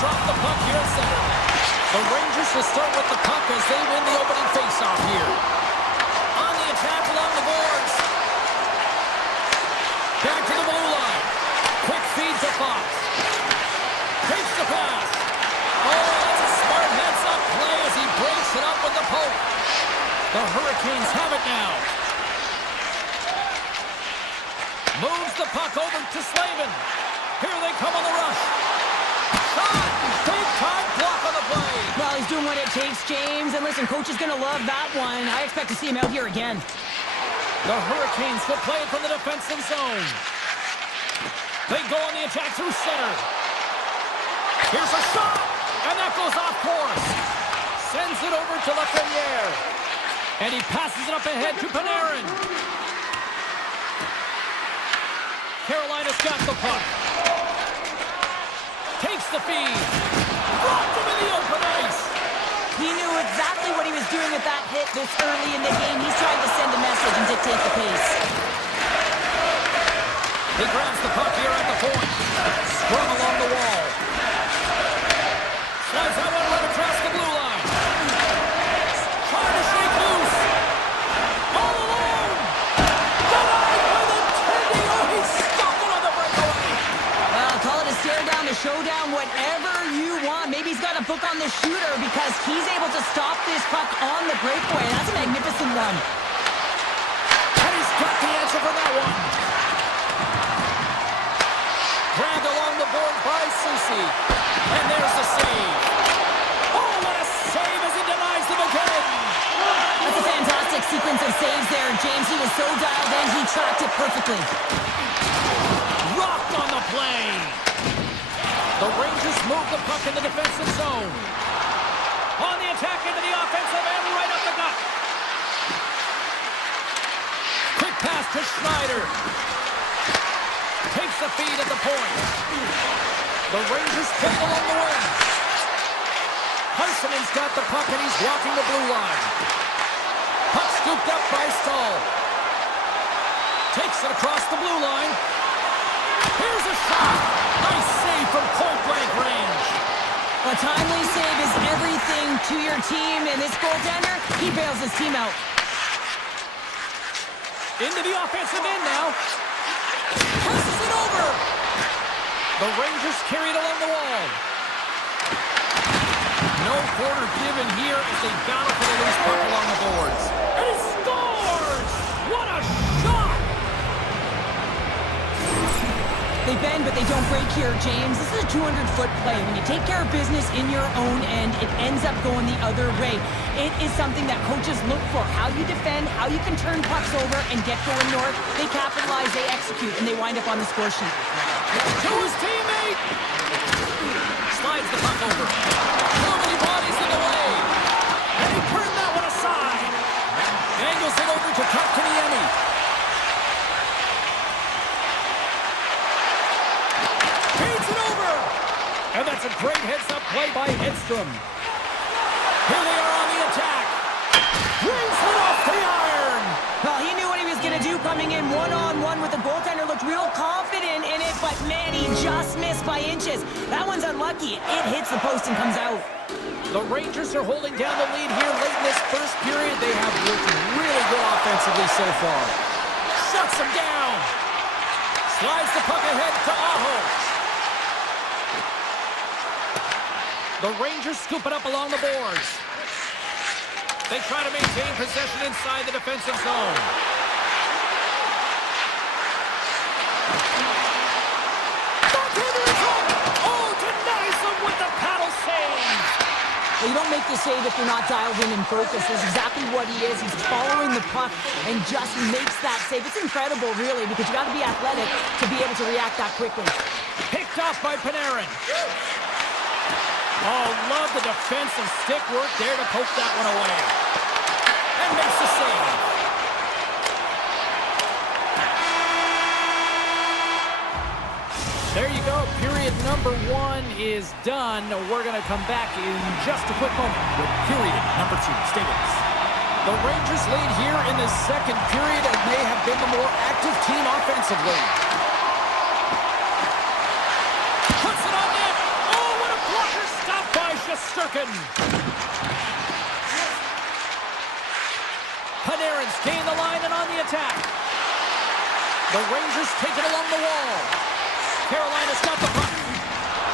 drop the puck here at center. The Rangers will start with the puck as they win the opening faceoff here. On the attack along the boards. Back to the blue line. Quick feed to Fox. Takes the pass. Oh, that's a smart heads-up play as he breaks it up with the poke. The Hurricanes have it now. Moves the puck over to Slavin. Here they come on the rush. Shot! Big time block on the play. Well, he's doing what it takes, James. And listen, coach is going to love that one. I expect to see him out here again. The Hurricanes will play it from the defensive zone. They go on the attack through center. Here's a shot! And that goes off course. Sends it over to Lafreniere. And he passes it up ahead to Panarin. Carolina's got the puck. Takes the feed. Blocked him in the open ice. He knew exactly what he was doing with that hit this early in the game. He's trying to send a message and dictate the pace. He grabs the puck here at the point. Sprung along the wall. Slides that one right across the blue line. Trying to shake loose. All alone. Denied by the Teddy. Oh, he stopped it on the breakaway. Well, call it a stare down, a showdown, whatever you want. Maybe he's got a book on the shooter because he's able to stop this puck on the breakaway. That's a magnificent run. And he's got the answer for that one. Grabbed along the board by Susi. And there's the save. Oh, what a save as he denies them again. That's a fantastic sequence of saves there, James. He was so dialed in, he tracked it perfectly. Rocked on the play. The Rangers move the puck in the defensive zone. On the attack into the offensive end, right up the gut. Quick pass to Schneider. Takes the feed at the point. The Rangers play along the wing. Harsonen's got the puck and he's walking the blue line. Puck scooped up by Stahl. Takes it across the blue line. Here's a shot. Nice save from point-blank range. A timely save is everything to your team, and this goaltender, he bails his team out. Into the offensive end now. Passes it over. The Rangers carry it along the wall. No quarter given here as they battle for the loose puck along the boards. And he scores! What a shot! They bend, but they don't break here, James. This is a 200-foot play. When you take care of business in your own end, it ends up going the other way. It is something that coaches look for. How you defend, how you can turn pucks over and get going north. They capitalize, they execute, and they wind up on the score sheet. To his teammate! Slides the puck over. Too many bodies in the way. And he turned that one aside. Angles it over to Kotkaniemi. Feeds it over. And that's a great heads-up play by Edstrom. Here they are on the attack. Brings it off the iron. Well, he knew what he was going to do coming in one-on-one with the goaltender. Looked real confident in it, but man, he just missed by inches. That one's unlucky. It hits the post and comes out. The Rangers are holding down the lead here late in this first period. They have looked really good offensively so far. Shuts them down. Slides the puck ahead to Aho. The Rangers scoop it up along the boards. They try to maintain possession inside the defensive zone. Backhander is home. Oh, denies them with the paddle save. Well, you don't make the save if you're not dialed in and focused. That's exactly what he is. He's following the puck and just makes that save. It's incredible, really, because you got to be athletic to be able to react that quickly. Picked off by Panarin. Oh, love the defensive stick work there to poke that one away. And makes the save. There you go. Period number 1 is done. We're going to come back in just a quick moment with period number 2. Stay with us. The Rangers lead here in the second period and may have been the more active team offensively. Puts it on net. Oh, what a block Sturkin. Panarin's gain the line and on the attack. The Rangers take it along the wall. Carolina's got the puck.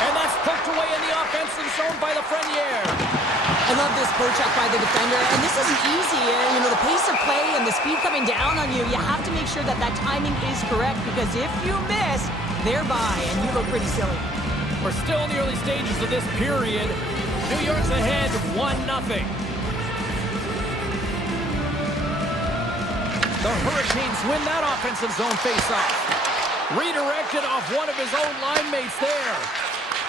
And that's poked away in the offensive zone by Lafreniere. I love this poke-check by the defender, and this isn't easy. You know, the pace of play and the speed coming down on you, you have to make sure that that timing is correct, because if you miss, they're by, and you look pretty silly. We're still in the early stages of this period. New York's ahead 1-0. The Hurricanes win that offensive zone face-off. Redirected off one of his own line mates there.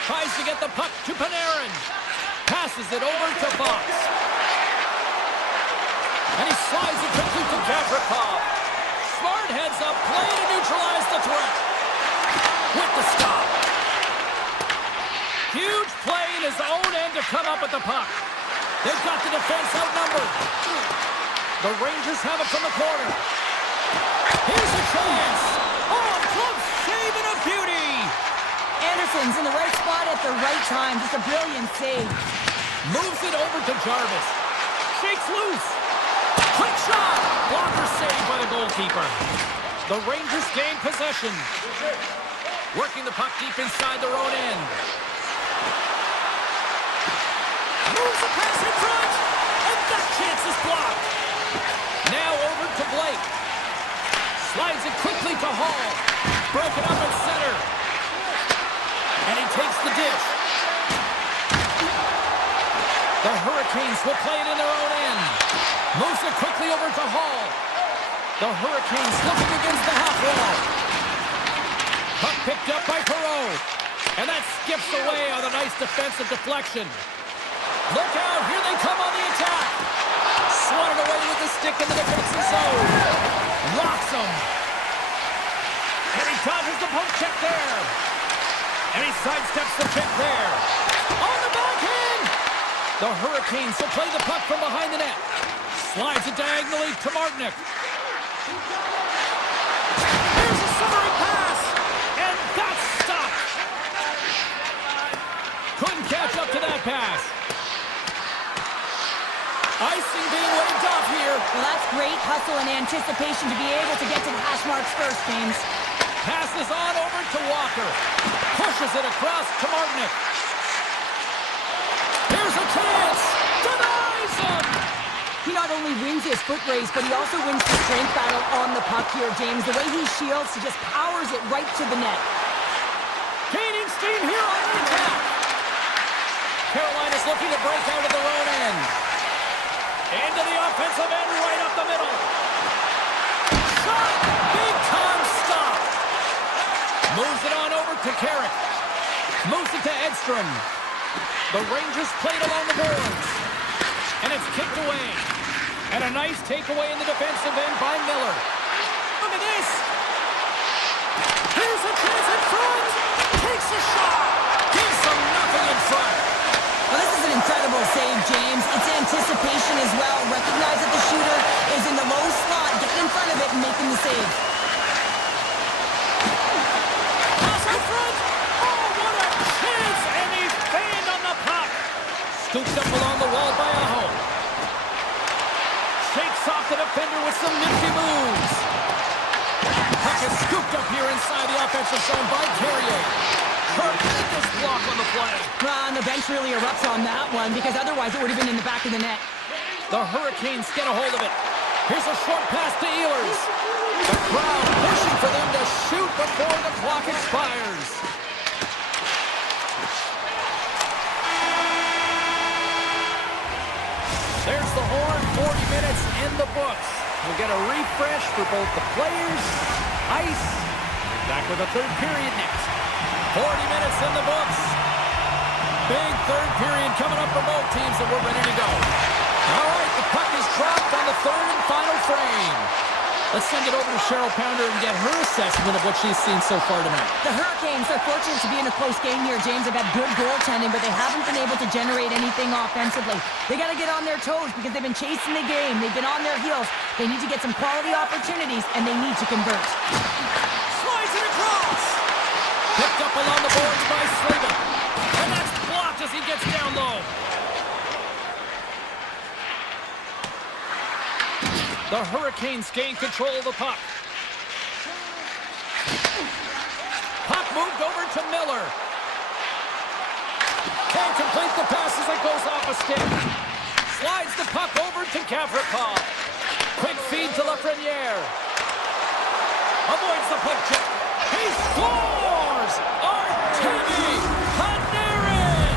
Tries to get the puck to Panarin. Passes it over to Fox. And he slides it quickly to Gavrikov. Smart heads up play to neutralize the threat. With the stop. Huge play in his own end to come up with the puck. They've got the defense outnumbered. The Rangers have it from the corner. Here's a chance. Oh, close save and a beauty. Anderson's in the right spot at the right time. Just a brilliant save. Moves it over to Jarvis. Shakes loose. Quick shot. Blocker saved by the goalkeeper. The Rangers gain possession. Working the puck deep inside their own end. Moves the pass in front. And that chance is blocked. Now over to Blake. Slides it quickly to Hall. Broken up at center. And he takes the dish. The Hurricanes will play it in their own end. Moves it quickly over to Hall. The Hurricanes looking against the half wall. Puck picked up by Perreault. And that skips away on a nice defensive deflection. Look out, here they come on the attack. Swatted away with the stick in the defensive zone. Locks him. And he dodges the poke check there. And he sidesteps the pick there. On the backhand! The Hurricanes will play the puck from behind the net. Slides it diagonally to Martinick. Here's a summary pass. And that's stopped. Couldn't catch up to that pass. Icing being waved off here. Well, that's great hustle and anticipation to be able to get to the hash marks first, James. Passes on over to Walker. Pushes it across to Martinick. Here's a chance. Denies him. He not only wins his foot race, but he also wins the strength battle on the puck here, James. The way he shields, he just powers it right to the net. Gaining steam here on the attack. Carolina's looking to break out of their own end. Into the offensive end, right up the middle. Shot! Big time stop. Moves it on over to Carrick. Moves it to Edstrom. The Rangers played along the boards. And it's kicked away. And a nice takeaway in the defensive end by Miller. Look at this. Here's a chance in front. Takes a shot. Gives them nothing in front. Well, this is an incredible save, James. It's anticipation as well. Recognize that the shooter is in the low slot, getting in front of it and making the save. Pass in front. Oh, what a chance. And he's banned on the puck. Scooped up along the wall by Aho. Shakes off the defender with some nifty moves. Puck is scooped up here inside the offensive zone by Carrier. Tremendous block on the play. Well, and the bench really erupts on that one, because otherwise it would have been in the back of the net. The Hurricanes get a hold of it. Here's a short pass to Ehlers. The crowd pushing for them to shoot before the clock expires. There's the horn, 40 minutes in the books. We'll get a refresh for both the players, ice. Back with a third period next. 40 minutes in the books. Big third period coming up for both teams, and we're ready to go. All right, the puck is dropped on the third and final frame. Let's send it over to Cheryl Pounder and get her assessment of what she's seen so far tonight. The Hurricanes are fortunate to be in a close game here, James. They've had good goaltending, but they haven't been able to generate anything offensively. They got to get on their toes because they've been chasing the game. They've been on their heels. They need to get some quality opportunities, and they need to convert. Slides it across. Picked up along the boards by Slavin. And that's blocked as he gets down low. The Hurricanes gain control of the puck. Puck moved over to Miller. Can't complete the pass as it goes off a stick. Slides the puck over to Gavrikov. Quick feed to Lafreniere. Avoids the puck check. He scores! Artemi Panarin!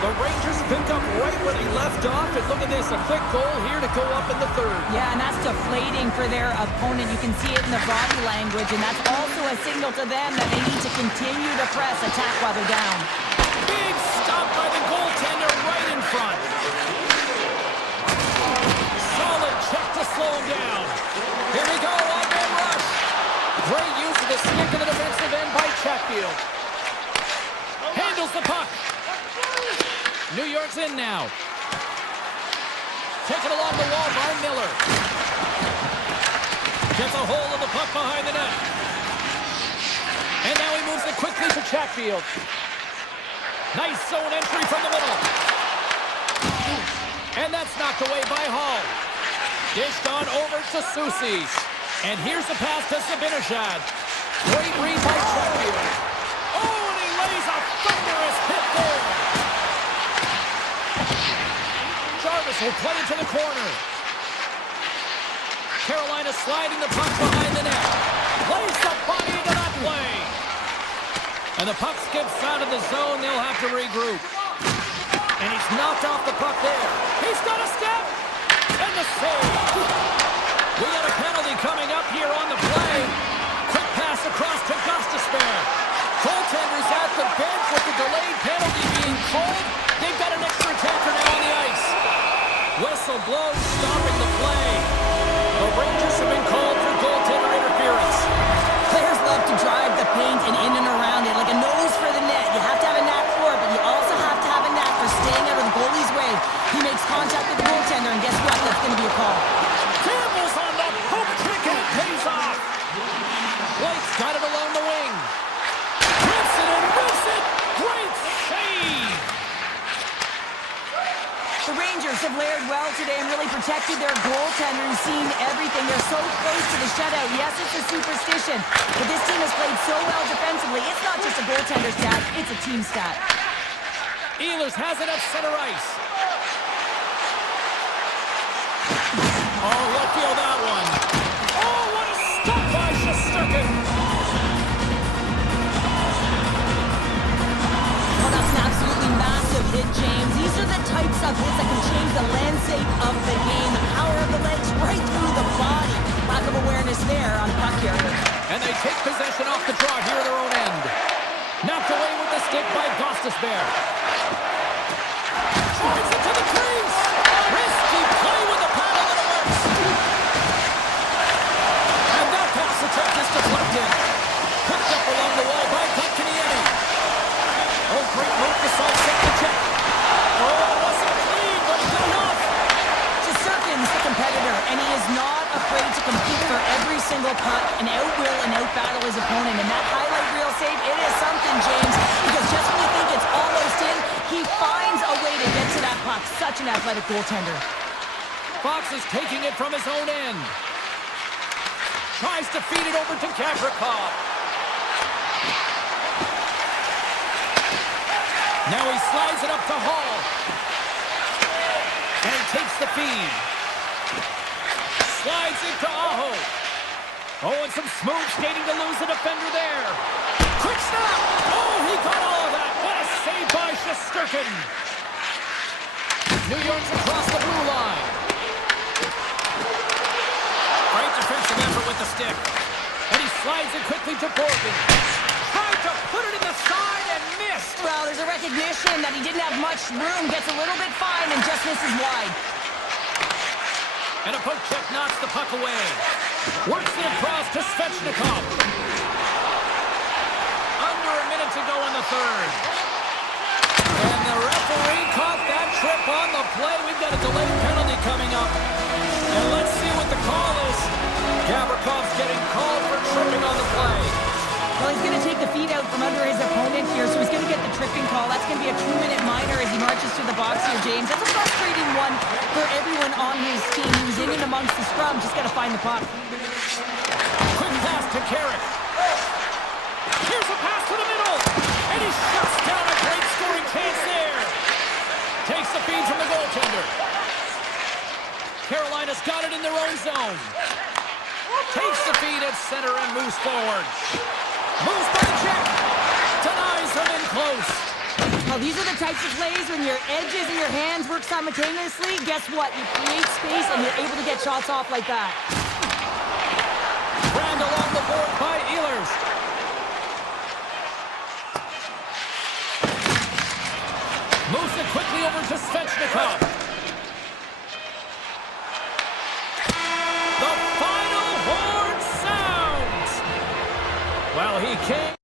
The Rangers pick up right where they left off, and look at this, a quick goal here to go up in the third. Yeah, and that's deflating for their opponent. You can see it in the body language, and that's also a signal to them that they need to continue to press, attack while they're down. Big stop by the goaltender right in front. Solid check to slow him down. Here we go, on-man rush. Great use of the stick in the defensive end by Chatfield. Handles the puck. New York's in now. Taken along the wall by Miller. Gets a hold of the puck behind the net. And now he moves it quickly to Chatfield. Nice zone entry from the middle. And that's knocked away by Hall. Dished on over to Soucy. And here's the pass to Zibanejad. Great read by Chatfield. Oh, and he lays a thunderous hit there. Jarvis will play it to the corner. Carolina sliding the puck behind the net. Plays the body into that play. And the puck skips out of the zone. They'll have to regroup. And he's knocked off the puck there. He's got a step. And the save. We got a penalty coming up here on the play. Quick pass across to Gostisbehere. Goaltenders at the bench with the delayed penalty being called. They've got an extra attacker now on the ice. Whistle blows, stopping the play. The Rangers have been called for goaltender interference. Players love to drive the paint and in and around it, like a nose for the net. You have to have a knack for it, but you also have to have a knack for staying out of the goalie's way. He makes contact with the goaltender, and guess what? That's going to be a call. Campbell's on the poke kick, and it pays off. Blake's got it along the wing. Rips it and rips it. Great save. The Rangers have layered well today and really protected their goaltender and seen everything. They're so close to the shutout. Yes, it's a superstition, but this team has played so well defensively. It's not just a goaltender stat, it's a team stat. Ehlers has it at center ice. Oh, left field that one. Oh, what a stop by Shesterkin. Oh, that's an absolutely massive hit, James. These are the types of hits that can change the landscape of the game. The power of the legs right through the body. Lack of awareness there on the puck carrier. And they take possession off the draw here at their own end. Knocked away with the stick by Gostisbehere. Drives it to the crease. Risky play with the paddle and it works. And that pass attempt is deflected. Picked up along the wall by Kotkaniemi. Oh, great move to sidestep the check. Oh, it wasn't clean, but good enough. Shesterkin's the competitor, and he is not afraid to compete for every single puck and outwill and outbattle his opponent. And that highlight reel save, it is something, James, because just when you think it's almost in, he finds a way to get to that puck. Such an athletic goaltender. Fox is taking it from his own end. Tries to feed it over to Gavrikov. Now he slides it up to Hall. And he takes the feed. Slides it to Aho. Oh, and some smooth skating to lose the defender there. Quick snap. Oh, he got all of that. What a save by Shesterkin. New York's across the blue line. Great defensive effort with the stick. And he slides it quickly to Borgen. Tried to put it in the side and missed. Well, there's a recognition that he didn't have much room. Gets a little bit fine and just misses wide. And a poke check knocks the puck away. Works it across to Svechnikov. Under a minute to go in the third. And the referee caught that trip on the play. We've got a delayed penalty coming up. And let's see what the call is. Gavrikov's getting called for tripping on the play. Well, he's going to take the feet out from under his opponent here, so he's going to get the tripping call. That's going to be a 2-minute minor as he marches to the box here, James. That's a frustrating one for everyone on his team. He was in and amongst the scrum. Just got to find the puck. Quick pass to Carrick. Here's a pass to the middle. And he shuts down a great scoring chance there. Takes the feed from the goaltender. Carolina's got it in their own zone. Takes the feed at center and moves forward. Moves by the check. Denies them in close. Well, these are the types of plays when your edges and your hands work simultaneously. Guess what? You create space and you're able to get shots off like that. Brand along the board by Ehlers. Moves it quickly over to Svechnikov. The final horn sounds. Well, he came.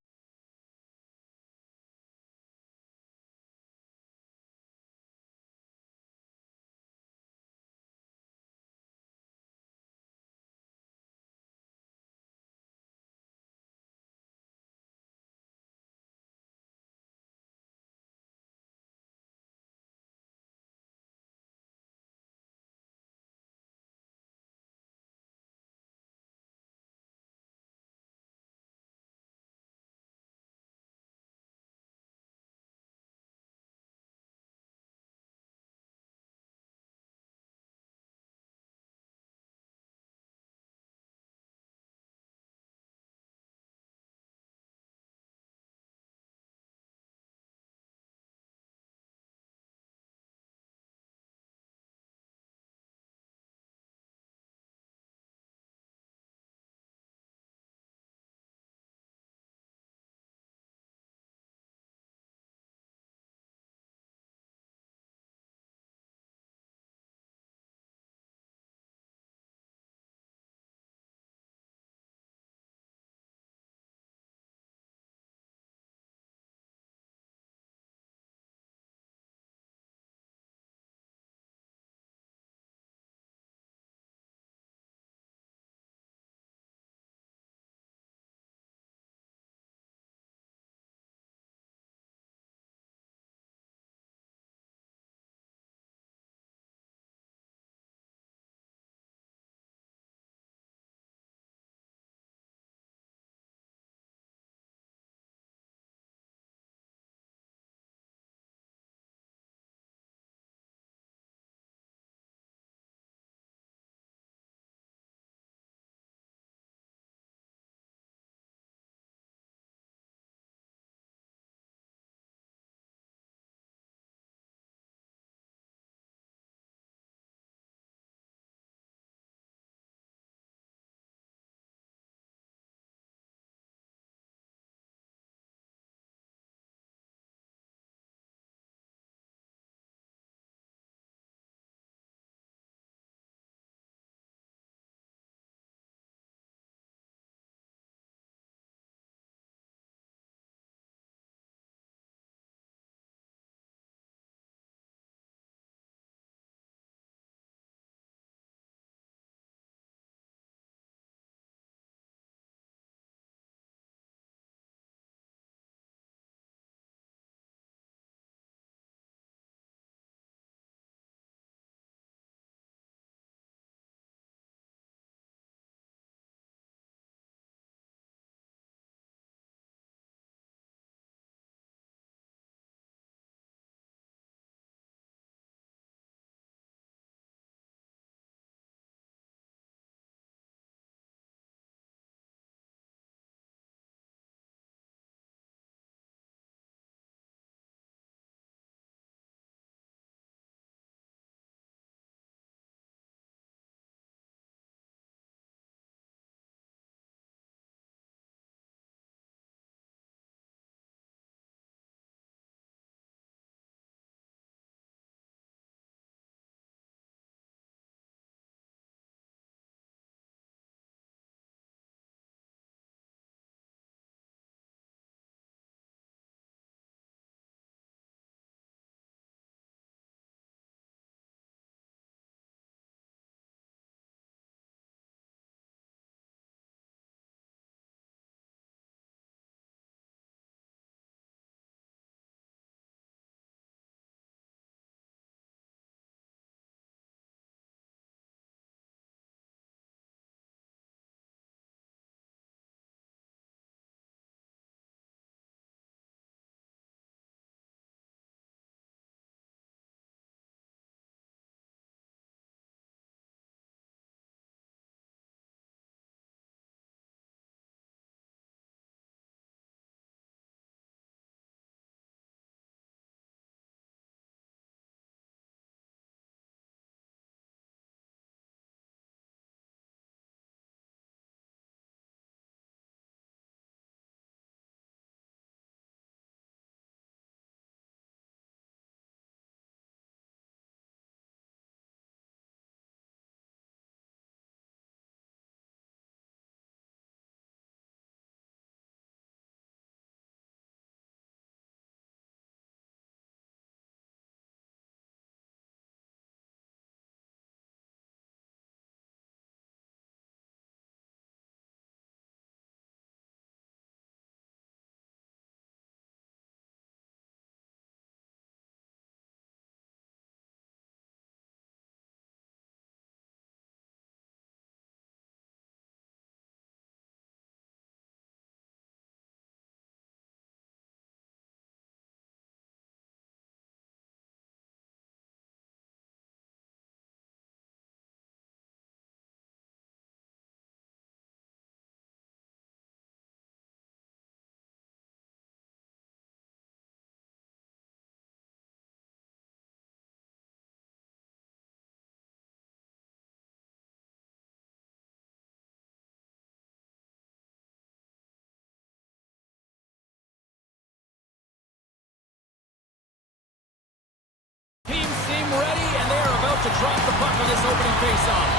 seem ready, and they are about to drop the puck on this opening faceoff.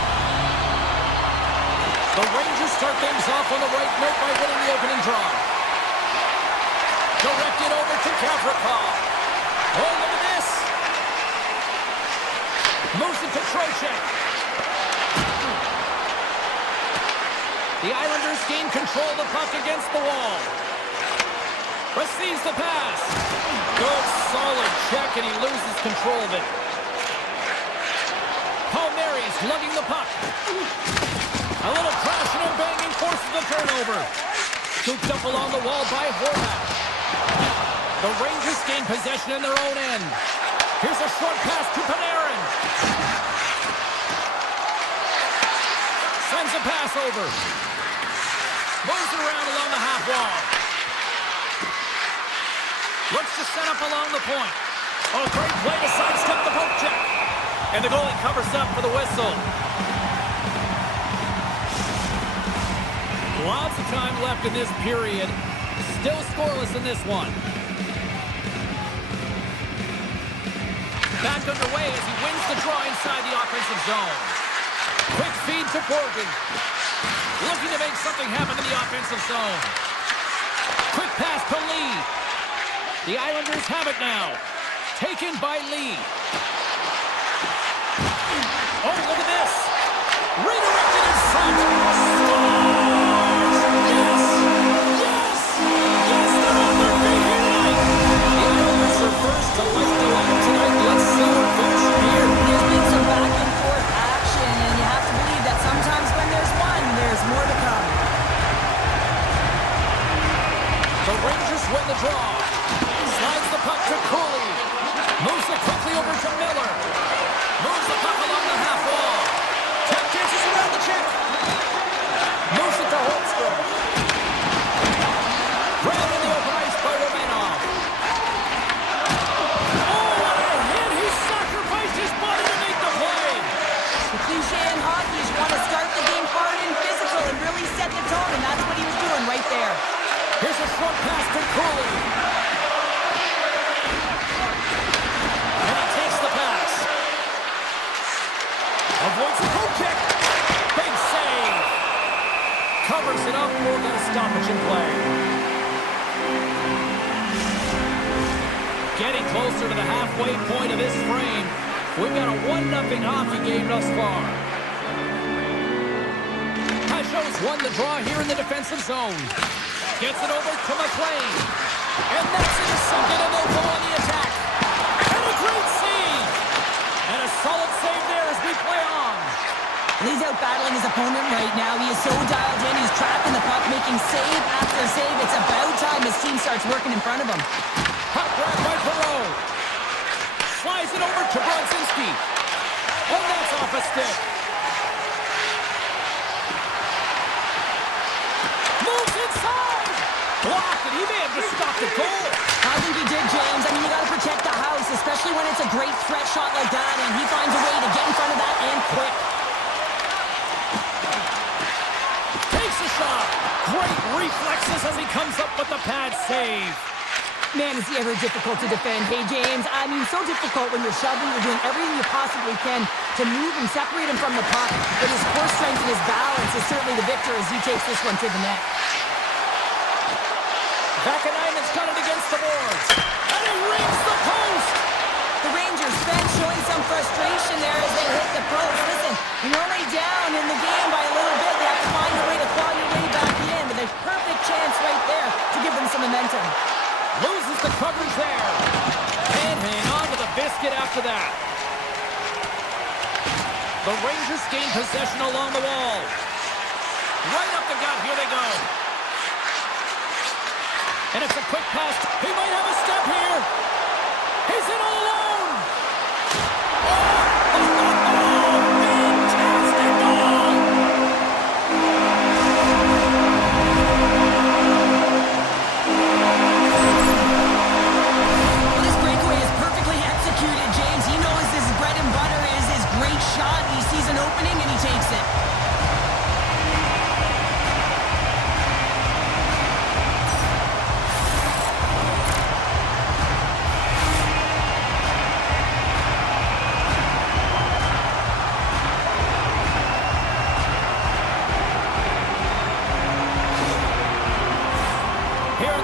The Rangers start things off on the right note by winning the opening draw. Directed over to Gavrikov. Oh, look at this. Moves it to Trocheck. The Islanders gain control of the puck against the wall. Receives the pass. Good, solid check, and he loses control of it. Palmieri's lugging the puck. A little crashing and banging forces the turnover. Scooped up along the wall by Horvat. The Rangers gain possession in their own end. Here's a short pass to Panarin. Sends a pass over. Moves it around along the half wall. Looks to set up along the point. Oh, great play to sidestep the poke check. And the goalie covers up for the whistle. Lots of time left in this period. Still scoreless in this one. Back underway as he wins the draw inside the offensive zone. Quick feed to Borgen. Looking to make something happen in the offensive zone. Quick pass to Lee. The Islanders have it now. Taken by Lee. Oh, look at this. Redirected in front. Scores! Yes! Yes! Yes, they're on their feet here tonight. The Islanders are first to light the line tonight. Let's see what goes from here. There's been some back and forth action, and you have to believe that sometimes when there's one, there's more to come. The Rangers win the draw. Slides the puck to Cooley. Moves it quickly over to Miller. Moves the puck along the half wall. Tap chances around the check. Moves it to Holmstrom. Grabbed in the open ice by Romanov. Oh, what a hit! He sacrificed his body to make the play. The cliche in hockey is you want to start the game hard and physical and really set the tone, and that's what he was doing right there. Here's a short pass to Cooley. And he takes the pass. Avoids the goal kick. Big save. Covers it up. We'll get a stoppage in play. Getting closer to the halfway point of this frame. We've got a 1-0 hockey game thus far. Pashos won the draw here in the defensive zone. Gets it over to McLean. And that's intercepted, and they'll go on the attack. And a great save. And a solid save there as we play on. He's out battling his opponent right now. He is so dialed in. He's tracking the puck, making save after save. It's about time his team starts working in front of him. Puck grab by Perreault. Slides it over to Brodzinski. And that's off a stick. Moves inside. Blocked it. He may have just stopped the goal. I think he did, James. I mean, you got to protect the house, especially when it's a great threat shot like that, and he finds a way to get in front of that and quick. Takes a shot. Great reflexes as he comes up with the pad save. Man, is he ever difficult to defend. Hey, James, I mean, so difficult when you're shoving, you're doing everything you possibly can to move and separate him from the puck. But his core strength and his balance is certainly the victor as he takes this one to the net. Vakanainen's got it against the boards. And he rings the post. The Rangers bench showing some frustration there as they hit the post. Listen, when you're only down in the game by a little bit, they have to find a way to claw your way back in. But there's perfect chance right there to give them some momentum. Loses the coverage there. And hang on to the biscuit after that. The Rangers gain possession along the wall. Right up the gut. Here they go. And it's a quick pass. He might have a step here. He's in all alone. Fantastic goal. This breakaway is perfectly executed, James. He knows his bread and butter is his great shot. He sees an opening and he takes it.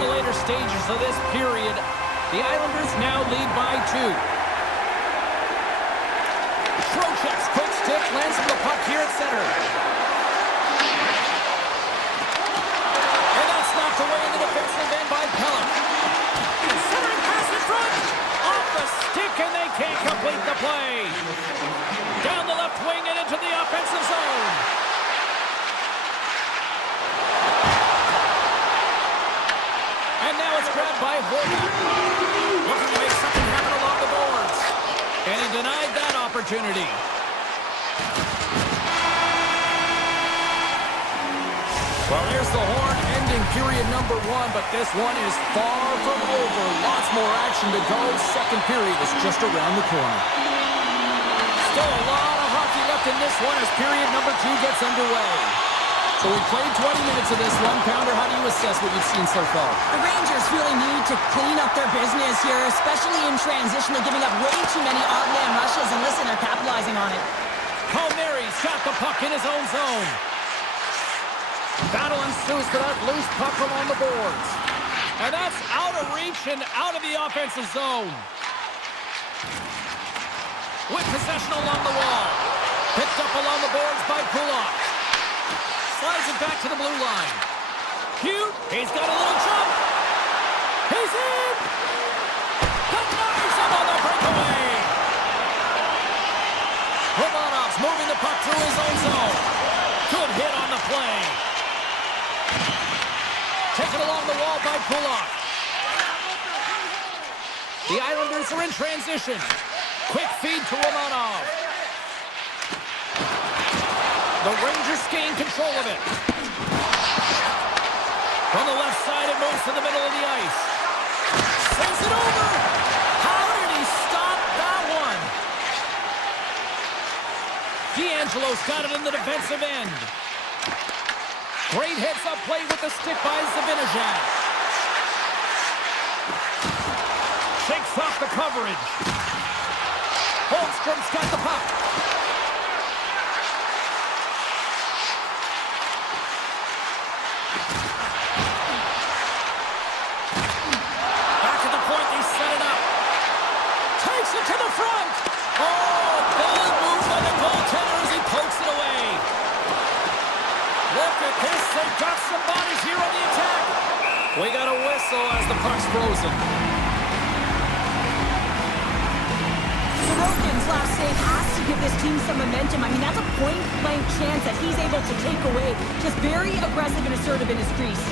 the later stages of this period. The Islanders now lead by 2. Trocheck's quick stick lands him the puck here at center. And that's knocked away in the defensive end by Pellick. Centering pass in front. Off the stick, and they can't complete the play. Down the left wing and into the offensive zone. And now it's grabbed by Horton. Looking to make something happen along the boards. And he denied that opportunity. Well, there's the horn ending period number 1, but this one is far from over. Lots more action to go. Second period is just around the corner. Still a lot of hockey left in this one as period number 2 gets underway. So we played 20 minutes of this one. Pounder, how do you assess what you've seen so far? The Rangers really need to clean up their business here, especially in transition. They're giving up way too many odd man rushes, and listen, they're capitalizing on it. Palmieri's got the puck in his own zone. Battle ensues for that loose puck from on the boards. And that's out of reach and out of the offensive zone. With possession along the wall. Picked up along the boards by Kulak. Slides it back to the blue line. Cute. He's got a little jump. He's in. Denies him on the breakaway. Romanov's moving the puck through his own zone. Good hit on the play. Taken along the wall by Kulak. The Islanders are in transition. Quick feed to Romanov. The Rangers gain control of it. From the left side, it moves to the middle of the ice. Sends it over. How did he stop that one? D'Angelo's got it in the defensive end. Great heads-up play with the stick by Zibanejad. Shakes off the coverage. Holmstrom's got the puck. Back at the point, they set it up. Takes it to the front. Oh, belly move by the goaltender as he pokes it away. Look at this, they've got some bodies here on the attack. We got a whistle as the puck's frozen. Sorokin's last save has to give this team some momentum. I mean, that's a point-blank chance that he's able to take away. Just very aggressive and assertive in his crease.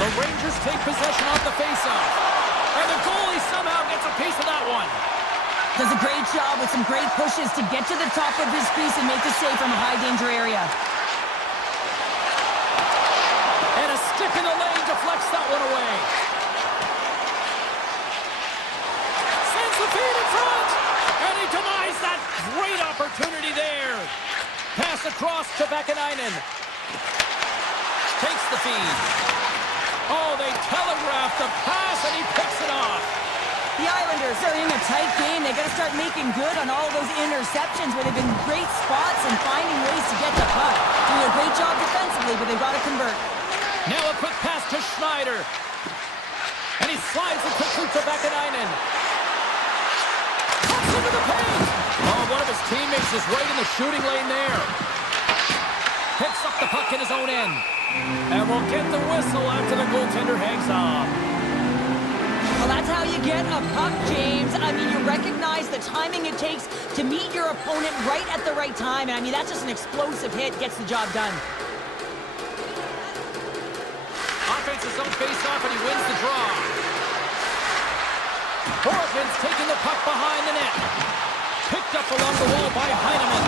The Rangers take possession off the faceoff. And the goalie somehow gets a piece of that one. Does a great job with some great pushes to get to the top of his crease and make the save from a high-danger area. And a stick in the lane deflects that one away. Sends the feed in front. And he denies that great opportunity there. Pass across to Vakanainen. Takes the feed. Oh, they telegraphed the pass and he picks it off. The Islanders are in a tight game. They got to start making good on all those interceptions where they've been great spots and finding ways to get the puck. Doing a great job defensively, but they've got to convert. Now a quick pass to Schneider. And he slides it quickly to Vakanainen. Cuts into the paint. Oh, one of his teammates is right in the shooting lane there. Picks up the puck in his own end. And we'll get the whistle after the goaltender hangs off. Well, that's how you get a puck, James. I mean, you recognize the timing it takes to meet your opponent right at the right time. And I mean, that's just an explosive hit. Gets the job done. Offense's own face-off, and he wins the draw. Horton's taking the puck behind the net. Picked up along the wall by Heineman.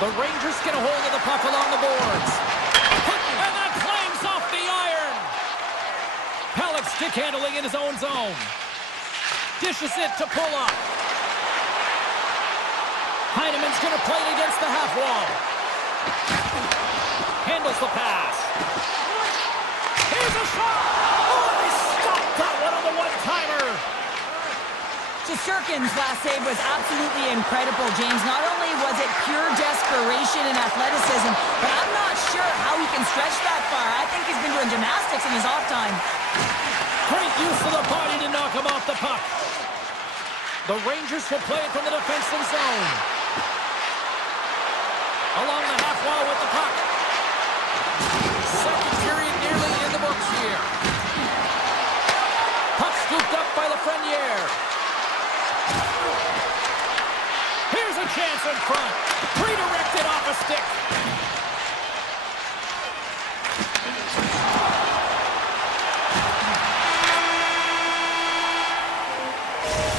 The Rangers get a hold of the puck along the boards. And that clangs off the iron. Pellick stick handling in his own zone. Dishes it to Pulock. Heineman's going to play it against the half wall. Handles the pass. Here's a shot! Oh, he stopped that one on the one-timer! Just Shesterkin's last save was absolutely incredible, James. Not only was it pure desperation and athleticism, but I'm not sure how he can stretch that far. I think he's been doing gymnastics in his off time. Great use of the body to knock him off the puck. The Rangers will play it from the defensive zone. Along the half wall with the puck. Second period nearly in the books here. Puck scooped up by Lafreniere. Here's a chance in front. Redirected off a stick.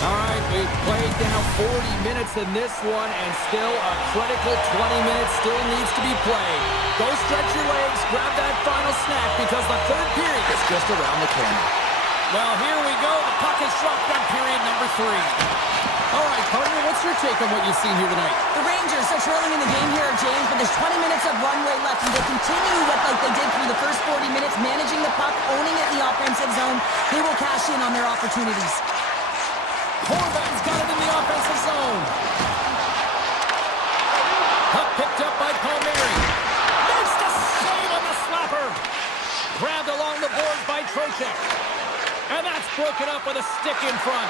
All right, we've played now 40 minutes in this one, and still a critical 20 minutes still needs to be played. Go stretch your legs, grab that final snack, because the third period is just around the corner. Well, here we go. The puck is shotgun period number 3. All right, partner, what's your take on what you've seen here tonight? The Rangers are trailing in the game here, James, but there's 20 minutes of runway left, and they continue what like they did through the first 40 minutes, managing the puck, owning it in the offensive zone. They will cash in on their opportunities. Horvat's got it in the offensive zone. Puck picked up by Palmieri. Makes the save on the slapper. Grabbed along the boards by Trocheck. And that's broken up with a stick in front.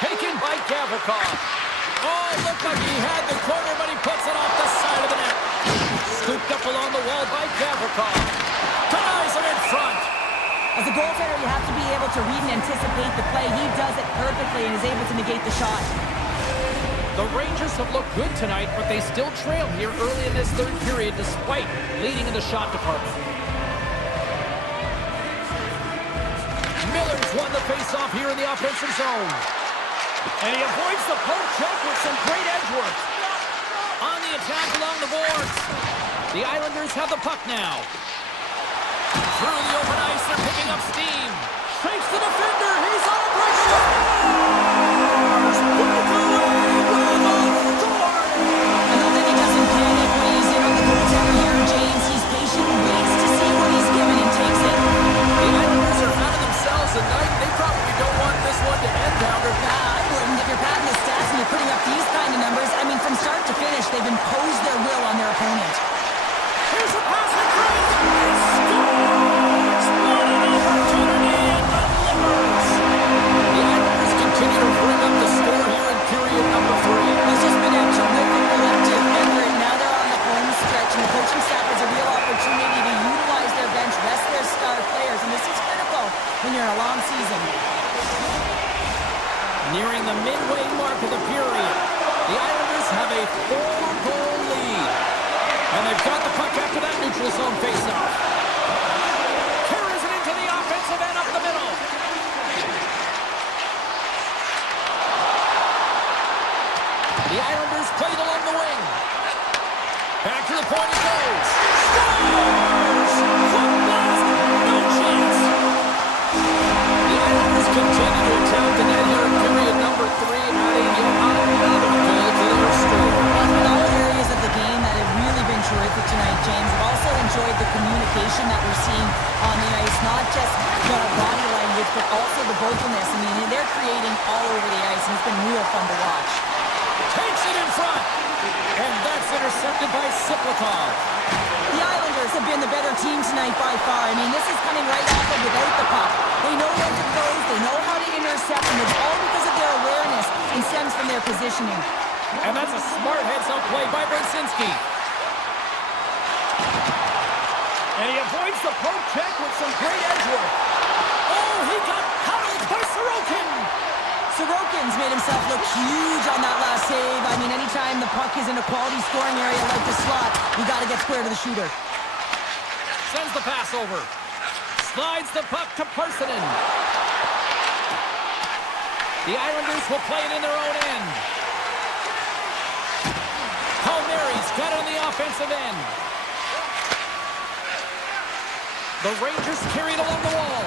Taken by Gavrikov. Oh, looked like he had the corner, but he puts it off the side of the net. Scooped up along the wall by Gavrikov. Denies him in front. As a goaltender, you have to be able to read and anticipate the play. He does it perfectly and is able to negate the shot. The Rangers have looked good tonight, but they still trail here early in this third period despite leading in the shot department. Miller's won the face-off here in the offensive zone. And he avoids the poke check with some great edge work. On the attack along the boards. The Islanders have the puck now. Through the open ice, they're picking up steam. Shakes the defender. He's on a break. Scores! Break away with authority! I know that he doesn't panic when he's in on the goaltender here, James. He's patient and waits to see what he's given and takes it. The Islanders are out of themselves tonight. They probably don't want this one to end, Pounder. I wouldn't. If you're padding the stats and you're putting up these kind of numbers, I mean, from start to finish, they've imposed their will on their opponent. Here's a pass for Grant. He scores! What an opportunity and delivers! The Islanders continue to bring up the score here in period number 3. It's just been a terrific collective effort. Now they're on the home stretch, and the coaching staff has a real opportunity to utilize their bench, rest their star players, and this is critical when you're in a long season. Nearing the midway mark of the period, the Islanders have a 4-goal lead. And they've got the puck after that neutral zone faceoff. Carries it into the offensive end up the middle. The Islanders played along the wing. Back to the point it goes. Scores! Foot blast, no chance. The Islanders continue to attack the net here in period number 3, adding yet another goal to their score. In all areas of the game that have really been terrific tonight, James. I've also enjoyed the communication that we're seeing on the ice, not just the body language, but also the vocalness. I mean, they're creating all over the ice, and it's been real fun to watch. Takes it in front, and that's intercepted by Siplikov. The Islanders have been the better team tonight by far. I mean, this is coming right off of without the puck. They know when to close, they know how to intercept, and it's all because of their awareness and stems from their positioning. And that's a smart heads-up play by Brzezinski. And he avoids the poke check with some great edge work. Oh, he got howled by Sorokin. Sorokin's made himself look huge on that last save. I mean, anytime the puck is in a quality scoring area like the slot, you got to get square to the shooter. Sends the pass over. Slides the puck to Parssinen. The Islanders will play it in their own end. Palmieri's got it on the offensive end. The Rangers carry it along the wall.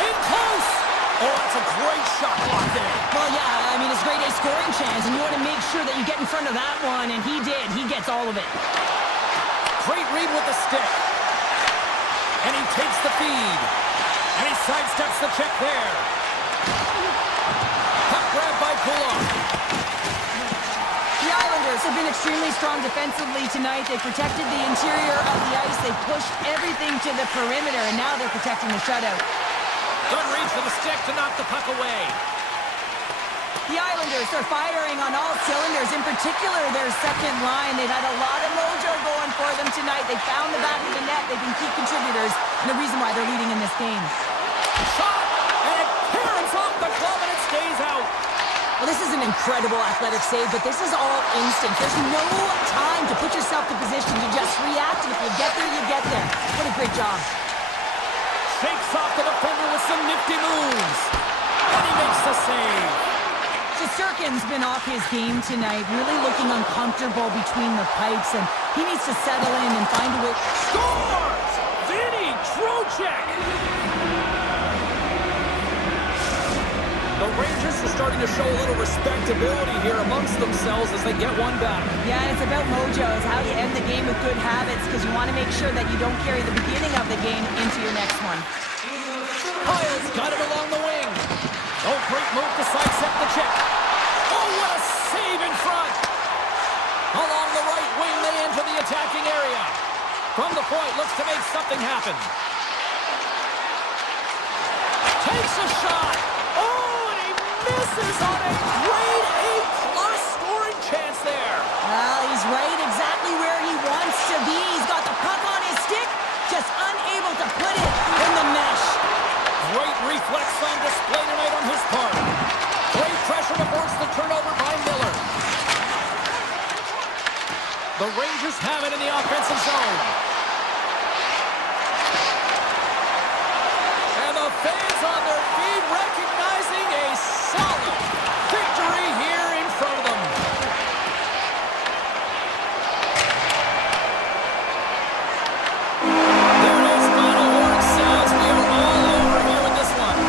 In close! Oh, that's a great shot block there. Well, yeah, I mean, it's grade A scoring chance, and you want to make sure that you get in front of that one, and he did. He gets all of it. Great read with the stick. And he takes the feed. And he sidesteps the check there. Puck grab by Kulak. The Islanders have been extremely strong defensively tonight. They protected the interior of the ice. They pushed everything to the perimeter, and now they're protecting the shutout. Good reach for the stick to knock the puck away. The Islanders are firing on all cylinders, in particular their second line. They've had a lot of mojo going for them tonight. They found the back of the net. They've been key contributors, and the reason why they're leading in this game. Shot, and it carries off the glove, and it stays out. Well, this is an incredible athletic save, but this is all instant. There's no time to put yourself in position to just react, and if you get there, you get there. What a great job. Shakes off the defender with some nifty moves. And he makes the save. Shesterkin's been off his game tonight, really looking uncomfortable between the pipes, and he needs to settle in and find a way. Scores! Vinny Trocheck! The Rangers are starting to show a little respectability here amongst themselves as they get one back. Yeah, and it's about mojo. It's how you end the game with good habits, because you want to make sure that you don't carry the beginning of the game into your next one. Kyle's got it along the wing. Oh, great move to sidestep the check. Oh, what a save in front. Along the right wing, they enter the attacking area. From the point, looks to make something happen. Takes a shot. Oh, and he misses on a grade A-plus scoring chance there. Well, he's right exactly where he wants to be. He's got the puck on his stick, just unable to put it in the mesh. Great reflex on display tonight on his part. Great pressure to force the turnover by Miller. The Rangers have it in the offensive zone. And the fans on their feet recognizing a solid victory here in front of them. There it is, final horn sounds. We are all over here with this one.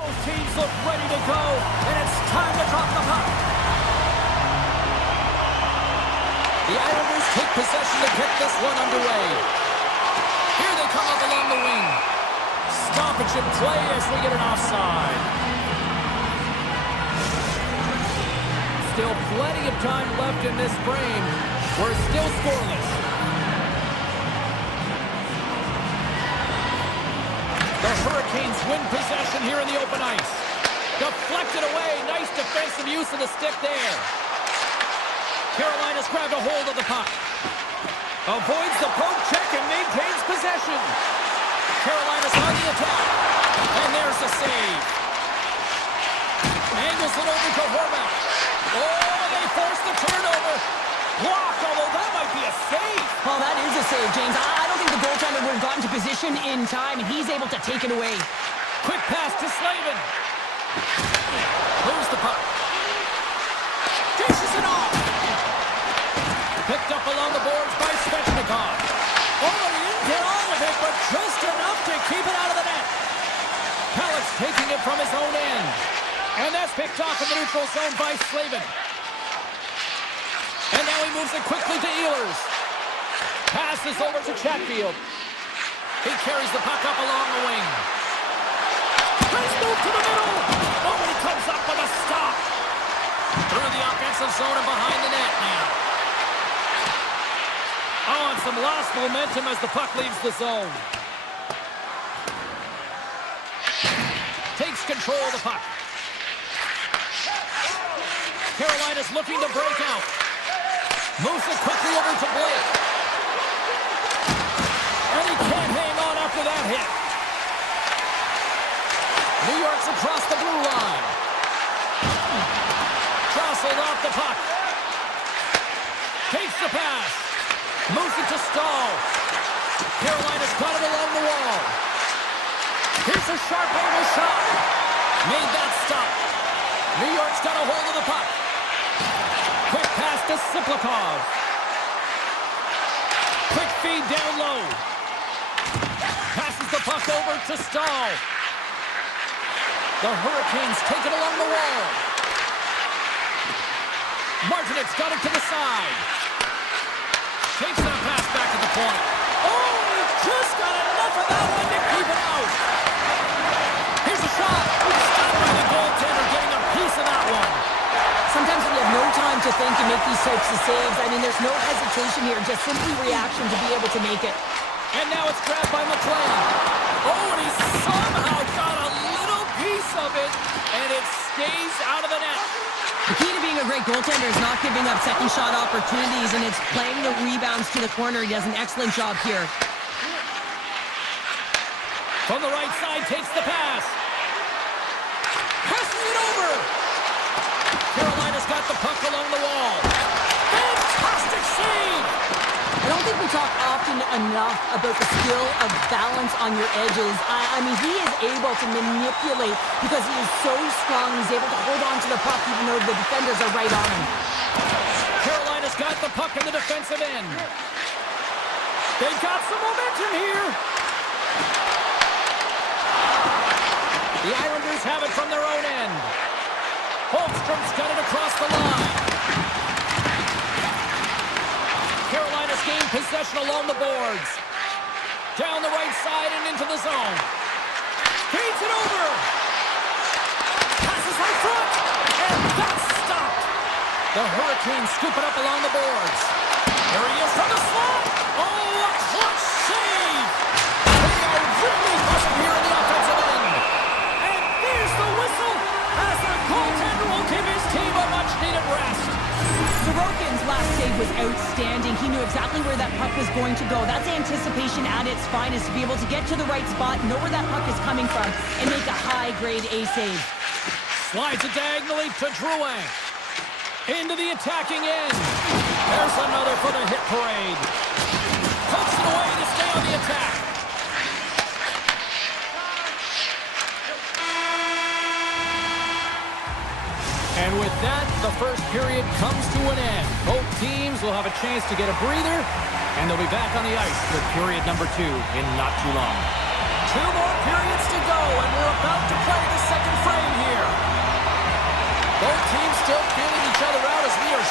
Both teams look ready to go, and it's time to drop the puck. The Islanders take possession to get this one underway. Here they come up along the wing. Stoppage in play as we get an offside. Still plenty of time left in this frame. We're still scoreless. The Hurricanes win possession here in the open ice. Deflected away. Nice defensive use of the stick there. Carolina's grabbed a hold of the puck. Avoids the poke check and maintains possession. Carolina's on the attack. And there's the save. Angles it over to Horvath. Oh, they force the turnover. Blocked, although that might be a save. Well, that is a save, James. I don't think the goaltender would have gotten to position in time, and he's able to take it away. Quick pass to Slavin. Moves the puck. Dishes it off. Picked up along the boards by Svechnikov. Oh, he didn't get all of it, but just enough to keep it out of the net. Halleck's taking it from his own end. And that's picked off in the neutral zone by Slavin. And now he moves it quickly to Ehlers. Passes over to Chatfield. He carries the puck up along the wing. Let's move to the middle. Oh, he comes up with a stop. Through the offensive zone and behind the net now. Oh, and some lost momentum as the puck leaves the zone. Takes control of the puck. Carolina's looking to break out. Moves it quickly over to Blake. And he can't hang on after that hit. New York's across the blue line. Jostled off the puck. Takes the pass. Moves it to Stahl. Carolina's got it along the wall. Here's a sharp angle shot. Made that stop. New York's got a hold of the puck. Quick pass to Siplikov. Quick feed down low. Passes the puck over to Stahl. The Hurricanes take it along the wall. Martinet's got it to the side. Takes that pass back at the point. Oh, he just got enough of that one to keep it out. Here's a shot. Stopped by the goaltender, getting a piece of that one. Sometimes when you have no time to think and make these types of saves, I mean, there's no hesitation here, just simply reaction to be able to make it. And now it's grabbed by McLean. Oh, and he somehow got a little piece of it, and it stays out of the net. The key to being a great goaltender is not giving up second shot opportunities, and it's playing the rebounds to the corner. He does an excellent job here. From the right side, takes the pass. Passes it over. Carolina's got the puck along the wall. Fantastic save. I don't think we talk often enough about the skill of balance on your edges. I mean, he is able to manipulate because he is so strong. He's able to hold on to the puck even though the defenders are right on him. Carolina's got the puck in the defensive end. They've got some momentum here. The Islanders have it from their own end. Holmstrom's got it across the line. Carolina's gained possession along the boards. Down the right side and into the zone. Feeds it over. Passes right front. And that's stopped. The Hurricanes scoop it up along the boards. There he is from the slot. Oh, a clutch save. They are really buzzing here in the offensive end. And there's the whistle as the goaltender will give his team a much-needed rest. Sorokin's last save was outstanding. He knew exactly where that puck was going to go. That's anticipation at its finest, to be able to get to the right spot, know where that puck is coming from, and make a high-grade A save. Slides it diagonally to Drouin. Into the attacking end. There's another for the hit parade. Pokes it away to stay on the attack. And with that, the first period comes to an end. Both teams will have a chance to get a breather, and they'll be back on the ice for period number 2 in not too long. 2 more periods to go, and we're about to play the second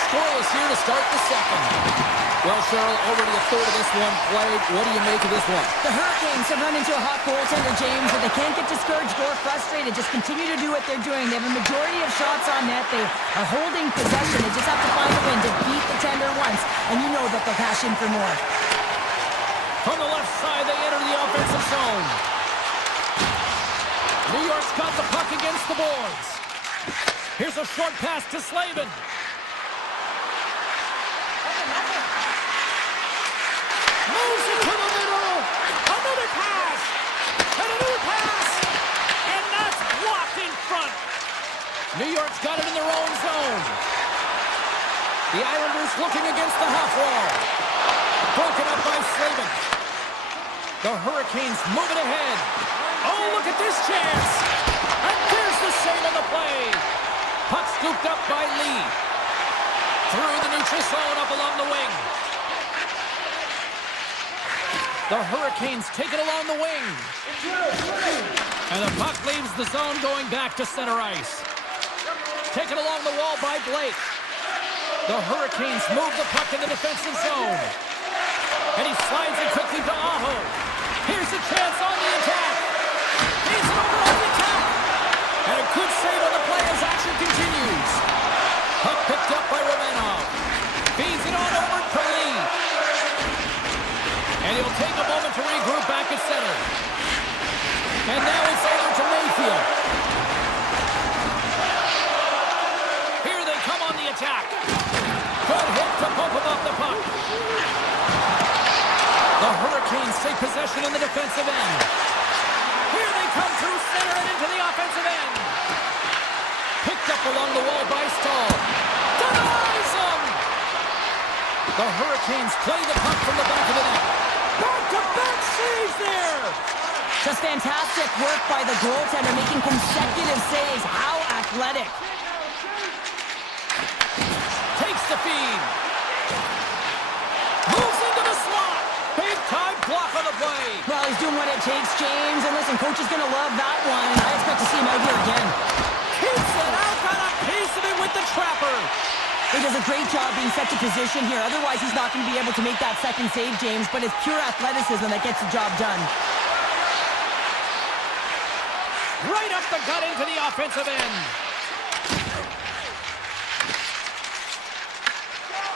scoreless here to start the second. Well, Cheryl, already a third of this one played. What do you make of this one? The Hurricanes have run into a hot goaltender, James, but they can't get discouraged or frustrated. Just continue to do what they're doing. They have a majority of shots on net. They are holding possession. They just have to find a win to beat the tender once, and you know that they'll cash in for more. From the left side, they enter the offensive zone. New York's got the puck against the boards. Here's a short pass to Slavin. Moves it to the middle. Another pass. And a new pass. And that's blocked in front. New York's got it in their own zone. The Islanders looking against the half wall. Broken up by Slavin. The Hurricanes move it ahead. Oh, look at this chance. And there's the save on the play. Puck scooped up by Lee. Through the neutral zone up along the wing. The Hurricanes take it along the wing. And the puck leaves the zone going back to center ice. Taken along the wall by Blake. The Hurricanes move the puck in the defensive zone. And he slides it quickly to Aho. Here's a chance on the attack. He's over on the attack. And a good save on the play as action continues. Puck picked up by Romanov. Feeds it on over to Lee. And he'll take a moment to regroup back at center. And now it's over to Mayfield. Here they come on the attack. Good hit to bump him off the puck. The Hurricanes take possession in the defensive end. Here they come through center and into the offensive end. Picked up along the wall by Stahl. Denies him! The Hurricanes play the puck from the back of the net. Back-to-back saves there! Just fantastic work by the goaltender, making consecutive saves. How athletic. Takes the feed. Moves into the slot. Big-time block on the play. Well, he's doing what it takes, James. And listen, coach is going to love that one. I expect to see him out here again. Keeps it out, got a piece of it with the trapper. He does a great job being set to position here. Otherwise, he's not going to be able to make that second save, James. But it's pure athleticism that gets the job done. Right up the gut into the offensive end.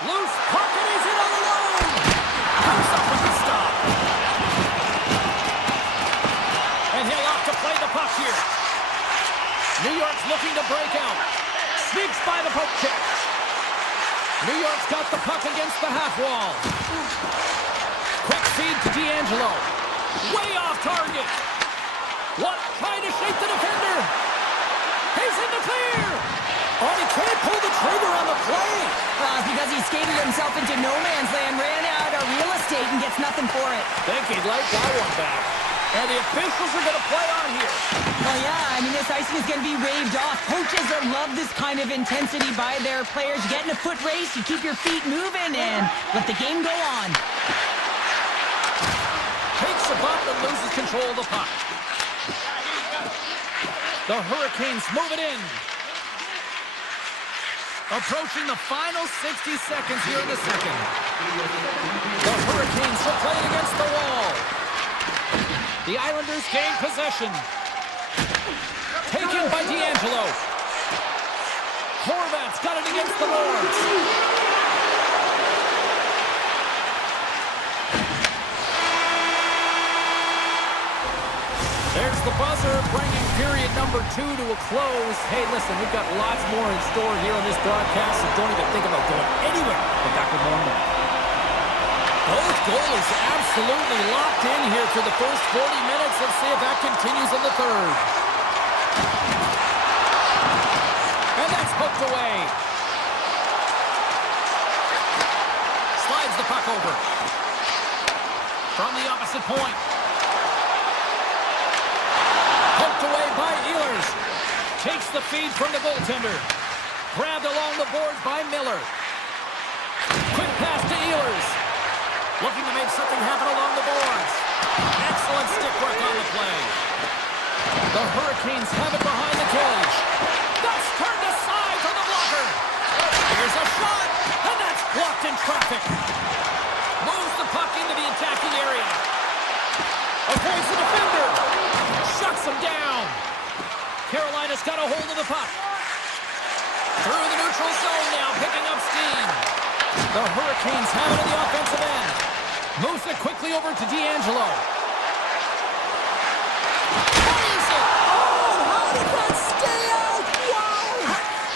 Loose puck and he's in all alone. Comes up with the stop. And he'll opt to play the puck here. New York's looking to break out. Sneaks by the poke check. New York's got the puck against the half wall. Quick feed to D'Angelo. Way off target. What? Trying to shake the defender. He's in the clear. Oh, he can't pull the trigger on the play. Well, it's because he skated himself into no man's land, ran out of real estate, and gets nothing for it. Think he'd like that one back. And the officials are going to play on here. Well, yeah, I mean, this icing is going to be waved off. Coaches that love this kind of intensity by their players. You get in a foot race, you keep your feet moving, and let the game go on. Takes a bump and loses control of the puck. The Hurricanes move it in. Approaching the final 60 seconds here in the second. The Hurricanes are playing against the wall. The Islanders gain possession. Taken by D'Angelo. Horvat's got it against the boards. There's the buzzer, bringing period number 2 to a close. Hey, listen, we've got lots more in store here on this broadcast, so don't even think about going anywhere. But back with more now. Both goalies absolutely locked in here for the first 40 minutes. Let's see if that continues in the third. And that's poked away. Slides the puck over. From the opposite point. Poked away by Ehlers. Takes the feed from the goaltender. Grabbed along the boards by Miller. Quick pass to Ehlers. Looking to make something happen along the boards. Excellent stick work on the play. The Hurricanes have it behind the cage. That's turned aside from the blocker. Here's a shot. has got a hold of the puck. Through the neutral zone now, picking up steam. The Hurricanes have it in the offensive end. Moves it quickly over to D'Angelo. Plays it! Oh, how did that stay out? Wow!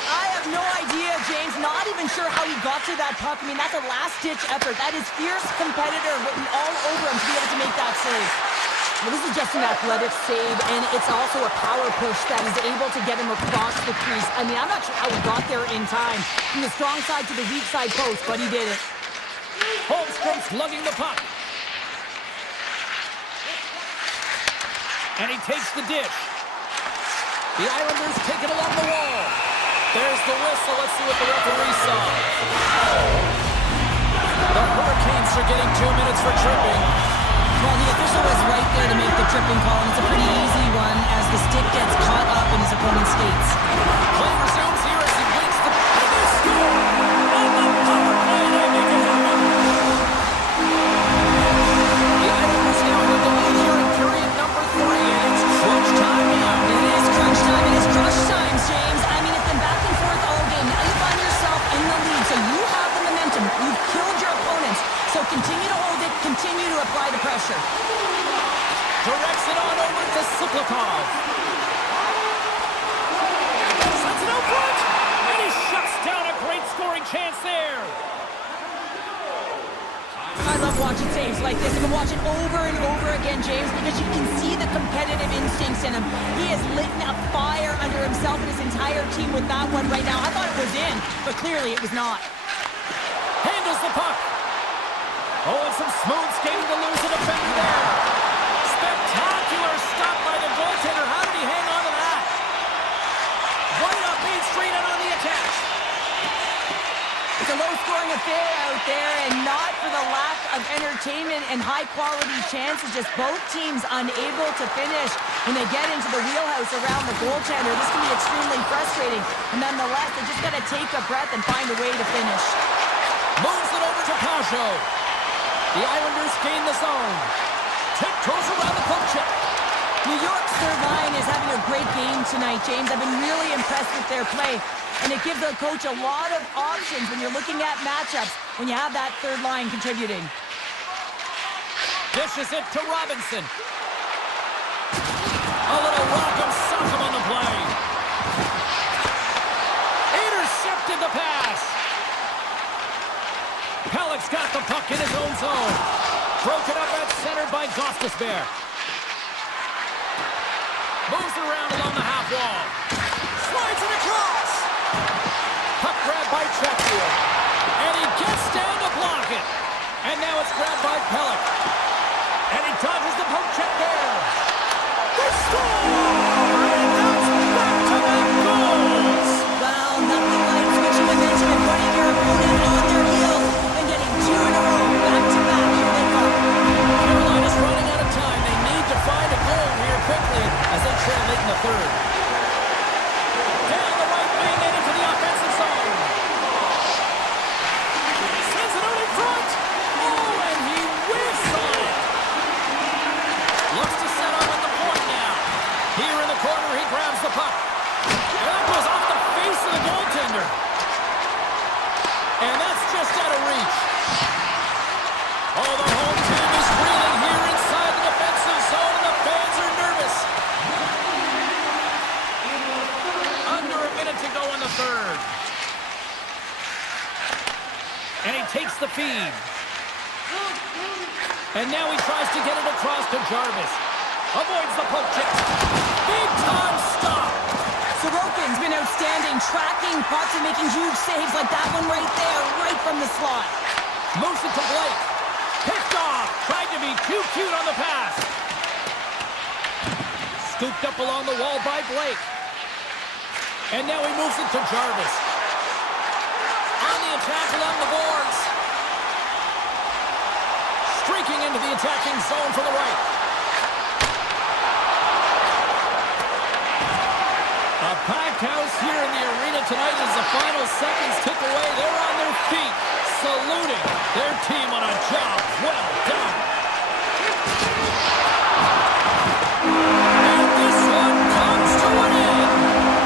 I have no idea, James. Not even sure how he got to that puck. I mean, that's a last-ditch effort. That is fierce competitor written all over him to be able to make that save. Well, this is just an athletic save, and it's also a power push that is able to get him across the crease. I mean, I'm not sure how he got there in time. From the strong side to the weak side post, but he did it. Holmstrom's lugging the puck. And he takes the dish. The Islanders take it along the wall. There's the whistle. Let's see what the referee saw. The Hurricanes are getting 2 minutes for tripping. Well, the official was right there to make the tripping call, and it's a pretty easy one as the stick gets caught up in his opponent's skates. Play resumes here as he waits the... And they score! On the power play, they make it happen. The Islanders now in the lead here in period number 3, and it's crunch time now. It is crunch time. It is crunch time, James. I mean, it's been back and forth all game. Now you find yourself in the lead, so you have the momentum. You've killed your opponents. So continue to hold it, continue to apply the pressure. Directs it on over to Siplikov. Sends it out front, and he shuts down a great scoring chance there. I love watching saves like this. I can watch it over and over again, James, because you can see the competitive instincts in him. He is lit a fire under himself and his entire team with that one right now. I thought it was in, but clearly it was not. Handles the puck. Oh, and some smooth skating to lose a defender there. Spectacular stop by the goaltender. How did he hang on to that? Right up Main Street and on the attack. It's a low-scoring affair out there, and not for the lack of entertainment and high-quality chances. Just both teams unable to finish when they get into the wheelhouse around the goaltender. This can be extremely frustrating. And nonetheless, they just got to take a breath and find a way to finish. Moves it over to Pajot. The Islanders gain the zone. Tiptoes around the poke check. New York's third line is having a great game tonight, James. I've been really impressed with their play. And it gives the coach a lot of options when you're looking at matchups when you have that third line contributing. Dishes it to Robinson. A little rock'em sock'em on the play. Intercepted the pass. Pellick's got the puck in his own zone. Broken up at center by Gostisbehere. Moves it around along the half wall. Slides it across. Puck grabbed by Chatfield. And he gets down to block it. And now it's grabbed by Pellick. And he dodges the poke check there. They score! And that's back-to-back goals! Well, nothing like switching momentum and putting your opponent on their heels and getting 2 in a row, back-to-back. Here they come. Carolina's running out of time. They need to find a goal here quickly as they trail late in the third. Down the right wing and into the offensive zone. Sends it out in front. Oh, and he whiffs on it. Looks to set up at the point now. Here in the corner, he grabs the puck. And that goes off the face of the goaltender. And that's just out of reach. Oh, the home team is reeling here inside the defensive zone, and the fans are nervous. Under a minute to go in the third. And he takes the feed. And now he tries to get it across to Jarvis. Avoids the poke check. Big time stop. Sorokin's been outstanding, tracking pucks and making huge saves like that one right there, right from the slot. Moves it to Blake. Picked off. Tried to be too cute on the pass. Scooped up along the wall by Blake. And now he moves it to Jarvis. On the attack along the boards. Streaking into the attacking zone from the right. A packed house here in the arena tonight as the final seconds tick away. They're on their feet, saluting their team on a job well done. And this one comes to an end.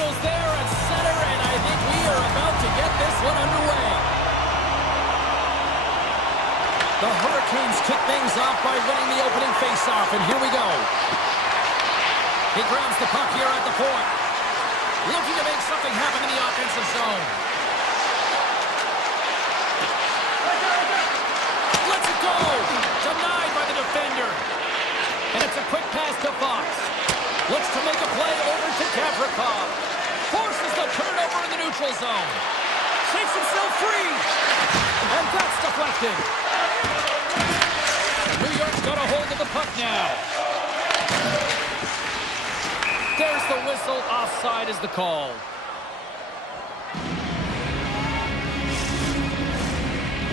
professionals there at center, and I think we are about to get this one underway. The Hurricanes kick things off by winning the opening faceoff, and here we go. He grabs the puck here at the point, looking to make something happen in the offensive zone. Lets it go! Denied by the defender. And it's a quick pass to Fox. Looks to make a play over to Gavrikov. Forces the turnover in the neutral zone. Shakes himself free. And that's deflected. New York's got a hold of the puck now. There's the whistle. Offside is the call.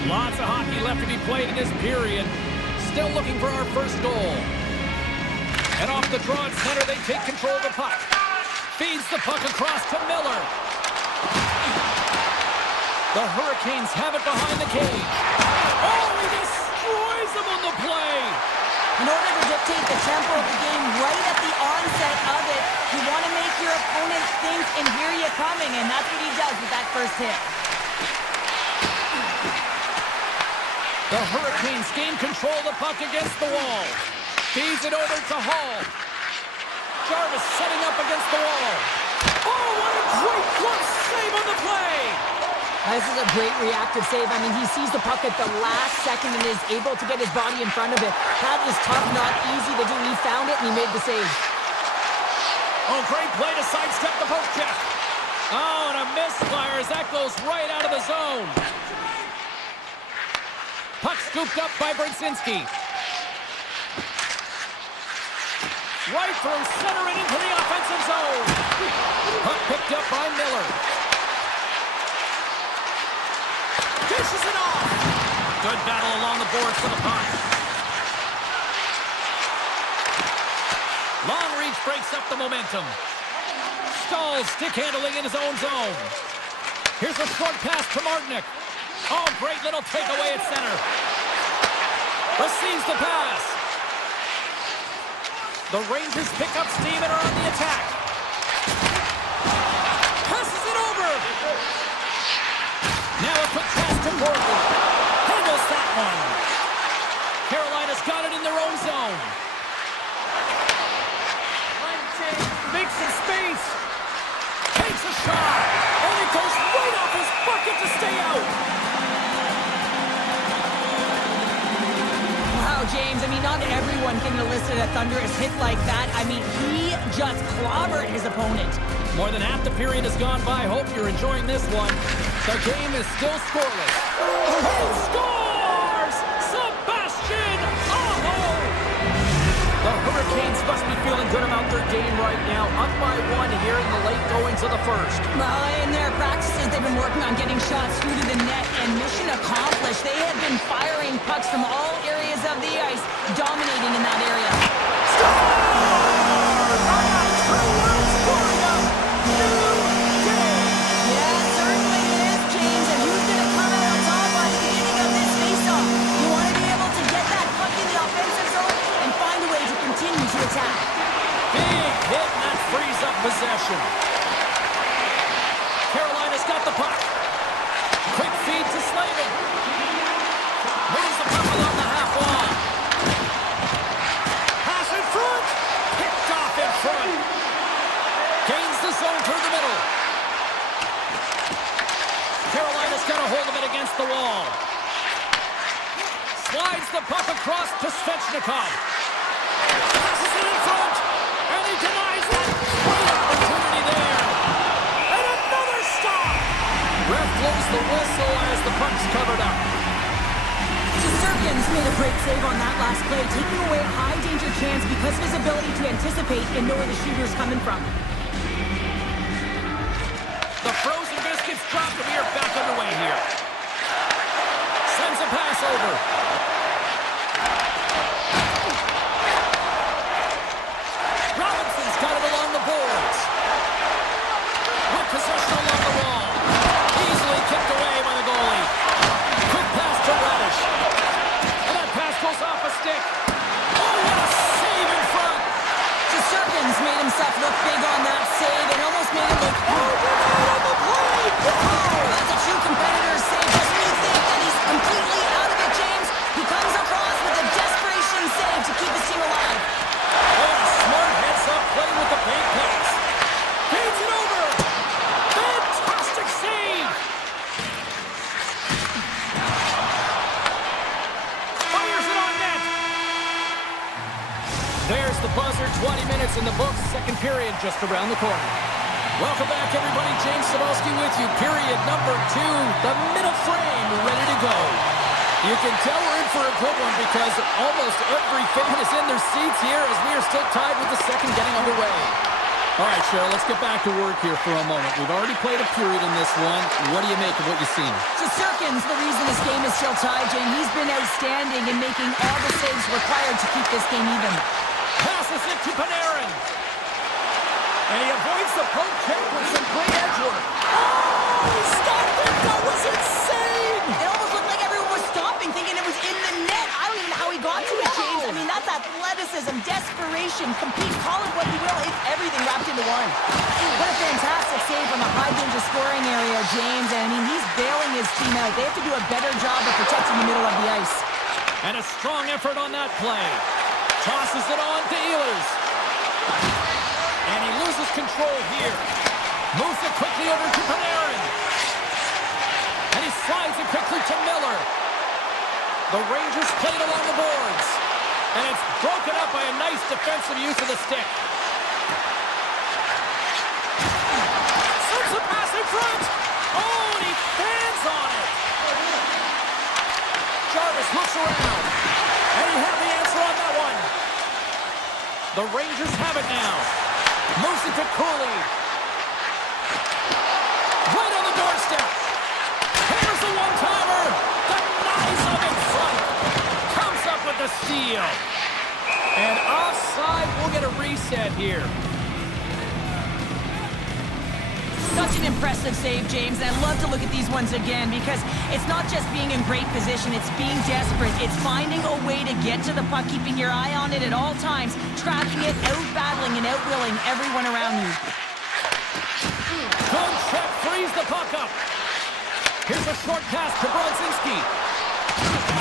Lots of hockey left to be played in this period. Still looking for our first goal. And off the draw at center, they take control of the puck. Feeds the puck across to Miller. The Hurricanes have it behind the cage. Oh, he destroys them on the play. In order to dictate the tempo of the game right at the onset of it, you want to make your opponent think and hear you coming, and that's what he does with that first hit. The Hurricanes gain control of the puck against the wall. Feeds it over to Hall. Jarvis setting up against the wall. Oh, what a great glove save on the play! This is a great reactive save. I mean, he sees the puck at the last second and is able to get his body in front of it. That is tough, not easy to do. He found it and he made the save. Oh, great play to sidestep the poke check. Oh, and a misfire as that goes right out of the zone. Puck scooped up by Brzezinski. Right through center and into the offensive zone. Puck picked up by Miller. Dishes it off. Good battle along the boards for the puck. Long reach breaks up the momentum. Stahl stick handling in his own zone. Here's a short pass to Martinick. Oh, great little takeaway at center. Receives the pass. The Rangers pick up steam and are on the attack. Passes it over. Now a quick pass to Portland. Handles that one. Carolina's got it in their own zone. Makes some space. Takes a shot. And it goes right off his bucket to stay out. James, I mean, not everyone can elicit a thunderous hit like that. I mean, he just clobbered his opponent. More than half the period has gone by. Hope you're enjoying this one. The game is still scoreless. Who scores? Sebastian Aho! The Hurricanes must be feeling good about their game right now. Up by one here in the late goings of the first. Well, in their practices, they've been working on getting shots through to the net, and mission accomplished. They have been firing pucks from all areas of the ice, dominating in that area. Yeah, certainly it is, James, and who's going to come out on top by the beginning of this faceoff? You want to be able to get that puck in the offensive zone and find a way to continue to attack. Big hit, and that frees up possession. Carolina's got the puck. Quick feed to Slavin. Moves the puck along the half wall. Pass in front. Picked off in front. Gains the zone through the middle. Carolina's got a hold of it against the wall. Slides the puck across to Svechnikov. Passes it in front. And he denies that. Great opportunity there. And another stop. Ref blows the whistle as the puck's covered up. Serkins made a great save on that last play, taking away a high-danger chance because of his ability to anticipate and know where the shooter's coming from. The frozen biscuits dropped, and we are back underway here. Sends a pass over. Robinson's got it along the boards. With possession along the wall. Easily kicked away by the goalie. Quick pass to Radish. And that pass goes off a stick. Oh, what a save in front. Serkins made himself look big on that save and almost made it look There's the buzzer, 20 minutes in the books, second period just around the corner. Welcome back, everybody. James Cebulski with you. Period number 2, the middle frame ready to go. You can tell we're in for a good one because almost every fan is in their seats here as we are still tied with the second getting underway. All right, Cheryl, let's get back to work here for a moment. We've already played a period in this one. What do you make of what you've seen? So Sirkin's the reason this game is still tied, Jane. He's been outstanding in making all the saves required to keep this game even. Passes it to Panarin. And he avoids the poke check with some great edge work. Oh, he stopped it! That was insane! It almost looked like everyone was stopping, thinking it was in the net. I don't even know how he got to it, James. I mean, that's athleticism, desperation, compete, call it what you will. It's everything wrapped into one. What a fantastic save from the high-danger scoring area, James. And I mean, he's bailing his team out. They have to do a better job of protecting the middle of the ice. And a strong effort on that play. Tosses it on to Ehlers. And he loses control here. Moves it quickly over to Panarin. And he slides it quickly to Miller. The Rangers played along the boards. And it's broken up by a nice defensive use of the stick. Sends a pass in front. Oh, and he fans on it. Jarvis looks around. And he had the answer on that one. The Rangers have it now. Moves it to Cooley. Right on the doorstep. Here's the one-timer. Denies him in front. Comes up with the steal. And offside, we'll get a reset here. Such an impressive save, James, and I'd love to look at these ones again because it's not just being in great position, it's being desperate. It's finding a way to get to the puck, keeping your eye on it at all times, tracking it, out-battling and out-willing everyone around you. Good check, frees the puck up. Here's a short pass to Brodzinski.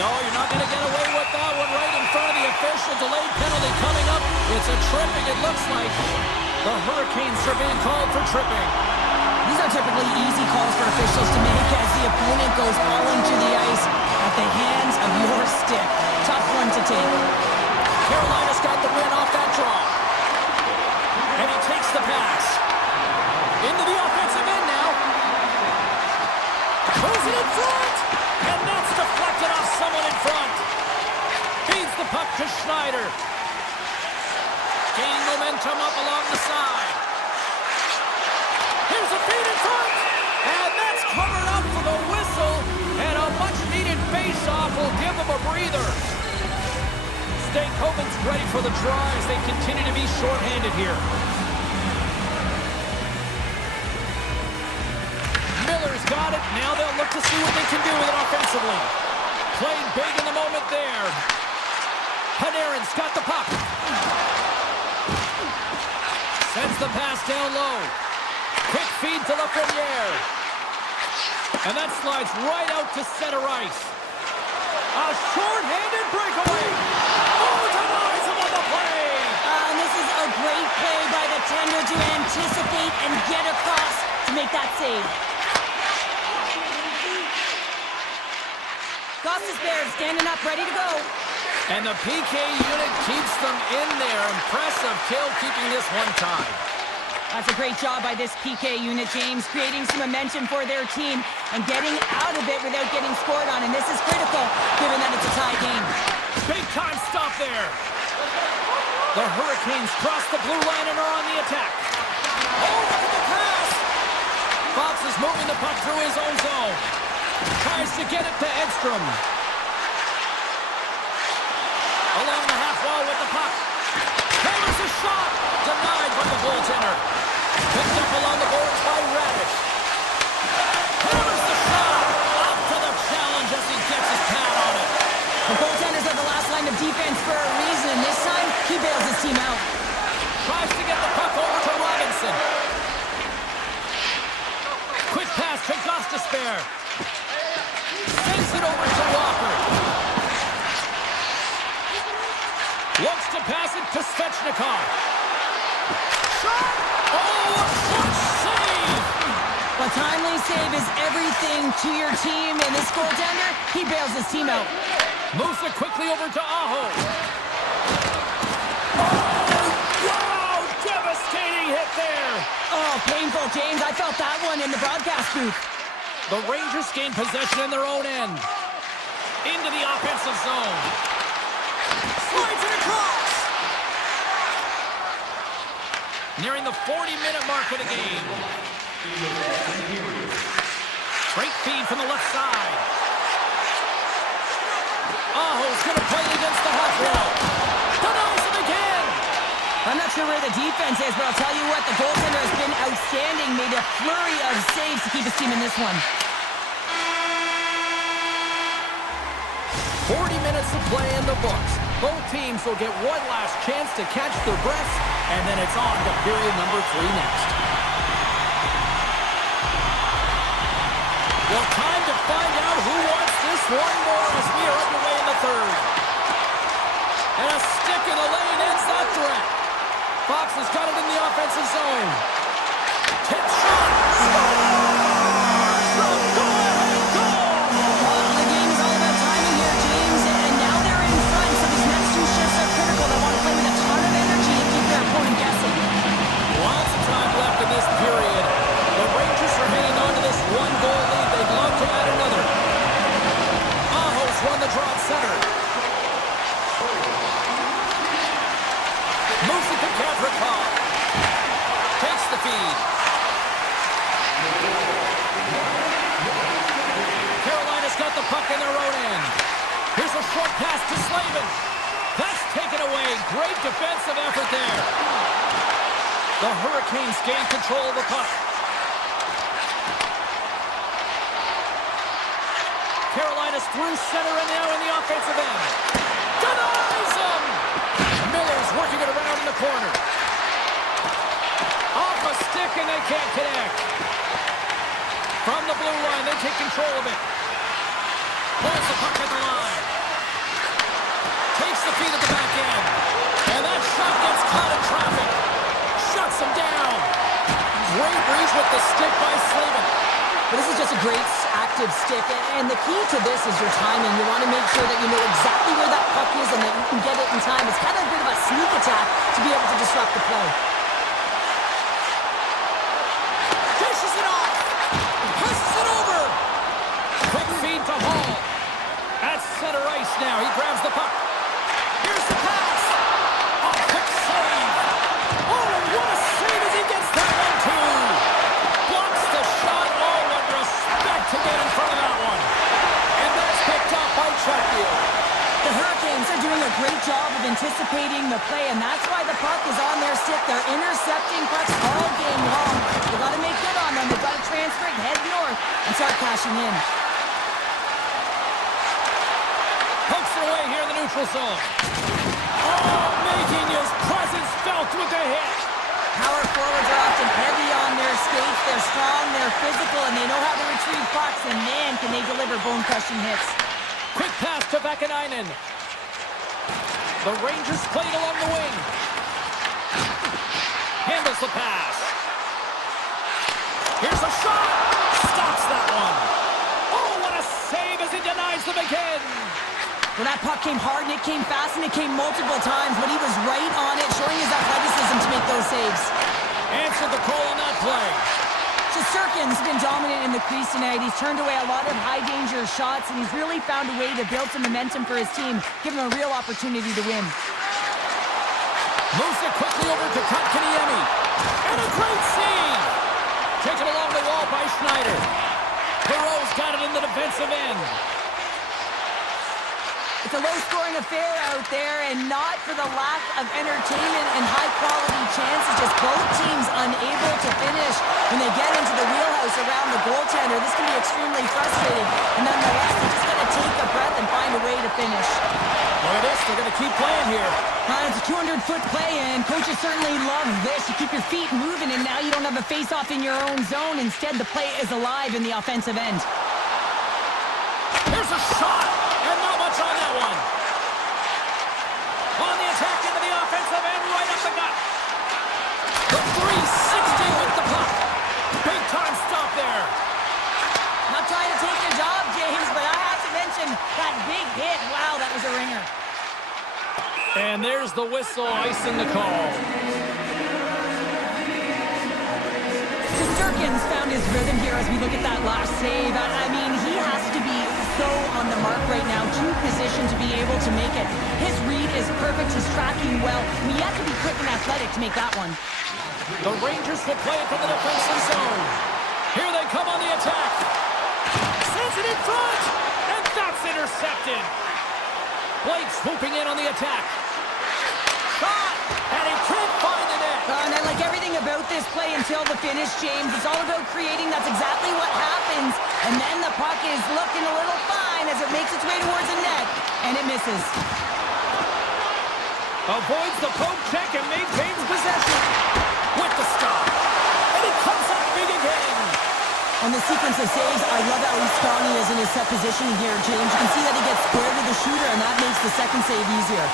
No, you're not going to get away with that one right in front of the official. Delayed penalty coming up. It's a tripping, it looks like. The Hurricanes are being called for tripping. These are typically easy calls for officials to make as the opponent goes falling to the ice at the hands of your stick. Tough one to take. Carolina's got the win off that draw. And he takes the pass. Into the offensive end now. Throws it in front. And that's deflected off someone in front. Feeds the puck to Schneider. Gaining momentum up along the side. Here's a feed in front. And that's covered up for the whistle. And a much-needed face-off will give them a breather. Stankoven's ready for the draw as they continue to be shorthanded here. Miller's got it. Now they'll look to see what they can do with it offensively. Played big in the moment there. Panarin's got the puck. Sends the pass down low. Quick feed to Lafreniere. And that slides right out to center ice. A short-handed breakaway. Oh, denies him on the play. And this is a great play by the tender to anticipate and get across to make that save. Costas Baird standing up, ready to go. And the PK unit keeps them in there. Impressive kill, keeping this one tied. That's a great job by this PK unit, James, creating some momentum for their team and getting out of it without getting scored on. And this is critical, given that it's a tie game. Big time stop there. The Hurricanes cross the blue line and are on the attack. Oh, look at the pass. Fox is moving the puck through his own zone. Tries to get it to Edstrom. Along the half wall with the puck. Hammers a shot. Denied by the goaltender. Picked up along the boards by Radish. Hammers the shot. Up to the challenge as he gets his pad on it. The goaltenders are the last line of defense for a reason. This time, he bails his team out. Tries to get the puck over to Robinson. Quick pass to Gostisbehere. Sends it over to Walker. Looks to pass it to Svechnikov. Shot! Oh, a clutch save! A timely save is everything to your team, and this goaltender, he bails his team out. Moves it quickly over to Aho. Oh, fault, James. I felt that one in the broadcast booth. The Rangers gain possession in their own end. Into the offensive zone. Slides it across. Nearing the 40-minute mark of the game. Great feed from the left side. Aho's going to play against the half wall. Denies him again. I'm not sure where the defense is, but I'll tell you what, the goaltender has been outstanding. Made a flurry of saves to keep his team in this one. 40 minutes to play in the books. Both teams will get one last chance to catch their breaths, and then it's on to period number 3 next. Well, time to find out who wants this one more as we are underway in the third. And a stick in the lane ends that threat. Fox has got it in the offensive zone. Tip shot. The go-ahead goal. Well, the game is all about timing here, James, and now they're in front, so these next 2 shifts are critical. They want to play with a ton of energy and keep their opponent guessing. Lots of time left in this period. The Rangers are hanging on to this 1-goal lead. They'd love to add another. Aho's won the draw at center. Moves it to Gavrikov. Takes the feed. Carolina's got the puck in their own end. Here's a short pass to Slavin. That's taken away. Great defensive effort there. The Hurricanes gain control of the puck. Carolina's through center and now in the offensive end. Denies him! Miller's working it around in the corner. Off a stick and they can't connect. From the blue line, they take control of it. Pulls the puck at the line. Takes the feed at the back end. And that shot gets caught in traffic. Shuts him down. Great reach with the stick by Slavin. But this is just a great active stick, and the key to this is your timing. You want to make sure that you know exactly where that puck is and that you can get it in time. It's kind of a bit of a sneak attack to be able to disrupt the play. Dishes it off. Passes it over. Quick feed to Hall. At center ice now. He grabs the puck. Here's the pass. A quick save. Oh, and what a save as he gets that one too. Blocks the shot. Oh, what respect to get in front of that one. And that's picked up by Chatfield. The Hurricanes are doing a great job of anticipating the play, and that's why the puck is on their stick. They're intercepting pucks all game long. They've got to make good on them. They've got to transfer it, head north, and start cashing in. Pokes it away here in the neutral zone. Oh, making his presence felt with the hit. Power forwards are often heavy on their skates. They're strong, they're physical, and they know how to retrieve pucks, and man, can they deliver bone-crushing hits. Quick pass to Vakanainen. The Rangers played along the wing. Handles the pass. Here's a shot. Stops that one. Oh, what a save as he denies them again. Well, that puck came hard, and it came fast, and it came multiple times, but he was right on it, showing his athleticism to make those saves. Answered the call on that play. Shesterkin's been dominant in the crease tonight. He's turned away a lot of high-danger shots, and he's really found a way to build some momentum for his team, give him a real opportunity to win. Moves it quickly over to Kotkaniemi. And a great save. Taken along the wall by Schneider. Perreault's got it in the defensive end. It's a low-scoring affair out there, and not for the lack of entertainment and high-quality chances. Just both teams unable to finish when they get into the wheelhouse around the goaltender. This can be extremely frustrating. And nonetheless, they just got to take a breath and find a way to finish. Look at this. They're going to keep playing here. It's a 200-foot play, and coaches certainly love this. You keep your feet moving, and now you don't have a face-off in your own zone. Instead, the play is alive in the offensive end. There's a shot, and not much on that one. On the attack into the offensive end, right up the gut. The 360 with the puck. Big time stop there. Not trying to take your job, James, but I have to mention that big hit. Wow, that was a ringer. And there's the whistle icing the call. To Durkin's found his rhythm here as we look at that last save. I mean, he has to be so on the mark right now, to position to be able to make it. His read is perfect. He's tracking well. I mean, you have to be quick and athletic to make that one. The Rangers will play it from the defensive zone. Here they come on the attack. Sends it in front, and that's intercepted. Blake swooping in on the attack. Shot, and he can't find the net. And I like everything about this play until the finish, James. It's all about creating. That's exactly what happens. And then the puck is looking a little fine as it makes its way towards the net, and it misses. Avoids the poke check and maintains possession. With the stop. And he comes up big again. On the sequence of saves, I love how strong he is in his set position here, James. You can see that he gets square to the shooter, and that makes the second save easier.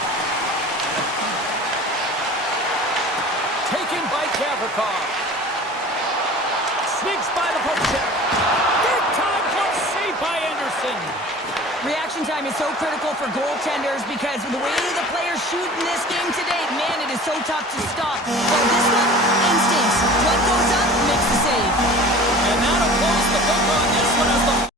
Taken by Gavrikov. Sneaks by the poke check. Big time glove save by Anderson. Reaction time is so critical for goaltenders because the way the players shoot in this game today, man, it is so tough to stop. So this one, instincts. What goes up makes the save. And that'll close the book on this one as the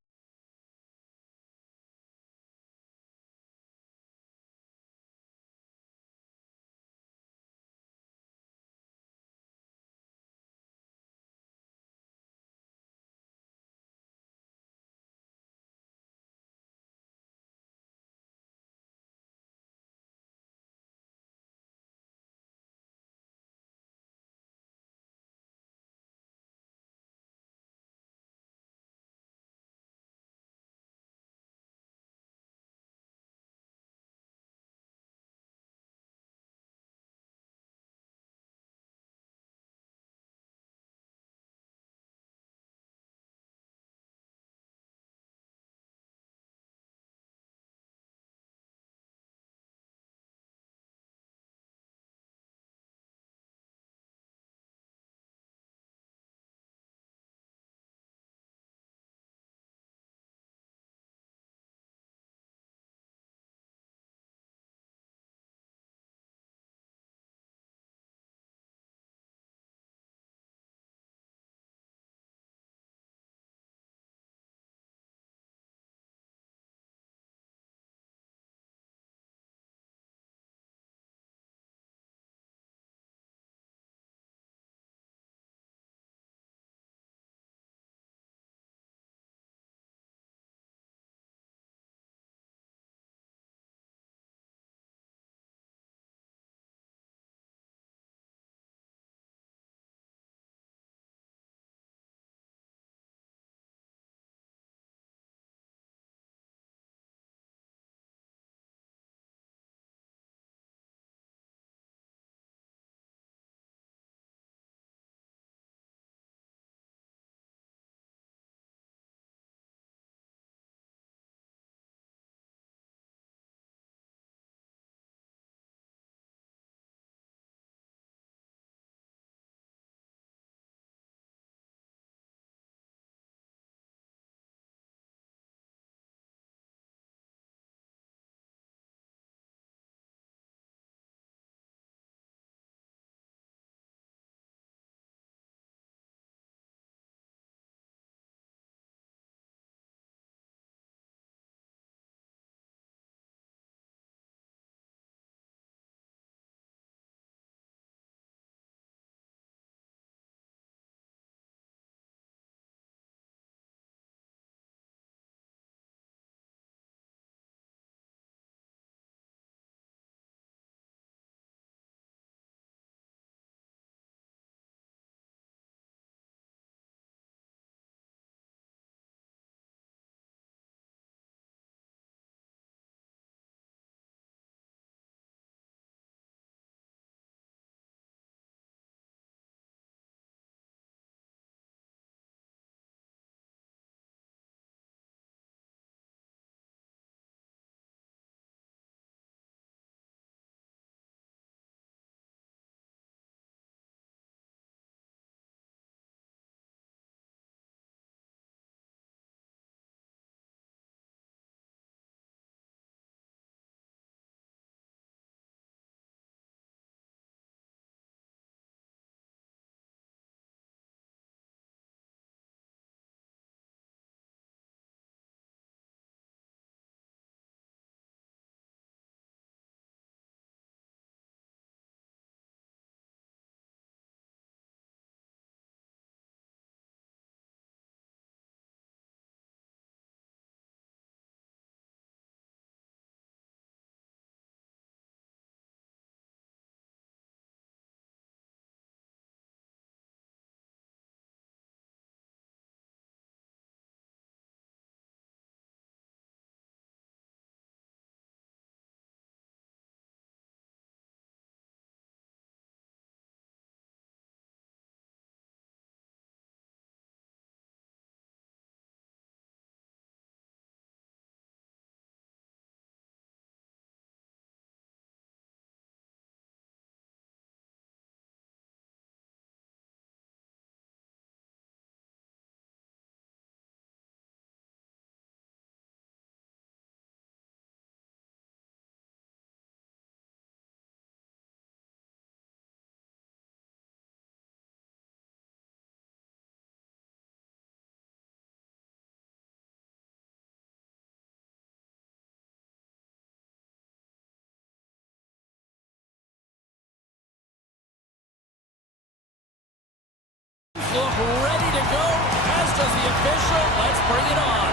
spring it on.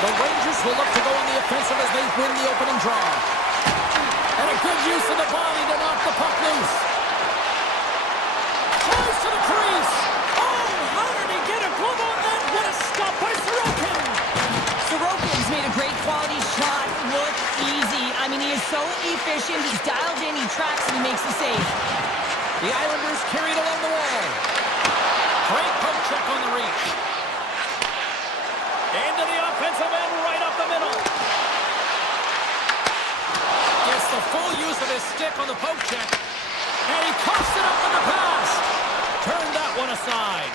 The Rangers will look to go on the offensive as they win the opening draw. And a good use of the body to knock the puck loose. Tries to the crease. Oh, how did he get a glove on that? What a stop by Sorokin. Sorokin's made a great quality shot look easy. I mean, he is so efficient. He's dialed in, he tracks, and he makes the save. The Islanders carried along the wall. Great poke check on the reach. Into the offensive end, right up the middle. Gets the full use of his stick on the poke check. And he coughs it up with the pass. Turned that one aside.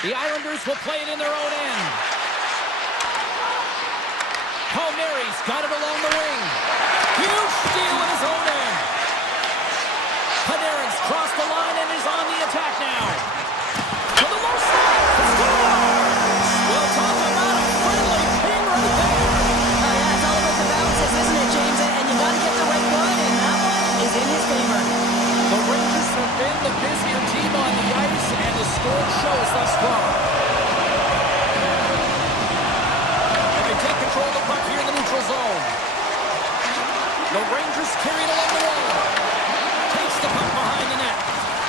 The Islanders will play it in their own end. Palmieri's got it along the wing. Huge steal in his own end. Panarin's crossed the line and is on the attack now. To the low side. Scores! We'll talk about a friendly ping right there. Yeah, it's all about the bounces, isn't it, James? And you got to get the right one, and that one is in his favor. The Rangers have been the busier team on the ice, and the score shows thus far. And they take control of the puck here in the neutral zone. The Rangers carry it along the wall. Takes the puck behind the net.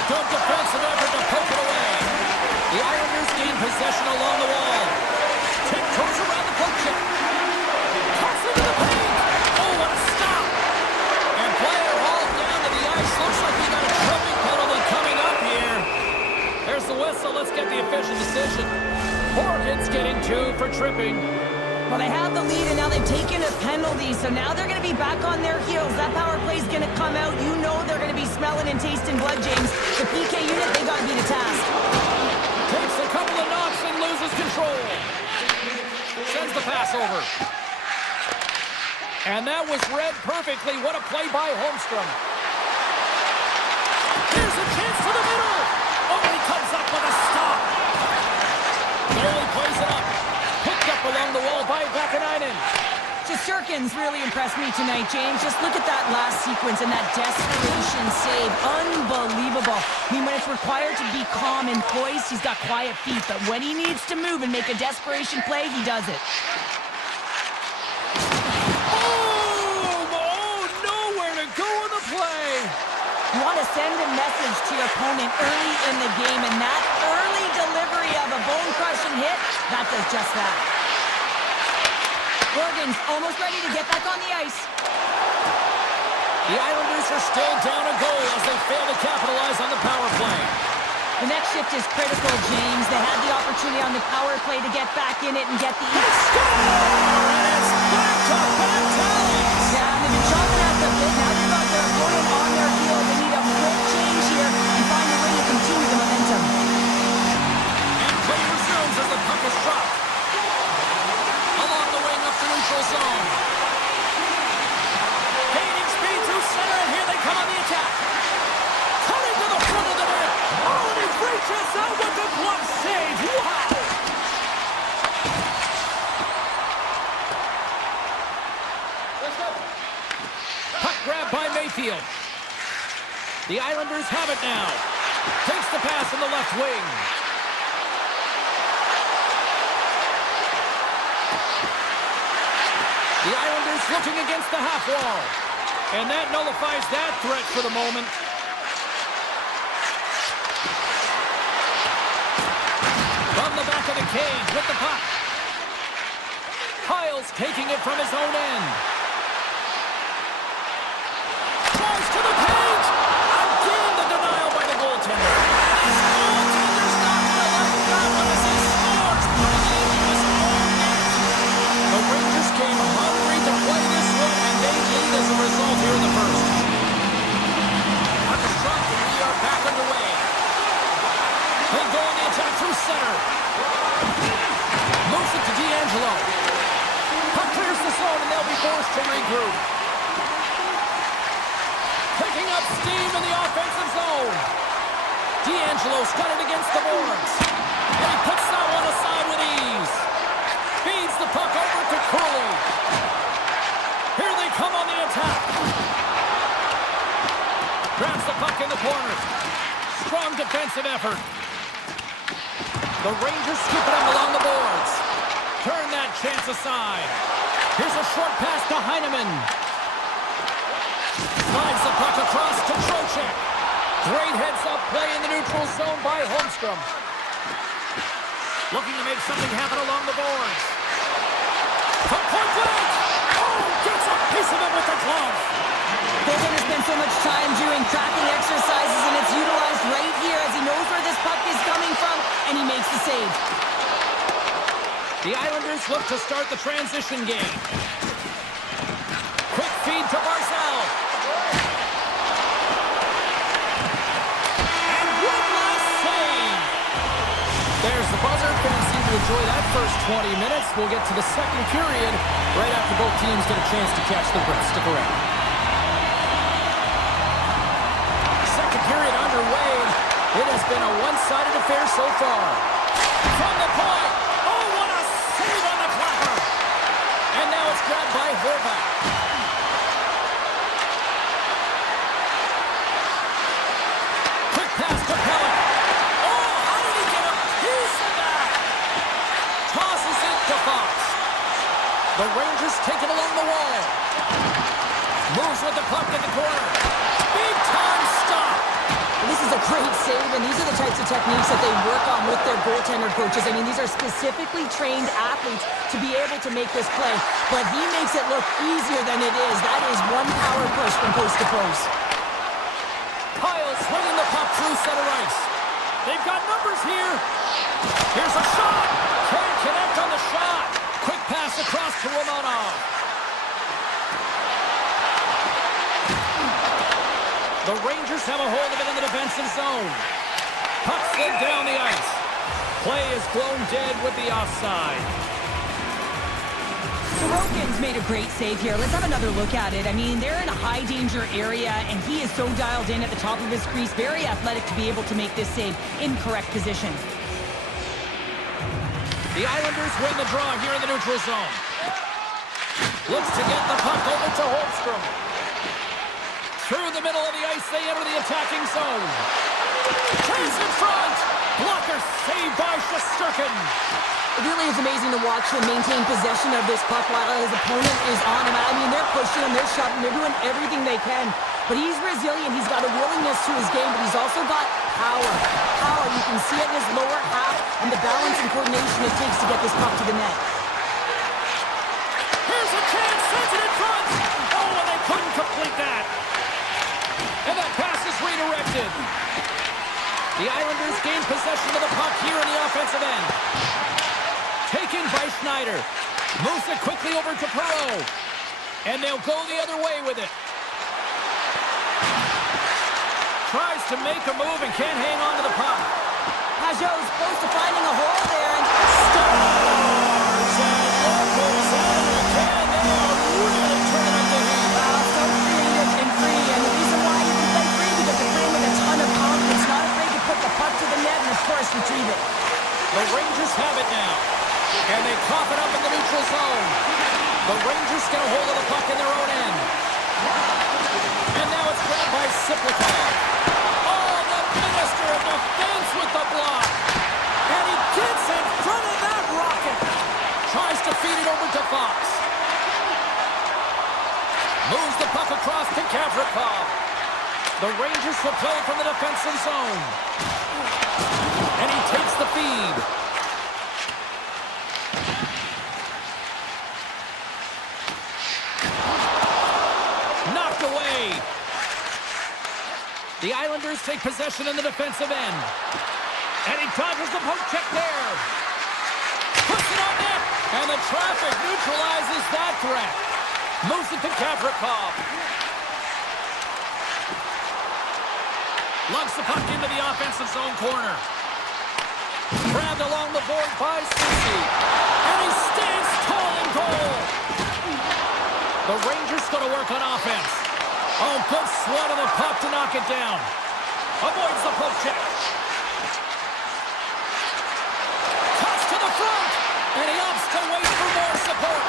Good defensive effort to poke it away. The Islanders gain possession along the wall. Tiptoes around the poke check. Cuts into the paint. Oh, what a stop. And player hauled down to the ice. Looks like we got a tripping penalty coming up here. There's the whistle. Let's get the official decision. Morgan's getting 2 for tripping. Well, they have the lead, and now they've taken a penalty, so now they're going to be back on their heels. That power play is going to come out. You know they're going to be smelling and tasting blood, James. The PK unit, they got to be the task. Takes a couple of knocks and loses control. Sends the pass over. And that was read perfectly. What a play by Holmstrom. Here's a chance to the middle. Oh, he comes up with a stop. Barely plays it up. Picked up along the wall by Vakanainen. Shesterkin's really impressed me tonight, James. Just look at that last sequence and that desperation save. Unbelievable. I mean, when it's required to be calm and poised, he's got quiet feet. But when he needs to move and make a desperation play, he does it. Oh, nowhere to go in the play. You want to send a message to your opponent early in the game, and that early delivery of a bone-crushing hit, that does just that. Morgan's almost ready to get back on the ice. The Islanders are still down a goal as they fail to capitalize on the power play. The next shift is critical, James. They had the opportunity on the power play to get back in it and get the... Score! And it's back to back tallies! Yeah, they've been chopping at the bit. Now they've got their opponent on their heels. They need a quick change here and find a way to continue the momentum. And play resumes as the puck is dropped. Along the wing up the neutral zone. Gaining speed through center, and here they come on the attack. Cutting to the front of the net. Oh, and he reaches out with the glove save. Wow! Puck grab by Mayfield. The Islanders have it now. Takes the pass in the left wing. The Islanders looking against the half wall. And that nullifies that threat for the moment. From the back of the cage with the puck. Kyle's taking it from his own end. Tries to the cage. Again the denial by the goaltender. And his goaltender's not going to let that one as he scores early in his own net. The Rangers came hungry to play this one, and they lead as a result here in the first. Puck is dropped, and we are back underway. They go on the attack through center. Moves it to D'Angelo. Puck clears the zone, and they'll be forced to regroup. Picking up steam in the offensive zone. D'Angelo's got it against the boards. And he puts that one aside with ease. Feeds the puck over to Cooley. Here they come on the attack. Grabs the puck in the corner. Strong defensive effort. The Rangers scoop it up along the boards. Turn that chance aside. Here's a short pass to Heineman. Slides the puck across to Trocheck. Great heads-up play in the neutral zone by Holmstrom. Looking to make something happen along the boards. From point blank! Oh, gets a piece of it with the glove. They're going to spend so much time doing tracking exercises, and it's utilized right here as he knows where this puck is coming from, and he makes the save. The Islanders look to start the transition game. Quick feed to Barzal. And one last save. There's the buzzer. Fans seem to enjoy that first 20 minutes. We'll get to the second period right after both teams get a chance to catch their breath. Stick around. Second period underway. It has been a one-sided affair so far. From the point. Oh, what a save on the clapper. And now it's grabbed by Horvath. Quick pass to Pellet. Oh, how did he get a piece of that? Tosses it to Fox. The Rangers take it along the wall. Moves with the puck in the corner. Big time stop. This is a great save, and these are the types of techniques that they work on with their goaltender coaches. I mean, these are specifically trained athletes to be able to make this play, but he makes it look easier than it is. That is one power push from post to post. Kyle swinging the puck through center ice. They've got numbers here. Here's a shot. Can't connect on the shot. Quick pass across to Romanov. The Rangers have a hold of it in the defensive zone. Puck slid down the ice. Play is blown dead with the offside. Sorokin's made a great save here. Let's have another look at it. I mean, they're in a high-danger area, and he is so dialed in at the top of his crease. Very athletic to be able to make this save in correct position. The Islanders win the draw here in the neutral zone. Looks to get the puck over to Holmstrom. Through the middle of the ice, they enter the attacking zone. Chase in front! Blocker saved by Shesterkin. It really is amazing to watch him maintain possession of this puck while his opponent is on him. I mean, they're pushing him, they're shoving, they're doing everything they can. But he's resilient, he's got a willingness to his game, but he's also got power. Power, you can see it in his lower half and the balance and coordination it takes to get this puck to the net. Here's a chance, sends it in front! Oh, and they couldn't complete that! And that pass is redirected. The Islanders gain possession of the puck here in the offensive end. Taken by Schneider. Moves it quickly over to Perreault. And they'll go the other way with it. Tries to make a move and can't hang on to the puck. Pajot's close to finding a hole there and Stars and locals out again. They are really turning up the heat. so creative and free. And the reason why you can play free because you're playing with a ton of confidence, not afraid to put the puck to the net and of course retrieve it. The Rangers have it now. And they cough it up in the neutral zone. The Rangers get a hold of the puck in their own end. And now it's grabbed by Siplikov. Oh, the Minister of Defense with the block. And he gets in front of that rocket. Tries to feed it over to Fox. Moves the puck across to Gavrikov. The Rangers will play from the defensive zone. And he takes the feed. Knocked away. The Islanders take possession in the defensive end. And he dodges the poke check there. Puts it on net. And the traffic neutralizes that threat. Moves it to Gavrikov. Lugs the puck into the offensive zone corner. Grabbed along the board by Susi. And he stands tall in goal. The Rangers going to work on offense. Oh, good swat of the puck to knock it down. Avoids the poke check. Cuts to the front. And he opts to wait for more support.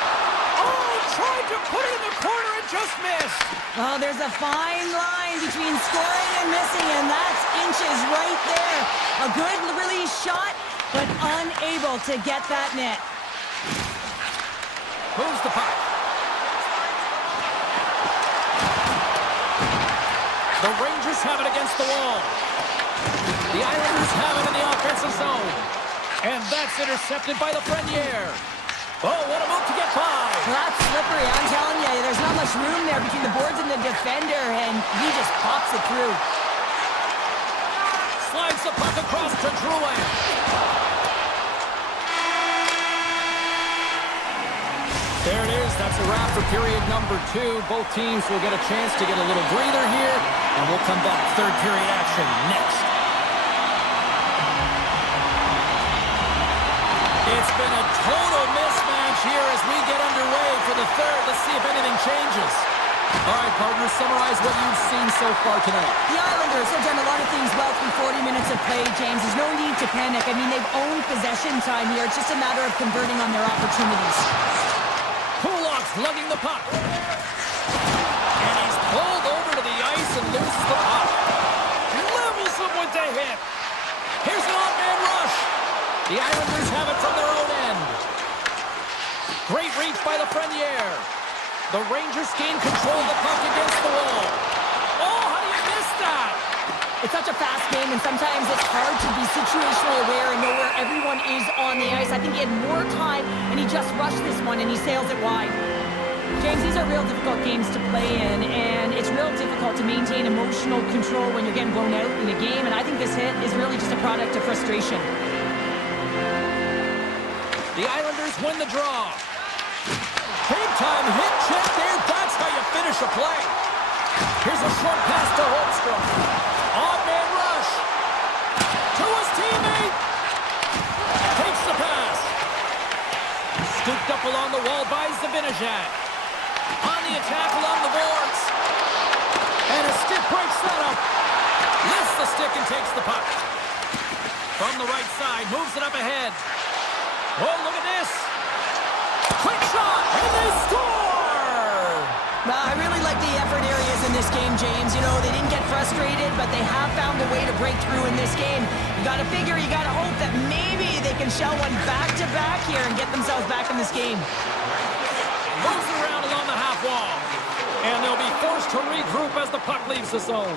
Oh, tried to put it in the corner and just missed. Well, there's a fine line between scoring and missing, and that's inches right there. A good release shot, but unable to get that net. Moves the puck. The Rangers have it against the wall. The Islanders have it in the offensive zone. And that's intercepted by Lafreniere. Oh, what a move to get by. Well, that's slippery, I'm telling you. There's not much room there between the boards and the defender, and he just pops it through. Slides the puck across to Drouin. There it is. That's a wrap for period number 2. Both teams will get a chance to get a little breather here, and we'll come back. Third period action next. It's been a total mismatch here as we get underway for the third. Let's see if anything changes. All right, partners, summarize what you've seen so far tonight. The Islanders have done a lot of things well through 40 minutes of play, James. There's no need to panic. I mean, they've owned possession time here. It's just a matter of converting on their opportunities. Kulak's lugging the puck. And he's pulled over to the ice and loses the puck. Levels him with the hit. Here's an odd-man rush. The Islanders have it from their own end. Great reach by Lafreniere. The Rangers gain control of the puck against the wall. Oh, how do you miss that? It's such a fast game, and sometimes it's hard to be situationally aware and know where everyone is on the ice. I think he had more time, and he just rushed this one, and he sails it wide. James, these are real difficult games to play in, and it's real difficult to maintain emotional control when you're getting blown out in a game, and I think this hit is really just a product of frustration. The Islanders win the draw. Big time hit check there. That's how you finish a play. Here's a short pass to Holmstrom. Odd-man rush. To his teammate. Takes the pass. Scooped up along the wall by Zibanejad. On the attack along the boards. And a stick break setup. Lifts the stick and takes the puck. From the right side, moves it up ahead. Oh, look at this. Quick shot, and they score! Well, I really like the effort areas in this game, James. You know, they didn't get frustrated, but they have found a way to break through in this game. You got to figure, you got to hope that maybe they can shell one back-to-back here and get themselves back in this game. Moves it around along the half wall. And they'll be forced to regroup as the puck leaves the zone.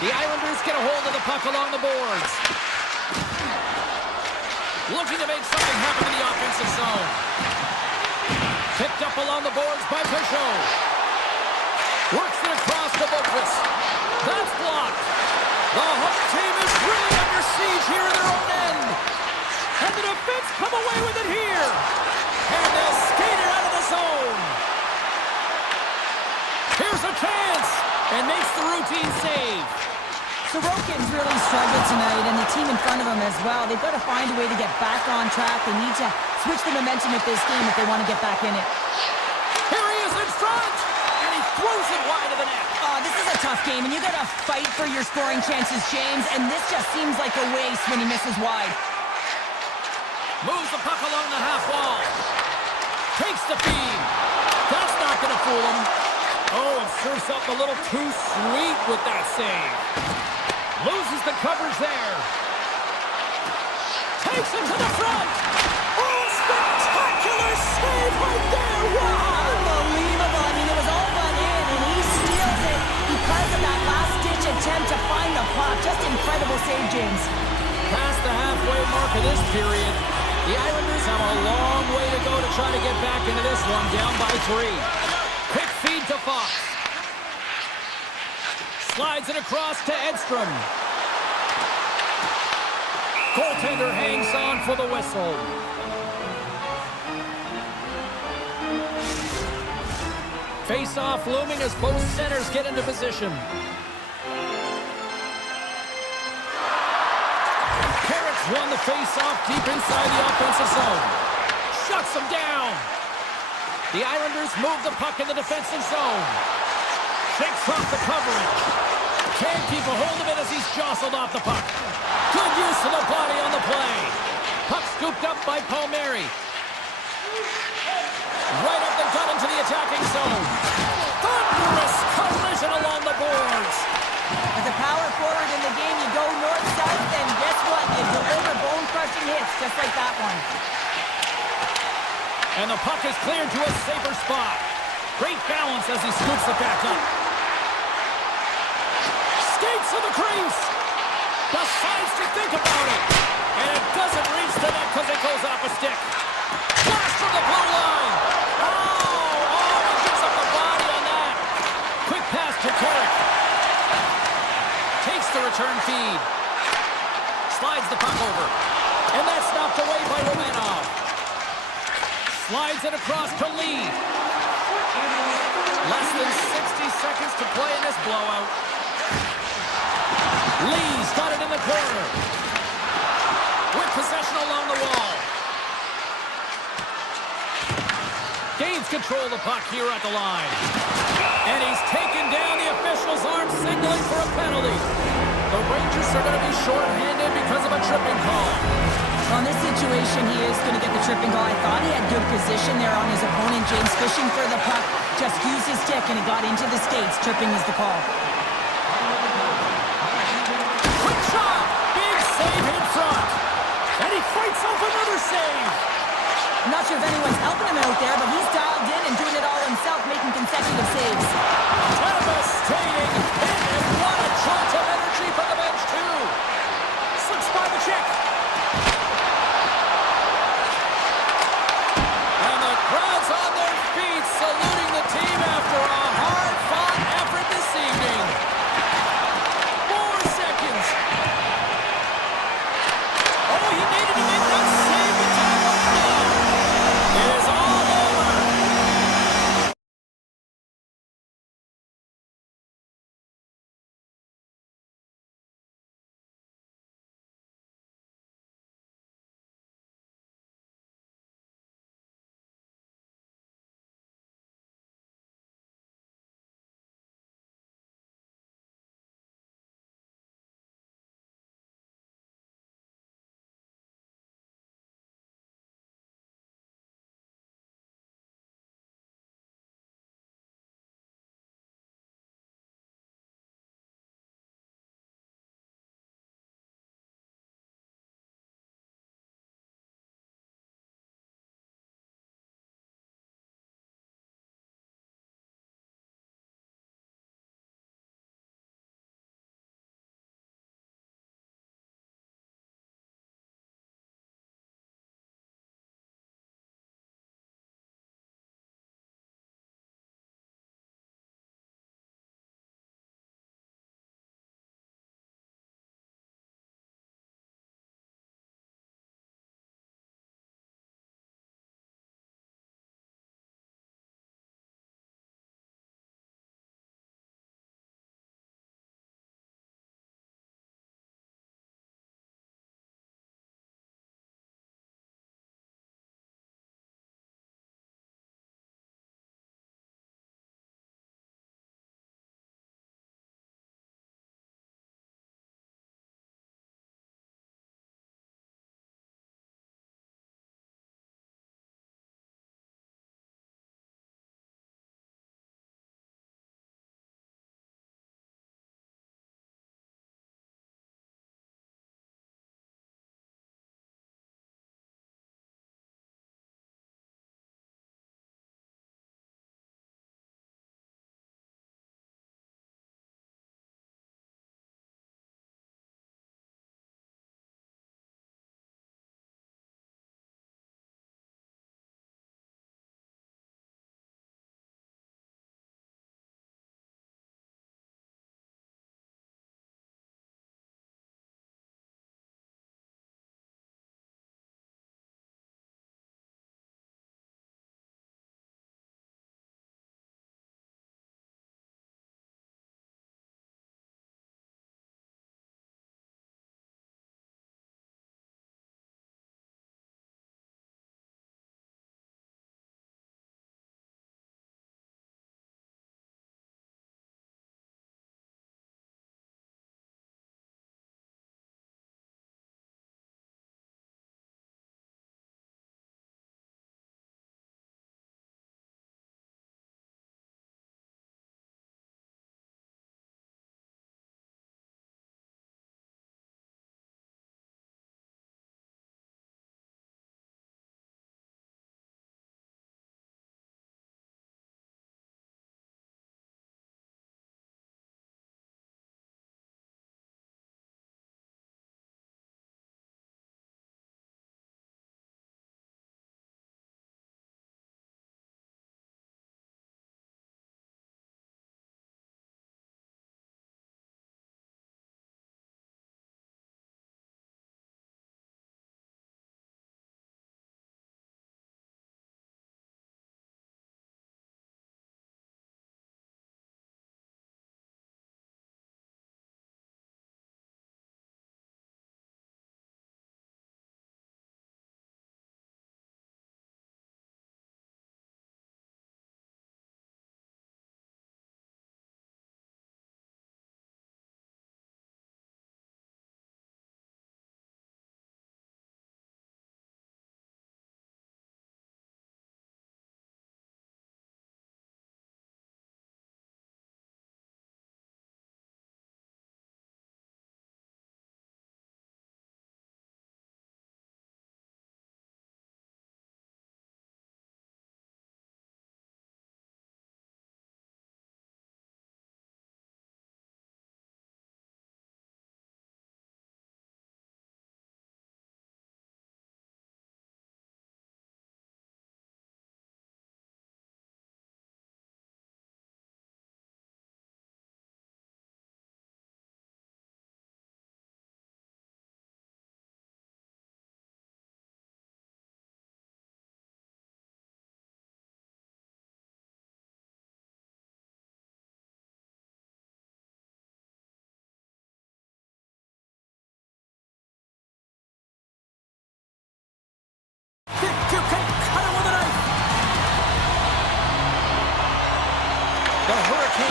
The Islanders get a hold of the puck along the boards. Looking to make something happen in the offensive zone. Picked up along the boards by Peugeot. Works it across to Boquist. That's blocked. The home team is really under siege here in their own end. And the defense come away with it here. And they'll skate it out of the zone. Here's a chance. And makes the routine save. Sorokin's really struggled tonight, and the team in front of him as well. They've got to find a way to get back on track. They need to switch the momentum of this game if they want to get back in it. Here he is in front, and he throws it wide of the net. This is a tough game, and you got to fight for your scoring chances, James, and this just seems like a waste when he misses wide. Moves the puck along the half wall. Takes the feed. That's not going to fool him. Oh, and serves up a little too sweet with that save. Loses the coverage there. Takes him to the front. Oh, spectacular save right there. Wow. Unbelievable. I mean, it was all but in, and he steals it because of that last-ditch attempt to find the puck. Just incredible save, James. Past the halfway mark of this period, the Islanders have a long way to go to try to get back into this one, down by 3. Quick feed to Fox. Slides it across to Edstrom. Goaltender hangs on for the whistle. Face-off looming as both centers get into position. Carrick's won the face-off deep inside the offensive zone. Shuts them down. The Islanders move the puck in the defensive zone. Shakes off the coverage. Can't keep a hold of it as he's jostled off the puck. Good use of the body on the play. Puck scooped up by Palmieri. Right up the gut into the attacking zone. Thunderous collision along the boards. As a power forward in the game, you go north-south, and guess what? You deliver is cleared to a safer spot. Great balance as he scoops it back up. Skates to the crease. Decides to think about it. And it doesn't reach the net because it goes off a stick. Flash from the blue line. Oh, he gives up the body on that. Quick pass to Carrick. Takes the return feed. Slides the puck over. And that's knocked away by Romanov. Slides it across to Lee. Less than 60 seconds to play in this blowout. Lee's got it in the corner. With possession along the wall. Gains control of the puck here at the line. And he's taken down. The officials aren't signaling for a penalty. The Rangers are going to be short-handed because of a tripping call. Well, in this situation, he is going to get the tripping call. I thought he had good position there on his opponent. James fishing for the puck. Just used his stick and it got into the skates. Tripping is the call. Quick shot! Big save in front. And he fights off another save. I'm not sure if anyone's helping him out there, but he's dialed in and doing it all himself, making consecutive saves. Devastating hit, and what a jolt of energy from the bench, too. Slips by the check. And the crowd's on their feet, saluting the team after a hard-fought effort this evening. 4 seconds. Oh, he needed to make that save to tie one down. It is all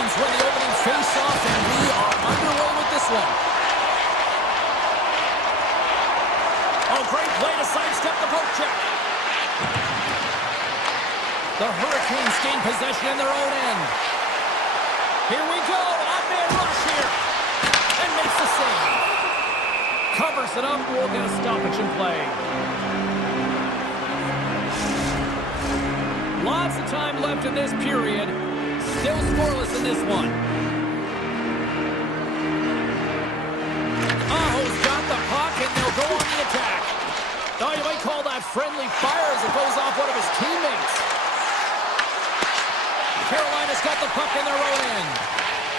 Hurricanes win the opening face-off, and we are underway with this one. Oh, great play to sidestep the poke check. The Hurricanes gain possession in their own end. Here we go, odd-man rush here, and makes the save. Covers it up, we'll get a stoppage in play. Lots of time left in this period. Still scoreless in this one. Aho's got the puck, and they'll go on the attack. Now you might call that friendly fire as it goes off one of his teammates. Carolina's got the puck in their own end.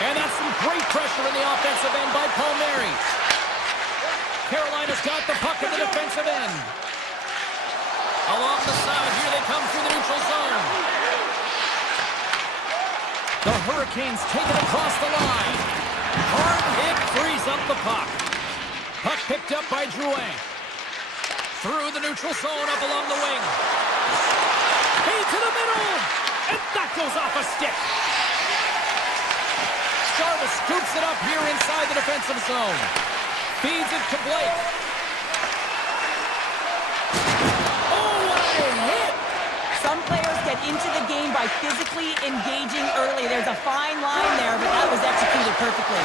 And that's some great pressure in the offensive end by Palmieri. Carolina's got the puck in the defensive end. Along the side, here they come through the neutral zone. The Hurricanes take it across the line. Hard hit frees up the puck. Puck picked up by Drouin. Through the neutral zone, up along the wing. Feed to the middle, and that goes off a stick. Jarvis scoops it up here inside the defensive zone. Feeds it to Blake. Some players get into the game by physically engaging early. There's a fine line there, but that was executed perfectly.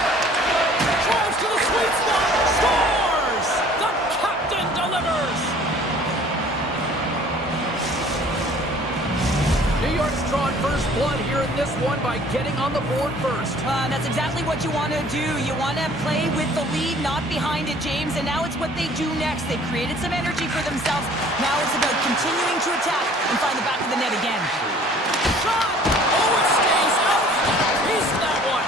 Drives to the sweet spot, scores! The captain delivers! New York's drawn first blood here in this one by getting on the board first. That's exactly what you want to do. You want to play with the lead, not behind it, James. And now it's what they do next. They created some energy for themselves. Now it's about continuing to attack and find the back of the net again. Shot! Oh, it stays out! He's that one!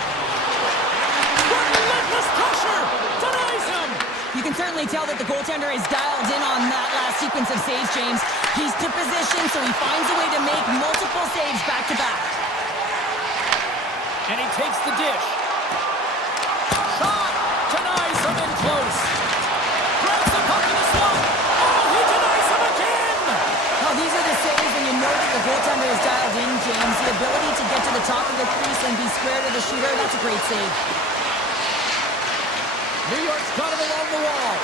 Relentless pressure! Denies him! You can certainly tell that the goaltender is dialed in on that last sequence of saves, James. He's to position, so he finds a way to make multiple saves back-to-back. And he takes the dish. Shot! Denies him in close. Grabs the puck in the slot. Oh, he denies him again! Now, these are the saves when you know that the goaltender is dialed in, James. The ability to get to the top of the crease and be square to the shooter, that's a great save. New York's got it along the wall.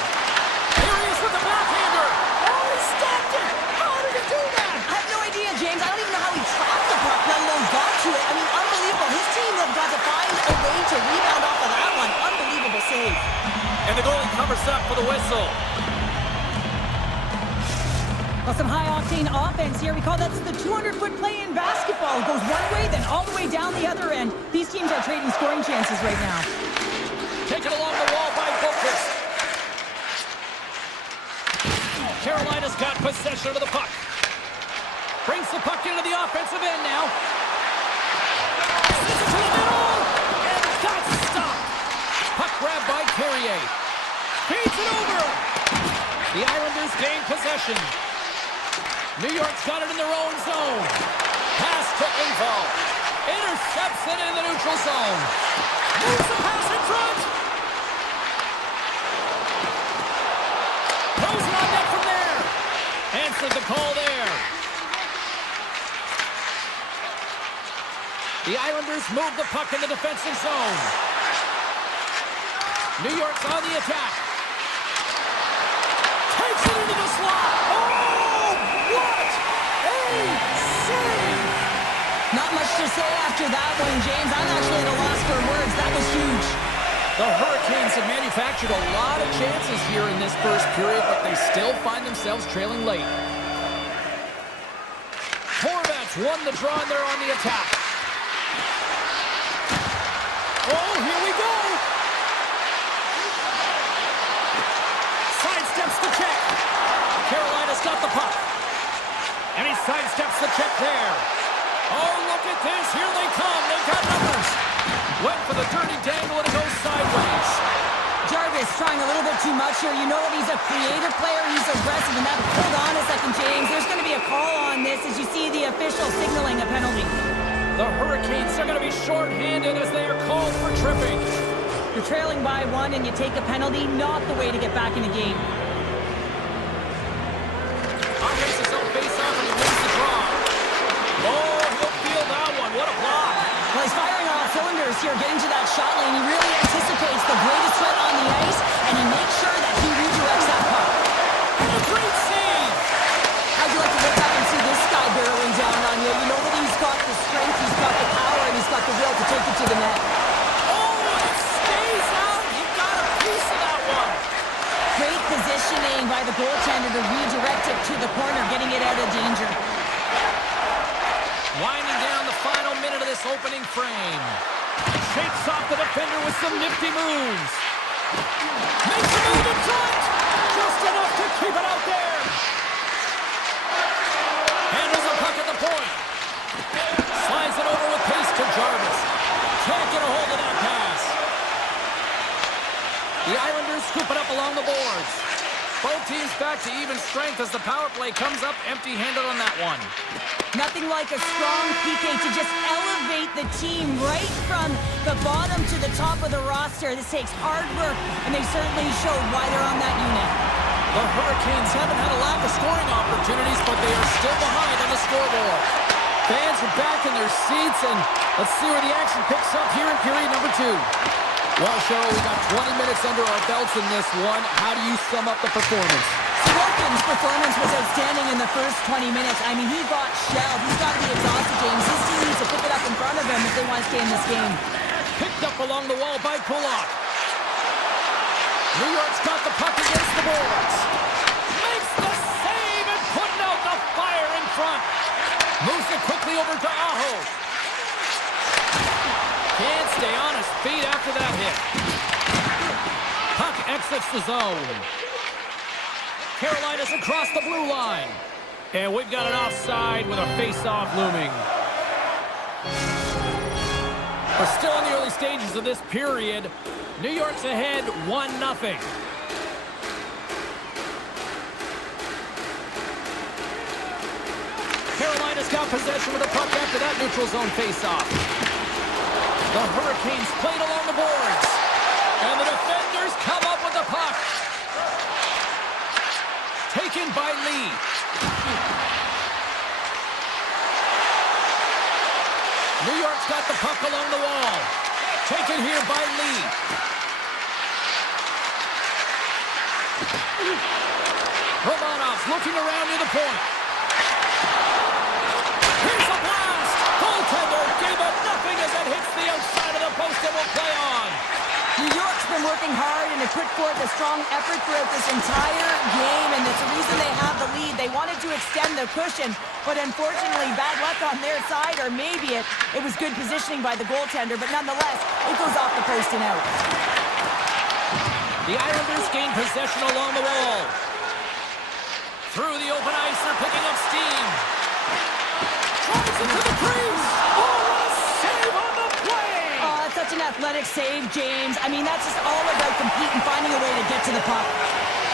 Here he is with the backhander. Oh, he stopped it! How did he do that? I have no idea, James. I don't even know how he trapped the puck, let alone got to it. I mean, unbelievable. His team have got to find a way to rebound off of that one. Unbelievable save. And the goalie covers up for the whistle. Well, some high-octane offense here. We call that the 200-foot play in basketball. It goes one way, then all the way down the other end. These teams are trading scoring chances right now. Taken along the wall by Bokus. Carolina's got possession of the puck. Brings the puck into the offensive end now. Sends it to the middle, and that's stopped. Puck grabbed by Carrier. Feeds it over. The Islanders gain possession. New York's got it in their own zone. Pass to Info. Intercepts it in the neutral zone. Moves the pass in front. Throws it on net from there. Answered the call there. The Islanders move the puck in the defensive zone. New York's on the attack. Takes it into the slot. Oh, what a save! Not much to say after that one, James. I'm actually at a loss for words. That was huge. The Hurricanes have manufactured a lot of chances here in this first period, but they still find themselves trailing late. Horvats won the draw, and they're on the attack. Oh, here we go! Sidesteps the check. Carolina's got the puck. And he sidesteps the check there. Oh, look at this. Here they come. They've got numbers. Went for the dirty dangle, and it goes sideways. Jarvis trying a little bit too much here. You know that he's a creative player. He's aggressive. And that, hold on a second, James. There's going to be a call on this as you see the official signaling a penalty. The Hurricanes are going to be shorthanded as they are called for tripping. You're trailing by one and you take a penalty. Not the way to get back in the game. Offense his own face-off, and he wins the draw. Oh, he'll feel that one. What a block. Well, he's firing on all cylinders. here, getting to that shot lane. He really anticipates the greatest threat on the ice, and he makes sure that he redirects that puck. And a great save! How'd you like to look up and see this guy barreling down on you? You know that he's got the strength, he's got the power, and he's got the will to take it to the net. Oh, it stays out! He got a piece of that one! Great positioning by the goaltender to redirect it to the corner, getting it out of danger. Winding down the final minute of this opening frame. Shakes off the defender with some nifty moves. Makes a move in front! Just enough to keep it out there! Handles the puck at the point. Slides it over with pace to Jarvis. Can't get a hold of that pass. The Islanders scoop it up along the boards. Both teams back to even strength as the power play comes up empty-handed on that one. Nothing like a strong PK to just elevate the team right from the bottom to the top of the roster. This takes hard work, and they certainly showed why they're on that unit. The Hurricanes haven't had a lack of scoring opportunities, but they are still behind on the scoreboard. Fans are back in their seats, and let's see where the action picks up here in period number 2. Well, Cheryl, we got 20 minutes under our belts in this one. How do you sum up the performance? Sorokin's performance was outstanding in the first 20 minutes. I mean, he got shelled. He's got to be exhausted, James. His team needs to pick it up in front of him if they want to stay in this game. Picked up along the wall by Kulak. New York's got the puck against the boards. Makes the save and putting out the fire in front. Moves it quickly over to Aho. Can't stay on his feet after that hit. Puck exits the zone. Carolina's across the blue line. And we've got an offside with a face-off looming. We're still in the early stages of this period. New York's ahead 1-0. Carolina's got possession with the puck after that neutral zone face-off. The Hurricanes played along the boards. And the defenders come up with the puck. Taken by Lee. New York's got the puck along the wall. Taken here by Lee. Romanov's looking around near the point. Here's a blast. Goaltender gave it nothing as it hits the outside of the post and will play on. New York's been working hard and have put forth a strong effort throughout this entire game, and it's the reason they have the lead. They wanted to extend the cushion, but unfortunately, bad luck on their side, or maybe it was good positioning by the goaltender, but nonetheless, it goes off the post and out. The Islanders gain possession along the wall. Through the open ice, they're picking up steam. Drives it to the crease. Oh, what a save on the play! Oh, that's such an athletic save, James. I mean, that's just all about competing, finding a way to get to the puck.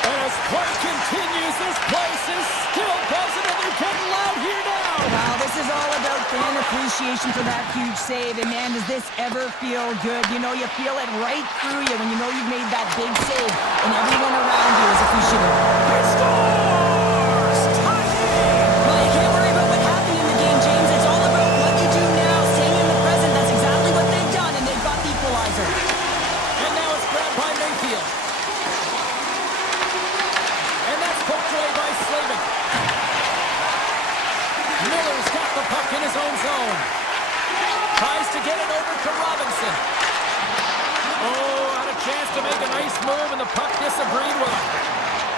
And as play continues, this place is still buzzing, and they're getting loud here now. Wow, this is all about fan appreciation for that huge save. And man, does this ever feel good? You know, you feel it right through you when you know you've made that big save, and everyone around you is appreciative. He scores! Tie game! Well, you can't worry about what happened in the game, James. It's all about what you do now, staying in the present. That's exactly what they've done, and they've got the equalizer. And now it's grabbed by Mayfield. And that's poked away by Slavin. Miller's got the puck in his own zone. Tries to get it over to Robinson. Oh, had a chance to make a nice move, and the puck disagreed with him.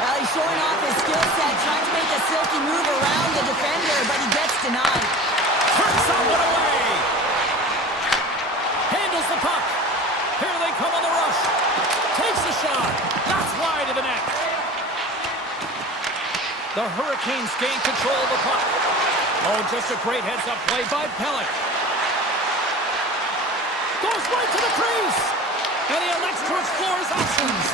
Well, he's showing off his skill set, trying to make a silky move around the defender, but he gets denied. Turns that one away. Handles the puck. Here they come on the rush. Takes a shot. That's wide of the net. The Hurricanes gain control of the puck. Oh, just a great heads-up play by Pellick. Goes right to the crease. And he elects to explore his options.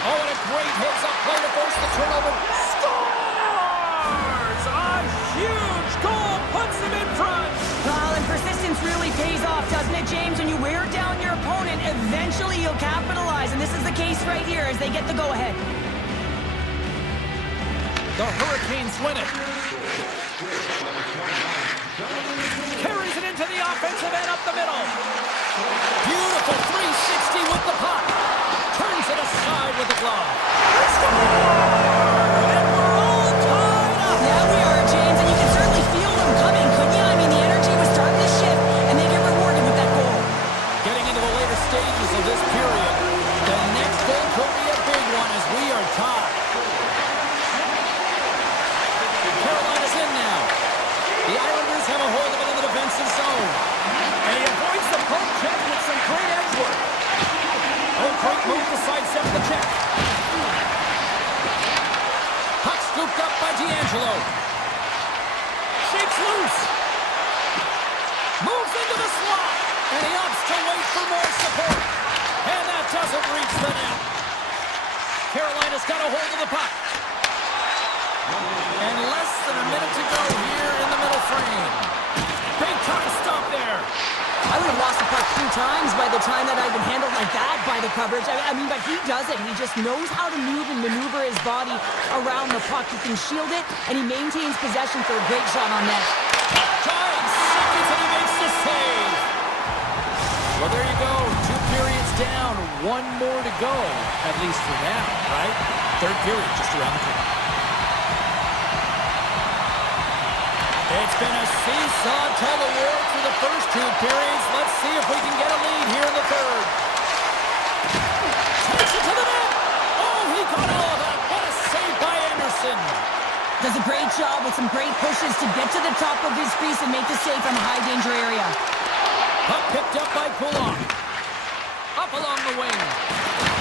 Oh, and a great heads-up play to force the turnover. Scores! A huge goal puts him in front. Well, and persistence really pays off, doesn't it, James? When you wear down your opponent, eventually you'll capitalize. And this is the case right here as they get the go-ahead. The Hurricanes win it. Carries it up the middle. Beautiful 360 with the puck. Turns it aside with the glove. And we're all tied up. Yeah, we are, James, and you can certainly feel them coming, couldn't you? I mean, the energy was starting to shift, and they get rewarded with that goal. Getting into the later stages of this period, the next goal could be a big one as we are tied. Carolina's in now. The Islanders have a hold of it in the defensive zone. And he avoids the poke check with some great edge work. Oh, great move to sidestep the check. Puck scooped up by D'Angelo. Shakes loose. Moves into the slot. And he opts to wait for more support. And that doesn't reach the net. Carolina's got a hold of the puck. And less than a minute to go here in the middle frame. Big time stop there. I would have lost the puck 2 times by the time that I'd been handled like that by the coverage. I mean, but he does it. He just knows how to move and maneuver his body around the puck. He can shield it, and he maintains possession for a great shot on net. 5 seconds and he makes the save. Well, there you go. 2 periods down. 1 more to go, at least for now, right? 3rd period just around the corner. It's been a seesaw tug-of-war through the first 2 periods. Let's see if we can get a lead here in the 3rd. Takes it to the net. Oh, he got all of that. What a save by Anderson. Does a great job with some great pushes to get to the top of his crease and make the save from a high-danger area. Puck picked up by Kulak. Up along the wing.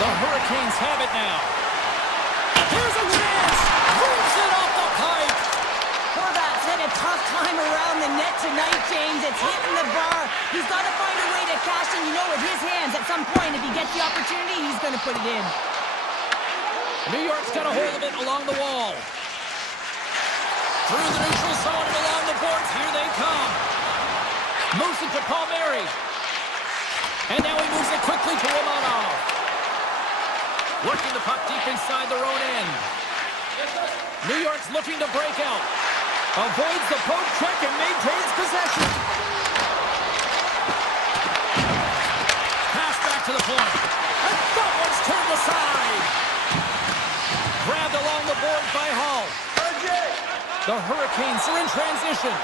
The Hurricanes have it now. Here's a chance. Moves it off the pipe. Horvat's had a tough time around the net tonight, James. It's hitting the bar. He's got to find a way to cash in. You know, with his hands, at some point, if he gets the opportunity, he's going to put it in. New York's got a hold of it along the wall. Through the neutral zone and along the boards. Here they come. Moves it to Palmieri. And now he moves it quickly to Romanov. Working the puck deep inside their own end. New York's looking to break out. Avoids the poke check and maintains possession. Pass back to the point. And that one's turned aside. Grabbed along the boards by Hall. The Hurricanes are in transition.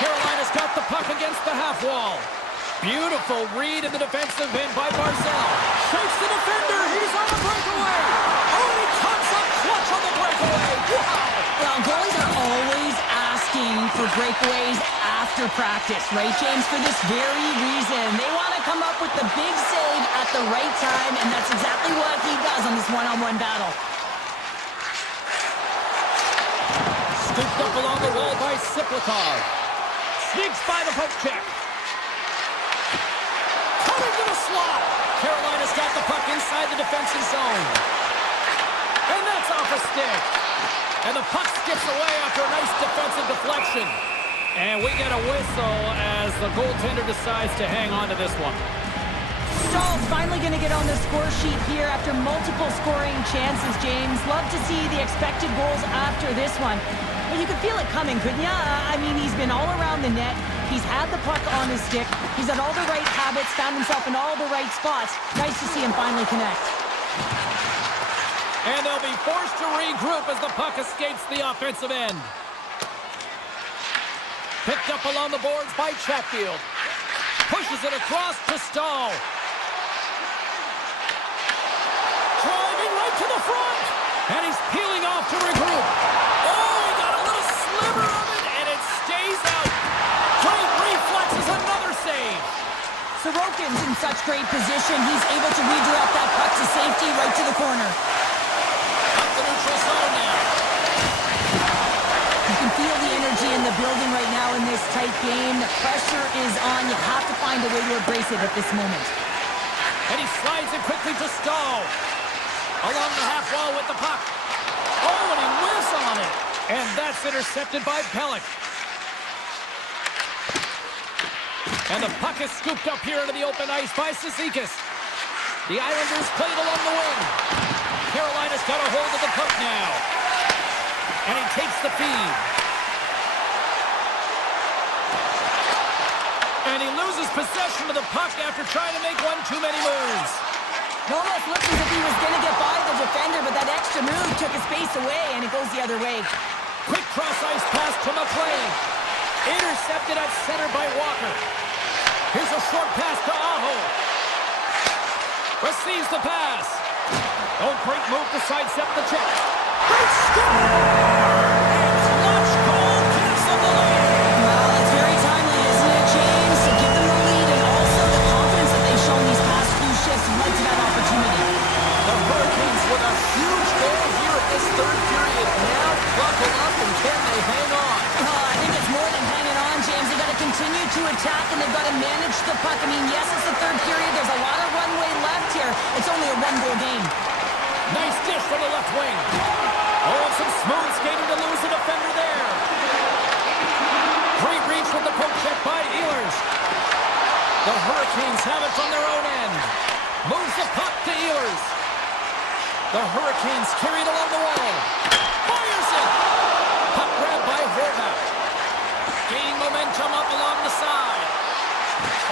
Carolina's got the puck against the half wall. Beautiful read in the defensive end by Barzal. Shakes the defender. He's on the breakaway. Oh, he comes up clutch on the breakaway. Wow. Well, goalies are always asking for breakaways after practice, right, James? For this very reason. They want to come up with the big save at the right time, and that's exactly what he does on this one-on-one battle. Scooped up along the wall by Siplikov. Sneaks by the poke check. Coming to the slot. Carolina's got the puck inside the defensive zone. And that's off a stick. And the puck skips away after a nice defensive deflection. And we get a whistle as the goaltender decides to hang on to this one. Stahl's finally going to get on the score sheet here after multiple scoring chances, James. Love to see the expected goals after this one. But you could feel it coming, couldn't you? I mean, he's been all around the net. He's had the puck on his stick. He's had all the right habits, found himself in all the right spots. Nice to see him finally connect. And they'll be forced to regroup as the puck escapes the offensive end. Picked up along the boards by Chatfield. Pushes it across to Stahl. Driving right to the front. And he's peeling off to regroup. Oh, he got a little sliver of it, and it stays out. Great reflexes, another save. Sorokin's in such great position. He's able to redirect that puck to safety right to the corner. Up the neutral zone now. You can feel the energy in the building right now in this tight game. The pressure is on. You have to find a way to embrace it at this moment. And he slides it quickly to Stahl. Along the half wall with the puck. Oh, and he whiffs on it. And that's intercepted by Pellick. And the puck is scooped up here into the open ice by Cizikas. The Islanders played along the wing. Carolina's got a hold of the puck now. And he takes the feed. And he loses possession of the puck after trying to make one too many moves. It almost looked as if he was going to get by the defender, but that extra move took his space away, and it goes the other way. Quick cross-ice pass to McLean. Intercepted at center by Walker. Here's a short pass to Aho. Receives the pass. Oh, great move to sidestep the check. They score! It's Lutch Cole cancel the lead. Well, that's very timely, isn't it, James? To give them the lead and also the confidence that they've shown these past few shifts led to that opportunity. The Hurricanes with a huge goal here at this third period. Now buckle up, and can they hang on? I think it's more than hanging on, James. They've got to continue to attack, and they've got to manage the puck. I mean, yes, it's the third period. There's a lot of runway left here. It's only a one-goal game. Nice dish from the left wing. Oh, some smooth skating to lose a defender there. Great reach with the poke check by Ehlers. The Hurricanes have it from their own end. Moves the puck to Ehlers. The Hurricanes carry it along the wall. Fires it. Puck grabbed by Horvath. Gaining momentum up along the side.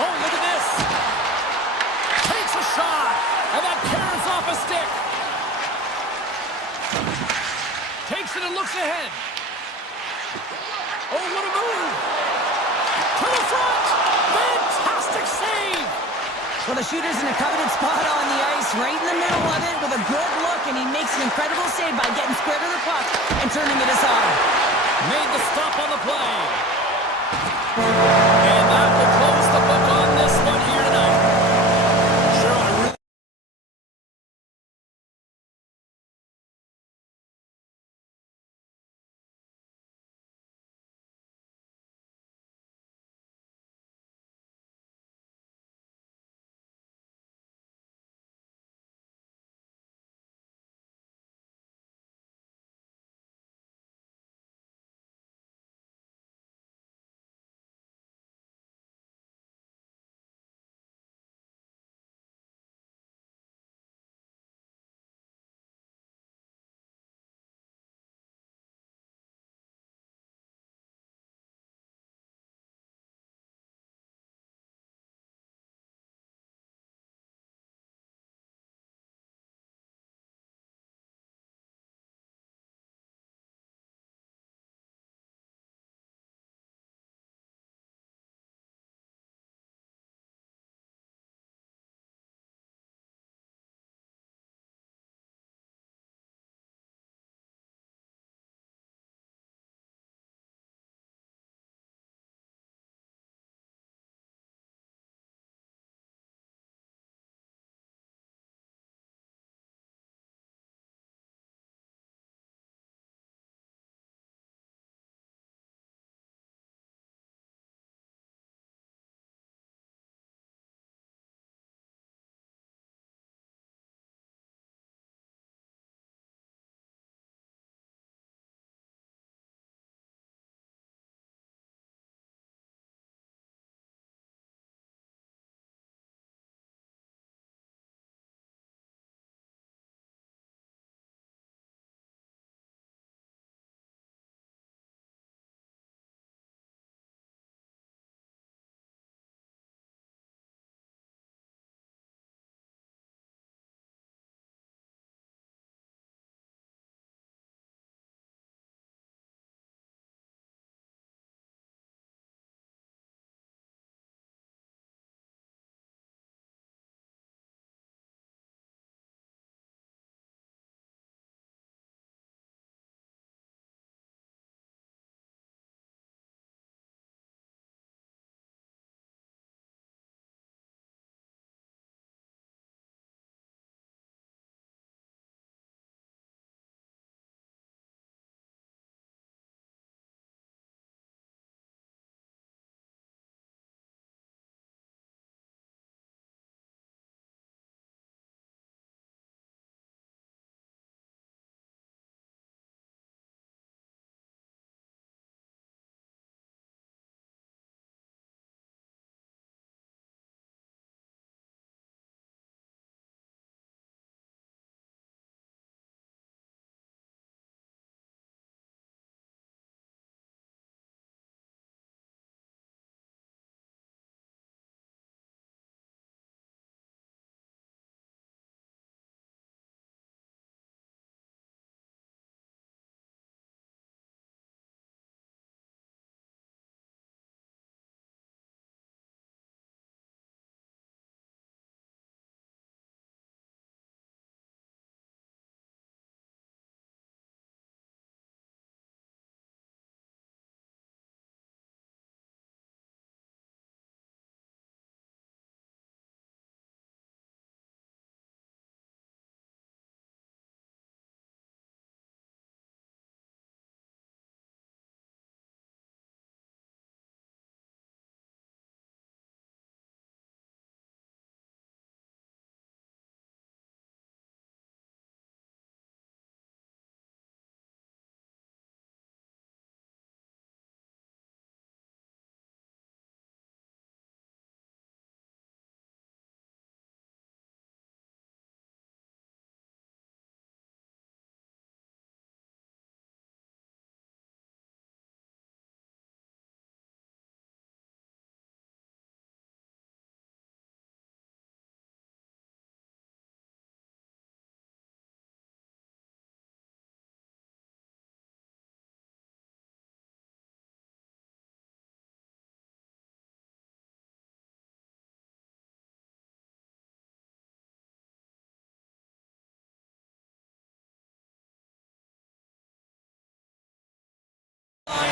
Oh, look at this. Takes a shot. And that carries off a stick. Takes it and looks ahead. Oh, what a move. To the front. Fantastic save. Well, the shooter's in a coveted spot on the ice, right in the middle of it, with a good look, and he makes an incredible save by getting square to the puck and turning it aside. Made the stop on the play. And that will close the book on this one here tonight.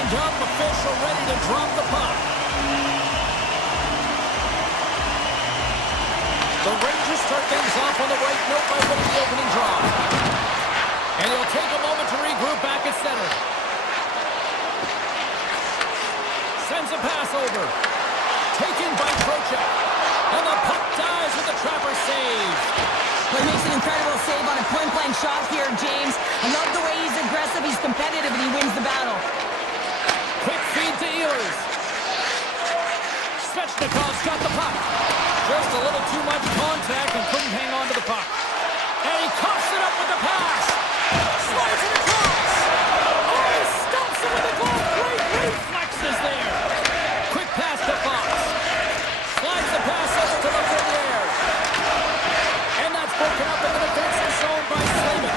warmed up, official ready to drop the puck. The Rangers start things off on the right note by winning the opening draw. And he'll take a moment to regroup back at center. Sends a pass over. Taken by Trocheck. And the puck dies with the trapper save. Well, he makes an incredible save on a point-blank shot here, James. I love the way he's aggressive, he's competitive, and he wins the battle. Quick feed to Ehlers. Svechnikov's got the puck. Just a little too much contact and couldn't hang on to the puck. And he coughs it up with the pass. Slides it across. Oh, he stumps it with the glove. Great reflexes there. Quick pass to Fox. Slides the pass over to Lafreniere. And that's broken up in the defensive zone by Slavin.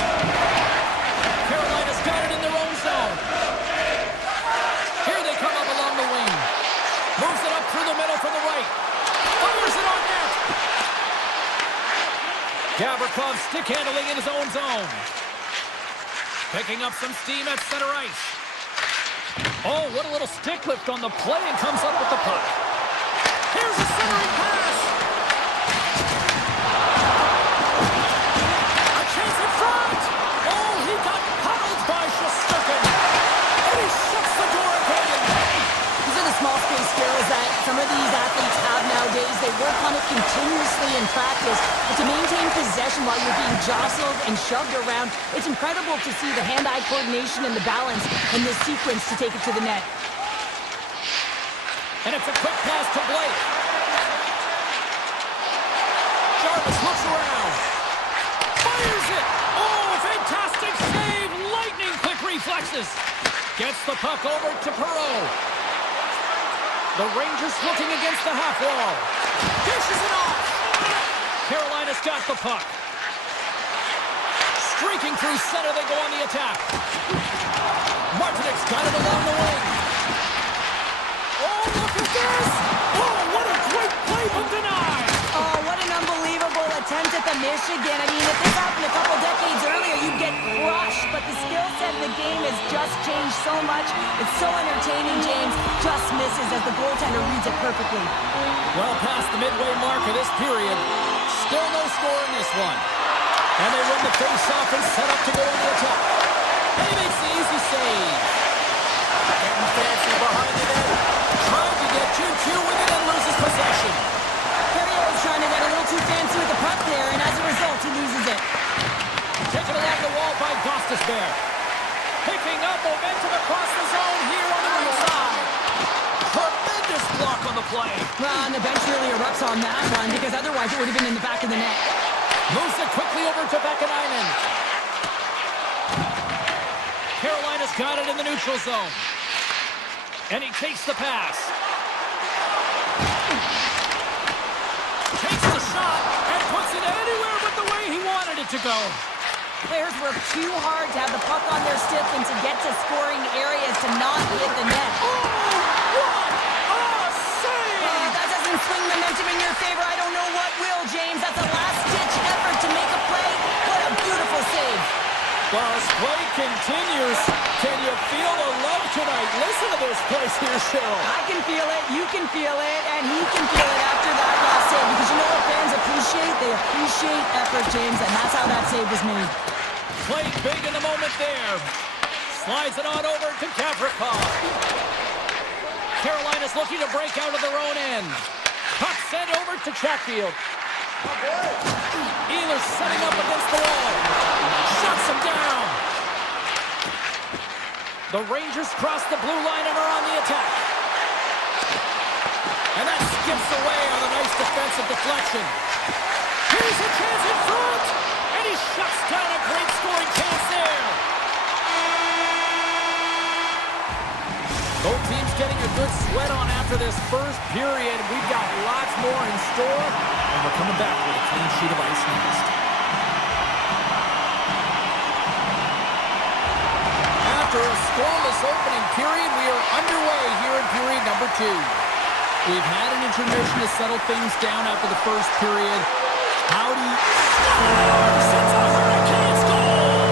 Carolina's got it in their own zone. Here they come up along the wing. Moves it up through the middle from the right. Fires it on net. Gavrikov stick handling in his own zone. Picking up some steam at center ice. Oh, what a little stick lift on the play and comes up with the puck. Here's a centering pass. A chance in front. Oh, he got puddled by Shesterkin. And he shuts the door again. These are the small space skills that some of these athletes have nowadays. They work on it continuously in practice. But to maintain possession while you're being jostled and shoved around, it's incredible to see the hand-eye coordination and the balance in this sequence to take it to the net. And it's a quick pass to Blake. Jarvis looks around. Fires it. Oh, fantastic save. Lightning quick reflexes. Gets the puck over to Perreault. The Rangers looking against the half wall. Dishes it off. Carolina's got the puck. Streaking through center, they go on the attack. Martinik's got it along the wing. Oh, look at this! Oh, what a great play from Deny! Oh, what an unbelievable attempt at the Michigan. I mean, if this happened a couple decades earlier, you'd get crushed. But the skill set in the game has just changed so much. It's so entertaining, James. Just misses as the goaltender reads it perfectly. Well past the midway mark of this period. Still no score in this one. And they win the face-off and set up to go on the attack. And he makes the easy save. Getting fancy behind the net. Trying to get 2-2 with it and loses possession. Perreault is trying to get a little too fancy with the puck there, and as a result, he loses it. Taken along the wall by Gostisbehere. Picking up momentum across the zone here on the right side. Tremendous block on the play. Well, and the bench really erupts on that one, because otherwise it would have been in the back of the net. Moves it quickly over to Vakanainen. Carolina's got it in the neutral zone. And he takes the pass. Takes the shot and puts it anywhere but the way he wanted it to go. Players work too hard to have the puck on their stick and to get to scoring areas to not hit the net. Oh, what a save! That doesn't swing momentum in your favor. I don't know what will, James. That's a last-ditch effort to make a play. What a beautiful save. Well, as play continues, can you feel the love tonight? Listen to this place here, Cheryl. I can feel it, you can feel it, and he can feel it after that last save. Because you know what fans appreciate? They appreciate effort, James, and that's how that save was made. Played big in the moment there. Slides it on over to Gavrikov. Carolina's looking to break out of their own end. Puck sent over to Chatfield. Ehlers setting up against the wall. Shuts him down. The Rangers cross the blue line and are on the attack. And that skips away on a nice defensive deflection. Here's a chance in front. And he shuts down a great scoring chance there. Both teams getting a good sweat on after this first period. We've got lots more in store, and we're coming back with a clean sheet of ice next. After a scoreless opening period, we are underway here in period number 2. We've had an intermission to settle things down after the first period. Howdy scores! It's a Hurricanes goal!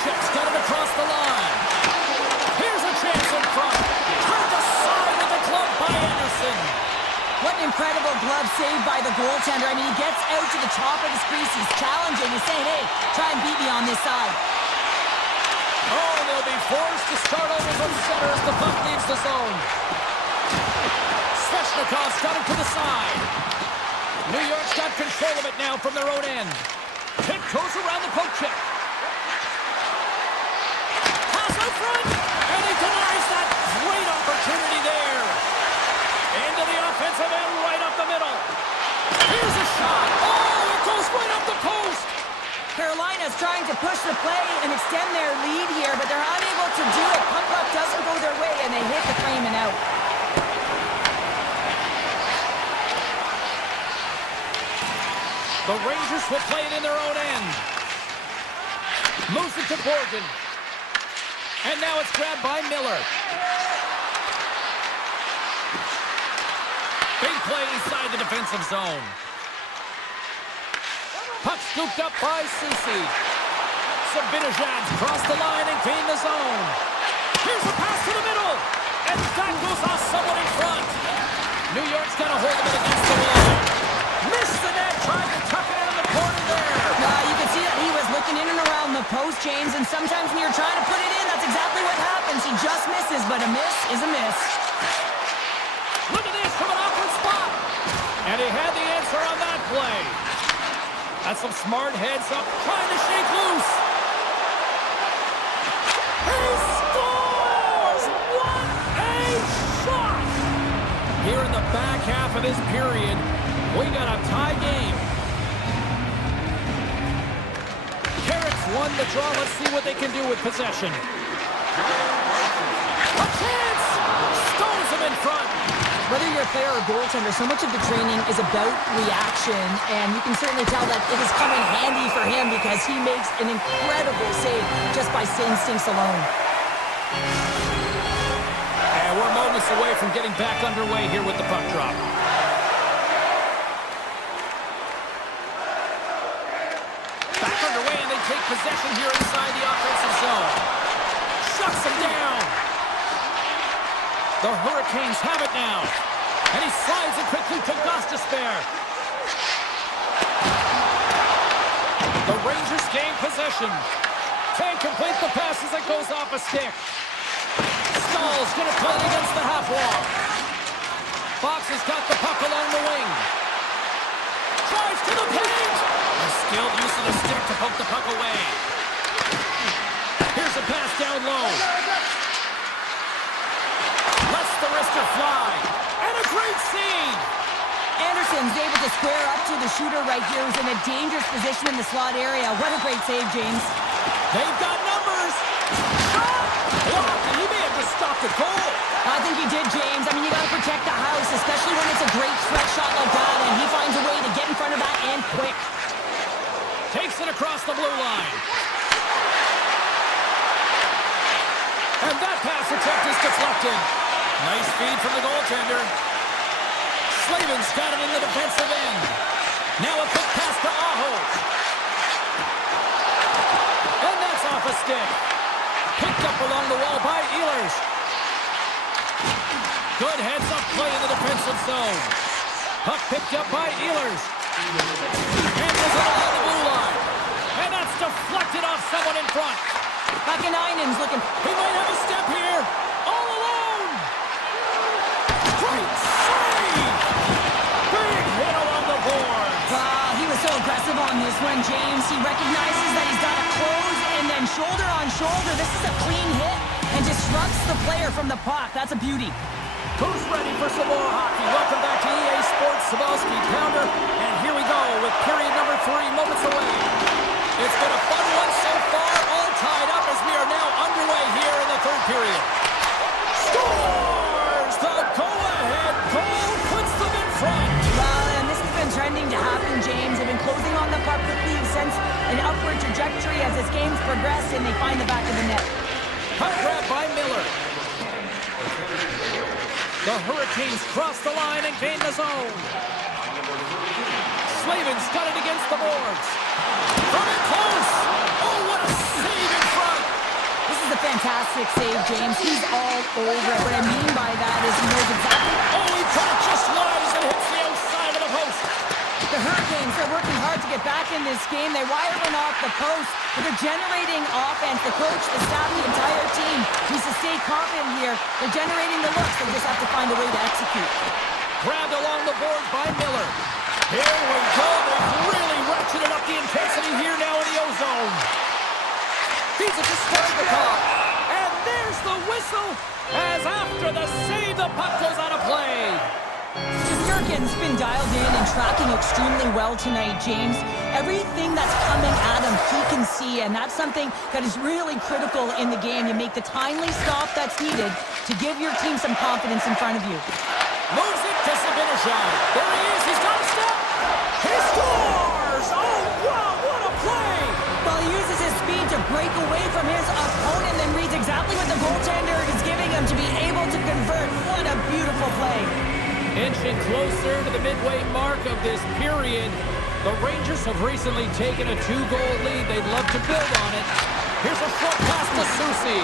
Chips got it across the line. Here's a chance in front. Turned aside with the glove by Anderson. What an incredible glove save by the goaltender. I mean, he gets out to the top of his crease. He's challenging. He's saying, hey, try and beat me on this side. Oh, they'll be forced to start over from center as the puck leaves the zone. Svechnikov's got it to the side. New York's got control of it now from their own end. Pick goes around the poke check. Pass out front, and he denies that great opportunity there. Into the offensive end, right up the middle. Here's a shot. Oh, it goes right up the post. Carolina's trying to push the play and extend their lead here, but they're unable to do it. Puck doesn't go their way, and they hit the frame and out. The Rangers will play it in their own end. Moves it to Borgen. And now it's grabbed by Miller. Big play inside the defensive zone. Puck scooped up by Ceci. Sabinajad's crossed the line and gained the zone. Here's a pass to the middle. And that goes off someone in front. New York's got a hold of it against the wall. Missed the net, trying to tuck it in the corner there. You can see that he was looking in and around the post, James, and sometimes when you're trying to put it in, that's exactly what happens. He just misses, but a miss is a miss. Look at this from an awkward spot. And he had the answer on that play. That's some smart heads up, trying to shake loose. He scores! What a shot! Here in the back half of this period, we got a tie game. Carrots won the draw. Let's see what they can do with possession. A chance! Stones him in front. Whether you're a player or goaltender, so much of the training is about reaction, and you can certainly tell that it is coming handy for him because he makes an incredible save just by instincts alone. And we're moments away from getting back underway here with the puck drop. Back underway, and they take possession here inside the offensive zone. Shuts him down. The Hurricanes have it now. And he slides it quickly to Gostisbehere. The Rangers gain possession. Can't complete the pass as it goes off a stick. Stahl's going to play it against the half wall. Fox has got the puck along the wing. Drives to the paint. A skilled use of the stick to poke the puck away. Here's a pass down low. Lets the wrister fly. And a great save. Anderson's able to square up to the shooter right here, who's in a dangerous position in the slot area. What a great save, James. They've got numbers. Shot! Blocked, and he may have just stopped the goal. I think he did, James. I mean, you got to protect the house, especially when it's a great threat shot like that, and he finds a way to get in front of that and quick. Takes it across the blue line. And that pass attempt is deflected. Nice feed from the goaltender. Slavin's got it in the defensive end. Now a quick pass to Aho. And that's off a stick. Picked up along the wall by Ehlers. Good heads-up play in the defensive zone. Puck picked up by Ehlers. And was along the blue line. And that's deflected off someone in front. Hakaneinen's looking. He might have a step here. All alone. Great save. Big hit along the boards. He was so aggressive on this one, James. He recognizes that he's got to close, and then shoulder on shoulder. This is a clean hit and disrupts the player from the puck. That's a beauty. Who's ready for some more hockey? Welcome back to EA Sports Sabalski Pounder. And here we go with period number 3, moments away. It's been a fun one so far, all tied up as we are now underway here in the third period. Scores! The go-ahead goal puts them in front. Well, and this has been trending to happen, James. They've been closing on the puck quickly since an upward trajectory as this game's progressed, and they find the back of the net. Puck grab by Miller. The Hurricanes cross the line and gain the zone. Slavin's got it against the boards. From in close. Oh, what a save in front. is a fantastic save, James. He's all over it. What I mean by that is he knows exactly... Oh, he put it just wide as it hits the outside of the post. The Hurricanes, they're working hard to get back in this game. They wire one off the post, but they're generating offense. The coach, the staff, the entire team needs to stay confident here. They're generating the looks. They just have to find a way to execute. Grabbed along the boards by Miller. Here we go. They've really ratcheted up the intensity here now in the O-zone. Feeds it to Spartakov. And there's the whistle as after the save, the puck goes out of play. Shesterkin's been dialed in and tracking extremely well tonight, James. Everything that's coming at him, he can see, and that's something that is really critical in the game. You make the timely stop that's needed to give your team some confidence in front of you. Moves it to Sabinishad. There he is. He's got a step. He scores! Oh, wow, what a play! Well, he uses his speed to break away from his opponent, then reads exactly what the goaltender is giving him to be able to convert. What a beautiful play. Inching closer to the midway mark of this period. The Rangers have recently taken a 2-goal lead. They'd love to build on it. Here's a short pass to Susi.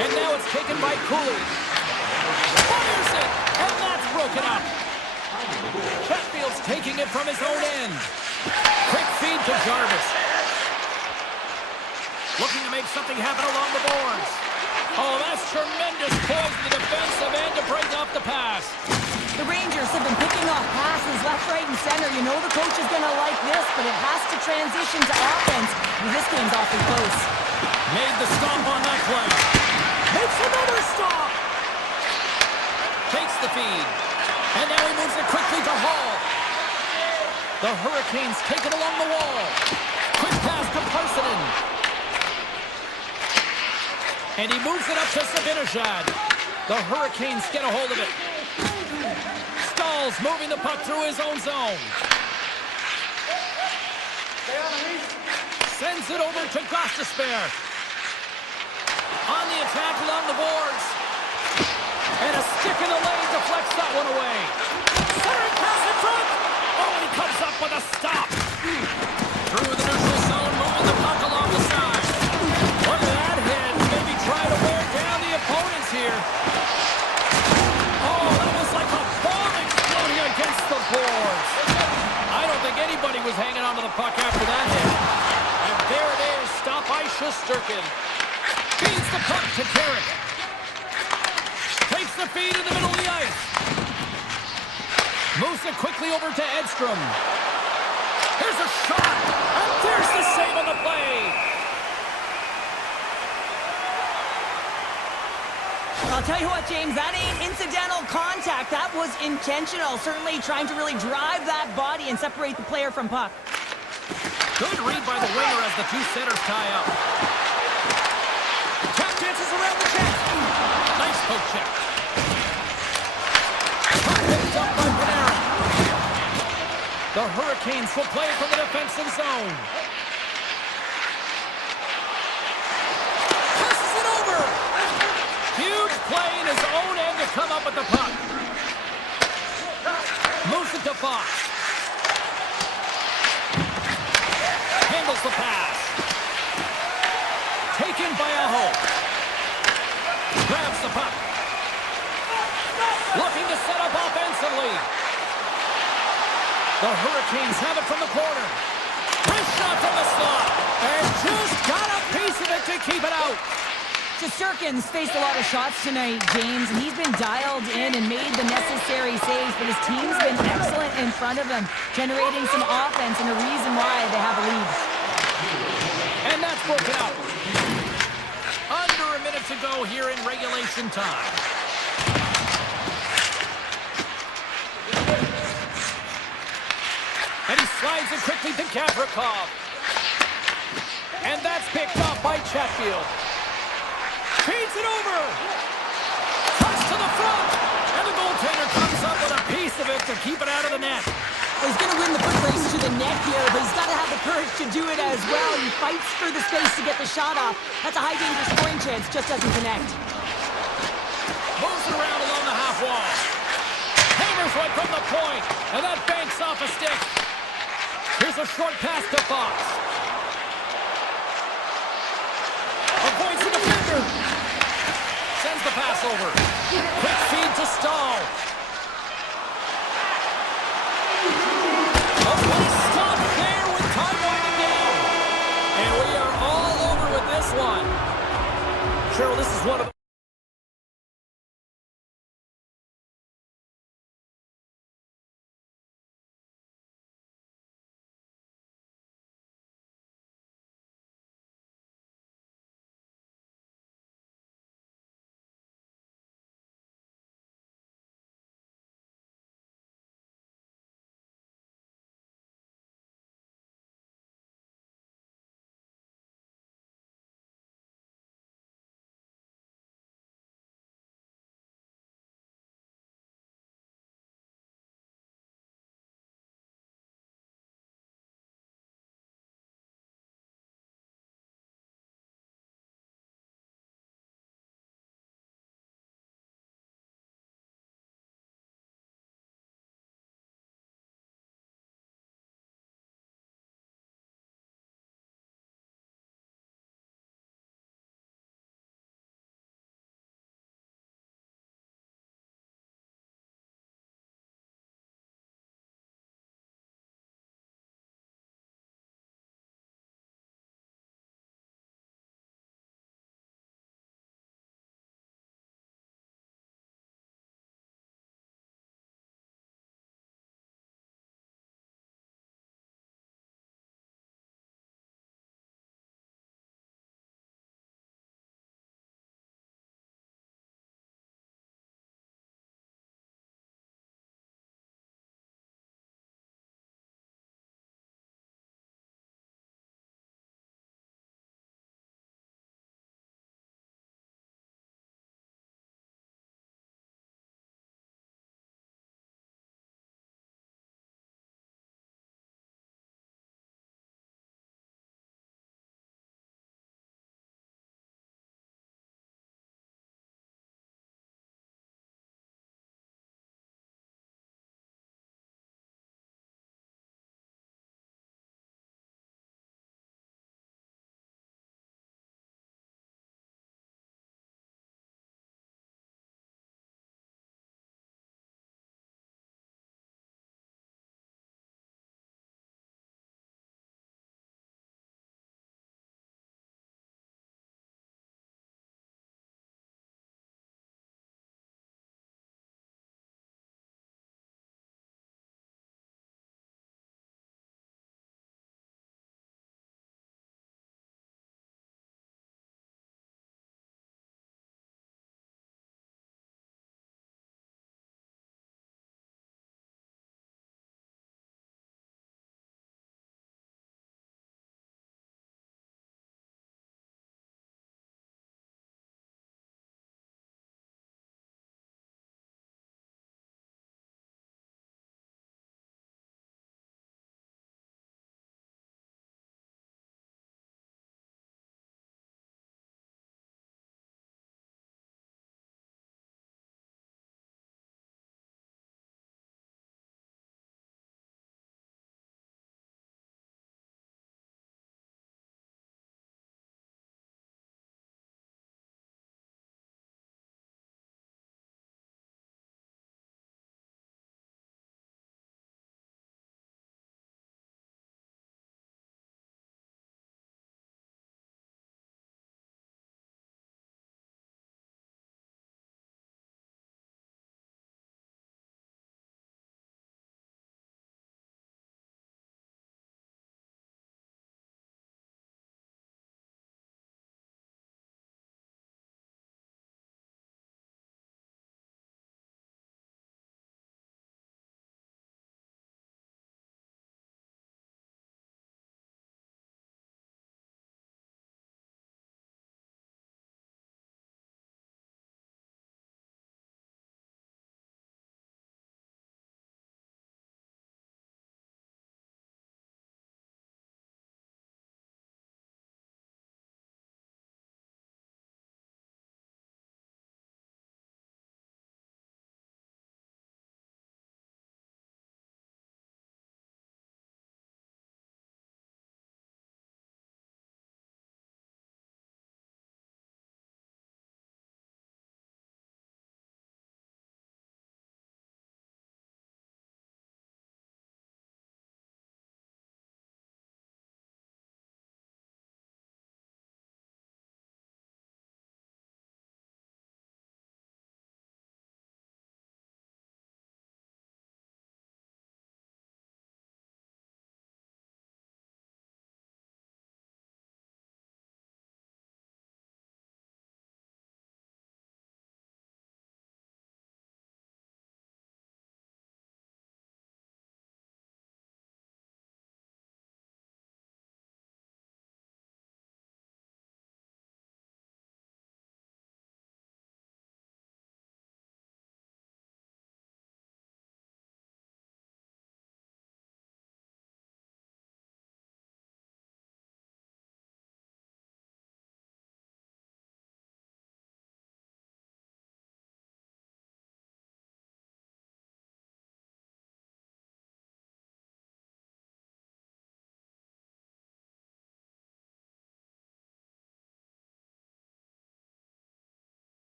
And now it's taken by Cooley. Fires it, and that's broken up. Chatfield's taking it from his own end. Quick feed to Jarvis. Looking to make something happen along the boards. Oh, that's tremendous poise in the defensive end to break up the pass. The Rangers have been picking off passes left, right, and center. You know the coach is going to like this, but it has to transition to offense. This game's awfully close. Made the stop on that play. Makes another stop. Takes the feed. And now he moves it quickly to Hall. The Hurricanes take it along the wall. Quick pass to Parsonen. And he moves it up to Sabinishad. The Hurricanes get a hold of it. Stahls moving the puck through his own zone. Sends it over to Gostisbehere. On the attack along the boards. And a stick in the lane deflects that one away. Centering pass in front. Oh, he comes up with a stop. Through the neutral zone, moving the puck along the side. Look at that hit. Maybe try to wear down the opponents here. Oh, that was like a bomb exploding against the boards. I don't think anybody was hanging onto the puck after that hit. And there it is. Stop by Shesterkin. Feeds the puck to Carrick. Takes the feed in the middle of the ice. Moves it quickly over to Edstrom. Here's a shot. And there's the save on the play. I'll tell you what, James, that ain't incidental contact. That was intentional. Certainly trying to really drive that body and separate the player from puck. Good read by the winger as the two centers tie up. Tap dances around the net. Nice poke check. Puck picked up by Panarin. The Hurricanes will play from the defensive zone. Passes it over. Huge play in his own end to come up with the puck. Moves it to Fox. Handles the pass. Taken by Aho. Grabs the puck. Looking to set up offensively. The Hurricanes have it from the corner. Wrist shot from the slot. And just got a piece of it to keep it out. Shesterkin's faced a lot of shots tonight, James, and he's been dialed in and made the necessary saves, but his team's been excellent in front of him, generating some offense and a reason why they have a lead. And that's broken out. Under a minute to go here in regulation time. And he slides it quickly to Gavrikov. And that's picked up by Chatfield. Feeds it over. Cuts to the front. And the goaltender comes up with a piece of it to keep it out of the net. Well, he's going to win the foot race to the net here, but he's got to have the courage to do it as well. He fights for the space to get the shot off. That's a high danger scoring chance, just doesn't connect. Moves it around along the half wall. Hammers right from the point. And that banks off a stick. Here's a short pass to Fox. Avoids the defender. Sends the pass over. Quick feed to Stahl. A play stop there with time winding down. And we are all over with this one. Cheryl, this is one of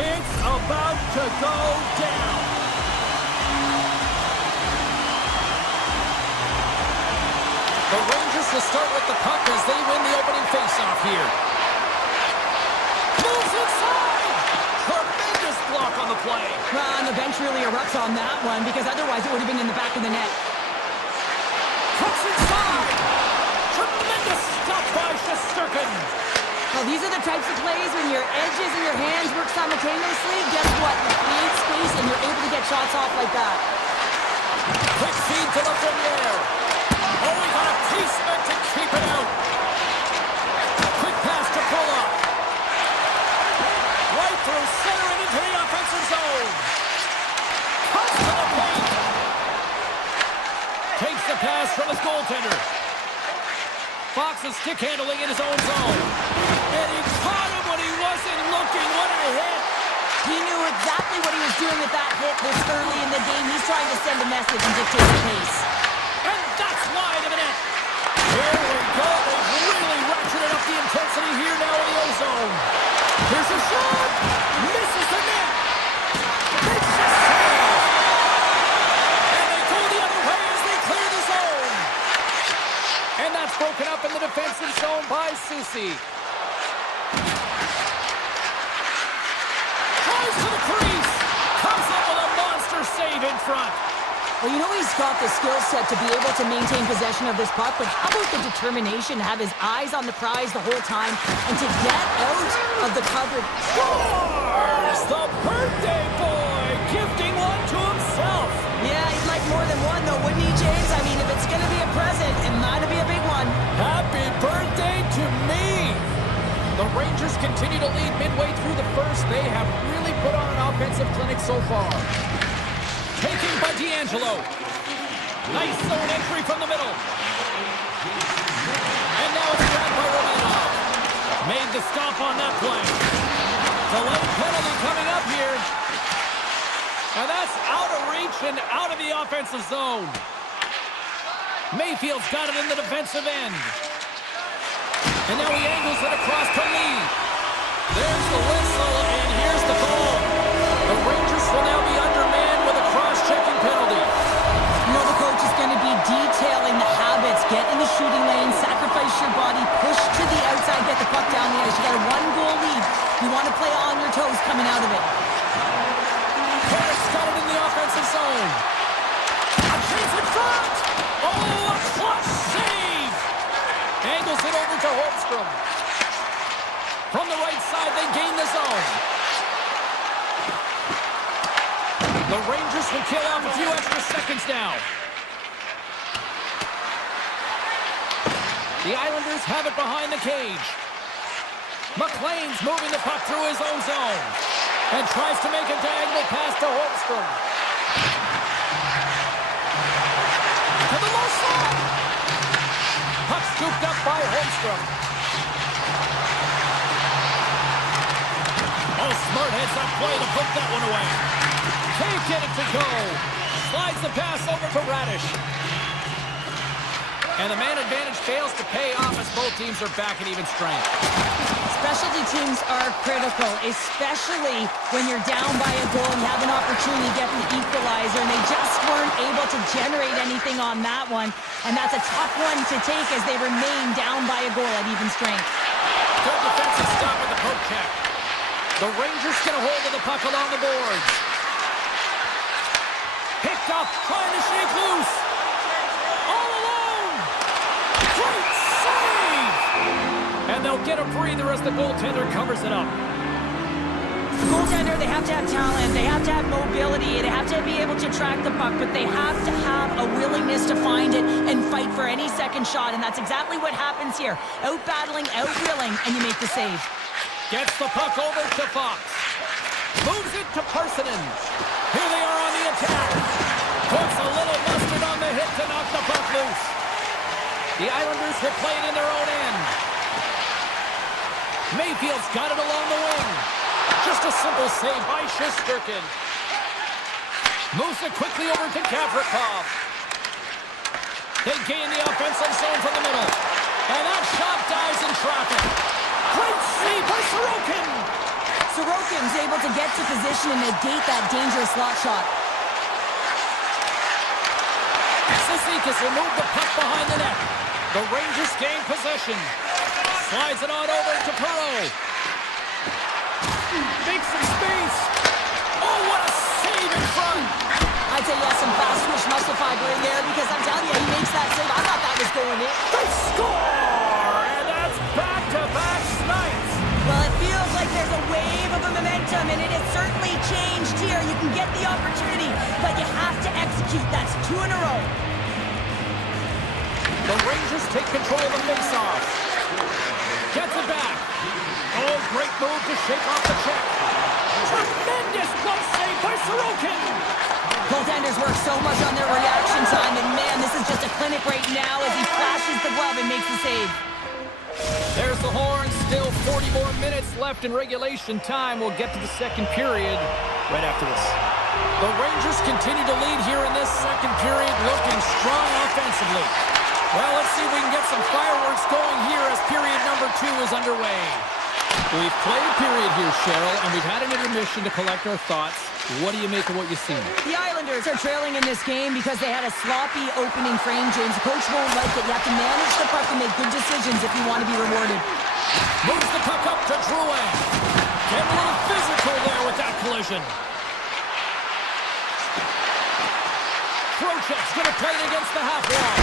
It's about to go down. The Rangers will start with the puck as they win the opening faceoff here. Moves inside! Tremendous block on the play. Well, and the bench really erupts on that one because otherwise it would have been in the back of the net. Cuts inside! Tremendous stop by Shesterkin. Well, these are the types of plays when your edges and your hands work simultaneously. Guess what? You create space and you're able to get shots off like that. Quick feed to the Lafreniere. Oh, he got a piece meant to keep it out. Quick pass to Pulla. Right through center and into the offensive zone. Cuts to the paint. Takes the pass from his goaltender. Fox is stick handling in his own zone. And he caught him when he wasn't looking. What a hit. He knew exactly what he was doing with that hit this early in the game. He's trying to send a message and dictate the pace. And that's wide of a net. Here we go. They've really ratcheted up the intensity here now in the O-zone. Here's a shot. Misses the net. Makes the save. And they go the other way as they clear the zone. And that's broken up in the defensive zone by Susi. Tries to the crease. Comes up with a monster save in front. Well, you know he's got the skill set to be able to maintain possession of this puck, but how about the determination to have his eyes on the prize the whole time and to get out of the coverage? Scores! The birthday boy gifting one to himself. Yeah, he'd like more than one, though, wouldn't he, James? I mean, if it's going to be a present, it might be a big one. Happy birthday to me! The Rangers continue to lead midway through the first. They have really put on an offensive clinic so far. Taken by D'Angelo. Nice zone entry from the middle. And now it's grabbed by Romanov. Made the stop on that play. Delayed penalty coming up here. And that's out of reach and out of the offensive zone. Mayfield's got it in the defensive end. And now he angles it across to Lee. There's the whistle, and here's the ball. The Rangers will now be undermanned with a cross-checking penalty. You know the coach is going to be detailing the habits. Get in the shooting lane, sacrifice your body, push to the outside, get the puck down the ice. You got a one-goal lead. You want to play on your toes coming out of it. Harris got it in the offensive zone. A chance in front. Oh, a clutch save. Angles it over to Holmstrom. From the right side, they gain the zone. The Rangers will kill off a few extra seconds now. The Islanders have it behind the cage. McLean's moving the puck through his own zone and tries to make a diagonal pass to Holmstrom. To the low side. Puck scooped up by Holmstrom. Oh, smart heads-up play to put that one away. Can't get it to go. Slides the pass over to Radish. And the man advantage fails to pay off as both teams are back at even strength. Specialty teams are critical, especially when you're down by a goal and you have an opportunity to get an equalizer, and they just weren't able to generate anything on that one. And that's a tough one to take as they remain down by a goal at even strength. Good defensive stop with the poke check. The Rangers get a hold of the puck along the boards. Picked up, trying to shake loose. All alone. Great save! And they'll get a breather as the goaltender covers it up. Goaltender, they have to have talent, they have to have mobility, they have to be able to track the puck, but they have to have a willingness to find it and fight for any second shot, and that's exactly what happens here. Out-battling, out-willing, and you make the save. Gets the puck over to Fox. Moves it to Parsonen. Here they are on the attack. Puts a little mustard on the hit to knock the puck loose. The Islanders will play it in their own end. Mayfield's got it along the wing. Just a simple save by Shesterkin. Moves it quickly over to Gavrikov. They gain the offensive zone from the middle. And that shot dives in traffic. Great save by Sorokin. Sorokin's able to get to position and negate that dangerous slot shot. Sisikas removed the puck behind the net. The Rangers gain possession. Slides it on over to Perreault. Makes some space. Oh, what a save in front. I'd say yes, some fast twitch muscle fiber in there because I'm telling you, he makes that save. I thought that was going in. They score! And that's back-to-back snipes. Well, it feels like there's a wave of momentum, and it has certainly changed here. You can get the opportunity, but you have to execute. That's 2 in a row. The Rangers take control of the face-off. Gets it back. Oh, great move to shake off the check. Tremendous glove save by Sorokin. Goaltenders work so much on their reaction time, and man, this is just a clinic right now as he flashes the glove and makes the save. There's the horn. Still 40 more minutes left in regulation time. We'll get to the second period right after this. The Rangers continue to lead here in this second period, looking strong offensively. Well, let's see if we can get some fireworks going here as period number 2 is underway. We've played period here, Cheryl, and we've had an intermission to collect our thoughts. What do you make of what you've seen? The Islanders are trailing in this game because they had a sloppy opening frame, James. The coach won't like it. You have to manage the puck and make good decisions if you want to be rewarded. Moves the puck up to Drouin. Getting a little physical there with that collision. Trocheck's going to play it against the half wall.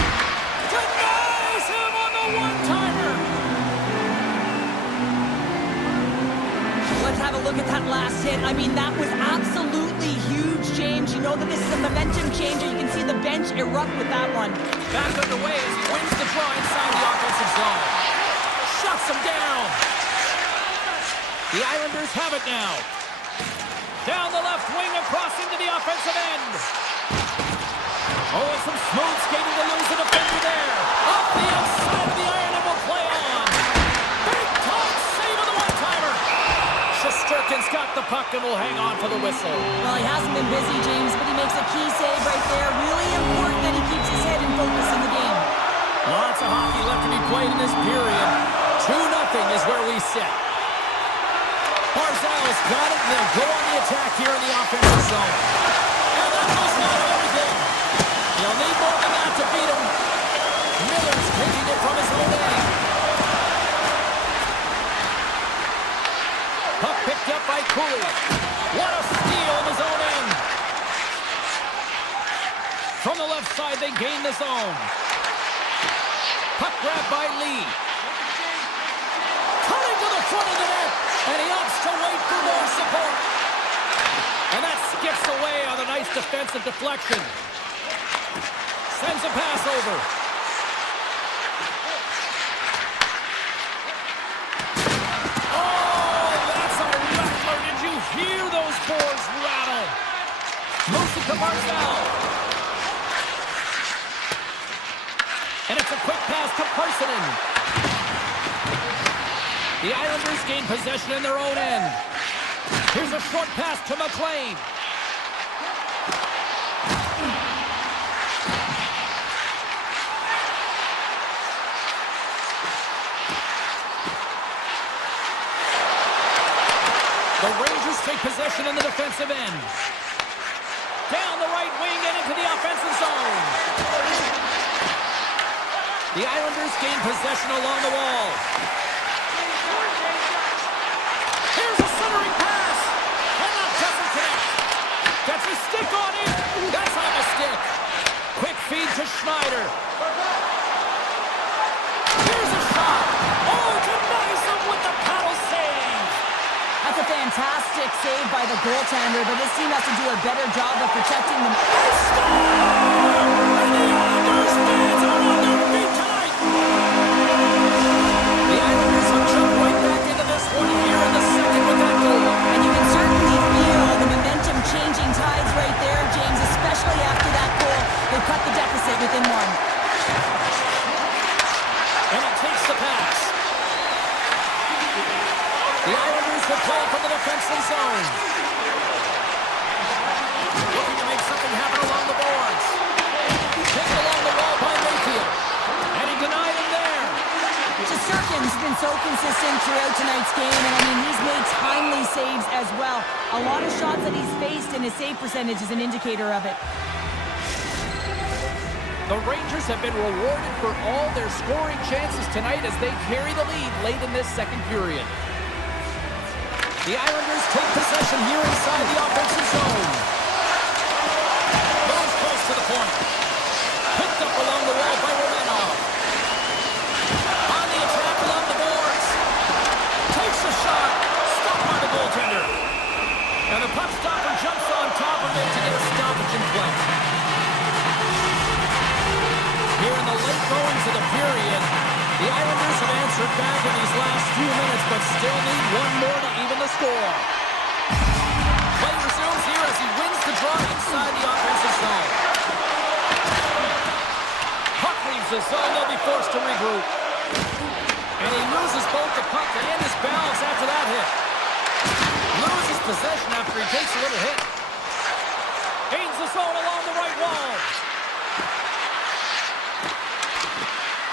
Denies him on the one-timer. Let's have a look at that last hit. I mean, that was absolutely huge, James. You know that this is a momentum changer. You can see the bench erupt with that one. Back underway as he wins the draw inside the offensive zone. Shuts him down. The Islanders have it now. Down the left wing across into the offensive end. Oh, and some smooth skating to lose the defender there. Up the outside of the iron and will play on. Big time save of the one-timer. Shesterkin's got the puck and will hang on for the whistle. Well, he hasn't been busy, James, but he makes a key save right there. Really important that he keeps his head in focus in the game. Lots of hockey left to be played in this period. 2-0 is where we sit. Barzal's got it, and they'll go on the attack here in the offensive zone. And that goes down everything. You'll need more than that to beat him. Miller's taking it from his own end. Puck picked up by Cooley. What a steal in his own end. From the left side, they gain the zone. Puck grabbed by Lee. Coming to the front of the net, and he opts to wait for more support. And that skips away on a nice defensive deflection. Sends a pass over. Oh, that's a rattler. Did you hear those boards rattle? Moves it to Barzal. And it's a quick pass to Parsonen. The Islanders gain possession in their own end. Here's a short pass to McLean. The Rangers take possession in the defensive end. Down the right wing and into the offensive zone. The Islanders gain possession along the wall. Here's a centering pass. And that doesn't connect. Gets a stick on it. That's on a stick. Quick feed to Schneider. Here's a shot. Oh, denies him with the paddle save. That's a fantastic save by the goaltender, but this team has to do a better job of protecting them. They score! And the Islanders fans are on their feet tonight. The Islanders have jumped right back into this one here in the second with that goal. And you can certainly feel the momentum-changing tides right there, James, especially after that goal. They cut the deficit within one. And it takes the pass. The Islanders will play from the defensive zone. Looking to make something happen along the boards. Taken along the wall by Mayfield. And he denied him there. Shesterkin's been so consistent throughout tonight's game, and I mean, he's made timely saves as well. A lot of shots that he's faced, and his save percentage is an indicator of it. The Rangers have been rewarded for all their scoring chances tonight as they carry the lead late in this second period. The Islanders take possession here inside the offensive zone. Moves close to the point. Picked up along the wall by Romanov. On the attack along the boards. Takes a shot. Stopped by the goaltender. And the puck stopper jumps on top of it to get a stoppage in play. Here in the late goings of the period, the Islanders have answered back in these last few minutes, but still need one more to even the score. Play resumes here as he wins the draw inside the offensive zone. Puck leaves the zone, they'll be forced to regroup. And he loses both the puck and his balance after that hit. Loses possession after he takes a little hit. Gains the zone along the right wall.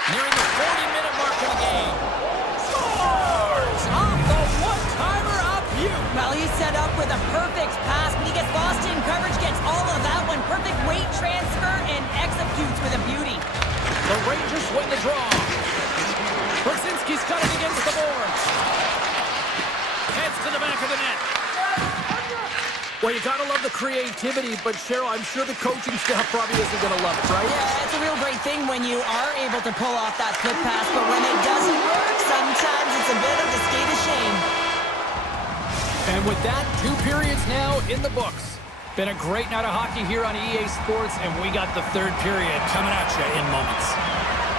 Nearing the 40-minute mark of the game. Scores! Off the one-timer up you. Well, he's set up with a perfect pass, but he gets lost in coverage, gets all of that one. Perfect weight transfer and executes with a beauty. The Rangers win the draw. Brzezinski's got it against the boards. Heads to the back of the net. Well, you gotta love the creativity, but Cheryl, I'm sure the coaching staff probably isn't gonna love it, right? Yeah, it's a real great thing when you are able to pull off that flip pass, but when it doesn't work, sometimes it's a bit of a skate of shame. And with that, 2 periods now in the books. Been a great night of hockey here on EA Sports, and we got the 3rd period coming at you in moments.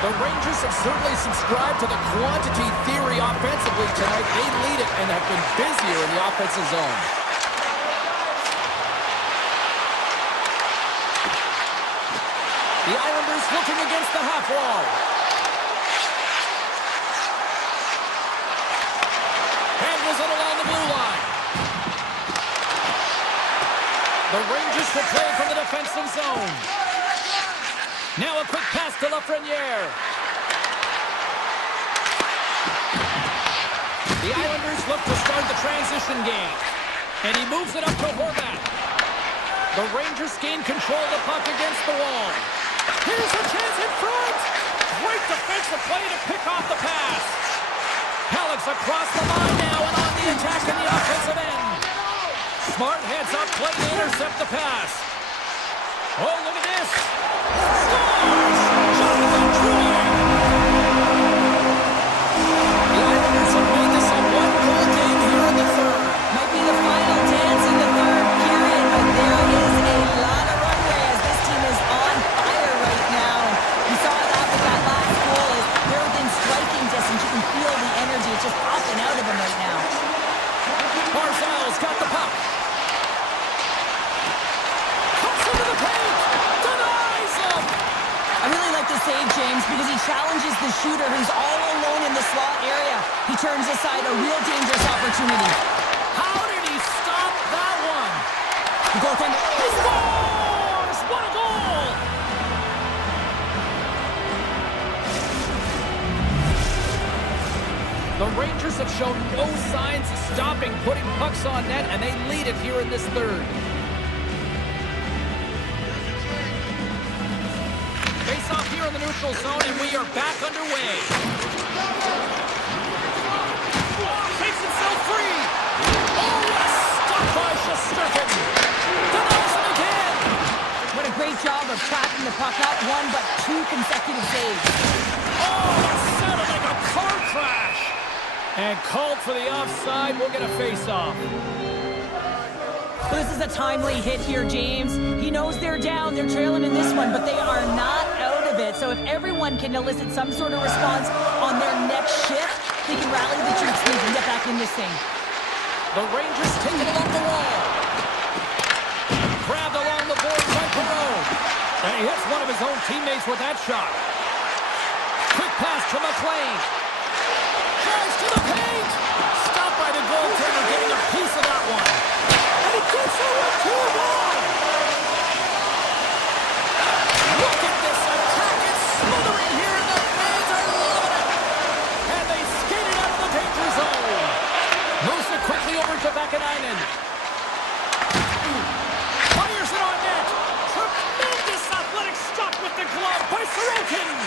The Rangers have certainly subscribed to the quantity theory offensively tonight. They lead it and have been busier in the offensive zone. The Islanders looking against the half wall. Handles it along the blue line. The Rangers will play from the defensive zone. Now a quick pass to Lafreniere. The Islanders look to start the transition game. And he moves it up to Horvat. The Rangers gain control of the puck against the wall. Here's a chance in front. Great defensive play to pick off the pass. Pellets across the line now and on the attack in the offensive end. Smart heads up play to intercept the pass. Oh, look at this. Scores! Jonathan Drouin. The Islanders have made this a one-goal game here in the 3rd. Might be the final dance in the 3rd period, but there is a lot of runway as this team is on fire right now. You saw that with that last goal as they're within striking distance. You can feel the energy. It's just popping out of them right now. Barzal's got the puck. Comes into the paint. Denies him. I really like this save, James, because he challenges the shooter who's all alone in the slot area. He turns aside a real dangerous opportunity. How did he stop that one? The goaltender. He scores! What a goal! The Rangers have shown no signs of stopping putting pucks on net, and they lead it here in this 3rd. Face off here in the neutral zone, and we are back underway. Takes himself free. Oh, what a stop by Shesterkin. Denies him again. What a great job of tracking the puck. Not one, but 2 consecutive saves. Oh, that sounded like a car crash. And called for the offside. We'll get a face-off. This is a timely hit here, James. He knows they're down. They're trailing in this one, but they are not out of it. So if everyone can elicit some sort of response on their next shift, they can rally the troops and get back in this thing. The Rangers take it along the wall. Grabbed along the boards by Perreault. And he hits one of his own teammates with that shot. Quick pass to McLean. Tries to the paint. Stopped by the goaltender, getting a piece of that one. And he gets it with 2-1. Look at this attack. It's smothering here, and the fans are loving it. And they skate it Sorokin!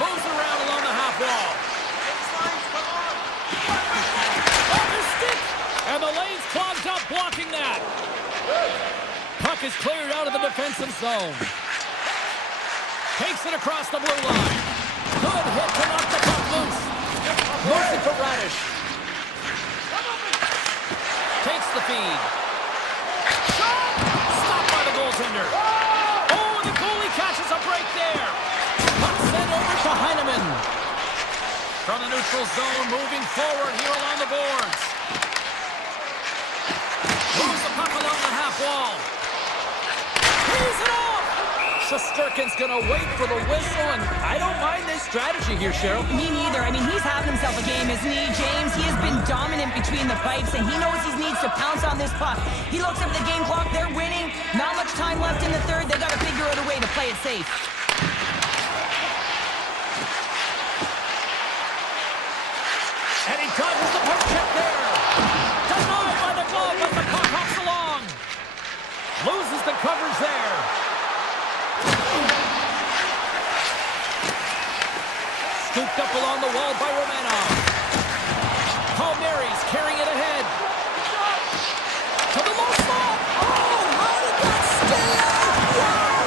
Moves around along the half wall. Off his stick! And the lane's clogged up, blocking that. Puck is cleared out of the defensive zone. Takes it across the blue line. Good hit to knock the puck loose. Moves it to Radish. Takes the feed. Shot! Stopped by the goaltender. Oh, the goalie catches a break there. Puck sent over to Heineman. From the neutral zone, moving forward here along the boards. Moves the puck along the half wall. He's it off! Shesterkin's going to wait for the whistle, and I don't mind this strategy here, Cheryl. Me neither. I mean, he's having himself a game, isn't he, James? He has been dominant between the pipes, and he knows he needs to pounce on this puck. He looks at the game clock. They're winning. Not much time left in the third. They got to figure out a way to play it safe. And he dodges the puck check there. Denied by the glove as the puck hops along. Loses the coverage there. Scooped up along the wall by Romanov. Palmieri's carrying it ahead. To the low slot. Oh, how did that stay out? Wow!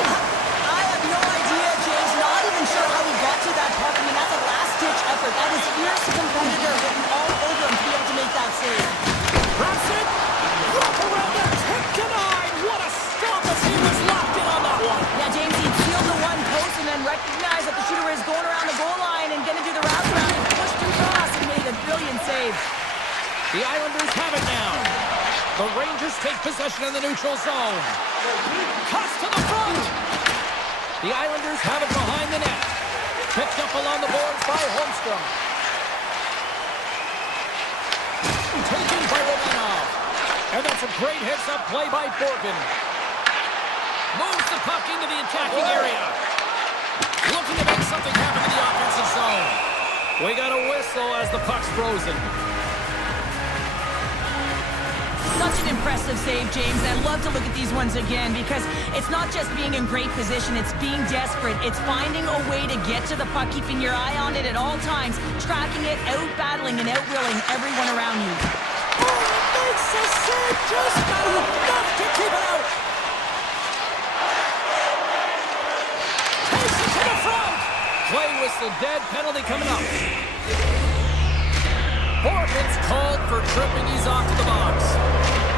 I have no idea, James. Not even sure how he got to that puck. I mean, that's a last-ditch effort. That is fierce competitor written all over him to be able to make that save. Wraps it. Wrap around the tip denied. What a stop as he was locked in on that one. Yeah, James, he sealed the one post and then recognized that the shooter is going around the goal line and going to do the wraparound and pushed him across and made a brilliant save. The Islanders have it now. The Rangers take possession in the neutral zone. Toss to the front. The Islanders have it behind the net. Picked up along the boards by Holmstrom. Taken by Romanov. And that's a great heads-up play by Borgen. Moves the puck into the attacking area. Looking to make something happen in the offensive zone. We got a whistle as the puck's frozen. Such an impressive save, James. I love to look at these ones again because it's not just being in great position, it's being desperate. It's finding a way to get to the puck, keeping your eye on it at all times, tracking it, out-battling and out-willing everyone around you. Oh, it makes a save, just not enough to keep it out. Takes it to the front. Play whistle dead, penalty coming up. Borgen's called for tripping. He's off to the box.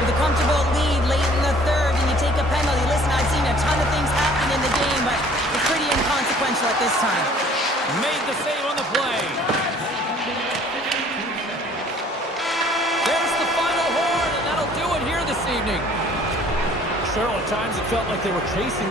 With a comfortable lead late in the third and you take a penalty. Listen, I've seen a ton of things happen in the game, but it's pretty inconsequential at this time. Made the save on the play. There's the final horn, and that'll do it here this evening. Cheryl, at times it felt like they were chasing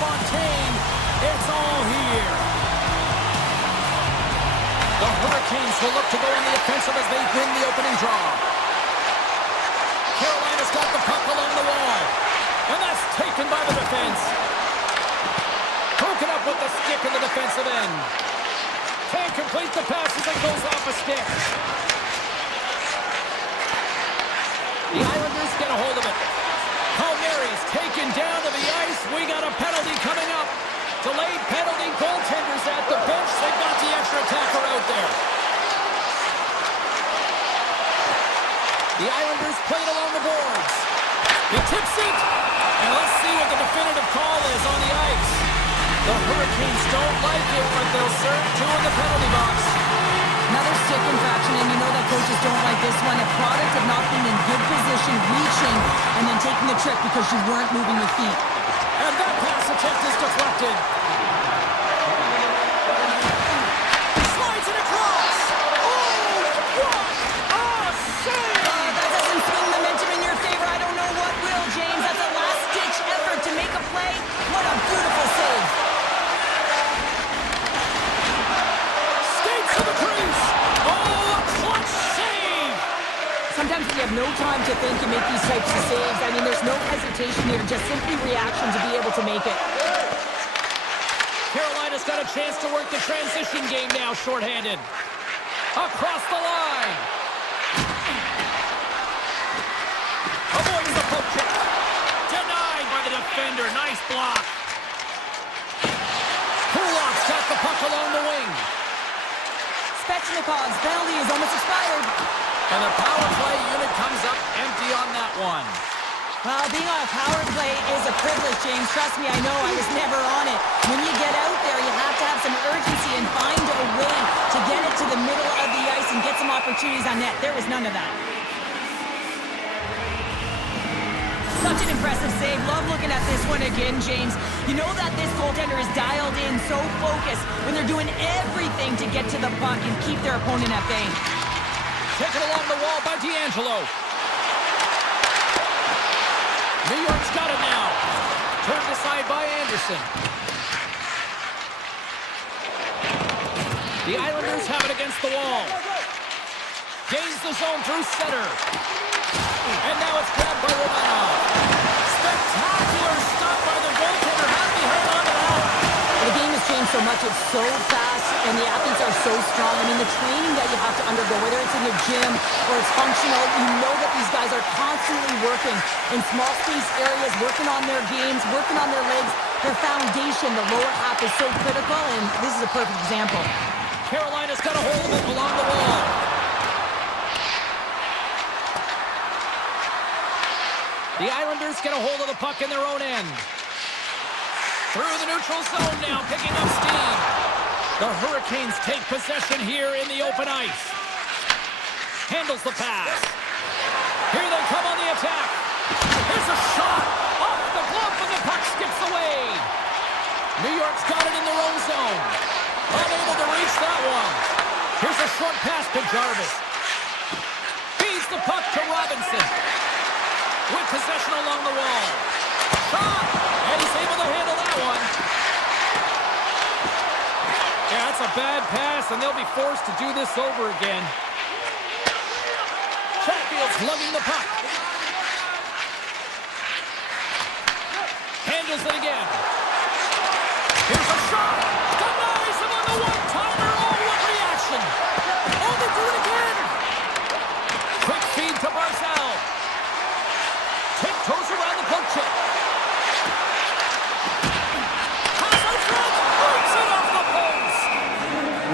Fontaine. It's all here. The Hurricanes will look to go on the offensive as they win the opening draw. Carolina's got the puck along the wall. And that's taken by the defense. Broken up with the stick in the defensive end. Can't complete the pass as it goes off a stick. The Islanders get a hold of it. Palmieri's taken down to the ice. We got a penalty coming up. Delayed penalty. Goaltenders at the bench. They've got the extra attacker out there. The Islanders played along the boards. He tips it. And let's see what the definitive call is on the ice. The Hurricanes don't like it, but they'll serve two in the penalty box. Another stick infraction, and you know that coaches don't like this one. A product of not being in good position, reaching, and then taking the trick because you weren't moving your feet. And that pass attempt is deflected. He slides it across. Oh, what a save! That doesn't swing momentum in your favor. I don't know what will, James. That's a last-ditch effort to make a play. What a beautiful save. Skates to the crease. Oh, a clutch save! Sometimes when you have no time to think, you make these types of saves. I mean, there's no hesitation here, just simply reaction to be able to make it. Carolina's got a chance to work the transition game now, shorthanded. Across the line. Avoids the poke check. Denied by the defender. Nice block. Kulak's got the puck along the wing. Svechnikov's penalty is almost expired. And the power play unit comes up empty on that one. Well, being on a power play is a privilege, James. Trust me, I know. I was never on it. When you get out there, you have to have some urgency and find a way to get it to the middle of the ice and get some opportunities on net. There was none of that. Such an impressive save. Love looking at this one again, James. You know that this goaltender is dialed in, so focused when they're doing everything to get to the puck and keep their opponent at bay. Taken along the wall by D'Angelo. New York's got it now. Turned aside by Anderson. The Islanders have it against the wall. Gains the zone through center. And now it's grabbed by Romanov. Spectacular stop by the goaltender. How did he hang on to that? The game has changed so much. It's so fast, and the athletes are so strong. I mean, the training that you have to undergo, whether it's in the gym or it's functional, you know that these guys are constantly working in small space areas, working on their games, working on their legs. Their foundation, the lower half, is so critical, and this is a perfect example. Carolina's got a hold of it along the wall. The Islanders get a hold of the puck in their own end. Through the neutral zone now, picking up steam. The Hurricanes take possession here in the open ice. Handles the pass. Here they come on the attack. Here's a shot. Off the glove, and the puck skips away. New York's got it in their own zone. Unable to reach that one. Here's a short pass to Jarvis. Feeds the puck to Robinson. With possession along the wall. Shot! And he's able to handle that one. Yeah, that's a bad pass, and they'll be forced to do this over again. Chatfield's lugging the puck. Handles it again. Here's a shot. Denies him on the one-timer. Oh, what reaction. Oh, they do it again. Quick feed to Barzal. Tiptoes around the poke check. Pass out front. Breaks it off the post.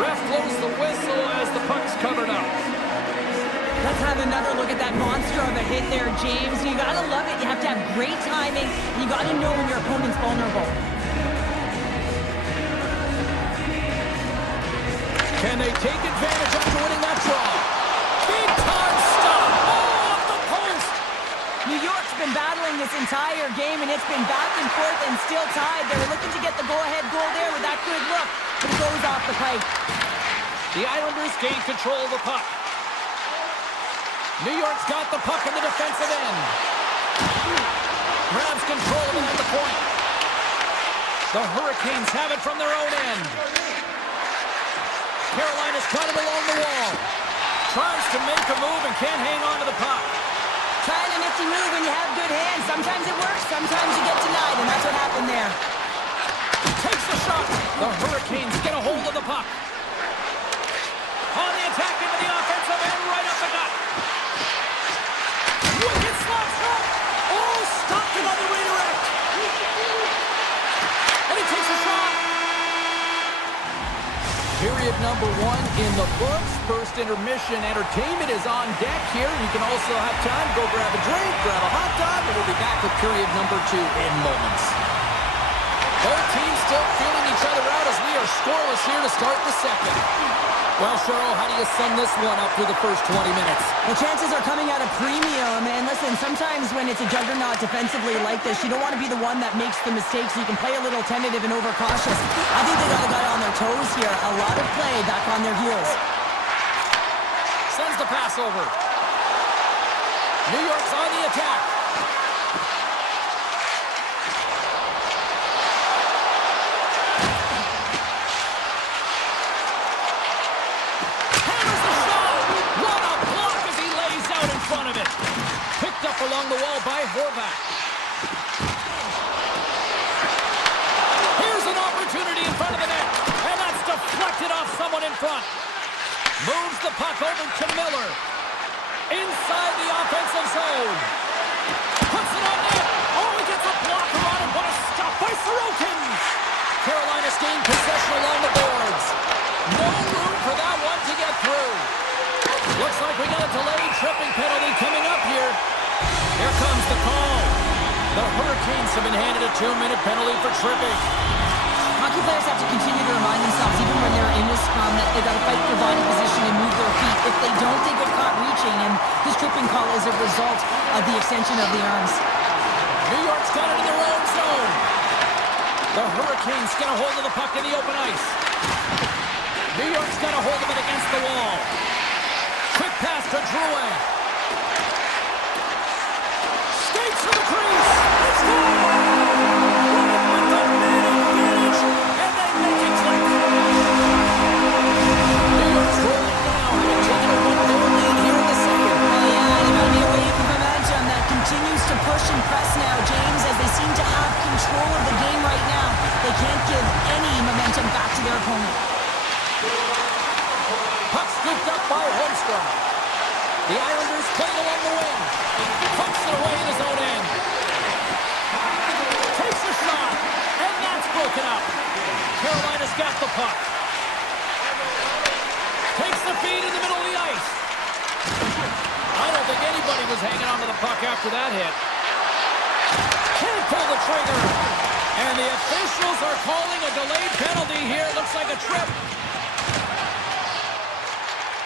Ref blows the whistle as the puck's covered up. Let's have another look at that monster of a hit there, James. You gotta love it. You have to have great timing. You gotta know when your opponent's vulnerable. Can they take advantage after winning that draw? Big time stop. Oh, off the post. New York's been battling this entire game, and it's been back and forth and still tied. They were looking to get the go-ahead goal there with that good look, but it goes off the pipe. The Islanders gain control of the puck. New York's got the puck in the defensive end. Grabs control of it at the point. The Hurricanes have it from their own end. Carolina's got it along the wall. Tries to make a move and can't hang on to the puck. Trying a nifty move when you have good hands. Sometimes it works, sometimes you get denied, and that's what happened there. Takes the shot. The Hurricanes get a hold of the puck. On the attack into the offensive end, right up the gut. Wicked slap shot. Oh, stopped him on the redirect. And he takes a shot. Period number 1 in the books. First intermission entertainment is on deck here. You can also have time, go grab a drink, grab a hot dog, and we'll be back with period number 2 in moments. Both teams still feeling each other out as we are scoreless here to start the second. Well, Cheryl, how do you sum this one up through the first 20 minutes? The chances are coming at a premium, and listen, sometimes when it's a juggernaut defensively like this, you don't want to be the one that makes the mistakes, so you can play a little tentative and overcautious. I think they got a guy on their toes here. A lot of play back on their heels. Sends the pass over. New York's on the attack. Hammers the shot. What a block as he lays out in front of it. Picked up along the wall by Horvath. Here's an opportunity in front of the net. And that's deflected off someone in front. Moves the puck over to Miller. Inside the offensive zone. Puts it on net. Oh, he gets a blocker on it. What a stop by Sorokin. Carolina's gained possession along the boards. No room for that one to get through. Looks like we got a delayed tripping penalty coming up here. Here comes the call. The Hurricanes have been handed a 2-minute penalty for tripping. Hockey players have to continue to remind themselves, even when they're in the scrum, that they got to fight for body position and move their feet. If they don't, they get caught reaching, and this tripping call is a result of the extension of the arms. New York's got it in their own zone. The Hurricanes get a hold of the puck in the open ice. New York's got a hold of it against the wall. Quick pass to Drouin. Skates to the crease. It's gone! Push and press now, James, as they seem to have control of the game right now. They can't give any momentum back to their opponent. Puck scooped up by Holmstrom. The Islanders play along the wing. Pumps it away in his own end. Takes a shot, and that's broken up. Carolina's got the puck. Takes the feed in the middle of the ice. I don't think anybody was hanging on to the puck after that hit. Can't pull the trigger. And the officials are calling a delayed penalty here. Looks like a trip.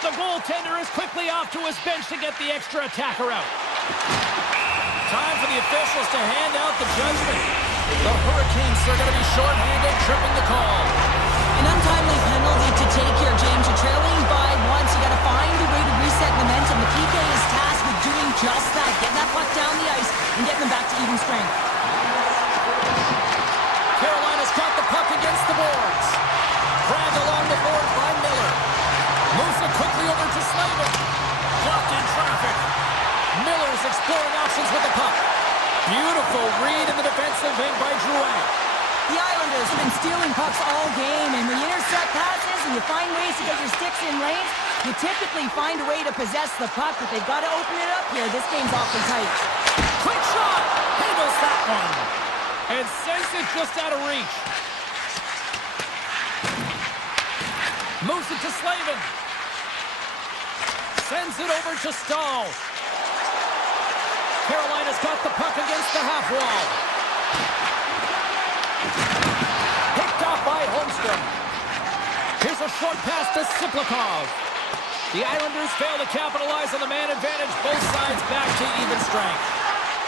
The goaltender is quickly off to his bench to get the extra attacker out. Time for the officials to hand out the judgment. The Hurricanes are going to be shorthanded, tripping the call. An untimely penalty to take here, James. You're trailing by once. You got to find a way to reset momentum. The PK is tasked with doing just that. Getting that puck down the ice and getting them back to even strength. Carolina's got the puck against the boards. Grabbed along the boards by Miller. Moves it quickly over to Slavin. Blocked in traffic. Miller's exploring options with the puck. Beautiful read in the defensive end by Drouin. The Islanders have been stealing pucks all game, and when you intercept passes and you find ways to get your sticks in lanes, you typically find a way to possess the puck, but they've got to open it up here. This game's awfully tight. Quick shot! Handles that one. And sends it just out of reach. Moves it to Slavin. Sends it over to Stahl. Carolina's got the puck against the half wall. Picked off by Holmstrom. Here's a short pass to Siplikov. The Islanders fail to capitalize on the man advantage. Both sides back to even strength.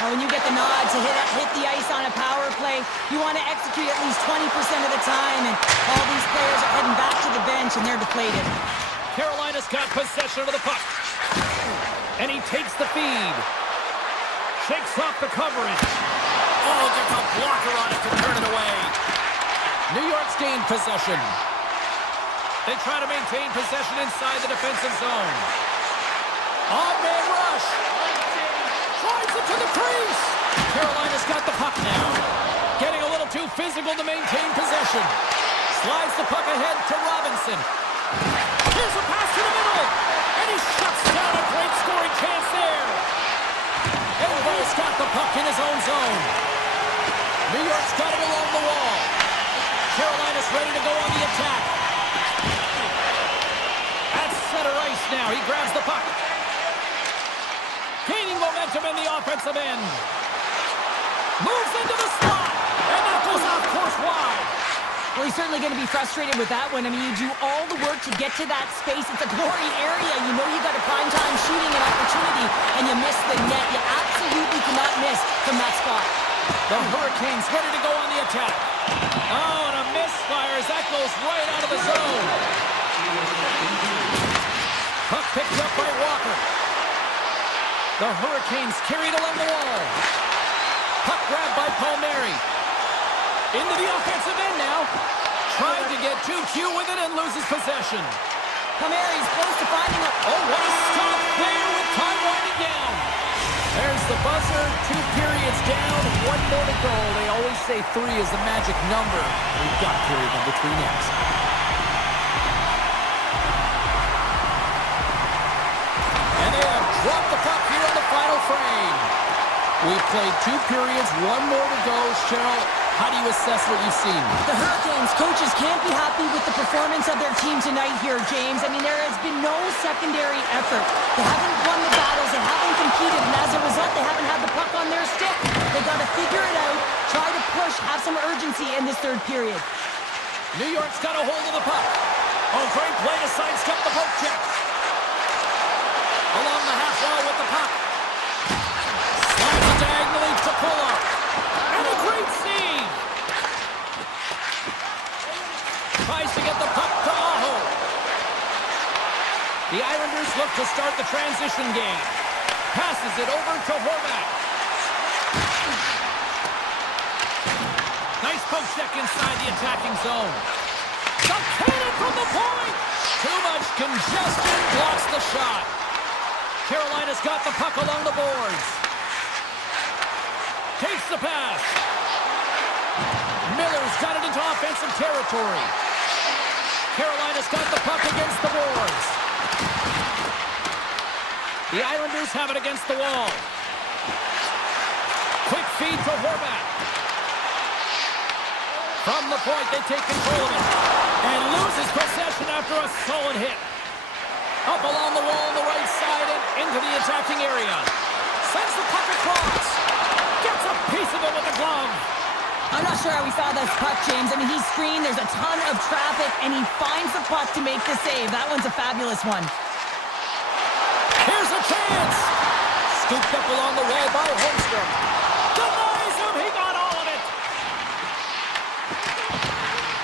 Now, when you get the nod to hit the ice on a power play, you want to execute at least 20% of the time, and all these players are heading back to the bench, and they're deflated. Carolina's got possession of the puck. And he takes the feed. Shakes off the coverage. Oh, gets a blocker on it to turn it away. New York's gained possession. They try to maintain possession inside the defensive zone. On-man rush. Drives it to the crease. Carolina's got the puck now. Getting a little too physical to maintain possession. Slides the puck ahead to Robinson. Here's a pass to the middle. And he shuts down a great scoring chance there. Everybody's got the puck in his own zone. New York's got it along the wall. Carolina's ready to go on the attack. At center ice now. He grabs the puck. Gaining momentum in the offensive end. Moves into the slot. And that goes off course wide. Well, he's certainly going to be frustrated with that one. I mean, you do all the work to get to that space. It's a glory area. You know you got a prime-time shooting an opportunity, and you miss the net. You absolutely cannot miss from that spot. The Hurricanes ready to go on the attack. Oh, and a misfire as that goes right out of the zone. Puck picked up by Walker. The Hurricanes carried along the wall. Puck grabbed by Palmieri. Into the offensive end now. Tried to get too cute with it and loses possession. Palmieri's close to finding a... Oh, what a stop there with time winding down. There's the buzzer. 2 periods down. 1 more to go. They always say 3 is the magic number. We've got period number 3 next. And they have dropped the puck here on the final frame. We've played 2 periods. 1 more to go. Cheryl, how do you assess what you've seen? The Hurricanes coaches can't be happy with the performance of their team tonight here, James. I mean, there has been no secondary effort. They haven't won the battles. They haven't competed. And as a result, they haven't had the puck on their stick. They've got to figure it out, try to push, have some urgency in this 3rd period. New York's got a hold of the puck. Oh, great play to sidestep the poke check. Along the half wall with the puck. Slides it diagonally to Puller. And a great save. Tries to get the puck to Aho. The Islanders look to start the transition game. Passes it over to Horvat. Nice poke check inside the attacking zone. The cannon from the point. Too much congestion blocks the shot. Carolina's got the puck along the boards. Takes the pass. Miller's got it into offensive territory. Carolina's got the puck against the boards. The Islanders have it against the wall. Quick feed to Horvat. From the point, they take control of it. And loses possession after a solid hit. Up along the wall on the right side and into the attacking area. Sends the puck across. Gets a piece of it with the glove. I'm not sure how he saw this puck, James. I mean, he's screened, there's a ton of traffic, and he finds the puck to make the save. That one's a fabulous one. Here's a chance. Scooped up along the wall by Holmstrom. Denies him. He got all of it.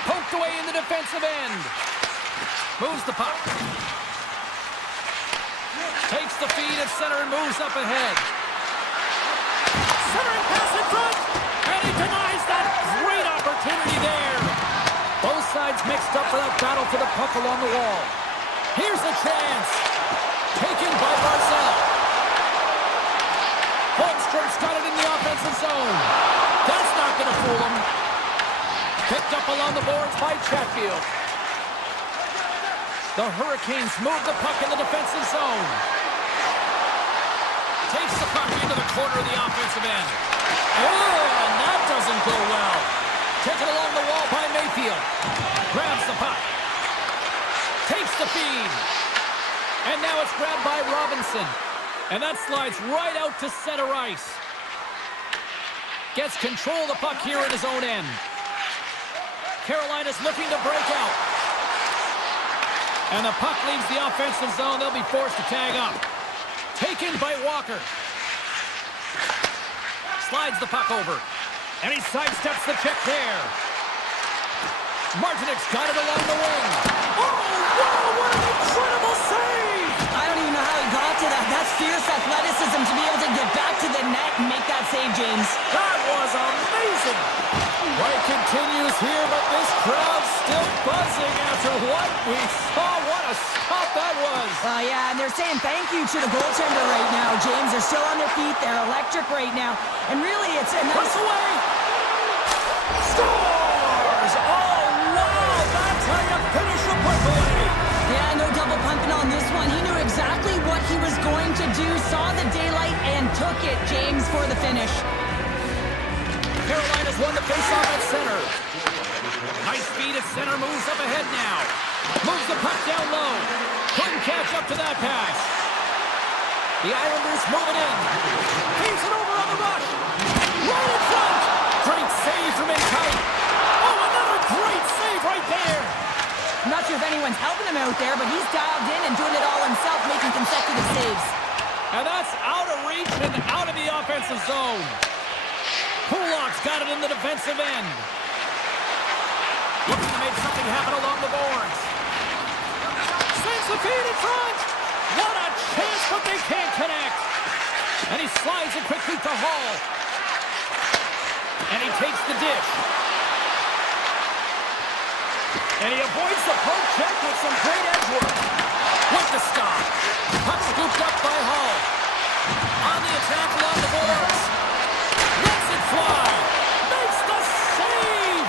Poked away in the defensive end. Moves the puck. Takes the feed at center and moves up ahead. Centering pass in front. And he denies that great opportunity there. Both sides mixed up for that battle for the puck along the wall. Here's a chance. Taken by Barzell. Holmstrom's got it in the offensive zone. That's not going to fool him. Picked up along the boards by Chatfield. The Hurricanes move the puck in the defensive zone. Takes the puck into the corner of the offensive end. Oh, and that doesn't go well. Taken along the wall by Mayfield. Grabs the puck. Takes the feed. And now it's grabbed by Robinson. And that slides right out to center ice. Gets control of the puck here in his own end. Carolina's looking to break out. And the puck leaves the offensive zone. They'll be forced to tag up. Taken by Walker. Slides the puck over. And he sidesteps the check there. Martinik's got it along the wing. Oh, wow, what an incredible save! I don't even know how he got to that. That's fierce athleticism to be able to get back to the net and make that save, James. That was amazing! Play continues here, but this After what we saw, what a stop that was. Yeah, and they're saying thank you to the goaltender right now, James. They're still on their feet. They're electric right now. And really, it's a nice... Push away. Scores! Oh, wow! That's how you finish a breakaway. Yeah, no double pumping on this one. He knew exactly what he was going to do, saw the daylight, and took it, James, for the finish. Carolina's won the face-off at center. Nice speed at center, moves up ahead now. Moves the puck down low. Couldn't catch up to that pass. The Islanders move it in. Keeps it over on the rush. Right in front. Great save from in tight. Oh, another great save right there. I'm not sure if anyone's helping him out there, but he's dialed in and doing it all himself, making consecutive saves. And that's out of reach and out of the offensive zone. Kulak's got it in the defensive end. Looking to make something happen along the boards. Sends the feed in front. What a chance, but they can't connect. And he slides it quickly to Hall. And he takes the dish. And he avoids the poke check with some great edge work. With the stop. Puck scooped up by Hall. On the attack along the boards. Lets it fly. Makes the save.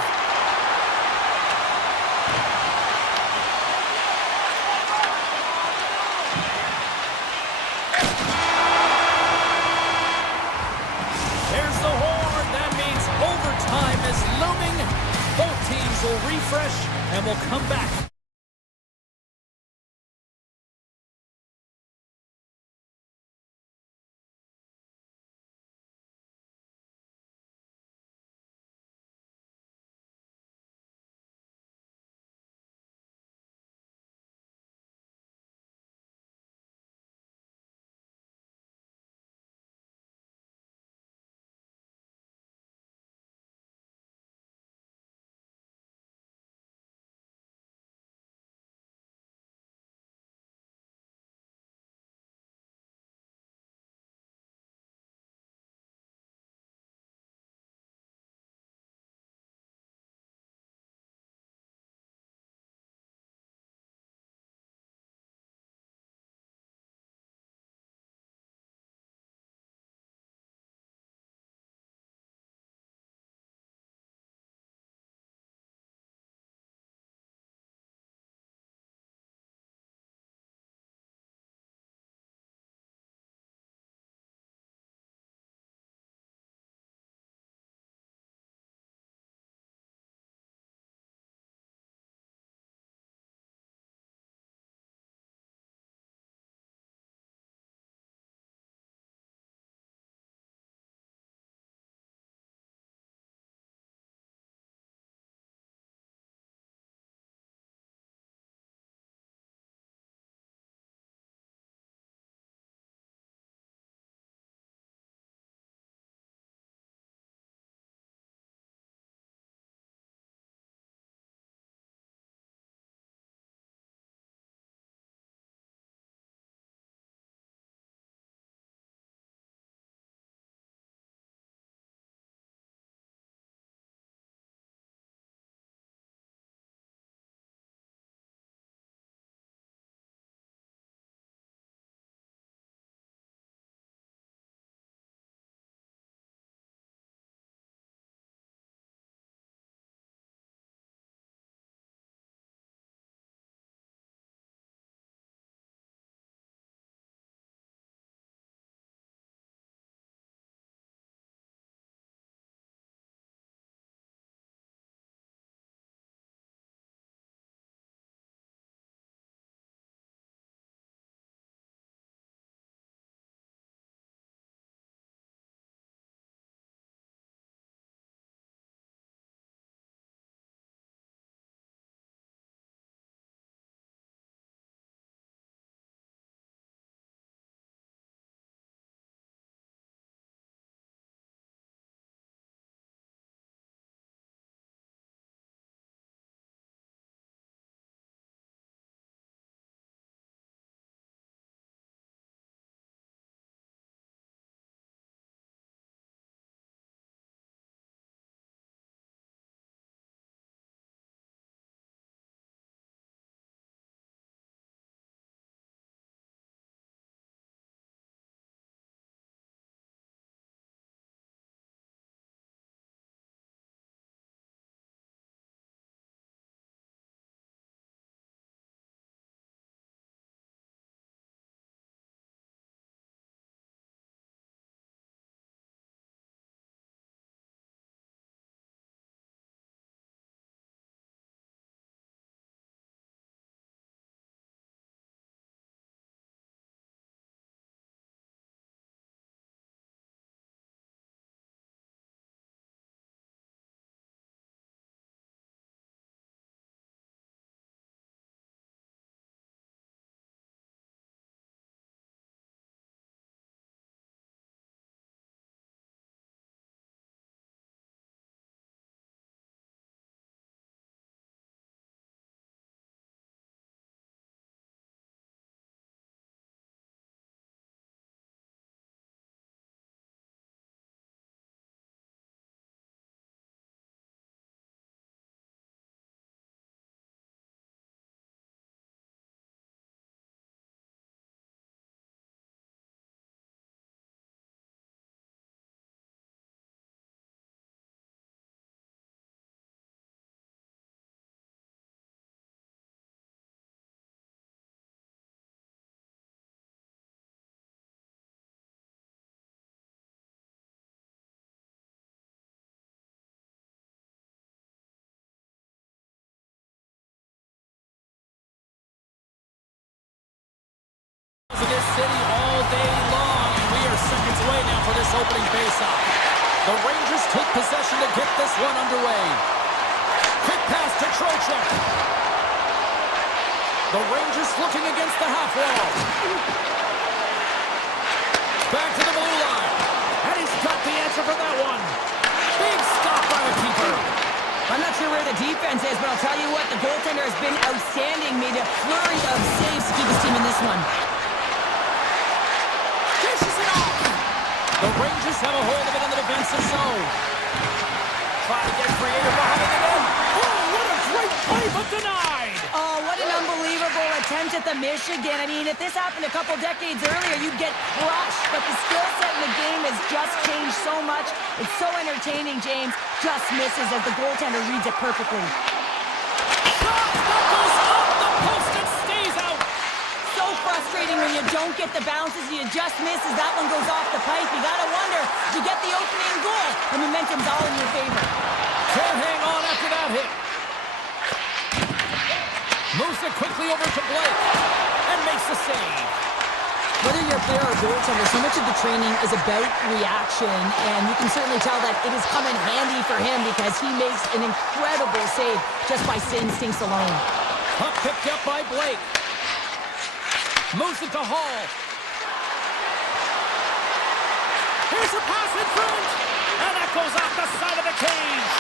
There's the horn. That means overtime is looming. Both teams will refresh and will come back. in this city all day long, and we are seconds away now for this opening faceoff. The Rangers take possession to get this one underway. Quick pass to Trocheck. The Rangers looking against the half wall. Back to the blue line. And he's got the answer for that one. Big stop by the keeper. I'm not sure where the defense is, but I'll tell you what, the goaltender has been outstanding. Made a flurry of saves to keep his team in this one. Dishes it off. The Rangers have a hold of it in the defensive zone. Try to get creative behind the net. Oh, what a great play, but denied. Oh, what an unbelievable attempt at the Michigan. I mean, if this happened a couple decades earlier, you'd get crushed. But the skill set in the game has just changed so much. It's so entertaining, James. Just misses as the goaltender reads it perfectly. Shot that goes off the post and stays out. So frustrating when you don't get the bounces, you just miss as that one goes off the pipe. You gotta wonder, if you get the opening goal, the momentum's all in your favor. Can't hang on after that hit. Moves it quickly over to Blake and makes the save. Whether you're a player or goaltender, so much of the training is about reaction, and you can certainly tell that it has come in handy for him because he makes an incredible save just by instincts alone. Puck picked up by Blake. Moves it to Hall. Here's a pass in front, and that goes off the side of the cage.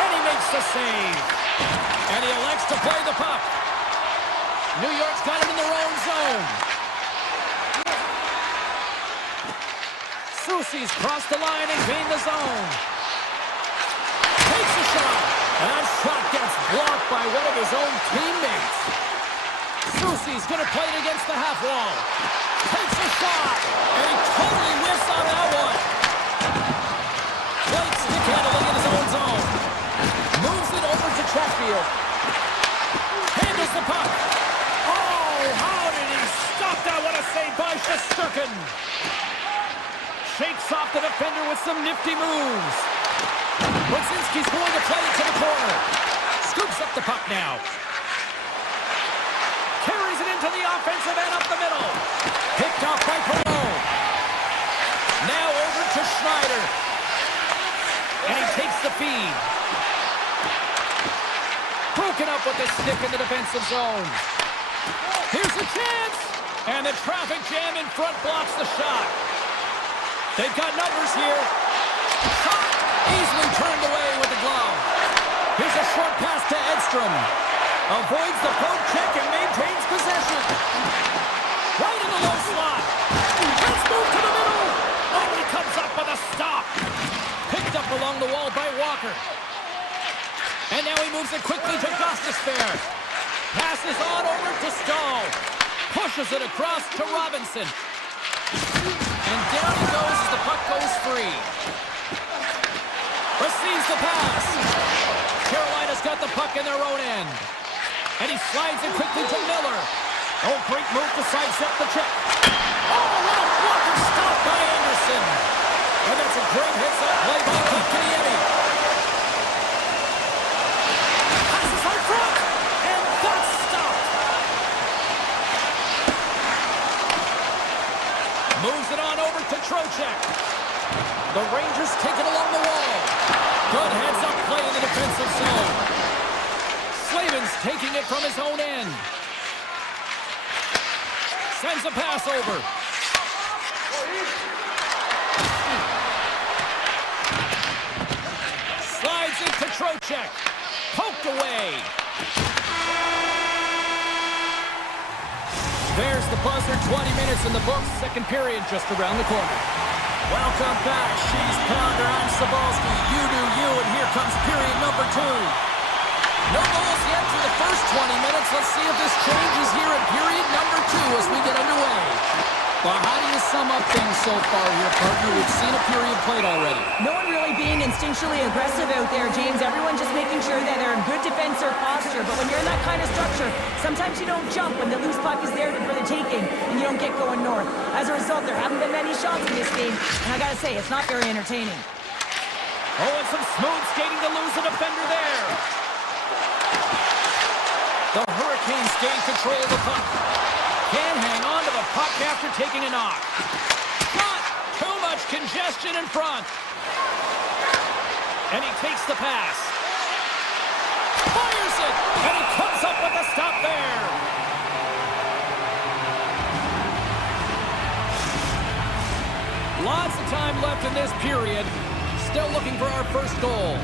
And he makes the save. And he elects to play the puck. New York's got it in their own zone. Soucy's crossed the line and gained the zone. Takes a shot. And that shot gets blocked by one of his own teammates. Soucy's going to play it against the half wall. Takes a shot. And he totally whiffs on that one. Blake stick handling in his own zone. Moves it over to Chatfield. Handles the puck. Oh, how did he stop that? What a save by Shesterkin. Shakes off the defender with some nifty moves. Brzezinski's going to play it to the corner. Scoops up the puck now. Carries it into the offensive end up the middle. Picked off by Perot. Now over to Schneider. And he takes the feed. Broken up with the stick in the defensive zone. Here's a chance. And the traffic jam in front blocks the shot. They've got numbers here. Shot easily turned away with the glove. Here's a short pass to Edstrom. Avoids the poke check and maintains possession. Right in the low slot. Let's move to the middle. Oh, he comes up with a stop. Picked up along the wall by Walker. And now he moves it quickly to Gostisbehere. Passes on over to Stahl. Pushes it across to Robinson. And down he goes as the puck goes free. Receives the pass. Carolina's got the puck in their own end. And he slides it quickly to Miller. Oh, great move to sidestep the check. Oh, what a blocker stop by Anderson. And that's a great hits-up play by Kotkaniemi. Passes out front. And that's stopped. Moves it on over to Trocheck. The Rangers take it along the wall. Good heads-up play in the defensive zone. Slavin's taking it from his own end. Sends a pass over. Slides it to Trocheck. Poked away. There's the buzzer. 20 minutes in the books. Second period just around the corner. Welcome back. She's Pounder. I'm Sabalski. You do you. And here comes period number 2. No goals yet for the first 20 minutes. Let's see if this changes here in period number 2 as we get underway. Well, how do you sum up things so far here, partner? We've seen a period played already. No one really being instinctually aggressive out there, James. Everyone just making sure that they're in good defensive posture. But when you're in that kind of structure, sometimes you don't jump when the loose puck is there for the taking and you don't get going north. As a result, there haven't been many shots in this game. And I gotta say, it's not very entertaining. Oh, and some smooth skating to lose a defender there. The Hurricanes gain control of the puck. Can't hang on to the puck taking a knock. Shot! Too much congestion in front. And he takes the pass. Fires it! And he comes up with a stop there. Lots of time left in this period. Still looking for our first goal.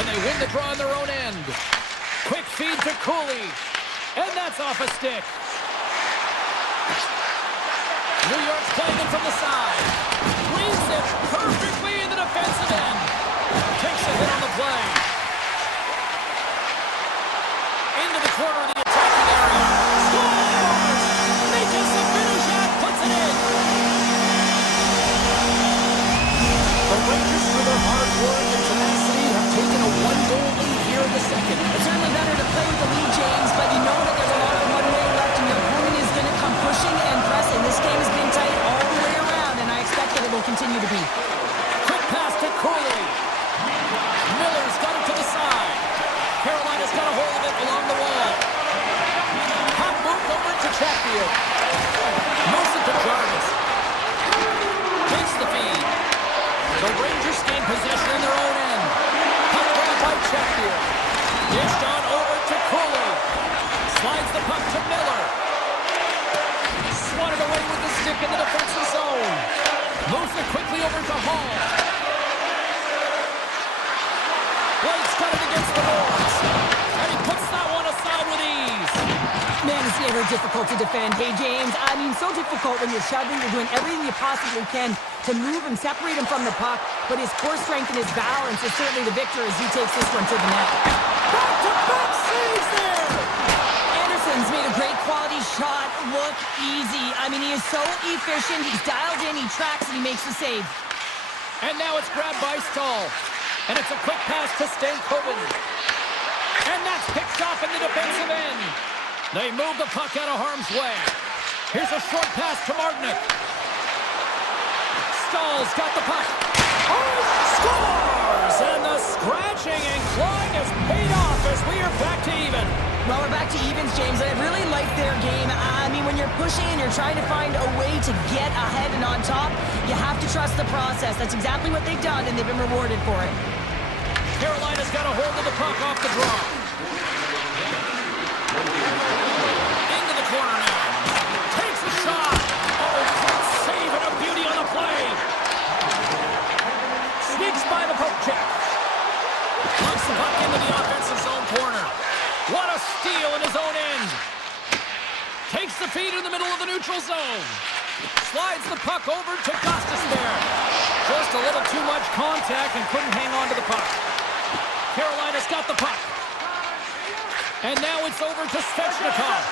And they win the draw on their own end. Quick feed to Cooley. And that's off a stick. New York's playing it from the side. Reads it perfectly in the defensive end. Takes a hit on the play. Into the corner of the attacking area. Scores! Makes a finish and puts it in. The Rangers, through their hard work and tenacity, have taken a one-goal lead here in the second. It's certainly better to play with the lead, James, but you know that there's a lot of runway left and your opponent is going to come pushing and pressing. This game has been tight all the way around, and I expect that it will continue to be. Quick pass to Cooley. Miller's got it to the side. Carolina's got a hold of it along the wall. Pop moved over to Chatfield. Moves it to Jarvis. Takes the feed. The Rangers gain possession in their own end. Puck grab by Chatfield. Dished on over to Cooley. Slides the puck to Miller. Swatted away with the stick in the defensive zone. Moves it quickly over to Hall. Blake's got it against the boards. And he puts that one aside with ease. Man, it's never difficult to defend. Hey, James, I mean, so difficult when you're shoving, you're doing everything you possibly can to move him, separate him from the puck, but his core strength and his balance is certainly the victor as he takes this one to the net. Back-to-back saves there! Anderson's made a great quality shot look easy. I mean, he is so efficient, he's dialed in, he tracks, and he makes the save. And now it's grabbed by Stahl. And it's a quick pass to Stankoven. And that's picked off in the defensive end. They move the puck out of harm's way. Here's a short pass to Martinick. Stahl's got the puck. Oh, scores! And the scratching and clawing has paid off as we are back to even. Well, we're back to evens, James, and I really like their game. I mean, when you're pushing and you're trying to find a way to get ahead and on top, you have to trust the process. That's exactly what they've done, and they've been rewarded for it. Carolina's got a hold of the puck off the draw. Into the corner now. Takes a shot. Oh, great save and a beauty on the play. Sneaks by the poke check. Knocks the puck into the offensive zone corner. What a steal in his own end. Takes the feed in the middle of the neutral zone. Slides the puck over to Gostisbehere. Just a little too much contact and couldn't hang on to the puck. Carolina's got the puck. And now it's over to Svechnikov.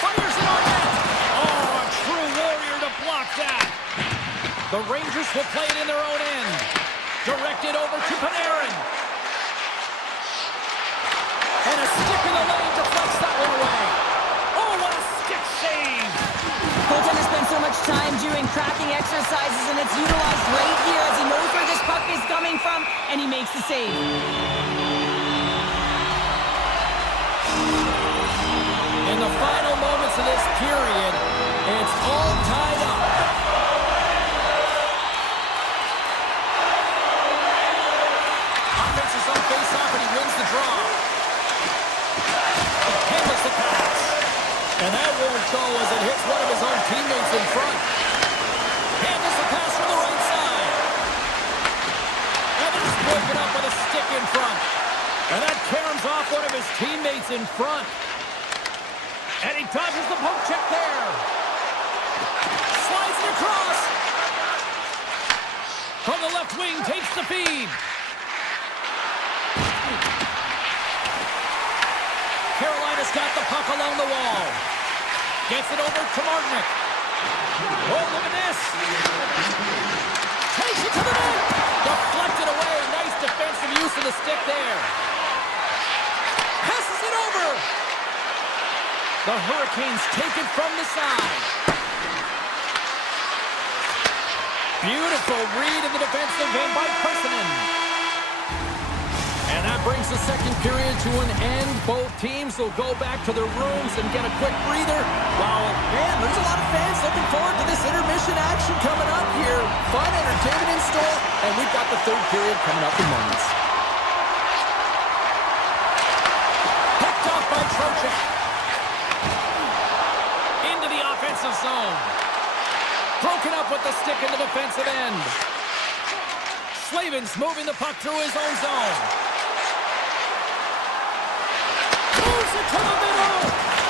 Fires it on net. Oh, a true warrior to block that. The Rangers will play it in their own end. Directed over to Panarin. And a stick in the lane deflects that one away. Oh, what a stick save. Goaltender spends so much time doing cracking exercises, and it's utilized right here as he knows where this puck is coming from, and he makes the save. In the final moments of this period, it's all tied up. Offense is on face-off, and he wins the draw. Handles the pass. And that won't go as it hits one of his own teammates in front. Handles the pass from the right side. And it's broken up with a stick in front. And that caroms off one of his teammates in front. And he dodges the poke check there. Slides it across. From the left wing, takes the feed. Carolina's got the puck along the wall. Gets it over to Martinick. Oh, look at this. Takes it to the net. Deflected away. Nice defensive use of the stick there. Passes it over. The Hurricanes take it from the side. Beautiful read in the defensive end by Persinen. And that brings brings the second period to an end. Both teams will go back to their rooms and get a quick breather. Wow, man, there's a lot of fans looking forward to this intermission action coming up here. Fun entertainment in store, and we've got the third period coming up in moments. Picked off by Trojan. Into the offensive zone. Broken up with the stick in the defensive end. Slavin's moving the puck through his own zone. Moves it to the middle,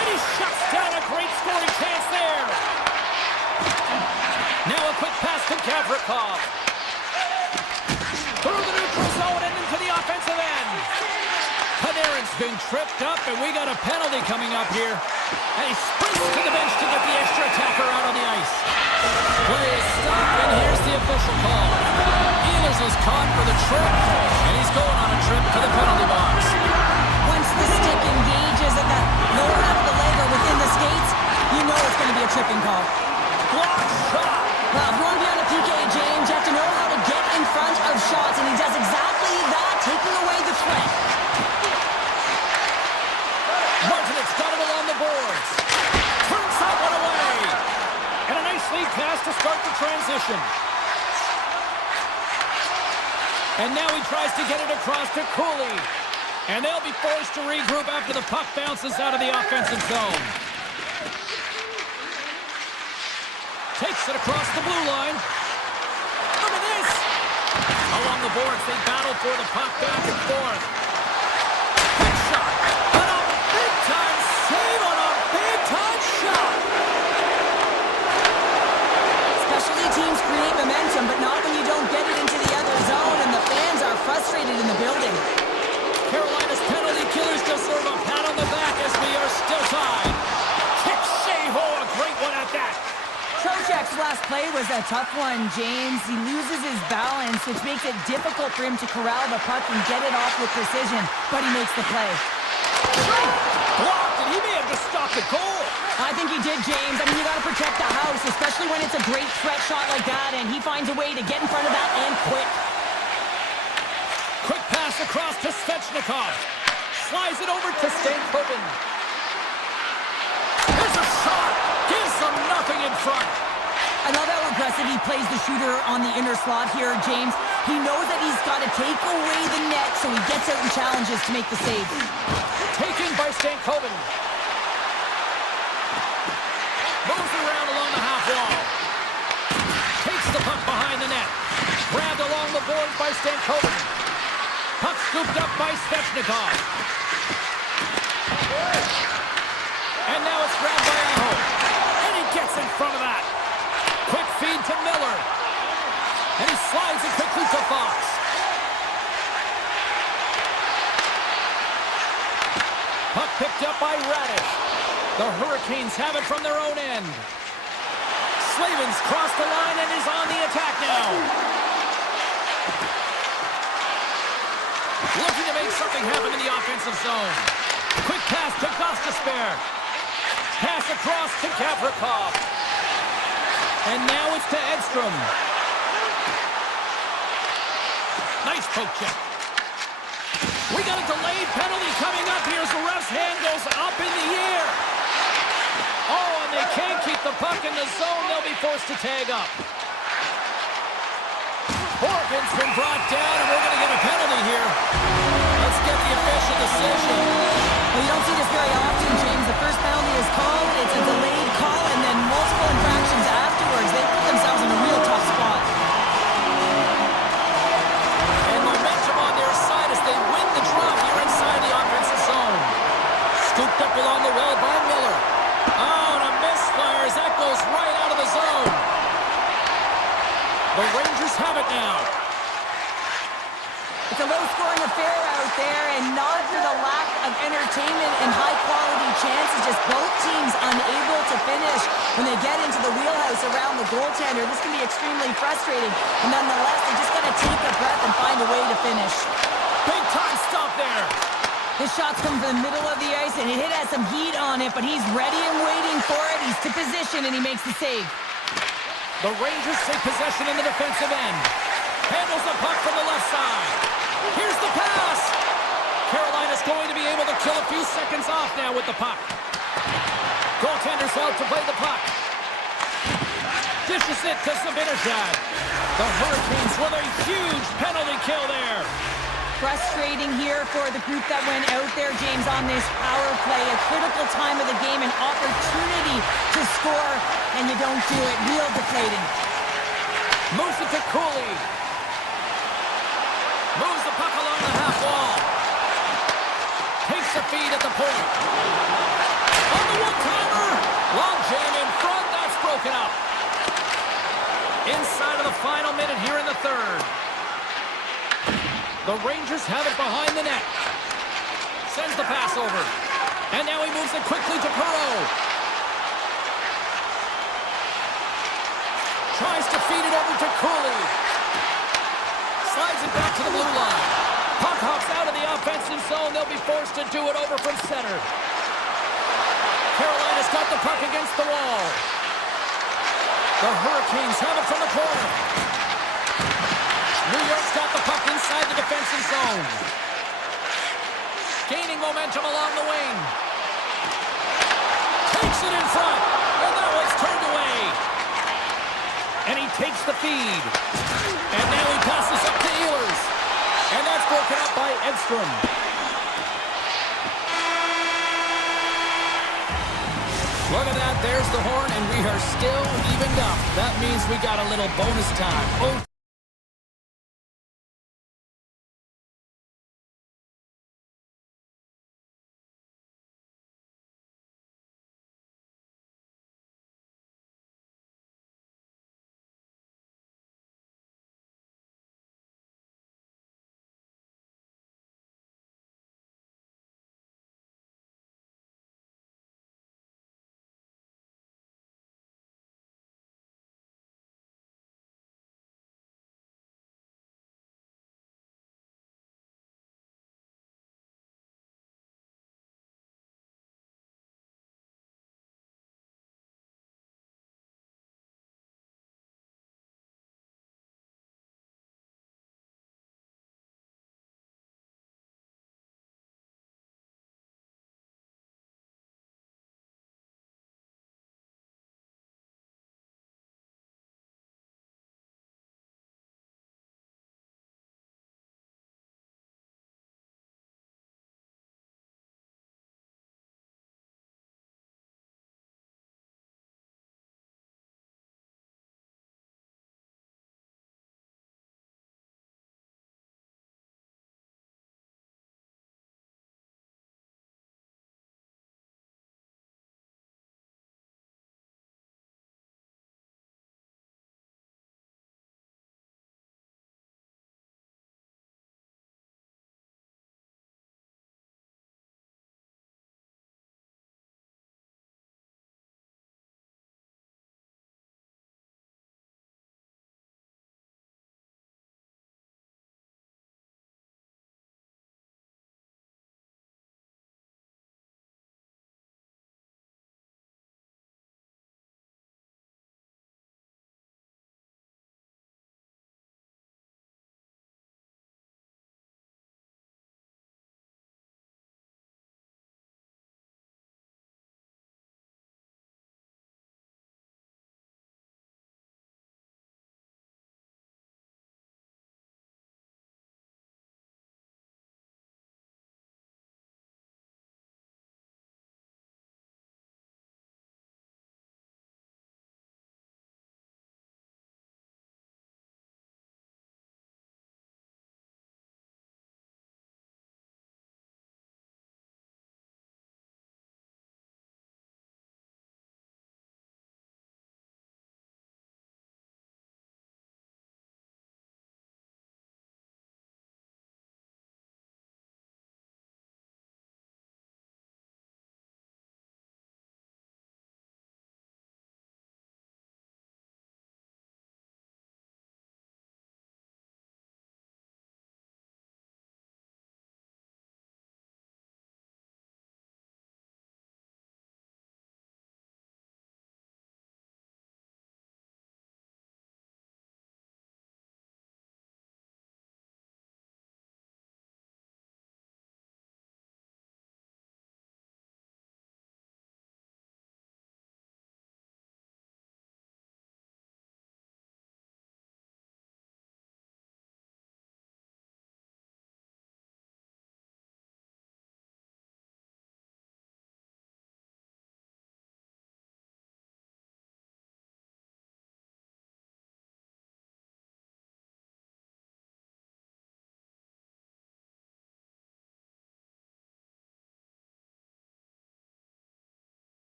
and he shuts down a great scoring chance there. Now a quick pass to Gavrikov. Through the neutral zone and into the offensive end. Panarin's been tripped up, and we got a penalty coming up here. And he sprints to the bench to get the extra attacker out on the ice. Play is stopped, and here's the official call. Ehlers is caught for the trip, and he's going on a trip to the penalty box. Once the stick engages at the lower half of the leg or within the skates, you know it's going to be a tripping call. Block shot! Well, if you want to be on a PK, James, you have to know how to get in front of shots, and he does exactly that, taking away the threat. Martinet's got it along the boards. Turns that one away. And a nice lead pass to start the transition. And now he tries to get it across to Cooley. And they'll be forced to regroup after the puck bounces out of the offensive zone. Takes it across the blue line. Look at this! Along the boards, they battle for the puck back and forth. Quick shot. And a big-time save on a big-time shot. Specialty teams create momentum, but not when you don't get it into the other zone, and the fans are frustrated in the building. Carolina's penalty killers deserve a pat on the back as we are still tied. Kick Sheho, a great one at that. Trocheck's last play was a tough one, James. He loses his balance, which makes it difficult for him to corral the puck and get it off with precision, but he makes the play. Blocked, and he may have just stopped the goal. I think he did, James. I mean, you got to protect the house, especially when it's a great threat shot like that, and he finds a way to get in front of that and quick. Quick pass across to Svechnikov. Slides it over to Stankoven. There's a shot. Gives them nothing in front. I love how aggressive he plays the shooter on the inner slot here, James. He knows that he's got to take away the net, so he gets out and challenges to make the save. Taken by Stankoven. Moves around along the half wall. Takes the puck behind the net. Grabbed along the boards by Stankoven. Puck scooped up by Svechnikov. And now it's grabbed by Aho. And he gets in front of that. Quick feed to Miller. And he slides it quickly to Fox. Puck picked up by Radish. The Hurricanes have it from their own end. Slavin's crossed the line and is on the attack now. Looking to make something happen in the offensive zone. Quick pass to Gostisbehere. Pass across to Gavrikov. And now it's to Edstrom. Nice poke check. We got a delayed penalty coming up here as the ref's hand goes up in the air. Oh, and they can't keep the puck in the zone. They'll be forced to tag up. Horgan's been brought down, and we're going to get a penalty here. Let's get the official decision. Well, you don't see this very often, James. The first penalty is called, it's a delayed call, and then multiple infractions afterwards. They put themselves in a real tough spot. And momentum on their side as they win the draw here inside the offensive zone. Scooped up along the wall by Miller. Oh, and a misfire as that goes right out of the zone. The Rangers have it now. It's a low-scoring affair out there, and not for the lack of entertainment and high-quality chances, just both teams unable to finish when they get into the wheelhouse around the goaltender. This can be extremely frustrating, and nonetheless, they just got to take a breath and find a way to finish. Big time stop there. His shots come from the middle of the ice, and it has some heat on it, but he's ready and waiting for it. He's to position, and he makes the save. The Rangers take possession in the defensive end. Handles the puck from the left side. Here's the pass. Just going to be able to kill a few seconds off now with the puck. Goaltender's out to play the puck. Dishes it to Zibanejad. The Hurricanes with a huge penalty kill there. Frustrating here for the group that went out there, James, on this power play. A critical time of the game, an opportunity to score, and you don't do it. Real deflating. Moves it to Cooley. Moves the puck along the half wall. Takes the feed at the point. On the one-timer. Long jam in front. That's broken up. Inside of the final minute here in the third. The Rangers have it behind the net. Sends the pass over. And now he moves it quickly to Perreault. Tries to feed it over to Cooley. Slides it back to the blue line. Puck hops out of the offensive zone. They'll be forced to do it over from center. Carolina's got the puck against the wall. The Hurricanes have it from the corner. New York's got the puck inside the defensive zone. Gaining momentum along the wing. Takes it in front. And that one's turned away. And he takes the feed. And now he passes up to Ehlers. And that's broken up by Edstrom. Look at that. There's the horn, and we are still evened up. That means we got a little bonus time. Oh.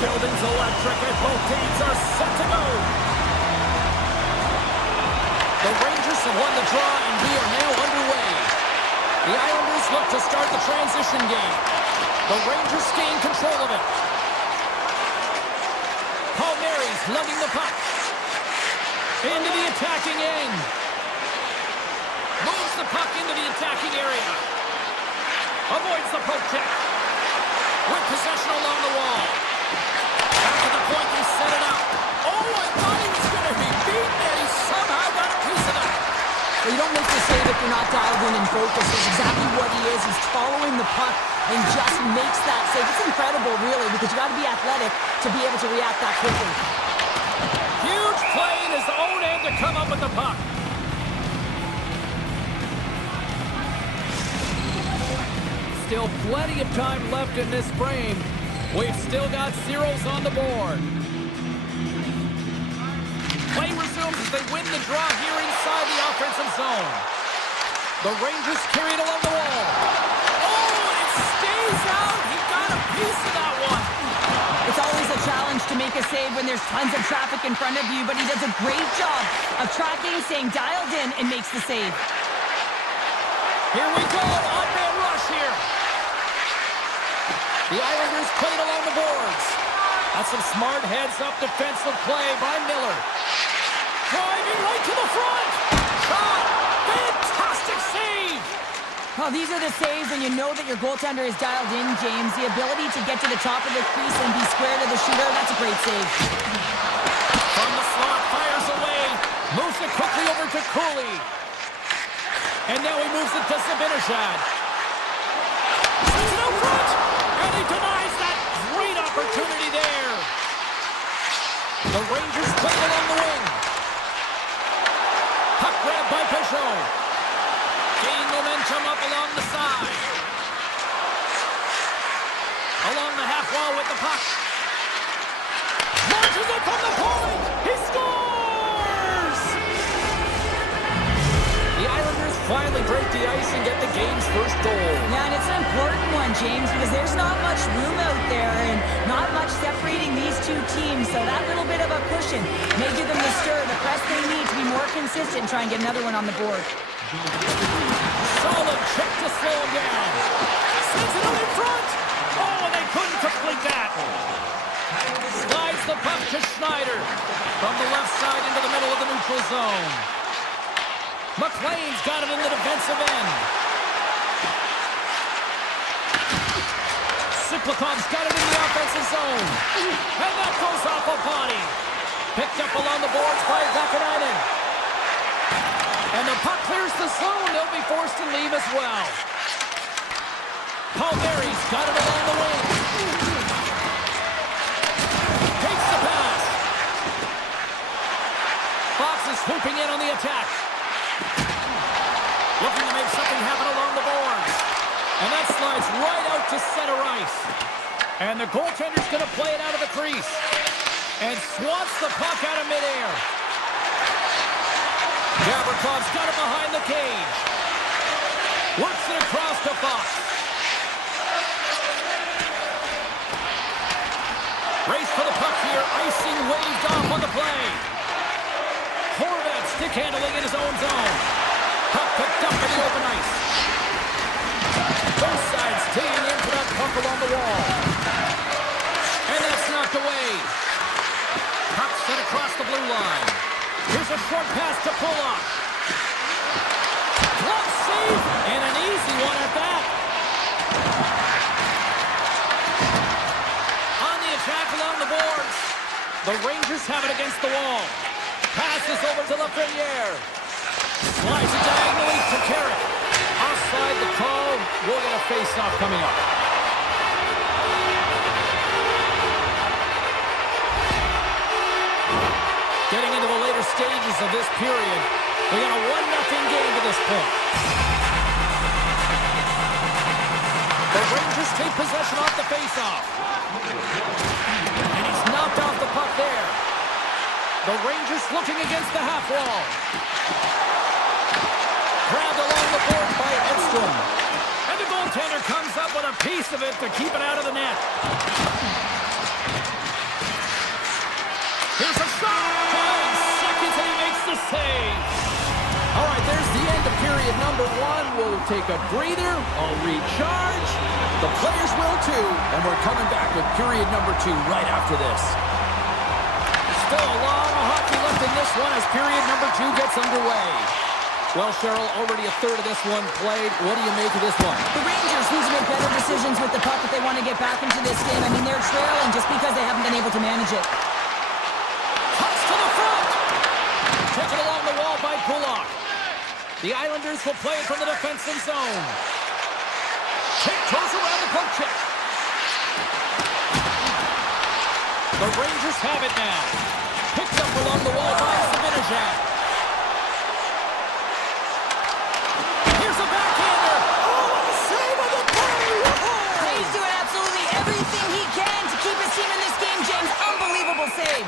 building's electric and both teams are set to go. The Rangers have won the draw and we are now underway. The Islanders look to start the transition game. The Rangers gain control of it. Palmieri's lugging the puck. Into the attacking end. Moves the puck into the attacking area. Avoids the poke check. With possession along the wall. Back to the point, they set it up. Oh, I thought he was going to be beaten, and he somehow got a piece of that. Well, you don't make the save if you're not dialed in and focused. That's exactly what he is. He's following the puck and just makes that save. It's incredible, really, because you got to be athletic to be able to react that quickly. Huge play in his own end to come up with the puck. Still plenty of time left in this frame. We've still got zeros on the board. Play resumes as they win the draw here inside the offensive zone. The Rangers carry it along the wall. Oh, and it stays out. He got a piece of that one. It's always a challenge to make a save when there's tons of traffic in front of you, but he does a great job of tracking, staying dialed in, and makes the save. Here we go. Odd-man rush here. The Islanders played along the boards. That's some smart heads-up defensive play by Miller. Driving right to the front. Shot. Fantastic save. Well, these are the saves when you know that your goaltender is dialed in, James. The ability to get to the top of the crease and be square to the shooter, that's a great save. From the slot, fires away. Moves it quickly over to Cooley. And now he moves it to Zibanejad. Sends it out front. And he denies that great opportunity there. The Rangers played along the wing. Puck grab by Peugeot. Gain momentum up along the side. Along the half wall with the puck. Launches it from the point. He scores! The Islanders finally break the ice and get the game's first goal. Yeah, and it's an important one, James, because there's not much room out there and not much separating these two teams. So that little bit of a cushion may give them the stir, the press they need to be more consistent and try and get another one on the board. Solid check to slow him down. Sends it out in front. Oh, and they couldn't complete that. Slides the puck to Schneider. From the left side into the middle of the neutral zone. McLean's got it in the defensive end. Siplikov's got it in the offensive zone. And that goes off a body. Picked up along the boards by Vakanainen. And the puck clears the zone. They'll be forced to leave as well. Palmieri's got it along the wing. Takes the pass. Fox is swooping in on the attack. Looking to make something happen along the boards. And that slides right out to center ice. And the goaltender's going to play it out of the crease. And swats the puck out of midair. Gavrikhov's got it behind the cage. Works it across to Fox. Race for the puck here. Icing waved off on the play. Horvat stick handling in his own zone. Puck picked up in the open ice. Both sides teeing in for that puck along the wall. And that's knocked away. Puck set across the blue line. Here's a short pass to Pulock. Glove save, and an easy one at that. On the attack along the boards. The Rangers have it against the wall. Passes over to Lafreniere. Slides it diagonally to Carrick. Offside the call. We'll get a face-off coming up. Getting into the later stages of this period, we got a 1-0 game to this point. The Rangers take possession off the face-off. And he's knocked off the puck there. The Rangers looking against the half wall. Grabbed along the board by Edstrom. And the goaltender comes up with a piece of it to keep it out of the net. Here's a shot! 5 seconds and he makes the save! All right, there's the end of period number 1. We'll take a breather. I'll recharge. The players will too. And we're coming back with period number 2 right after this. Still a lot of hockey left in this one as period number 2 gets underway. Well, Cheryl, already a third of this one played. What do you make of this one? The Rangers need to make better decisions with the puck if they want to get back into this game. I mean, they're trailing just because they haven't been able to manage it. Cuts to the front! Taken along the wall by Pulak. The Islanders will play it from the defensive zone. Tiptoes around the poke check. The Rangers have it now. Picked up along the wall by Zibanejad. Here's a backhander. Oh, what a save on the play! He's doing absolutely everything he can to keep his team in this game, James. Unbelievable save.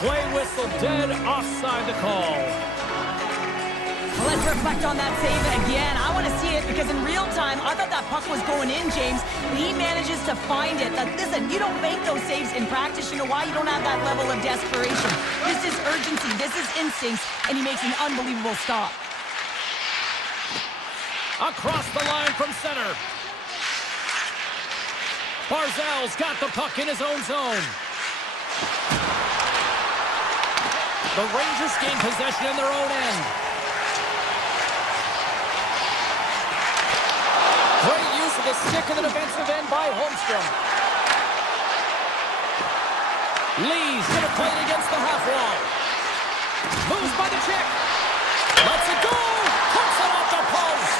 Play whistle dead, offside the call. Well, let's reflect on that save again. I want to see it because in real time, I thought that puck was going in, James. But he manages to find it. Like, listen, you don't make those saves in practice. You know why? You don't have that level of desperation. This is urgency. This is instincts. And he makes an unbelievable stop. Across the line from center. Barzal's got the puck in his own zone. The Rangers gain possession in their own end. Great use of the stick in the defensive end by Holmstrom. Lee's going to play it against the half wall. Moves by the check. Lets it go. Puts it off the post.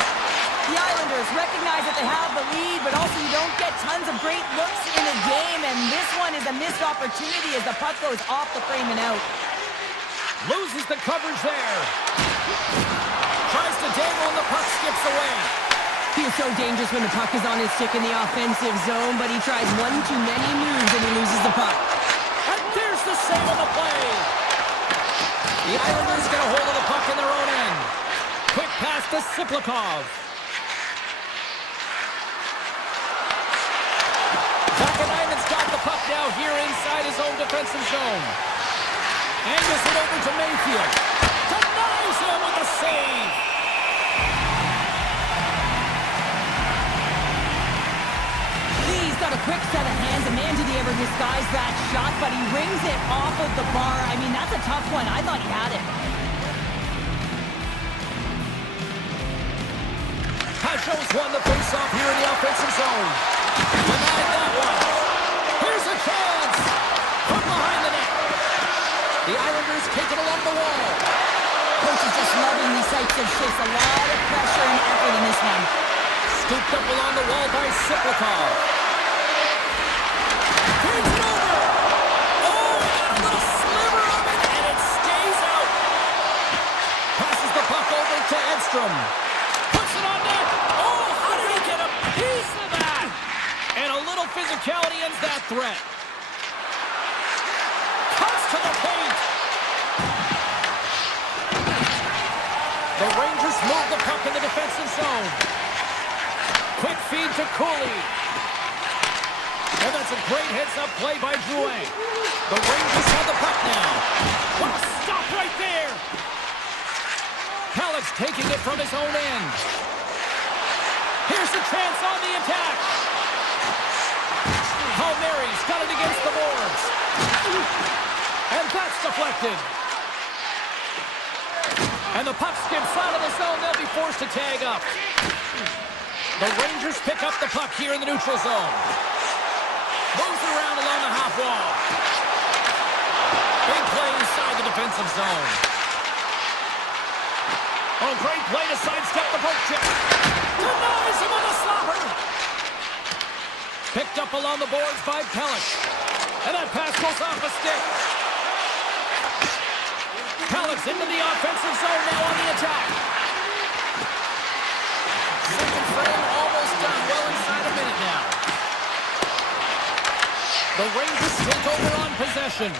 The Islanders recognize that they have the lead, but also you don't get tons of great looks in a game, and this one is a missed opportunity as the puck goes off the frame and out. Loses the coverage there. Tries to dangle and the puck skips away. Feels so dangerous when the puck is on his stick in the offensive zone, but he tries one too many moves and he loses the puck. And there's the save on the play. The Islanders get a hold of the puck in their own end. Quick pass to Siplikov. Vakanainen's got the puck now here inside his own defensive zone. Angles it over to Mayfield. Denies him with a save. Lee's got a quick set of hands. A man did he ever disguise that shot, but he rings it off of the bar. I mean, that's a tough one. I thought he had it. Pageau's won the faceoff here in the offensive zone. Denied that one. Here's a chance. From behind the net. The Islanders take it along the wall. Coach is just loving these types of shifts. A lot of pressure and effort in this one. Scooped up along the wall by Siplikov. Turns it over. Oh, got a little sliver of it, and it stays out. Passes the puck over to Edstrom. Puts it on net. Oh, how did he get a piece of that? And a little physicality ends that threat. Cuts to the paint. The Rangers move the puck in the defensive zone. Quick feed to Cooley. And that's a great heads-up play by Drouin. The Rangers have the puck now. What a stop right there. Halleck's taking it from his own end. Here's a chance on the attack. Palmieri's got it against the boards. And that's deflected. And the puck skips out of the zone. They'll be forced to tag up. The Rangers pick up the puck here in the neutral zone. Moves it around along the half wall. Big play inside the defensive zone. Oh, great play to sidestep the poke check. Denies him on the slapper. Picked up along the boards by Pelech. And that pass goes off a stick. Pelech's into the offensive zone now on the attack. Second frame almost done. Well inside a minute now. The Rangers take over on possession.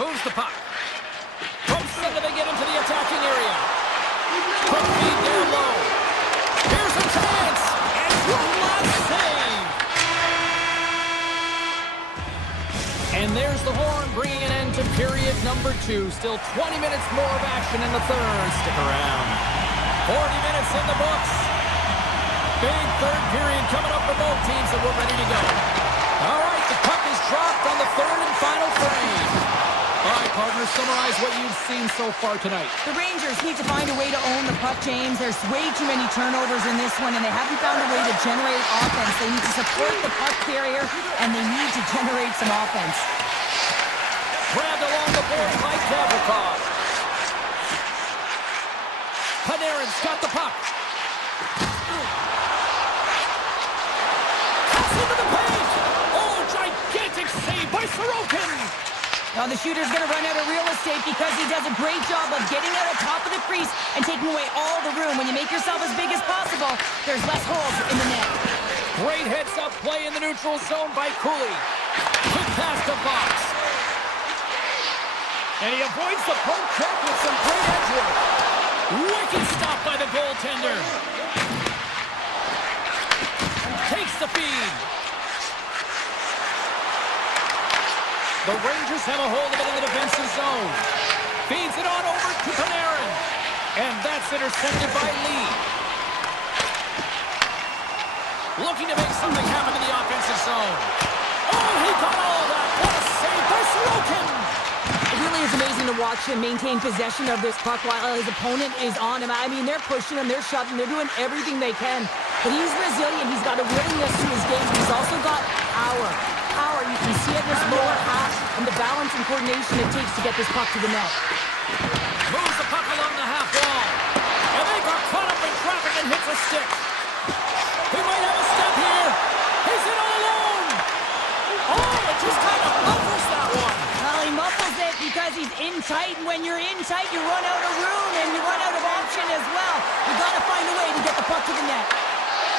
Moves the puck. From center they get into the attacking area. Quick feed down low. Here's a chance. And one last save. And there's the horn bringing period number 2. Still 20 minutes more of action in the third. Stick around. 40 minutes in the books. Big third period coming up for both teams, and we're ready to go. All right, the puck is dropped on the third and final frame. All right, partners, summarize what you've seen so far tonight. The Rangers need to find a way to own the puck, James. There's way too many turnovers in this one, and they haven't found a way to generate offense. They need to support the puck carrier, and they need to generate some offense. Grabbed along the board by Gavrikov. Panarin's got the puck. Cuts into the paint. Oh, gigantic save by Sorokin. Now the shooter's going to run out of real estate because he does a great job of getting out of top of the crease and taking away all the room. When you make yourself as big as possible, there's less holes in the net. Great heads-up play in the neutral zone by Cooley. Quick pass to Fox. And he avoids the poke check with some great edge work. Wicked stop by the goaltender. Takes the feed. The Rangers have a hold of it in the defensive zone. Feeds it on over to Panarin. And that's intercepted by Lee. Looking to make something happen in the offensive zone. Oh, he got all of that. What a save by Sorokin. It really is amazing to watch him maintain possession of this puck while his opponent is on him. I mean, they're pushing him, they're shoving, they're doing everything they can. But he's resilient. He's got a willingness to his game. He's also got power. You can see it in his lower half and the balance and coordination it takes to get this puck to the net. Moves the puck along the half wall. And they got caught up in traffic and hits a stick. He might have a step here. He's in all alone. Oh, it just kind of muffles that one. Well, he muffles it because he's in tight, and when you're in tight, you run out of room and you run out of option as well. You got to find a way to get the puck to the net.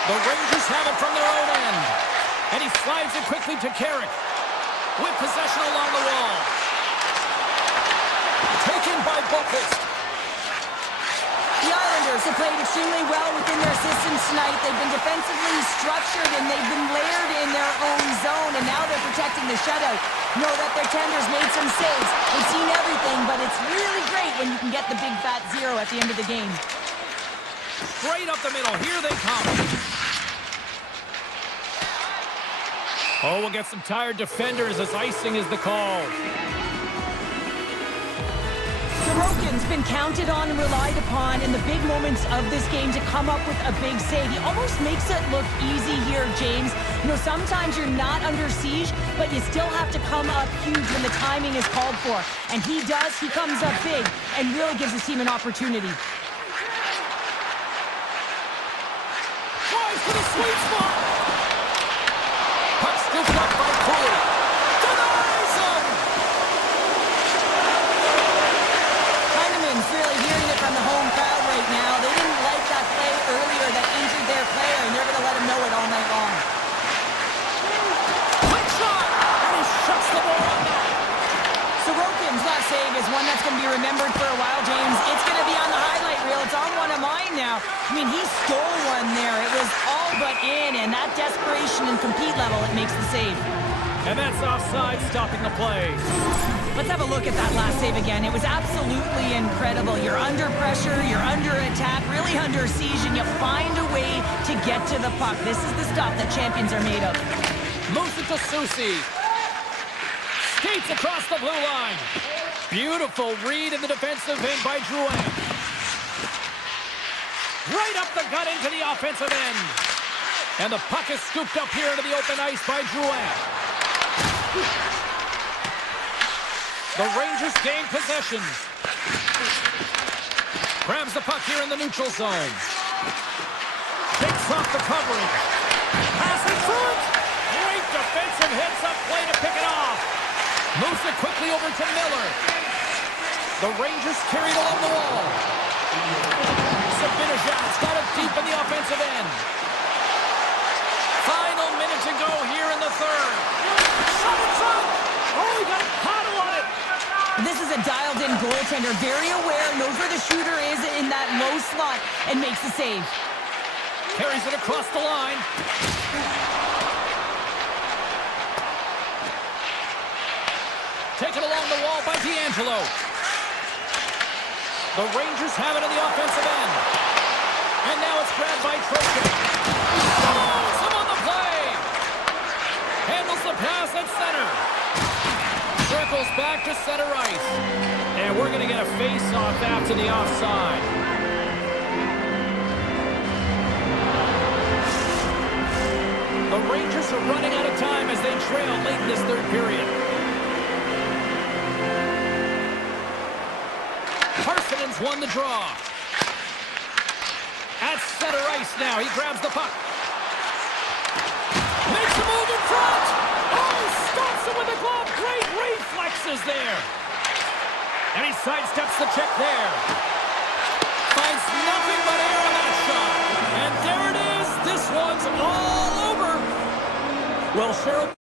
The Rangers have it from their own end. And he slides it quickly to Carrick. With possession along the wall. Taken by Boqvist. The Islanders have played extremely well within their systems tonight. They've been defensively structured and they've been layered in their own zone. And now they're protecting the shutout. Know that their tenders made some saves. They've seen everything, but it's really great when you can get the big fat zero at the end of the game. Straight up the middle. Here they come. Oh, we'll get some tired defenders as icing is the call. Sorokin's been counted on and relied upon in the big moments of this game to come up with a big save. He almost makes it look easy here, James. You know, sometimes you're not under siege, but you still have to come up huge when the timing is called for. And he does. He comes up big and really gives his team an opportunity. Tries for the sweet spot. Puck scooped up by Cooley. Denies him! Heineman's really hearing it from the home crowd right now. They didn't like that play earlier that injured their player, and they're going to let him know it all night long. Quick shot! And he shuts the ball on that. Sorokin's last save is one that's going to be remembered for a while, James. It's going to be on the highlight reel. It's on one of mine now. I mean, he stole one there. It was all but in, and that desperation and compete level, it makes the save. And that's offside, stopping the play. Let's have a look at that last save again. It was absolutely incredible. You're under pressure, you're under attack, really under siege, and you find a way to get to the puck. This is the stuff that champions are made of. Moves it to Soucy. Skates across the blue line. Beautiful read in the defensive end by Drouin. Right up the gut into the offensive end. And the puck is scooped up here into the open ice by Drouin. The Rangers gain possession. Grabs the puck here in the neutral zone. Takes off the coverage. Pass in front. Great defensive heads-up play to pick it off. Moves it quickly over to Miller. The Rangers carried along the wall. Sabinajad's got it deep in the offensive end. Final minute to go here in the third. Shot in front. Oh, he got paddle on it. This is a dialed-in goaltender, very aware, knows where the shooter is in that low slot, and makes the save. Carries it across the line. Taken along the wall by D'Angelo. The Rangers have it in the offensive end. And now it's grabbed by Trojan. Stones him on the play. Handles the pass at center. Circles back to center ice. And we're going to get a face-off after the offside. The Rangers are running out of time as they trail late in this third period. Parsonen's won the draw. At center ice now, he grabs the puck. Makes a move in front! Oh, stops it with a glove! Great reflexes there! And he sidesteps the check there. Finds nothing but air on that shot. And there it is! This one's all over! Well, Cheryl...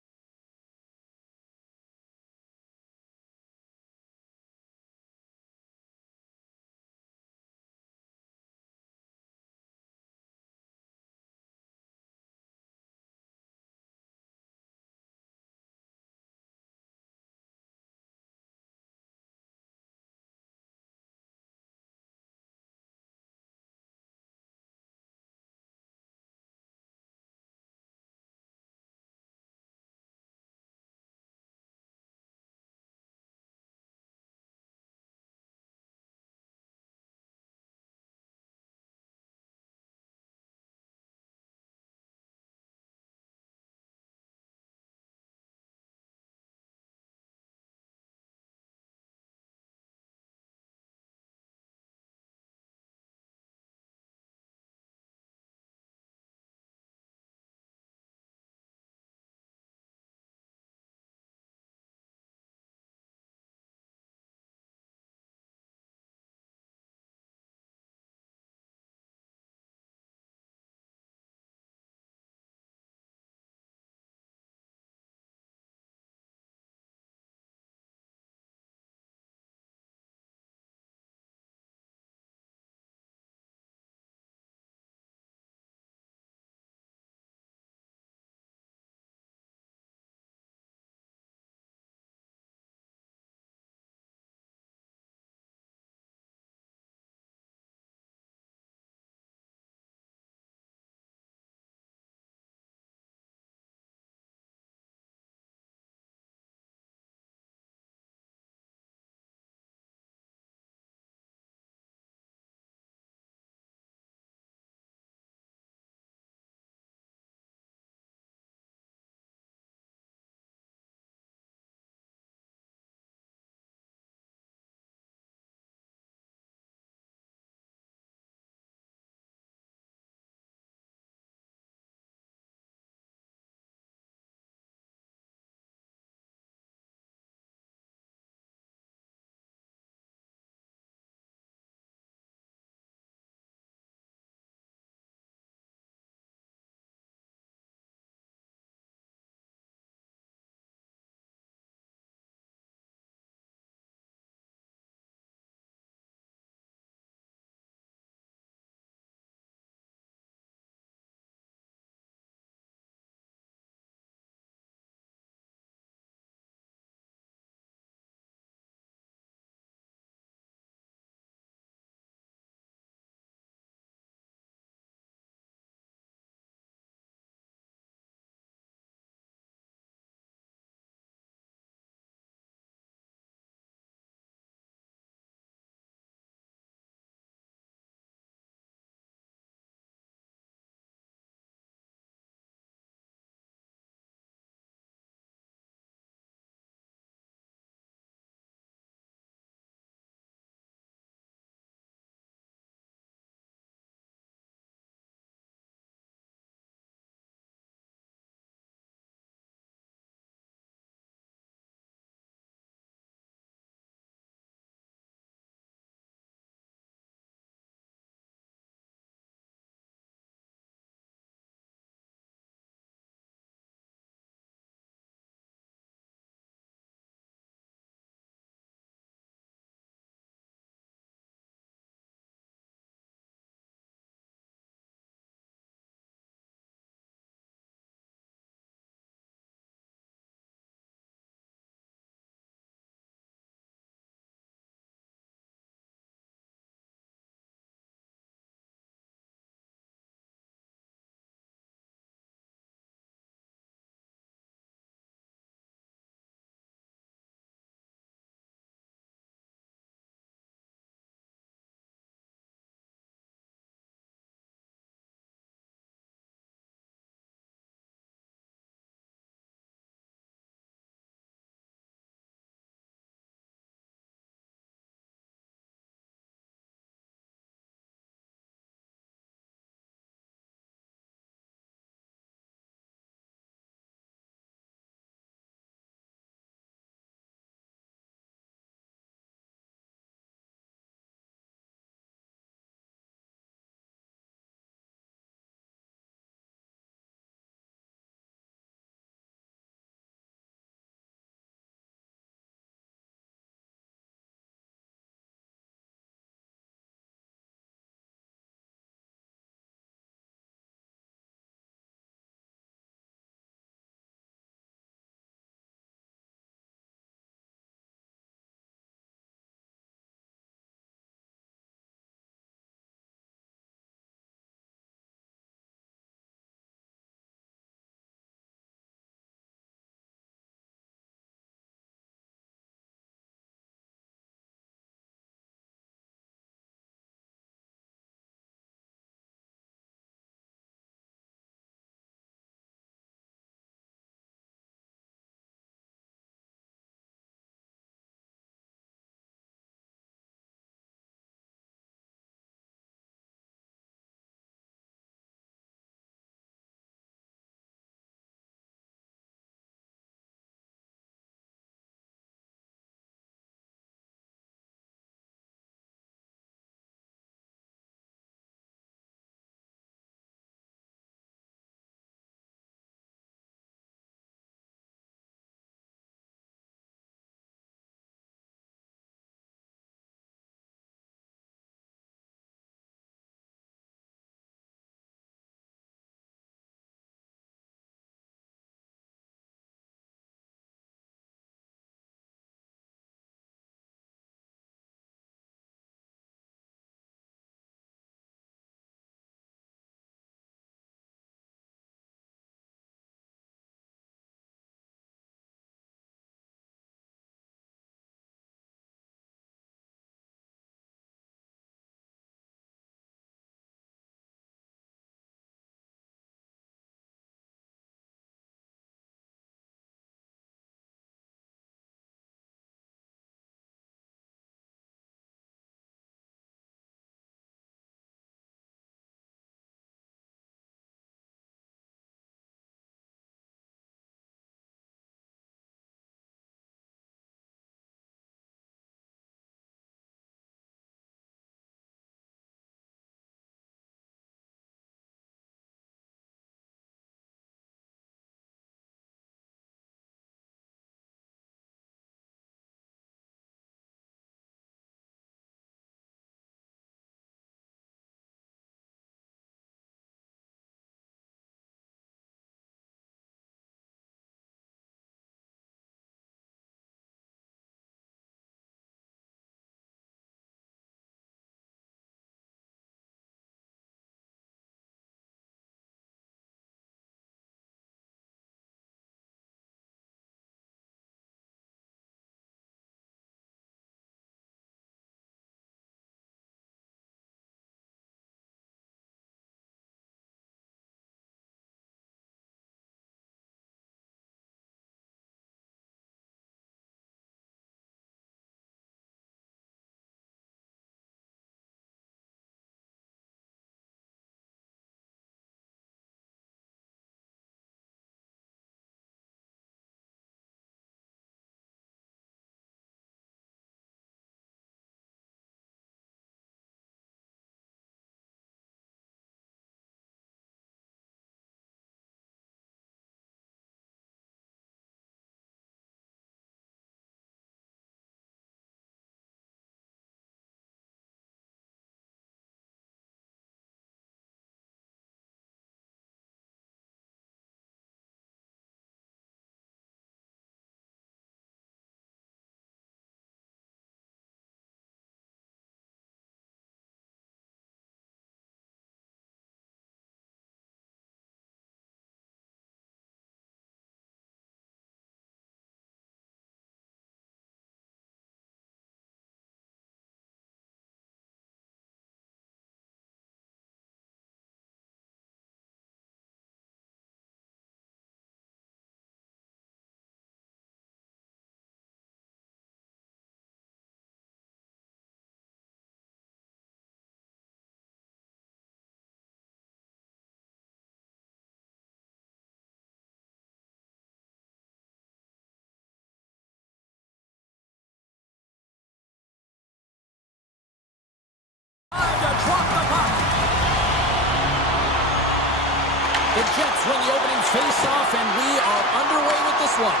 The Jets win the opening face-off, and we are underway with this one.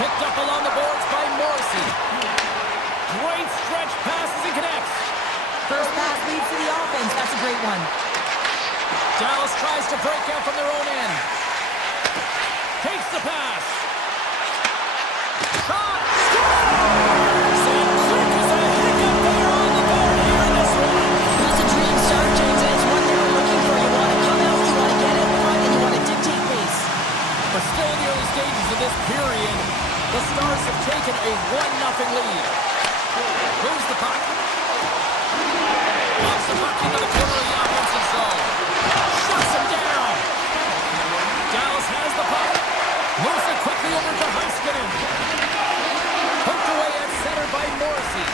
Picked up along the boards by Morrissey. Great stretch pass as he connects. First pass leads to the offense. That's a great one. Dallas tries to break out from their own end. Takes the pass. Shot! Scores! And quick as a hiccup there on the board here in this one. That's a dream start, James, and it's one they were looking for. You want to come out, you want to get in front, and you want to dictate pace. We're still in the early stages of this period. The Stars have taken a 1-0 lead. Moves the puck. Lobs the puck into the corner of the offensive zone. Shuts him down. Dallas has the puck. Moves it quickly over to Heiskanen. Poked away at center by Morrissey.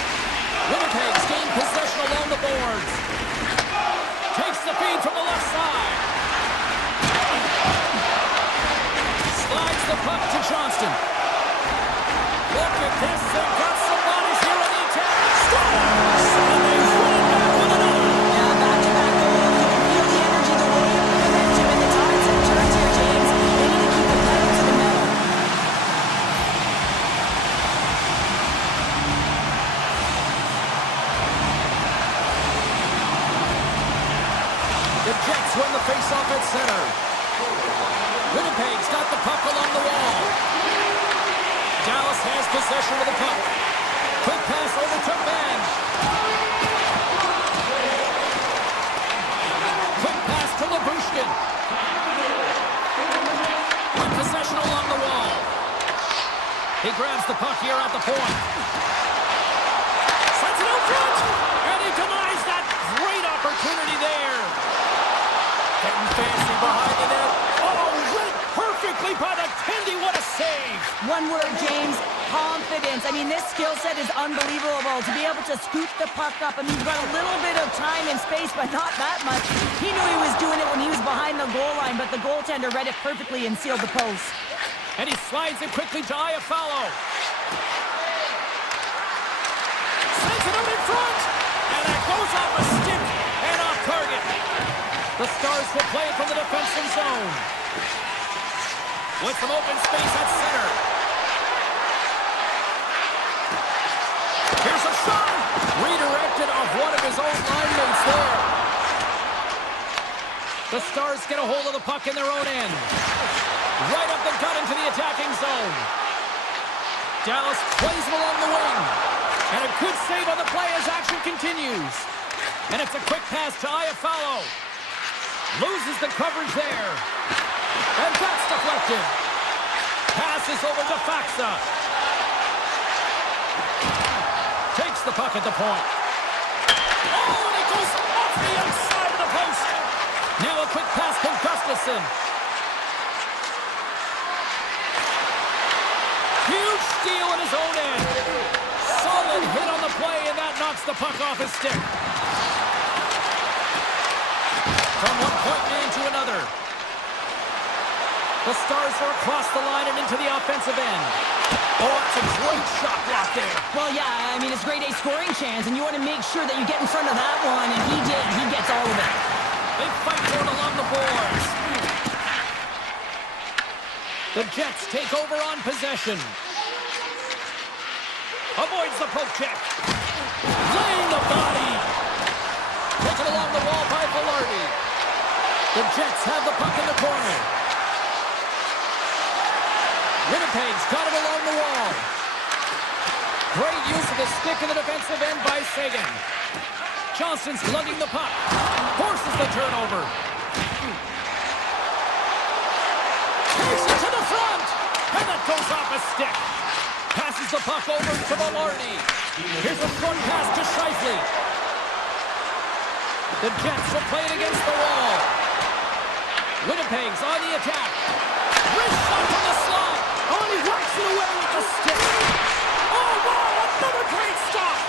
Winnipeg's gained possession along the boards. Takes the feed from the left side. Slides the puck to Johnston. Look at this. They've got some bodies here on the attack. Scores! And they run it back with another. Yeah, back-to-back goals. You can feel the energy, the wave, the momentum, and the tides have turned here, James. They need to keep the pedal to the metal. The Jets win the face-off at center. Winnipeg's got the puck along the wall. Dallas has possession of the puck. Quick pass over to Ben. Quick pass to Labushkin. With possession along the wall. He grabs the puck here at the point. Sends it out front. And he denies that great opportunity there. Getting fancy behind the net. Oh, read perfectly by the Kendi. What a save. One word, James, confidence. I mean, this skill set is unbelievable. To be able to scoop the puck up. I mean, you've got a little bit of time and space, but not that much. He knew he was doing it when he was behind the goal line, but the goaltender read it perfectly and sealed the post. And he slides it quickly to Iafallo. Sends it out in front. And that goes off a stick and off target. The Stars will play it from the defensive zone. With some open space at center. Here's a shot. Redirected off one of his own line mates there. The Stars get a hold of the puck in their own end. Right up the gut into the attacking zone. Dallas plays him along the wing. And a good save on the play as action continues. And it's a quick pass to Iafallo. Loses the coverage there. And that's deflected. Passes over to Faxa. Takes the puck at the point. Oh, and it goes off the outside of the post. Now a quick pass to Gustafsson. Huge steal in his own end. Solid hit on the play, and that knocks the puck off his stick. From one point man to another. The Stars are across the line and into the offensive end. Oh, it's a great shot block there. Well, yeah, I mean, it's grade A scoring chance, and you want to make sure that you get in front of that one, and he did. He gets all of it. They fight for it along the boards. The Jets take over on possession. Avoids the poke check. Laying the body. Taken along the wall by Velarde. The Jets have the puck in the corner. Winnipeg's got it along the wall. Great use of the stick in the defensive end by Sagan. Johnston's lugging the puck. Forces the turnover. Takes it to the front. And that goes off a stick. Passes the puck over to Velarde. Here's a short pass to Scheifele. The Jets will play it against the wall. Winnipeg's on the attack. Wrist shot from the slot. Oh, and he whacks it away with the stick. Oh, wow, another great stop.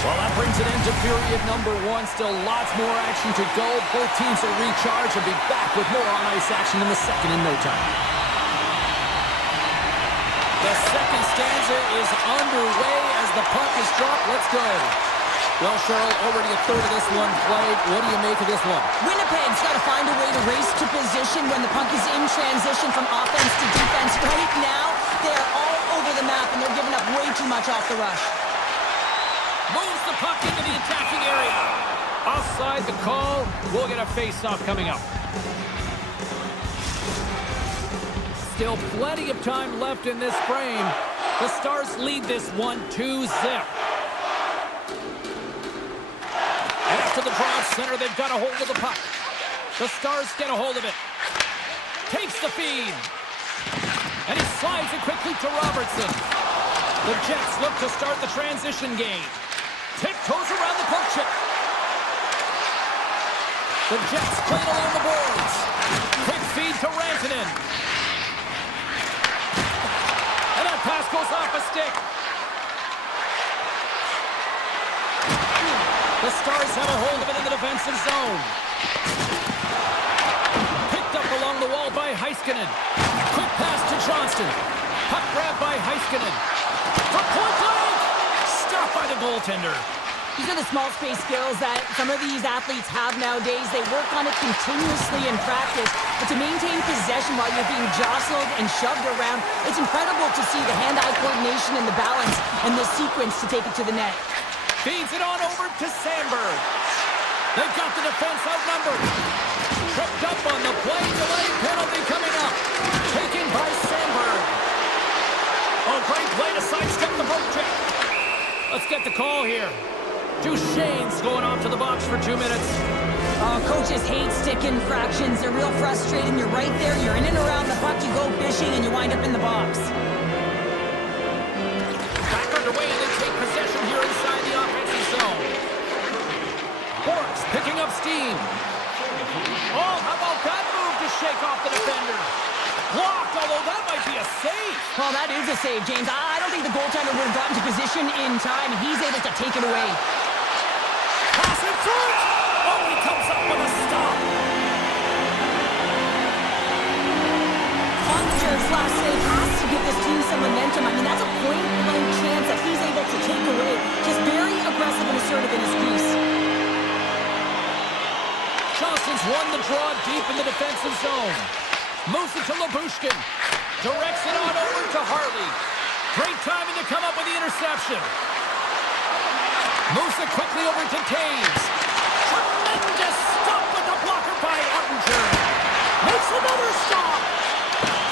Well, that brings an end to period number one. Still lots more action to go. Both teams will recharge and be back with more on-ice action in the second in no time. The second stanza is underway as the puck is dropped. Let's go. Well, Cheryl, already a third of this one played. What do you make of this one? Winnipeg's got to find a way to race to position when the puck is in transition from offense to defense. Right now, they are all over the map, and they're giving up way too much off the rush. Moves the puck into the attacking area. Offside the call. We'll get a face-off coming up. Still plenty of time left in this frame. The Stars lead this one 2-0. And after the draw center, they've got a hold of the puck. The Stars get a hold of it. Takes the feed. And he slides it quickly to Robertson. The Jets look to start the transition game. Tiptoes around the poke check. The Jets played along the boards. Quick feed to Rantanen. And that pass goes off a stick. The Stars have a hold of it in the defensive zone. Picked up along the wall by Heiskanen. Quick pass to Johnston. Puck grab by Heiskanen. For point blank! Stopped by the goaltender. These are the small space skills that some of these athletes have nowadays. They work on it continuously in practice. But to maintain possession while you're being jostled and shoved around, it's incredible to see the hand-eye coordination and the balance and the sequence to take it to the net. Feeds it on over to Sandberg. They've got the defense outnumbered. Tripped up on the play. Delay penalty coming up. Taken by Sandberg. Oh, great play to sidestep the poke check. Let's get the call here. Duchesne's going off to the box for 2 minutes. Coaches hate stick infractions. They're real frustrating. You're right there. You're in and around the puck. You go fishing and you wind up in the box. Back underway and they take possession here inside the offensive zone. Borks picking up steam. Oh, how about that move to shake off the defender? Blocked, although that might be a save. Well, that is a save, James. I don't think the goaltender would have gotten to position in time, and he's able to take it away. Pass in front! Oh, he comes up with a stop. Hunter's last save has to give this team some momentum. I mean, that's a point-blank chance that he's able to take away. Just very aggressive and assertive in his crease. Johnston's won the draw deep in the defensive zone. Moves it to Labushkin. Directs it on over to Harley. Great timing to come up with the interception. Moves it quickly over to Taves. Tremendous stop with the blocker by Ottinger. Makes another stop.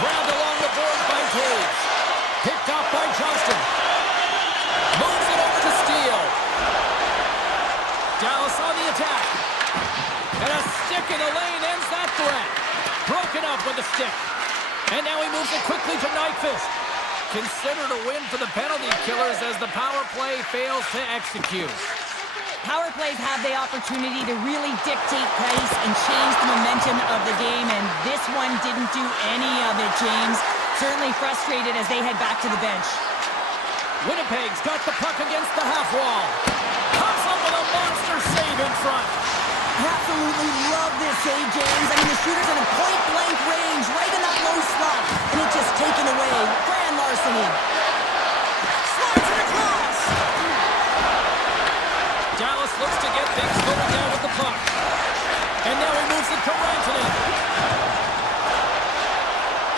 Grabbed along the board by Taves. Picked up by Johnston. Moves it over to Steele. Dallas on the attack. And a stick in the lane ends that threat. Broken up with the stick. And now he moves it quickly to Nyquist. Considered a win for the penalty killers as the power play fails to execute. Power plays have the opportunity to really dictate pace and change the momentum of the game, and this one didn't do any of it, James. Certainly frustrated as they head back to the bench. Winnipeg's got the puck against the half wall. Comes up with a monster save in front. Absolutely love this save, James. I mean, the shooter's in a point-blank range, right in that low slot, and it's just taken away. Grand larceny. Slides it across. Dallas looks to get things going down with the puck. And now he moves it to Rantanen.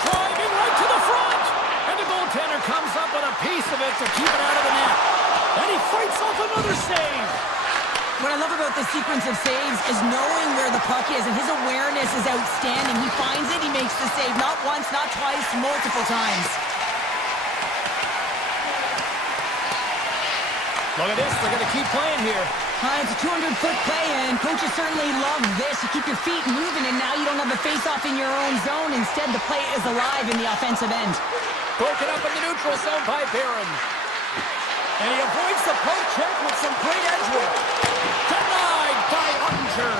Driving right to the front. And the goaltender comes up with a piece of it to keep it out of the net. And he fights off another save. What I love about this sequence of saves is knowing where the puck is, and his awareness is outstanding. He finds it, he makes the save, not once, not twice, multiple times. Look at this, they're going to keep playing here. It's a 200-foot play, and coaches certainly love this. You keep your feet moving, and now you don't have a face-off in your own zone. Instead, the play is alive in the offensive end. Broken up in the neutral zone by Barron. And he avoids the poke check with some great edge work. Denied by Ottinger.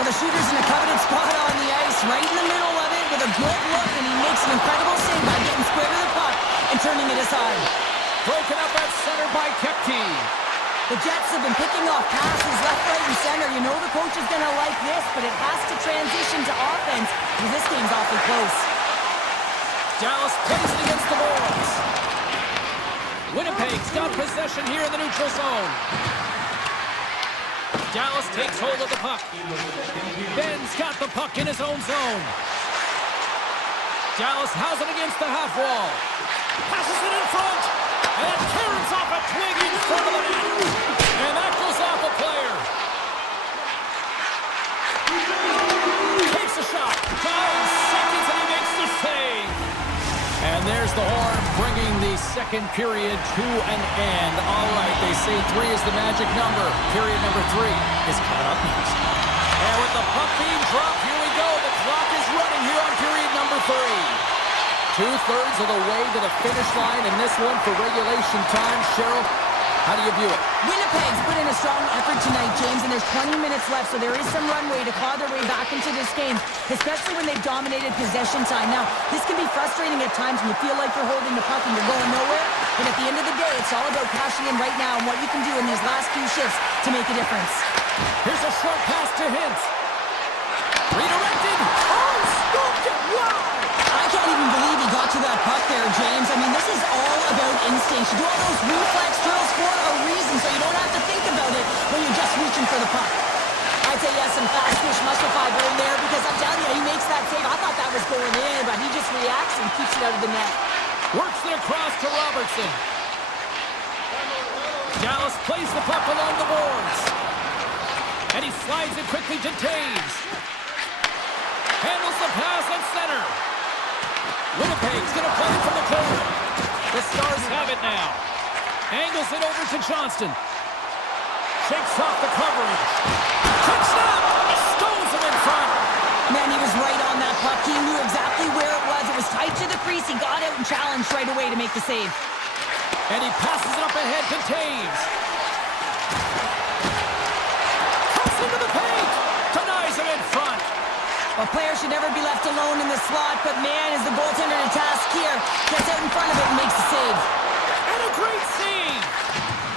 Well, the shooter's in a coveted spot on the ice, right in the middle of it with a good look, and he makes an incredible save by getting square to the puck and turning it aside. Broken up at center by Kepke. The Jets have been picking off passes left, right, and center. You know the coach is going to like this, but it has to transition to offense because this game's awfully close. Dallas plays it against the boards. Winnipeg's got possession here in the neutral zone. Dallas takes hold of the puck. Ben's got the puck in his own zone. Dallas has it against the half wall. Passes it in front. And it turns off a twig in front of the net. And that goes off a player. Takes a shot. 5 seconds and he makes the save. And there's the horn bringing the second period to an end. All right, they say 3 is the magic number. Period number 3 is coming up next. And with the puck being dropped, here we go. The clock is running here on period number 3. 2/3 of the way to the finish line in this one for regulation time. Cheryl, how do you view it? Winnipeg's put in a strong effort tonight, James, and there's 20 minutes left, so there is some runway to claw their way back into this game, especially when they've dominated possession time. Now, this can be frustrating at times when you feel like you're holding the puck and you're going nowhere, but at the end of the day, it's all about cashing in right now and what you can do in these last few shifts to make a difference. Here's a short pass to Hintz. Redirected. Oh, scooped it. Wow. I can't even believe he got to that puck there, James. I mean, this is all about instinct. You do all those reflex drills for a reason, so you don't have to think about it when you're just reaching for the puck. I'd say yes, some fast twitch muscle fiber in there, because I'm telling you, he makes that save. I thought that was going in, but he just reacts and keeps it out of the net. Works it across to Robertson. Dallas plays the puck along the boards. And he slides it quickly to Taves. Handles the pass at center. Winnipeg's going to play it from the corner. The Stars have it now. Angles it over to Johnston. Shakes off the coverage. Quick snap! Stones him in front. Man, he was right on that puck. He knew exactly where it was. It was tight to the crease. He got out and challenged right away to make the save. And he passes it up ahead to Taves. Cuts into the paint. Denies him in front. A player should never be left alone in the slot, but man, is the goaltender to task here. Gets out in front of it and makes the save. And a great save!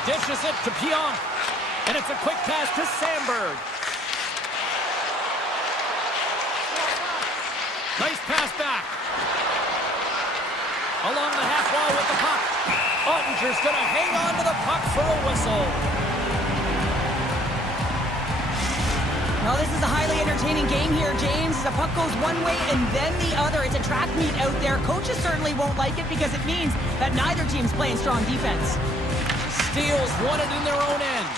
Dishes it to Pionk. And it's a quick pass to Sandberg. Nice pass back. Along the half wall with the puck. Ottinger's going to hang on to the puck for a whistle. Well, this is a highly entertaining game here, James. The puck goes one way and then the other. It's a track meet out there. Coaches certainly won't like it because it means that neither team's playing strong defense. Steals won it in their own end.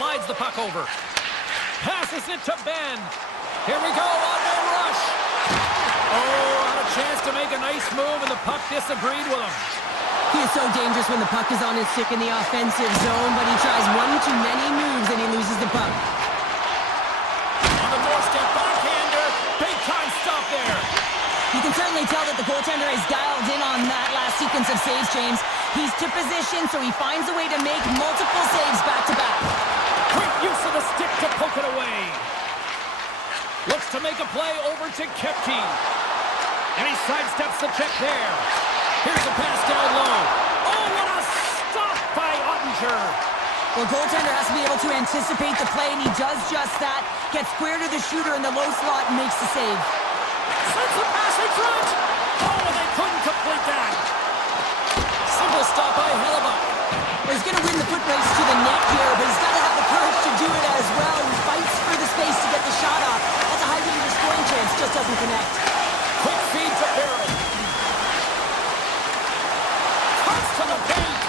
Slides the puck over. Passes it to Ben. Here we go, on-man rush. Oh, had a chance to make a nice move, and the puck disagreed with him. He is so dangerous when the puck is on his stick in the offensive zone, but he tries one too many moves and he loses the puck. On the doorstep, backhander. Big time stop there. You can certainly tell that the goaltender is dialed in on that last sequence of saves, James. He's to position, so he finds a way to make multiple saves back-to-back. Great use of the stick to poke it away. Looks to make a play over to Kepke. And he sidesteps the check there. Here's a pass down low. Oh, what a stop by Ottinger. Well, goaltender has to be able to anticipate the play, and he does just that. Gets square to the shooter in the low slot and makes the save. Sends the pass in front. Oh, they couldn't complete that. Simple stop by Hellebuck. He's going to win the foot race to the net here, but he's got to have the courage to do it as well. He fights for the space to get the shot off. That's a high-danger scoring chance, just doesn't connect. Quick feed to Barrett. Cuts to the paint.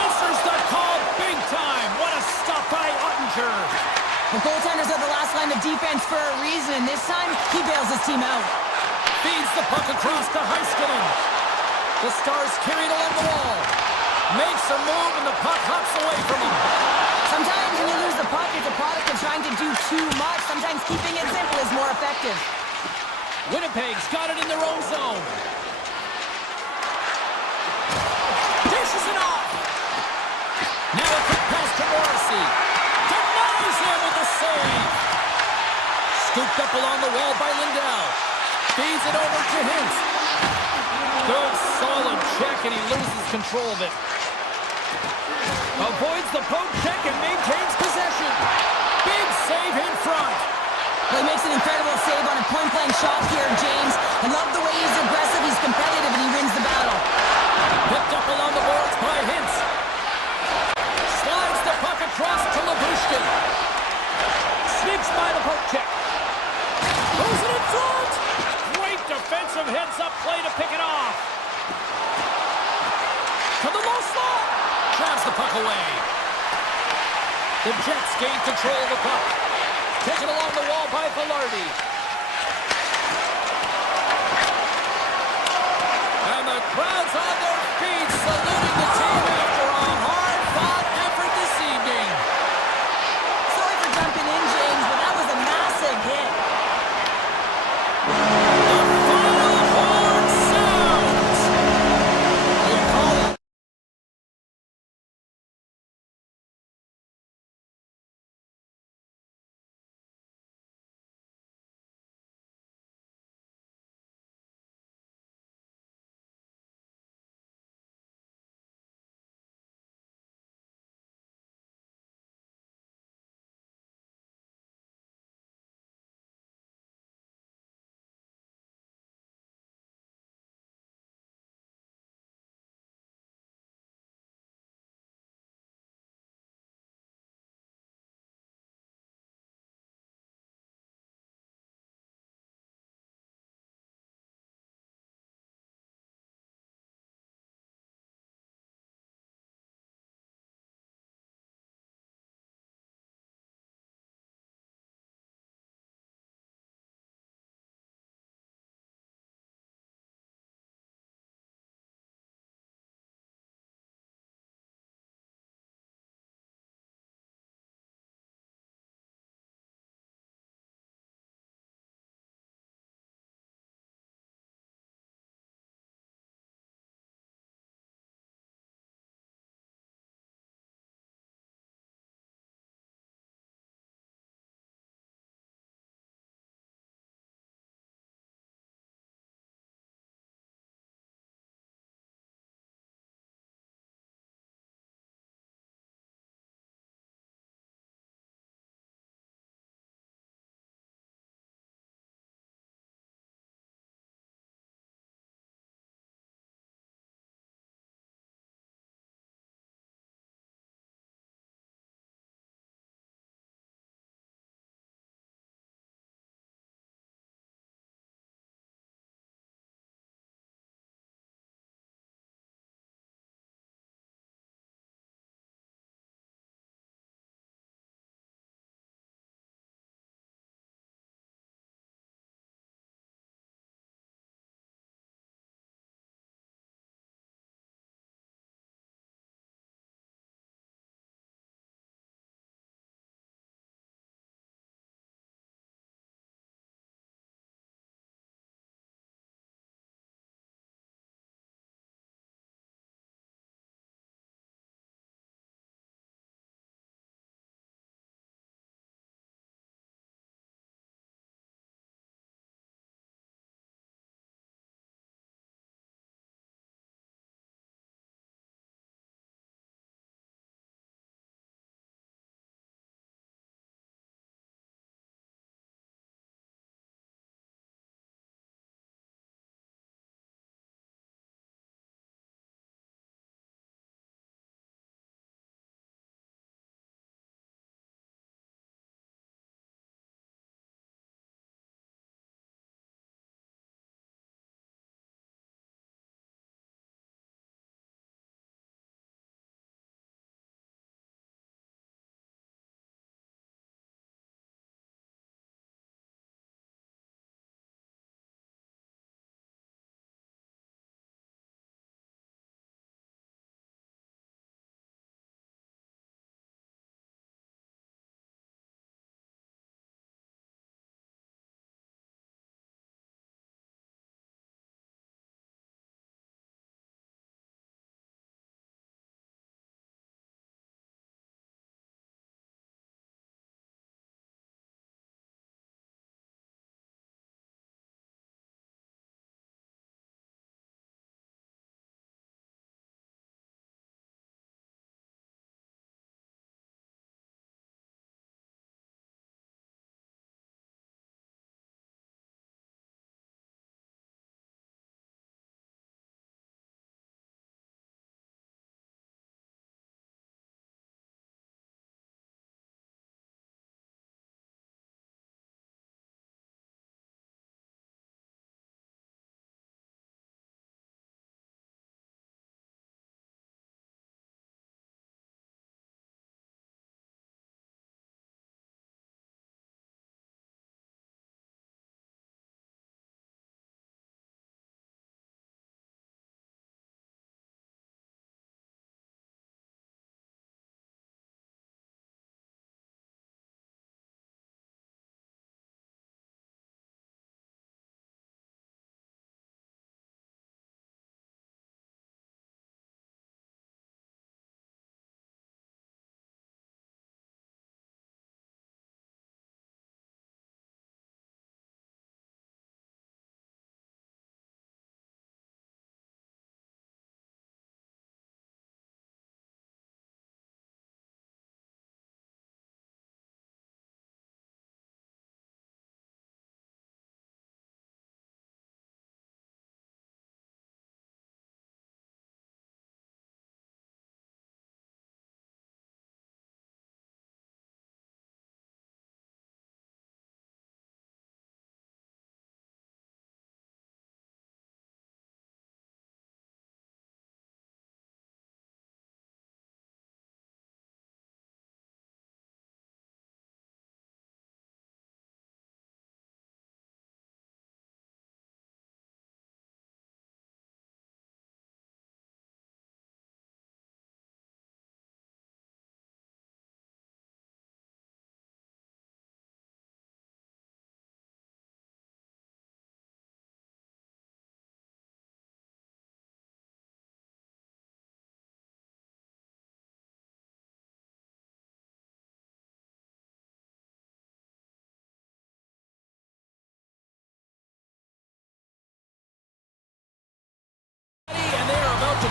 Answers the call big time. What a stop by Ottinger. The goaltenders are the last line of defense for a reason. This time, he bails his team out. Feeds the puck across to Heiskanen. The Stars carried along the wall. Makes a move and the puck hops away from him. Sometimes when you lose the puck, it's a product of trying to do too much. Sometimes keeping it simple is more effective. Winnipeg's got it in their own zone. Dishes it off. Now a quick pass to Morrissey. Denies him with the save. Scooped up along the wall by Lindell. Feeds it over to Hintz. Good, solid check, and he loses control of it. Avoids the poke check and maintains possession. Big save in front. Well, he makes an incredible save on a point-blank shot here, James. I love the way he's aggressive, he's competitive, and he wins the battle. Picked up along the boards by Hintz. Slides the puck across to Labushkin. Sneaks by the poke check. Throws it in front. Great defensive heads-up play to pick it off. To the low slot. Grabs the puck away. The Jets gain control of the puck. Taken along the wall by Velarde. And the crowd's on their feet, saluting the team after a hard-fought effort this evening. Sorry for jumping in, James, but that was a massive hit.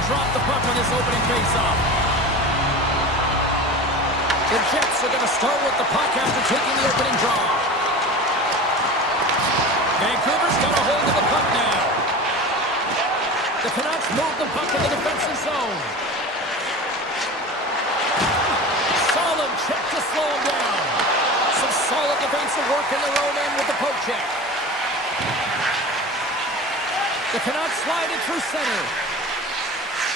drop the puck on this opening face-off. The Jets are going to start with the puck after taking the opening draw. Vancouver's got a hold of the puck now. The Canucks move the puck in the defensive zone. Solid check to slow him down. Some solid defensive work in their own end with the poke check. The Canucks slide it through center.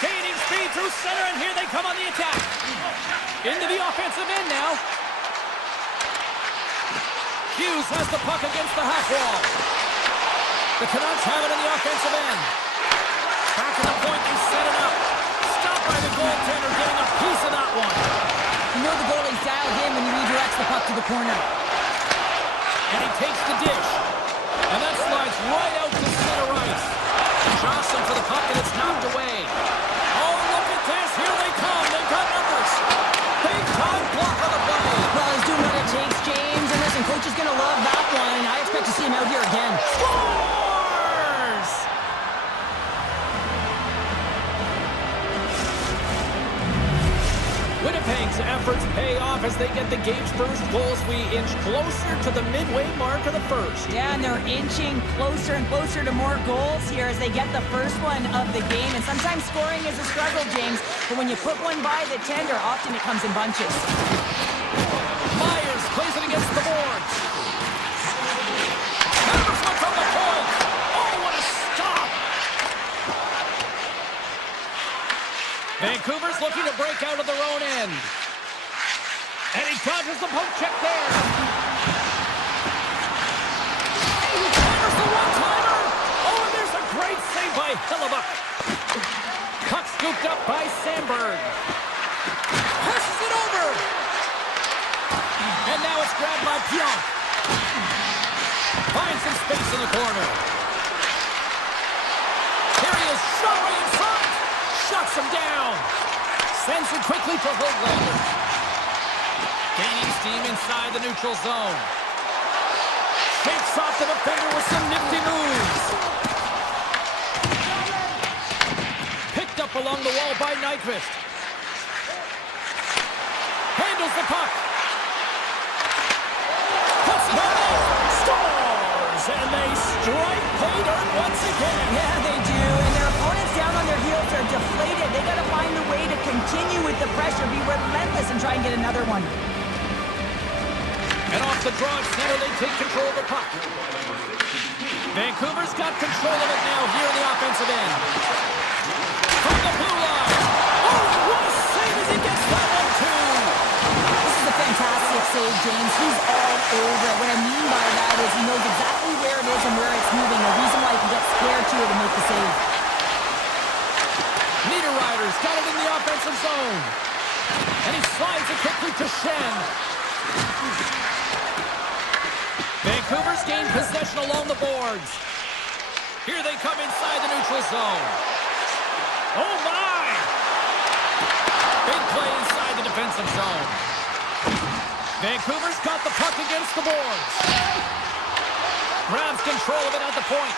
Gaining speed through center, and here they come on the attack. Into the offensive end now. Hughes has the puck against the half wall. The Canucks have it in the offensive end. Back to the point, they set it up. Stopped by the goaltender, getting a piece of that one. You know the goalie's dialed in when he redirects the puck to the corner. And he takes the dish. And that slides right out to center ice. Johnson for the puck, and it's knocked away. Oh, look at this. Here they come. They've got numbers. Big time block on the play. Well, he's doing what it takes, James. And listen, coach is going to love that one. I expect to see him out here again. Scores! Winnipeg's efforts pay off as they get the game's first goal as we inch closer to the midway mark of the first. Yeah, and they're inching closer and closer to more goals here as they get the first one of the game. And sometimes scoring is a struggle, James. But when you put one by the tender, often it comes in bunches. Myers plays it against the boards. Henderson from the point. Oh, what a stop! Vancouver's looking to break out of their own end. And he dodges the poke check there. There's the one-timer. Oh, and there's a great save by Hellebuyck. Puck scooped up by Sandberg. Passes it over. And now it's grabbed by Pionk. Finds some space in the corner. Here he is, shot right in front. Shuts him down. Sends it quickly to Höglander. Gaining steam inside the neutral zone. Shakes off the defender with some nifty moves. Picked up along the wall by Nyquist. Handles the puck. Puts it on it. Scores! And they strike pay dirt once again. Yeah, they do. And their opponents down on their heels are deflated. They got to find a way to continue with the pressure, be relentless, and try and get another one. And off the draw at center, they take control of the puck. Vancouver's got control of it now here in the offensive end. From the blue line. Oh, what a save as he gets that one, too. This is a fantastic save, James. He's all over it. What I mean by that is he knows exactly where it is and where it's moving. The reason why he can get square to it and make the save. Niederreiter's got it in the offensive zone. And he slides it quickly to Shen. Vancouver's gained possession along the boards. Here they come inside the neutral zone. Oh, my! Big play inside the defensive zone. Vancouver's got the puck against the boards. Grabs control of it at the point.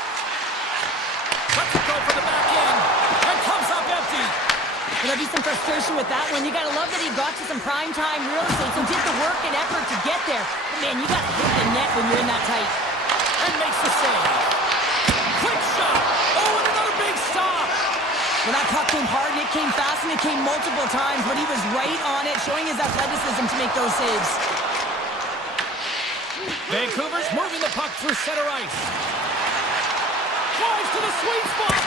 Lets it go for the back end. And comes up empty. There'll be some frustration with that one. You got to love that he got to some primetime real estate, so did the work and effort to get there. But man, you got to hit the net when you're in that tight. And makes the save. Quick shot. Oh, and another big stop. Well, that puck came hard, and it came fast, and it came multiple times, but he was right on it, showing his athleticism to make those saves. Vancouver's moving the puck through center ice. Flies to the sweet spot.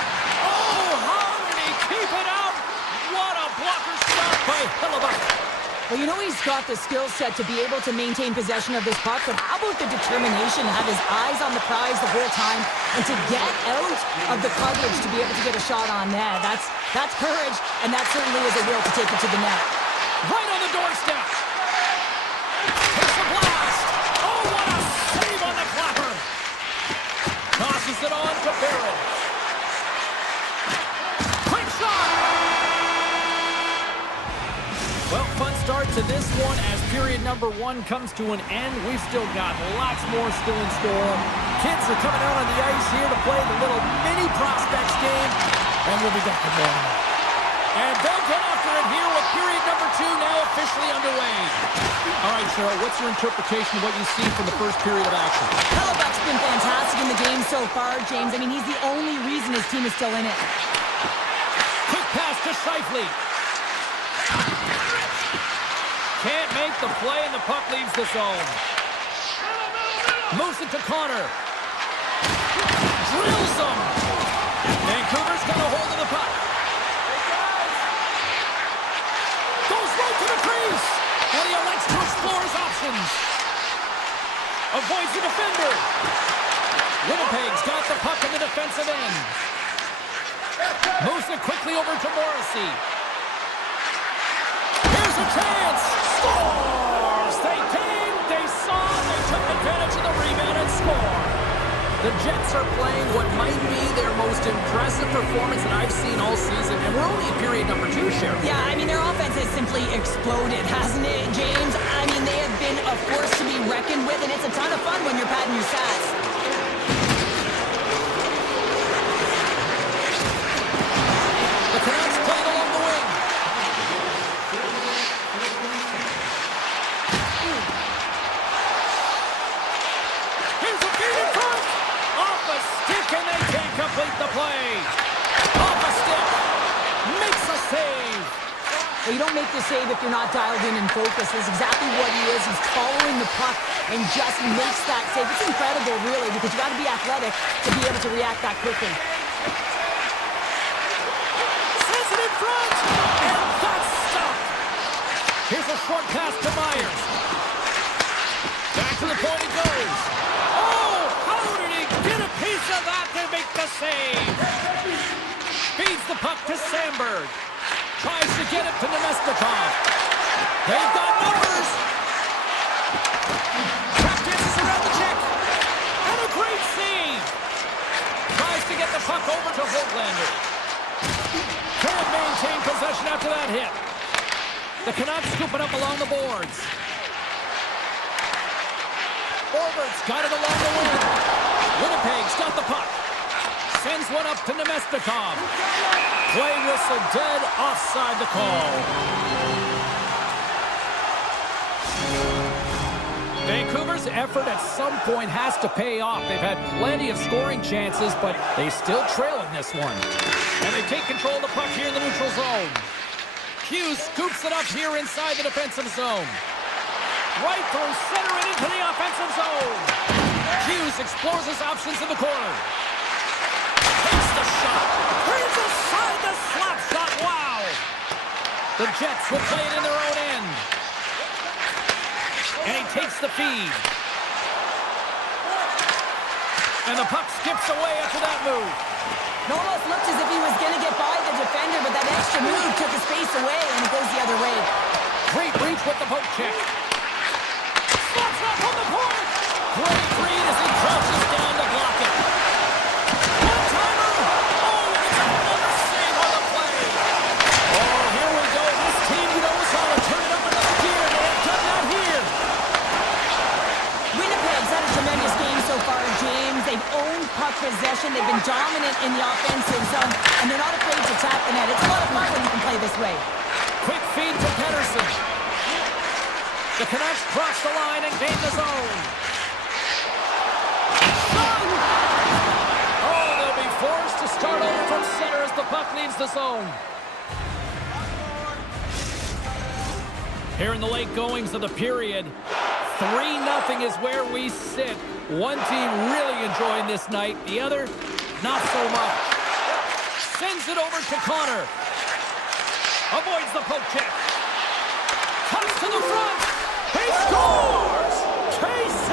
Oh, how did he keep it out? What a blocker shot by Hellebuyck. Well, you know he's got the skill set to be able to maintain possession of this puck, but how about the determination to have his eyes on the prize the whole time and to get out of the coverage to be able to get a shot on net? That's courage, and that certainly is a will to take it to the net. Right on the doorstep. Takes the blast. Oh, what a save on the clapper. Tosses it on to Barrett. Quick shot. Well, fun start to this one as period number one comes to an end. We've still got lots more still in store. Kids are coming out on the ice here to play the little mini prospects game, and we'll be back tomorrow. And they'll get after it here with period number 2 now officially underway. All right, Cheryl, what's your interpretation of what you've seen from the first period of action? Hellebuck's been fantastic in the game so far, James. I mean, he's the only reason his team is still in it. Quick pass to Shifley. Can't make the play, and the puck leaves the zone. Moves it to Connor. Drills them. Vancouver's got a hold of the puck. Goes right to the crease. And he elects to explore his options. Avoids the defender. Winnipeg's got the puck in the defensive end. Moves it quickly over to Morrissey. Here's a chance. Scores! They came, they saw, they took advantage of the rebound and score. The Jets are playing what might be their most impressive performance that I've seen all season, and we're only in period number 2, Cheryl. Yeah, I mean, their offense has simply exploded, hasn't it, James? I mean, they have been a force to be reckoned with, and it's a ton of fun when you're padding your stats. The Canucks played along the wing. Here's a feed in front. Off a stick, and they can't complete the play. Off a stick. Makes a save. Well, you don't make the save if you're not dialed in and focused. That's exactly what he is. He's following the puck and just makes that save. It's incredible, really, because you got to be athletic to be able to react that quickly. Sends it in front, and that's stopped. Here's a short pass to Myers. Back to the point he goes. Oh, how did he get a piece of that to make the save? Feeds the puck to Sandberg. Tries to get it to Nemestikov. They've got numbers. Trap dances around the check. And a great save. Tries to get the puck over to Holtlander. Can't maintain possession after that hit. The Canucks scoop it up along the boards. Orbert's got it along the wing. Winnipeg's got the puck. Sends one up to Nemestikov. Play whistle dead, offside the call. Vancouver's effort at some point has to pay off. They've had plenty of scoring chances, but they still trail in this one. And they take control of the puck here in the neutral zone. Hughes scoops it up here inside the defensive zone. Right through center and into the offensive zone. Hughes explores his options in the corner. Takes the shot. Here's a side to slap shot. Wow. The Jets will play it in their own end. And he takes the feed. And the puck skips away after that move. It almost looked as if he was going to get by the defender, but that extra move took his space away, and it goes the other way. Great reach with the poke check. Slots up on the point. Great read as he crouches down to block it. One-timer. Oh, and it's another save on the play. Oh, here we go. This team knows how to turn it up another gear. They have done that here. Winnipeg's had a tremendous game so far, James. They've owned puck possession. They've been dominant in the offensive zone, and they're not afraid to tap the net. It's a lot of fun when you can play this way. Quick feed to Pettersson. The Canucks cross the line and gain the zone. Oh, they'll be forced to start over from center as the puck leaves the zone. Here in the late goings of the period, 3-0 is where we sit. One team really enjoying this night, the other, not so much. Sends it over to Connor. Avoids the poke check. Comes to the front. He scores! KC!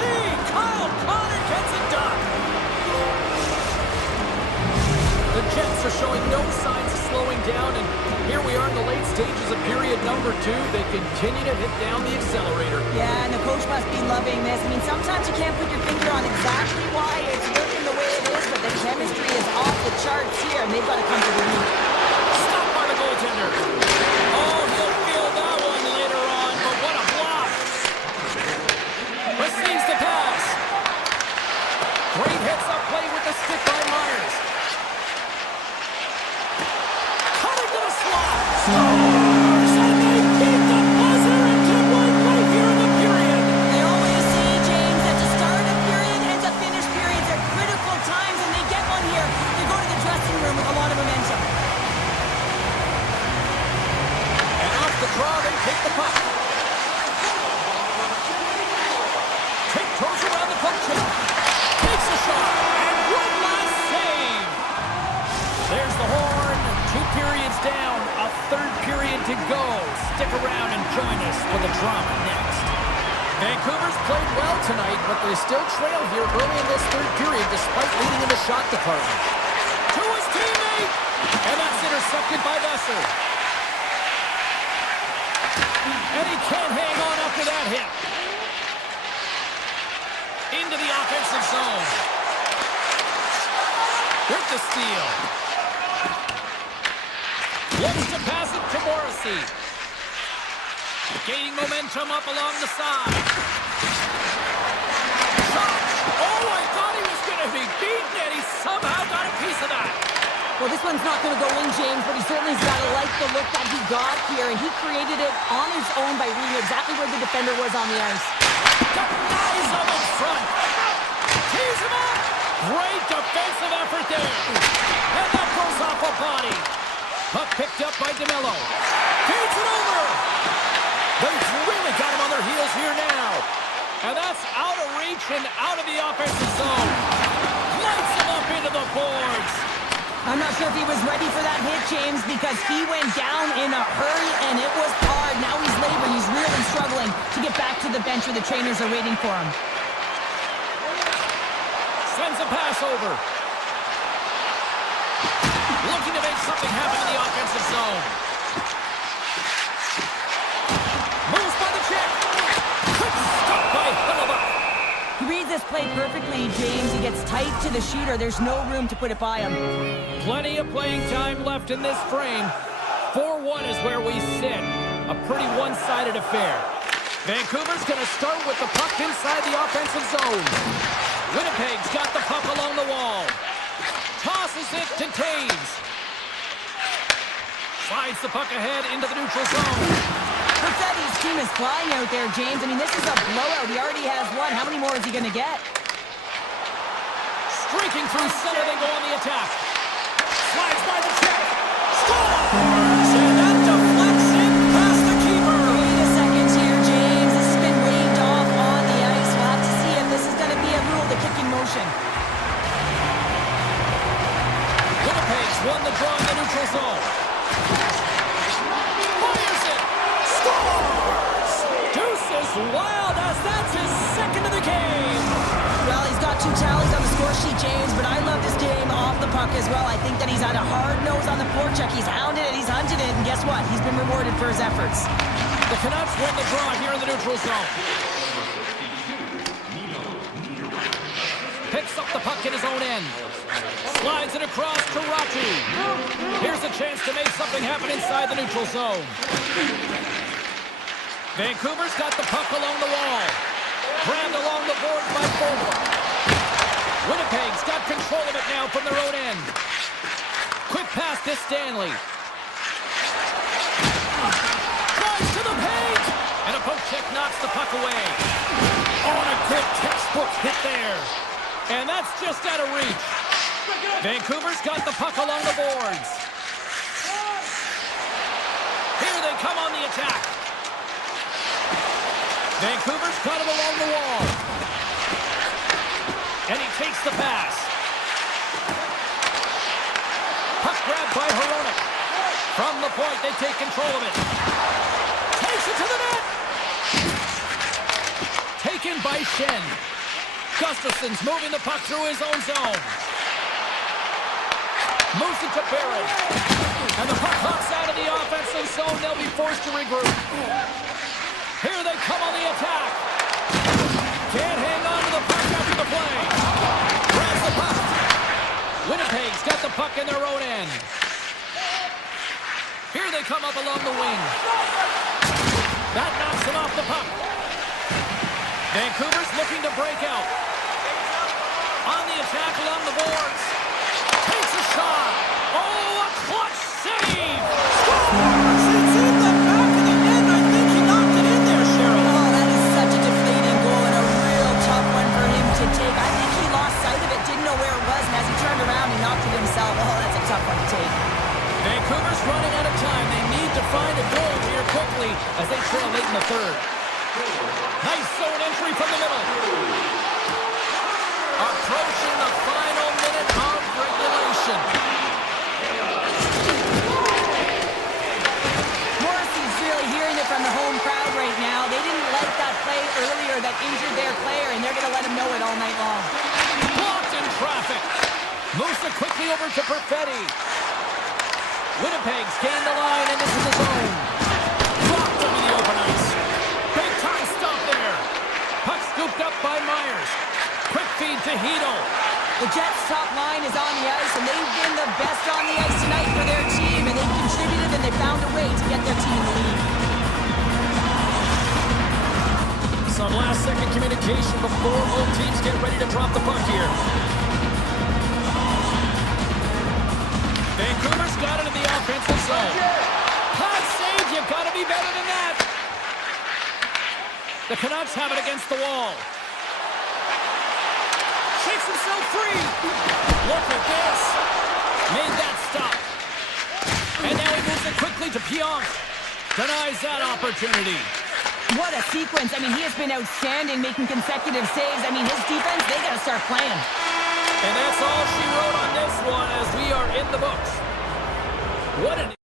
Kyle Connor gets it done. The Jets are showing no signs of slowing down, and here we are in the late stages of period number 2. They continue to hit down the accelerator. Yeah, and the coach must be loving this. I mean, sometimes you can't put your finger on exactly why it's working the way it is, but the chemistry is off the charts here, and they've got to come to the lead. Stopped by the goaltender. Oh, he'll feel that one later on, but what a block. Receives the pass. Great hits up play with the stick by Myers. Cutting to the slot. Scores! And they beat the buzzer into one right here in the period. They always say, James, that to start a period and to finish periods are critical times, and they get one here. They go to the dressing room with a lot of momentum. And off the draw, they take the puck. Tiptoes around the puck chip. Takes a shot. And one last save. There's the horn. 2 periods down. A third period to go. Stick around and join us for the drama next. Vancouver's played well tonight, but they still trail here early in this third period despite leading in the shot department. To his teammate. And that's intercepted by Vesser. And he can't hang on after that hit. Into the offensive zone. With the steal. Looks to pass it to Morrissey. Gaining momentum up along the side. Shot! Oh, I thought he was going to be beaten, and he somehow got a piece of that. Well, this one's not going to go in, James, but he certainly's got to like the look that he got here, and he created it on his own by reading exactly where the defender was on the ice. Eyes up in front. Tees him up. Great defensive effort there. And that goes off a body. Puck picked up by DeMello. Feeds it over. They've really got him on their heels here now. And that's out of reach and out of the offensive zone. Lights him up into the boards. I'm not sure if he was ready for that hit, James, because he went down in a hurry, and it was hard. Now he's laboring. He's really struggling to get back to the bench where the trainers are waiting for him. Sends a pass over. Looking to make something happen in the offensive zone. Moves by the check. Quick stop by Hellebuyck. He reads this play perfectly, James. He gets tight to the shooter. There's no room to put it by him. Plenty of playing time left in this frame. 4-1 is where we sit. A pretty one-sided affair. Vancouver's going to start with the puck inside the offensive zone. Winnipeg's got the puck along the wall. Tosses it to Taves. Slides the puck ahead into the neutral zone. Perfetti's team is flying out there, James. I mean, this is a blowout. He already has one. How many more is he going to get? Streaking through center, they go on the attack. Slides by the check. Scores! And that deflects in past the keeper. Wait a second here, James. This has been waved off on the ice. We'll have to see if this is going to be a rule, the kicking motion. Winnipeg's won the draw in the neutral zone. Fires it. Scores! Deuces wild as that's his second of the game. Well, he's got 2 tallies on the score sheet, James, but I love this game off the puck as well. I think that he's had a hard nose on the forecheck. He's hounded it, he's hunted it, and guess what? He's been rewarded for his efforts. The Canucks win the draw here in the neutral zone. Picks up the puck in his own end. Slides it across to Ratu. Here's a chance to make something happen inside the neutral zone. Vancouver's got the puck along the wall. Grabbed along the boards by Forward. Winnipeg's got control of it now from their own end. Quick pass to Stanley. Drives to the paint! And a poke check knocks the puck away. Oh, and a good textbook hit there. And that's just out of reach. Vancouver's got the puck along the boards. Here they come on the attack. Vancouver's got him along the wall. And he takes the pass. Puck grabbed by Hronek. From the point, they take control of it. Takes it to the net. Taken by Shen. Gustafson's moving the puck through his own zone. Moves it to Barrett. And the puck hops out of the offensive zone. They'll be forced to regroup. Here they come on the attack. Can't hang on to the puck after the play. Grabs the puck. Winnipeg's got the puck in their own end. Here they come up along the wing. That knocks him off the puck. Vancouver's looking to break out. On the attack along the boards. Takes a shot. Oh, a clutch save. Scores! himself. Oh, that's a tough one to take. Vancouver's running out of time. They need to find a goal here quickly as they trail late in the third. Nice zone entry from the middle. Approaching the final minute of regulation. Morrissey's really hearing it from the home crowd right now. They didn't like that play earlier that injured their player, and they're going to let him know it all night long. Blocked in traffic. Moves it quickly over to Perfetti. Winnipeg's gained the line and into the zone. Blocked over the open ice. Big time stop there. Puck scooped up by Myers. Quick feed to Hedel. The Jets' top line is on the ice, and they've been the best on the ice tonight for their team, and they've contributed and they found a way to get their team the lead. Some last-second communication before both teams get ready to drop the puck here. Vancouver's got it in the offensive zone. High save, you've got to be better than that. The Canucks have it against the wall. Shakes himself free. Look at this. Made that stop. And now he moves it quickly to Pionk. Denies that opportunity. What a sequence. I mean, he has been outstanding making consecutive saves. I mean, his defense, they got to start playing. And that's all she wrote on this one as we are in the books. What an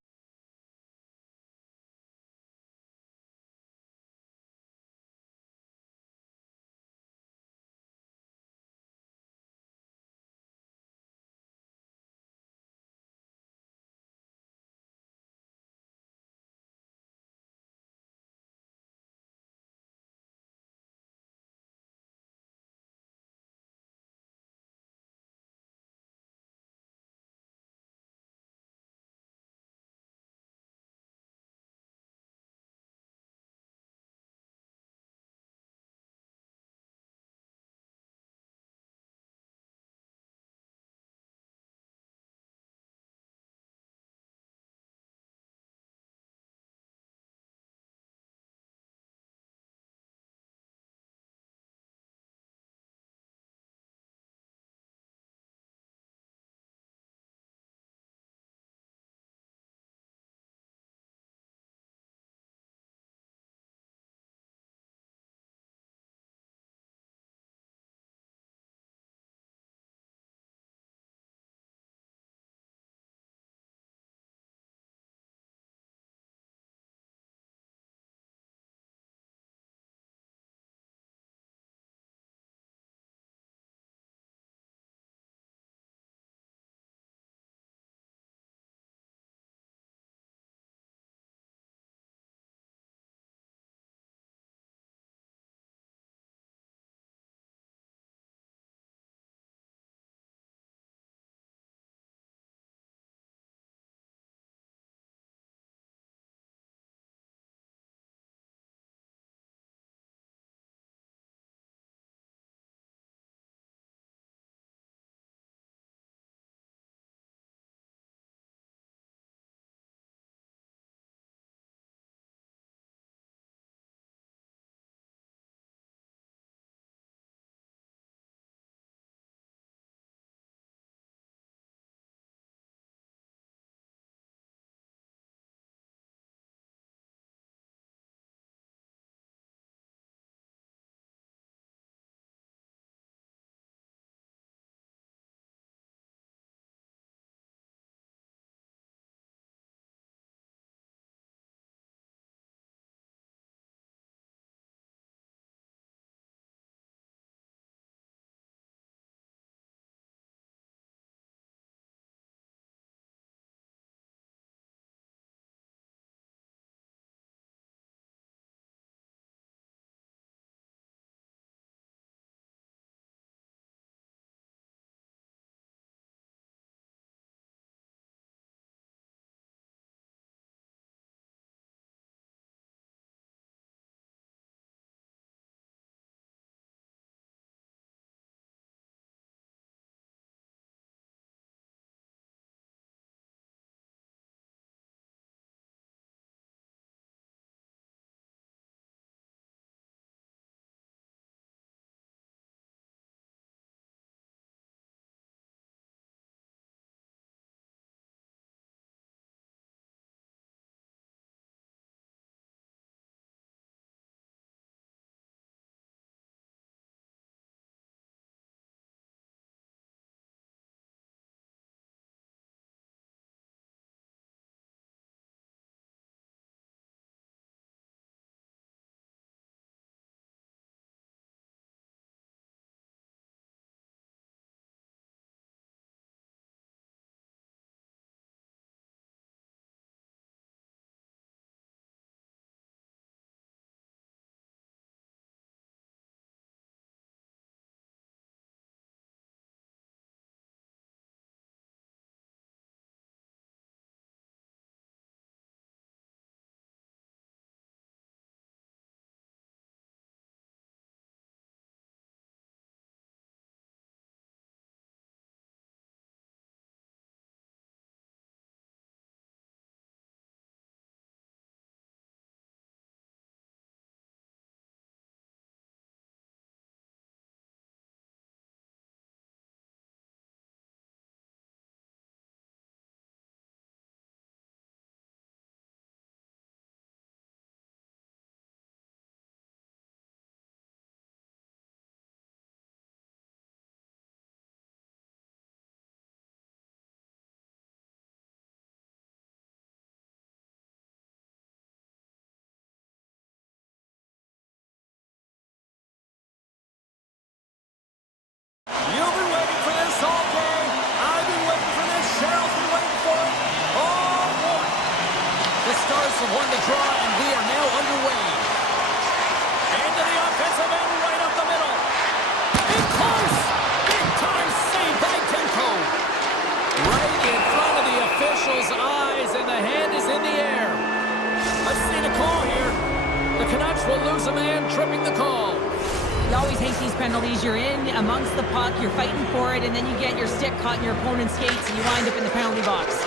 amongst the puck, you're fighting for it, and then you get your stick caught in your opponent's skates, and you wind up in the penalty box.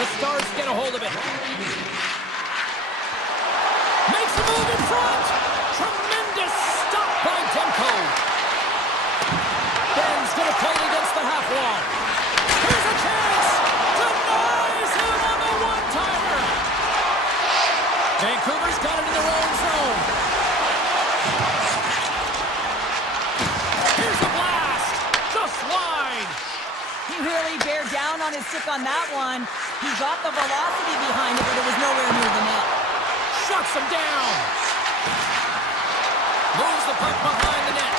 The Stars get a hold of it. Makes a move in front. Tremendous stop by Demko. Ben's going to play it against the half wall. Here's a chance. Denies him on the one-timer. Vancouver's got it in their own zone. Here's a blast. Just wide. He really bared down on his stick on that one. He got the velocity behind it, but it was nowhere near the net. Shuts him down. Moves the puck behind the net.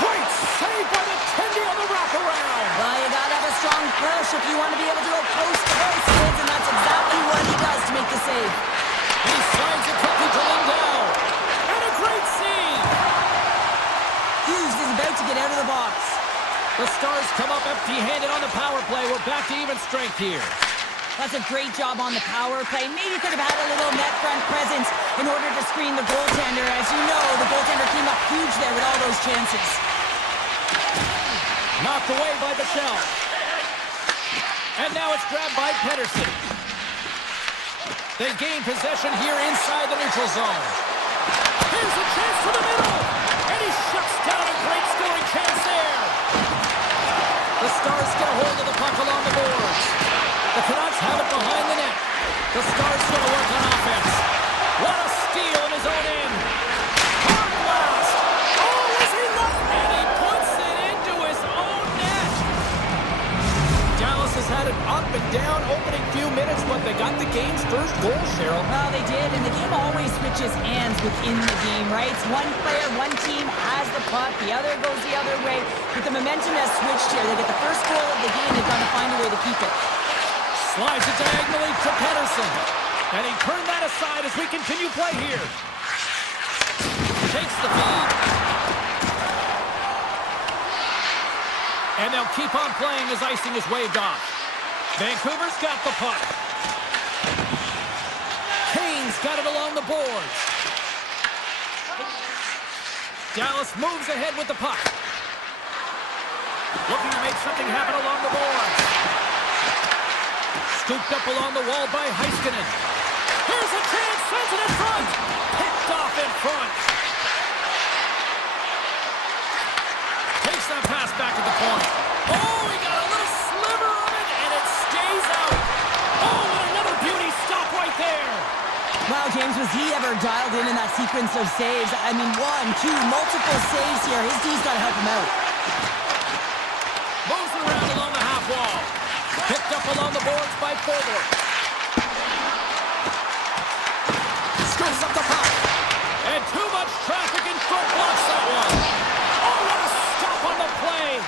Great save by the Tendy on the wraparound. Well, you gotta have a strong push if you want to be able to go post-to-post, kids, and that's exactly what he does to make the save. He slides it quickly to Lindell. And a great save. Hughes is about to get out of the box. The Stars come up empty-handed on the power play. We're back to even strength here. That's a great job on the power play. Maybe could have had a little net front presence in order to screen the goaltender. As you know, the goaltender came up huge there with all those chances. Knocked away by Bichelle. And now it's grabbed by Pedersen. They gain possession here inside the neutral zone. Here's a chance to the middle. And he shuts down a great scoring chance there. The Stars get a hold of the puck along the boards. The Canucks have it behind the net. The Stars going to work on offense. What a steal in his own end. Hard blast. Oh, is he left? And he puts it into his own net. Dallas has had it up and down opening few minutes, but they got the game's first goal, Cheryl. Well, they did, and the game always switches hands within the game, right? It's one player, one team has the puck, the other goes the other way. But the momentum has switched here. They get the first goal of the game, they've got to find a way to keep it. Slides it diagonally to Pedersen. And he turned that aside as we continue play here. Takes the feed. And they'll keep on playing as icing is waved off. Vancouver's got the puck. Kane's got it along the boards. Dallas moves ahead with the puck. Looking to make something happen along the boards. Scooped up along the wall by Heiskanen. Here's a chance, sends it in front. Picked off in front. Takes that pass back at the point. Oh, he got a little sliver of it, and it stays out. Oh, and another beauty stop right there. Wow, James, was he ever dialed in that sequence of saves? I mean, one, two, multiple saves here. His D's got to help him out. Moves around along the half wall. Picked up along the boards by Forward. Scoops up the puck. And too much traffic in front blocks that one. Oh, what a stop on the play.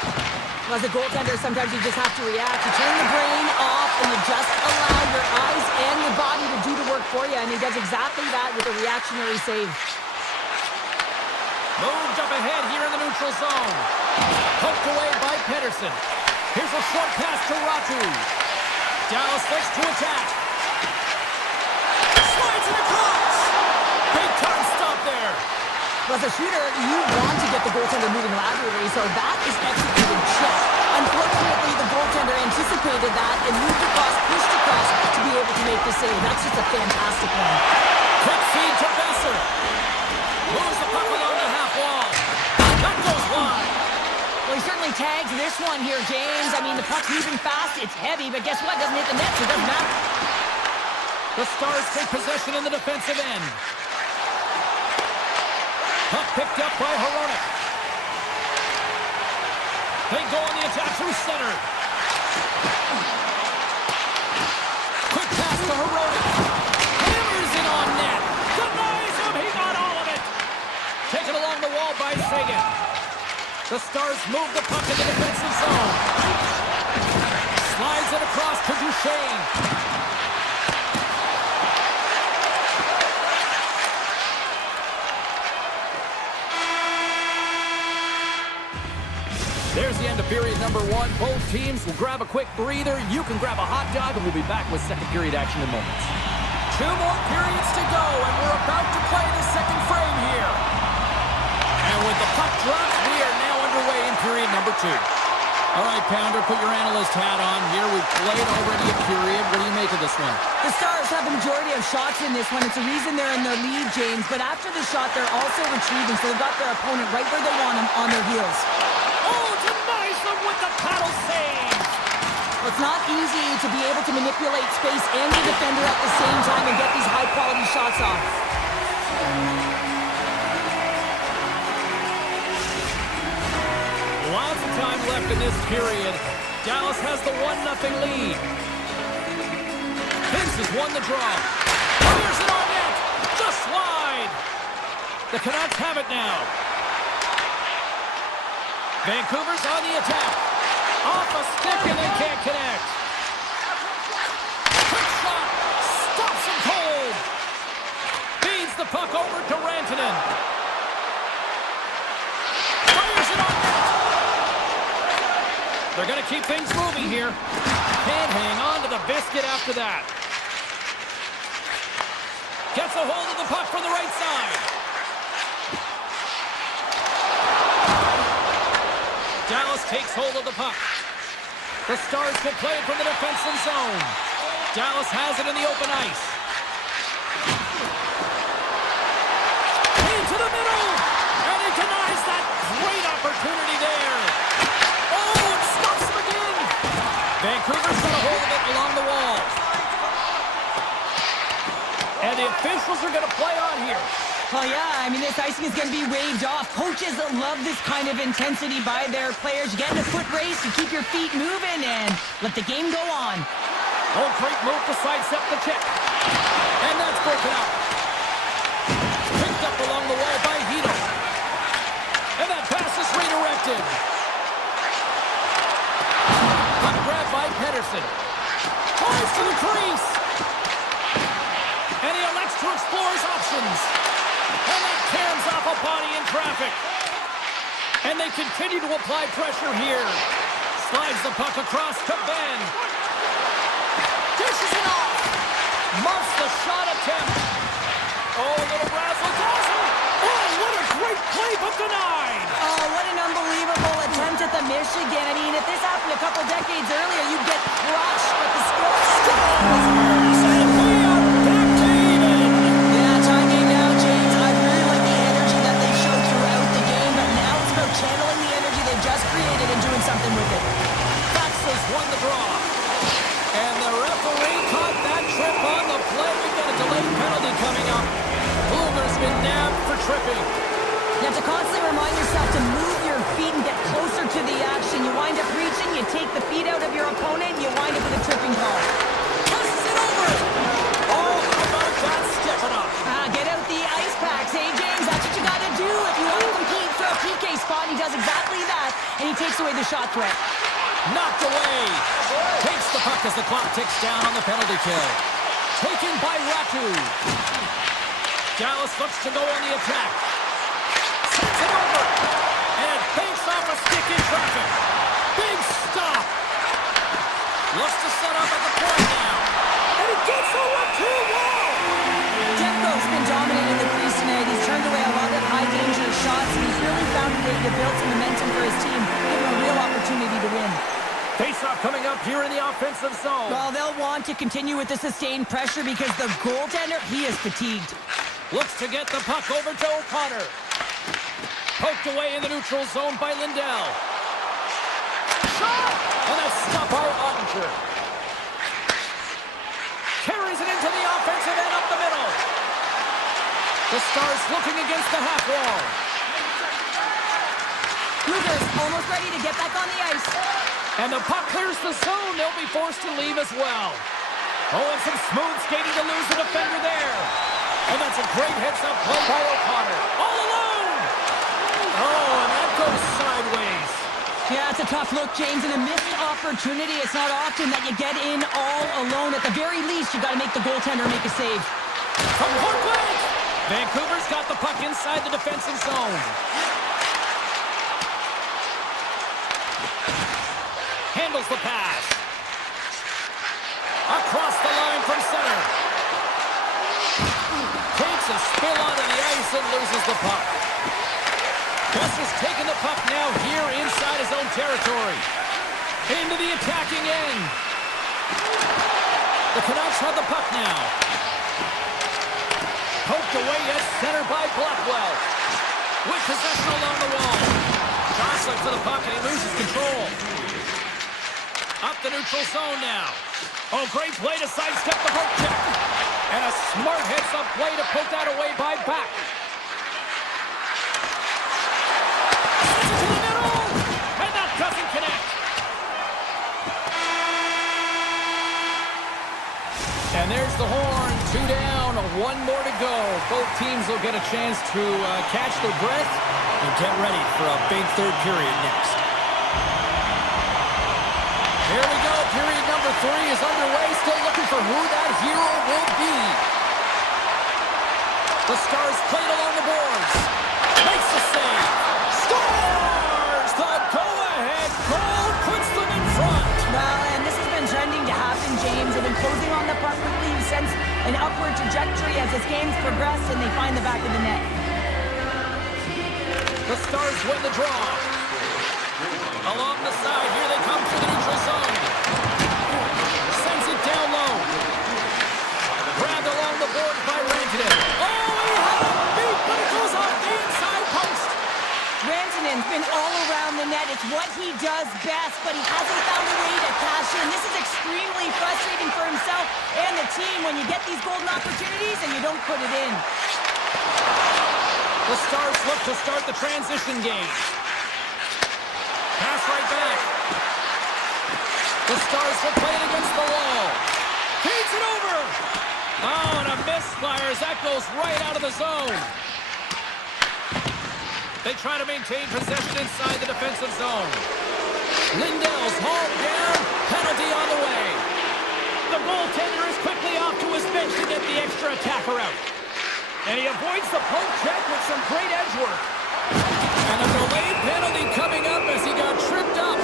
As a goaltender, sometimes you just have to react. You turn the brain off and you just allow your eyes and your body to do the work for you. And he does exactly that with a reactionary save. Moved up ahead here in the neutral zone. Poked away by Pedersen. Here's a short pass to Ratu. Dallas looks to attack. Slides it across. Big time stop there. Well, as a shooter, you want to get the goaltender moving laterally, so that is executed check. Unfortunately, the goaltender anticipated that and moved across, pushed across to be able to make the save. That's just a fantastic one. Quick feed to Besser. Moves the puck along the half wall. That goes wide. Well, he certainly tags this one here, James. I mean, the puck's moving fast, it's heavy, but guess what? It doesn't hit the net, so it doesn't matter. The Stars take possession in the defensive end. Puck picked up by Hronek. They go on the attack through center. Quick pass to Hronek. Hammers it on net. Denies him. He got all of it. Taken along the wall by Sagan. The Stars move the puck in the defensive zone. Slides it across to Duchesne. There's the end of period number one. Both teams will grab a quick breather. You can grab a hot dog, and we'll be back with second period action in moments. 2 more periods to go, and we're about to play the second frame here. to. All right, Pounder, put your analyst hat on here. We've played already a period. What do you make of this one? The Stars have the majority of shots in this one. It's the reason they're in the lead, James. But after the shot, they're also retrieving, so they've got their opponent right where they want them, on their heels. Oh, denies them with the paddle save. It's not easy to be able to manipulate space and the defender at the same time and get these high-quality shots off. Lots of time left in this period. Dallas has the 1-0 lead. Vince has won the draw. Fires it on net. Just wide. The Canucks have it now. Vancouver's on the attack. Off a stick and they can't connect. Quick shot. Stops him cold. Feeds the puck over to Rantanen. Fires it on net. They're going to keep things moving here. Can't hang on to the biscuit after that. Gets a hold of the puck from the right side. Dallas takes hold of the puck. The Stars will play it from the defensive zone. Dallas has it in the open ice. Into the middle. And he denies that great opportunity there. Oh, it stops him again. Vancouver's got a hold of it along the wall. And the officials are going to play on here. Oh, yeah, I mean, this icing is going to be waved off. Coaches love this kind of intensity by their players. You get in a foot race, you keep your feet moving, and let the game go on. Oh, great move to sidestep the check. And that's broken out. Picked up along the wall by Hito. And that pass is redirected. Puck grab by Pedersen. Flies to the crease. And he elects to explore his options. And that cams off a body in traffic. And they continue to apply pressure here. Slides the puck across to Ben. Dishes it off. Muffs the shot attempt. Oh, a little razzle-dazzle. Oh, what a great play, but denied. Oh, what an unbelievable attempt at the Michigan. I mean, if this happened a couple decades earlier, you'd get crushed, but the skill still was hers. And we are back to even. Yeah, tie game now, James. I really like the energy that they showed throughout the game, but now it's about channeling the energy they've just created and doing something with it. Fox has won the draw. And the referee caught that trip on the play. We've got a delayed penalty coming up. Bluger's been nabbed for tripping. You have to constantly remind yourself to move your feet and get closer to the action. You wind up reaching, you take the feet out of your opponent, and you wind up with a tripping call. Passes it over. Oh, how about that? Step it up. Get out the ice packs, hey, James? That's what you got to do if you want to compete for a PK spot. He does exactly that, and he takes away the shot threat. Knocked away. Takes the puck as the clock ticks down on the penalty kill. Taken by Ratu. Dallas looks to go on the attack. Sends it over. And banks off a stick in traffic. Big stop. Looks to set up at the point now. And it gets over to wall. Demko's been dominant in the crease tonight. He's turned away a lot of high-danger shots, and he's really found a way to build some momentum for his team, give him a real opportunity to win. Face-off coming up here in the offensive zone. Well, they'll want to continue with the sustained pressure because the goaltender, he is fatigued. Looks to get the puck over to O'Connor. Poked away in the neutral zone by Lindell. Shot! And that's stopped by Ottinger. Carries it into the offensive end up the middle. The Stars looking against the half wall. Luger's almost ready to get back on the ice. And the puck clears the zone. They'll be forced to leave as well. Oh, and some smooth skating to lose the defender there. And that's a great heads-up play by O'Connor. All alone! Oh, and that goes sideways. Yeah, it's a tough look, James, and a missed opportunity. It's not often that you get in all alone. At the very least, you got to make the goaltender make a save. From Portland! Vancouver's got the puck inside the defensive zone. Handles the pass. Across the line from center. Takes a spill onto the ice and loses the puck. Kessel's taking the puck now here inside his own territory. Into the attacking end. The Canucks have the puck now. Poked away at center by Blackwell. With possession along the wall. Jostling for the puck and he loses control. Up the neutral zone now. Oh, great play to sidestep the poke check. And a smart heads-up play to poke that away by Back. To the middle! And that doesn't connect. And there's the horn. 2 down, 1 more to go. Both teams will get a chance to catch their breath and get ready for a big third period next. Here we go. Period number 3 is underway. Still looking for who that hero will be. The Stars played along the boards. Makes the save. Scores! The go-ahead goal puts them in front. Well, and this has been trending to happen, James. They've been closing on the puck quickly. You sense an upward trajectory as this game's progressed, and they find the back of the net. The Stars win the draw. Along the side, here they come through the neutral zone. Sends it down low. Grabbed along the board by Rantanen. Oh, he had a beat, but it goes off the inside post. Rantanen's been all around the net. It's what he does best, but he hasn't found a way to cash in. This is extremely frustrating for himself and the team when you get these golden opportunities and you don't put it in. The Stars look to start the transition game. Pass right back. The Stars will play it against the wall. Feeds it over. Oh, and a misfire as that goes right out of the zone. They try to maintain possession inside the defensive zone. Lindell's hauled down. Penalty on the way. The goaltender is quickly off to his bench to get the extra attacker out. And he avoids the poke check with some great edge work. And a delayed penalty coming up as he got tripped up.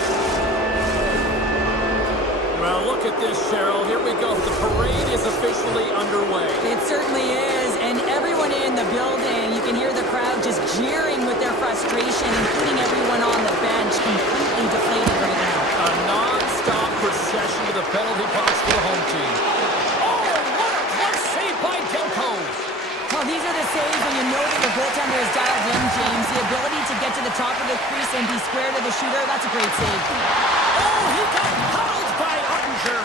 Well, look at this, Cheryl. Here we go. The parade is officially underway. It certainly is, and everyone in the building, you can hear the crowd just jeering with their frustration, including everyone on the bench, completely deflated right now. A non-stop procession to the penalty box for the home team. Oh, what a close save by Delco. Well, these are the saves when you know that the goaltender is dialed in, James. The ability to get to the top of the crease and be square to the shooter, that's a great save. Oh, he got huddled by Ottinger.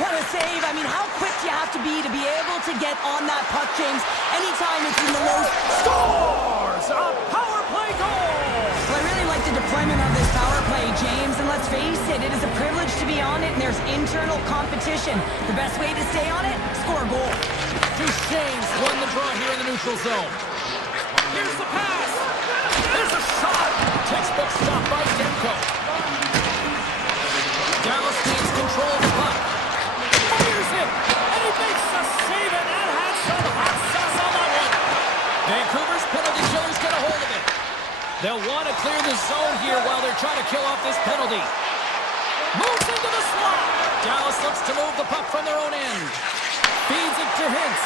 What a save. I mean, how quick you have to be able to get on that puck, James. Anytime it's in the low... Scores! A power play goal! Well, I really like the deployment of this power play, James. And let's face it, it is a privilege to be on it, and there's internal competition. The best way to stay on it, score a goal. Duchesne's won the draw here in the neutral zone. Here's the pass. There's a shot. Textbook stop by Demko. Dallas needs control of the puck. Fires it, and he makes the save, and that has some hot sauce on that one. Vancouver's penalty killers get a hold of it. They'll want to clear the zone here while they're trying to kill off this penalty. Moves into the slot. Dallas looks to move the puck from their own end. Feeds it to Hintz.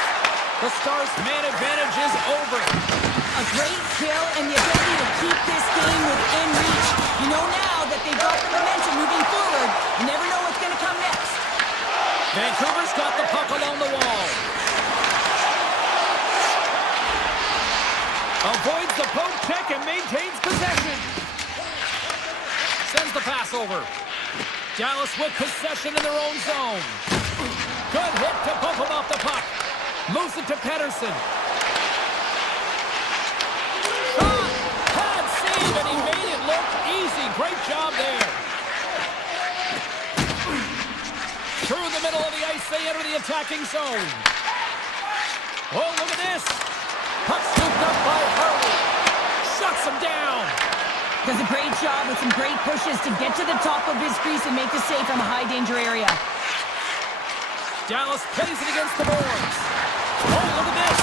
The Stars' man advantage is over. A great kill and the ability to keep this game within reach. You know now that they've got the momentum moving forward. You never know what's going to come next. Vancouver's got the puck along the wall. Avoids the poke check and maintains possession. Sends the pass over. Dallas with possession in their own zone. Good hit to bump him off the puck. Moves it to Pettersson. Shot! Pad save, and he made it look easy. Great job there. Through the middle of the ice, they enter the attacking zone. Oh, look at this. Puck scooped up by Harley. Shuts him down. Does a great job with some great pushes to get to the top of his crease and make the save from a high-danger area. Dallas plays it against the boards. Oh, look at this.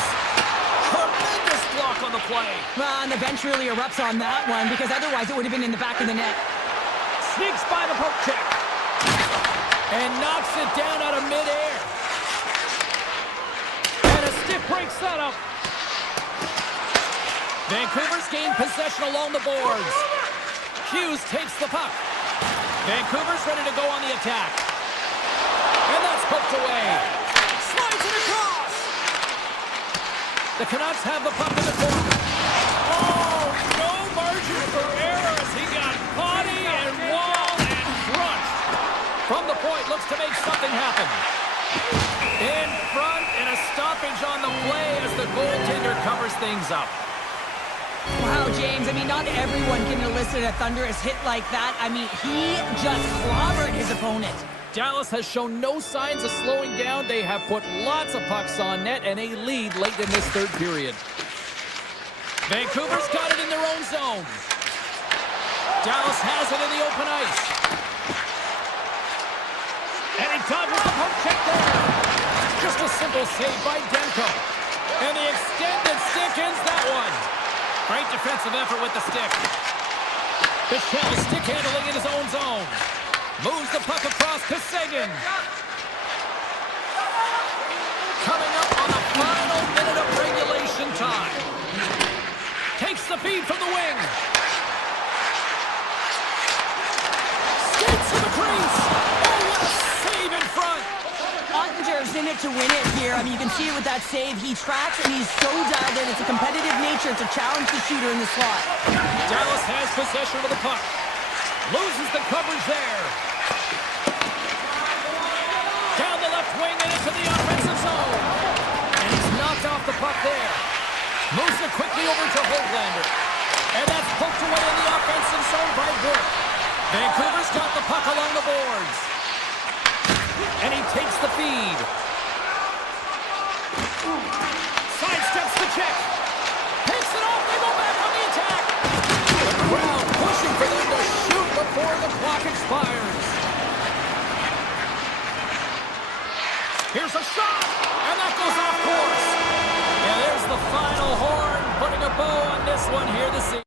Tremendous block on the play. Well, and the bench really erupts on that one because otherwise it would have been in the back of the net. Sneaks by the poke check. And knocks it down out of midair. And a stiff break setup. Vancouver's gained possession along the boards. Hughes takes the puck. Vancouver's ready to go on the attack. And that's poked away. Slides it across. The Canucks have the puck in the corner. Oh, no margin for error as he got body and wall and crunched. From the point, looks to make something happen. In front and a stoppage on the play as the goaltender covers things up. Wow, James, I mean, not everyone can elicit a thunderous hit like that. I mean, he just clobbered his opponent. Dallas has shown no signs of slowing down. They have put lots of pucks on net and a lead late in this third period. Vancouver's got it in their own zone. Dallas has it in the open ice. And he dodges the poke check there. Just a simple save by Demko. And the extended stick ends that one. Great defensive effort with the stick. Bichelle stick handling in his own zone. Moves the puck across to Seguin. Coming up on the final minute of regulation time. Takes the feed from the wing. Skates to the crease. Oh, what a save in front. Ottinger's in it to win it here. I mean, you can see it with that save. He tracks and he's so dialed in. It's a competitive nature to challenge the shooter in the slot. Dallas has possession of the puck. Loses the coverage there. Down the left wing and into the offensive zone. And he's knocked off the puck there. Moves it quickly over to Hoglander. And that's poked away in the offensive zone by Burke. Vancouver's got the puck along the boards. And he takes the feed. Sidesteps the check. Takes it off. They go back on the attack. The crowd pushing for them to shoot before the clock expires. Here's a shot. And that goes off course. Yeah, there's the final horn, putting a bow on this one here this evening.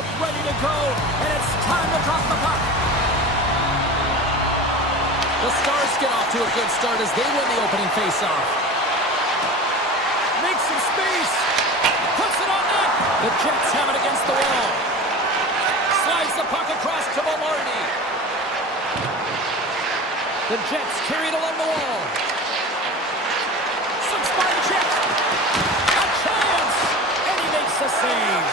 look ready to go, and it's time to drop the puck. The Stars get off to a good start as they win the opening faceoff. Makes some space. Puts it on net. The Jets have it against the wall. Slides the puck across to Velarde. The Jets carry it along the wall. Some spine check. A chance. And he makes the save.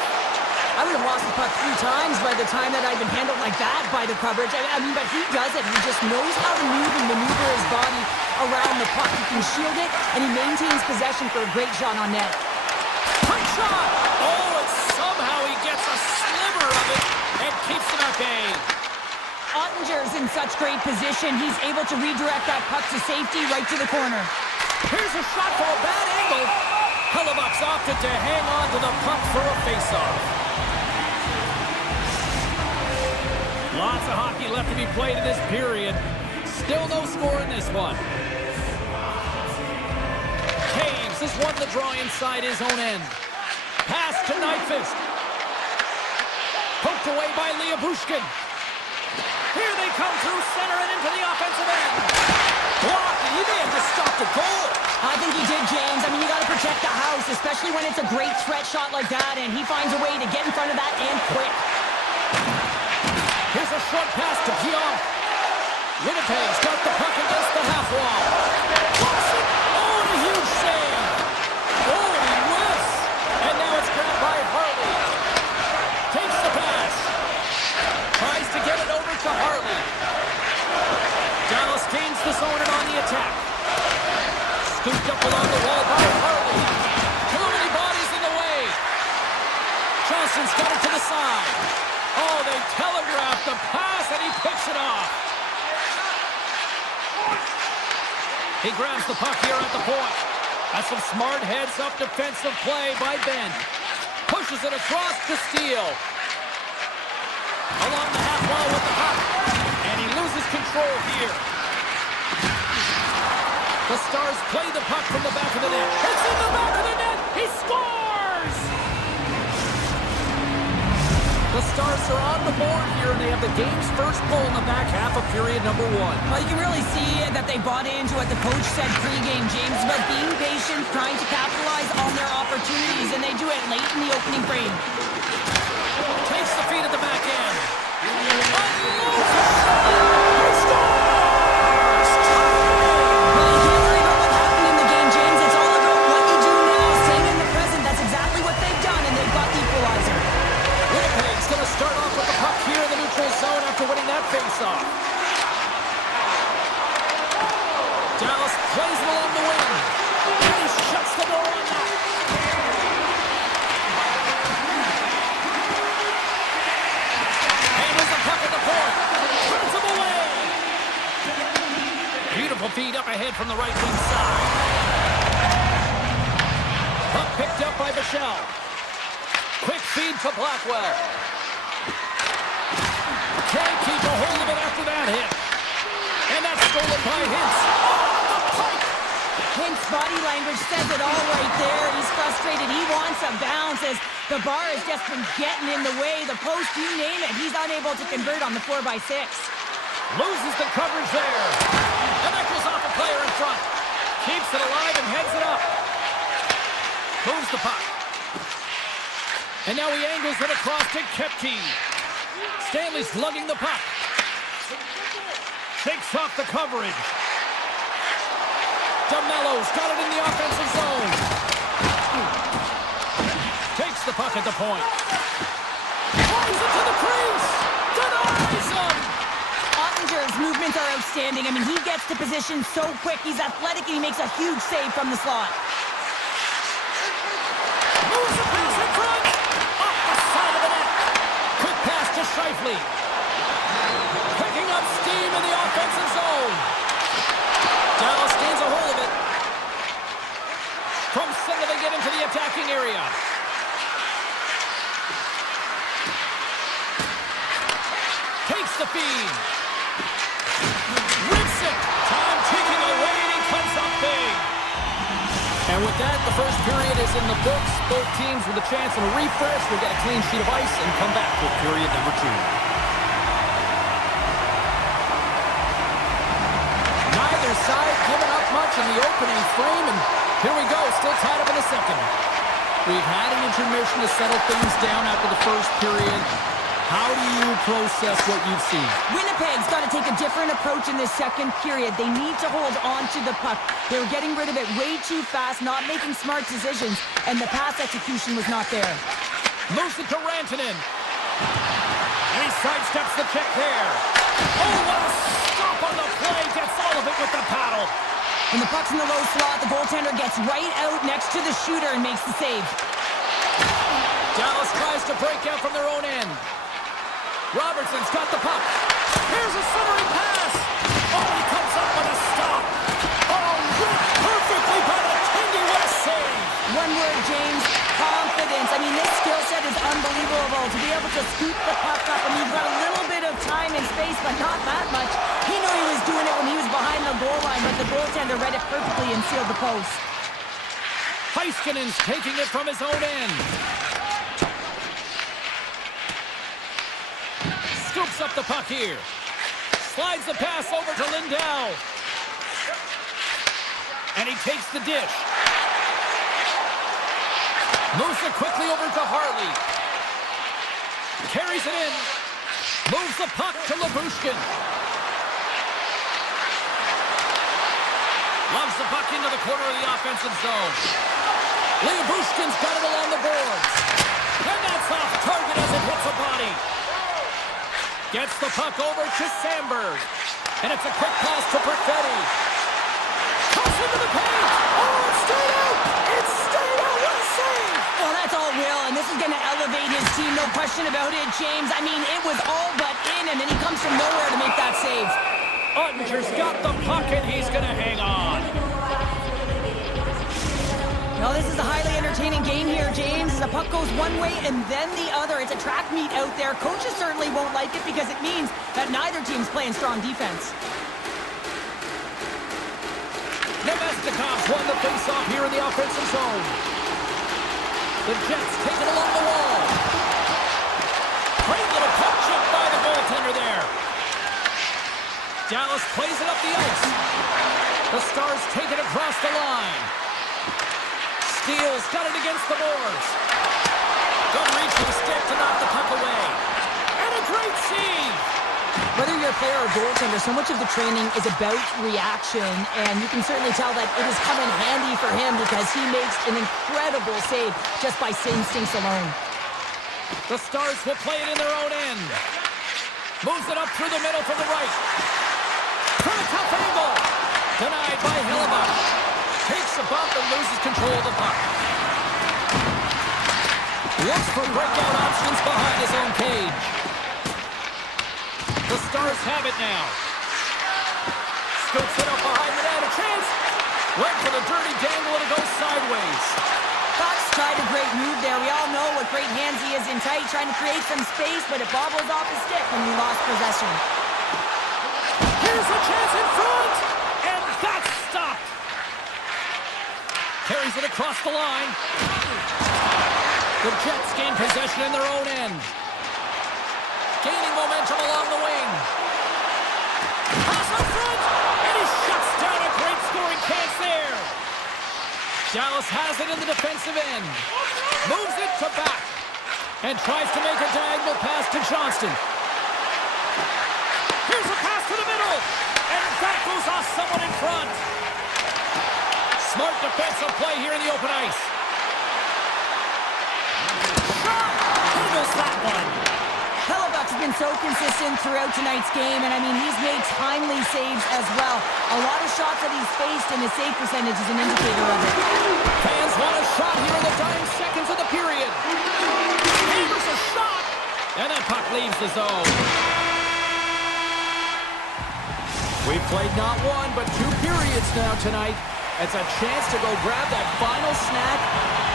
I would have lost the puck 3 times by the time that I'd been handled like that by the coverage. I mean, but he does it. He just knows how to move and maneuver his body around the puck. He can shield it, and he maintains possession for a great shot on net. Quick shot. Oh, and somehow he gets a sliver of it and keeps it at bay. Ottinger's in such great position. He's able to redirect that puck to safety right to the corner. Here's a shot for a bad angle. Hellebuck's opted to hang on to the puck for a faceoff. Lots of hockey left to be played in this period. Still no score in this one. Caves has won the draw inside his own end. Pass to Nyquist. Poked away by Bushkin. Here they come through center and into the offensive end. Blocked, and he may have just stopped a goal. I think he did, James. I mean, you got to protect the house, especially when it's a great threat shot like that, and he finds a way to get in front of that and quick. Here's a short pass to Guillaume. Winnipeg's got the puck against the half wall. Blocks it. Oh, and a huge save. Oh, and he whiffs. And now it's grabbed by Harley. Takes the pass. Tries to get it over to Harley. Dallas gains the zone and on the attack. Scooped up along the wall by Harley. Too many bodies in the way. Johnson's got it to the side. Oh, they telegraphed the pass, and he picks it off. He grabs the puck here at the point. That's some smart heads-up defensive play by Ben. Pushes it across to Steele. Along the half wall with the puck. And he loses control here. The Stars play the puck from the back of the net. It's in the back of the net. He scores! The Stars are on the board here, and they have the game's first goal in the back half of period number 1. Well, you can really see that they bought into what the coach said pregame, James, about being patient, trying to capitalize on their opportunities, and they do it late in the opening frame. Takes the feed at the back end. Start off with the puck here in the neutral zone after winning that faceoff. Dallas plays it along the wing. And he shuts the door on that. Handles the puck at the point. Turns him away. Beautiful feed up ahead from the right wing side. Puck picked up by Bichelle. Quick feed to Blackwell. Can't keep a hold of it after that hit. And that's stolen by Hintz. Oh, the pike! Hintz' body language says it all right there. He's frustrated. He wants a bounce as the bar has just been getting in the way. The post, you name it. He's unable to convert on the 4x6. Loses the coverage there. And that goes off a player in front. Keeps it alive and heads it up. Moves the puck. And now he angles it across to Kepke. Stanley's lugging the puck. Shakes off the coverage. DeMello's got it in the offensive zone. Takes the puck at the point. Flies it to the crease. Denies him. Ottinger's movements are outstanding. I mean, he gets to position so quick. He's athletic, and he makes a huge save from the slot. Moves the pass in front. Off the side of the net. Quick pass to Scheifele. Picking up steam in the offensive zone. Dallas gains a hold of it. From center they get into the attacking area. Takes the feed. Rips it. Time ticking away, and he comes up big. And with that, the first period is in the books. Both teams with a chance and a refresh will get a clean sheet of ice and come back with period number 2. Neither side giving up much in the opening frame, and here we go, still tied up in the second. We've had an intermission to settle things down after the first period. How do you process what you've seen? Winnipeg's got to take a different approach in this second period. They need to hold on to the puck. They were getting rid of it way too fast, not making smart decisions, and the pass execution was not there. Moves it to Rantanen. And he sidesteps the check there. Oh, what a stop on the play. Gets all of it with the paddle. When the puck's in the low slot, the goaltender gets right out next to the shooter and makes the save. Dallas tries to break out from their own end. Robertson's got the puck. Here's a centering pass. Oh, he comes up with a stop. Oh, ripped perfectly by the Tindy. What a save. One word, James, confidence. I mean, this skill set is unbelievable. To be able to scoop the puck up, I mean, you've got a little bit of time and space, but not that much. He knew he was doing it when he was behind the goal line, but the goaltender read it perfectly and sealed the post. Heiskanen's taking it from his own end. Scoops up the puck here. Slides the pass over to Lindell. And he takes the dish. Moves it quickly over to Harley. Carries it in. Moves the puck to Labushkin. Loves the puck into the corner of the offensive zone. Labushkin's got it along the boards. And that's off target as it hits a body. Gets the puck over to Sandberg. And it's a quick pass to Perfetti. Toss into the paint. Oh, it's stayed out. It's stayed out. What a save. Well, that's all Will, and this is going to elevate his team, no question about it, James. I mean, it was all but in, and then he comes from nowhere to make that save. Ottinger's got the puck, and he's going to hang on. Well, this is a highly entertaining game here, James. The puck goes one way and then the other. It's a track meet out there. Coaches certainly won't like it because it means that neither team's playing strong defense. Nemestikov's won the face-off here in the offensive zone. The Jets take it along the wall. Great little puck chip by the goaltender there. Dallas plays it up the ice. The Stars take it across the line. Steele's got it against the boards. Good reach with the stick to knock the puck away. And a great save. Whether you're a player or goaltender, so much of the training is about reaction, and you can certainly tell that it has come in handy for him because he makes an incredible save just by instincts alone. The Stars will play it in their own end. Moves it up through the middle from the right. From a tough angle. Denied by Hellebuck. Takes a bump and loses control of the puck. Looks for breakout options behind his own cage. The Stars have it now. Scoops it up behind the net. A chance. Went for the dirty dangle and it goes sideways. Fox tried a great move there. We all know what great hands he is in tight, trying to create some space, but it bobbles off his stick when he lost possession. Here's a chance in front. And that's stopped. Carries it across the line. The Jets gain possession in their own end. Gaining momentum along the wing. Pass up front. And he shuts down a great scoring chance there. Dallas has it in the defensive end. Moves it to back. And tries to make a diagonal pass to Johnston. Here's a pass to the middle. And that goes off someone in front. Smart defensive play here in the open ice. Shot! Handles that one. Hellebuck's been so consistent throughout tonight's game, and I mean, he's made timely saves as well. A lot of shots that he's faced, and his save percentage is an indicator of it. Fans want a shot here in the dying seconds of the period. Hammers a shot! And that puck leaves the zone. We've played not one, but 2 periods now tonight. It's a chance to go grab that final snack.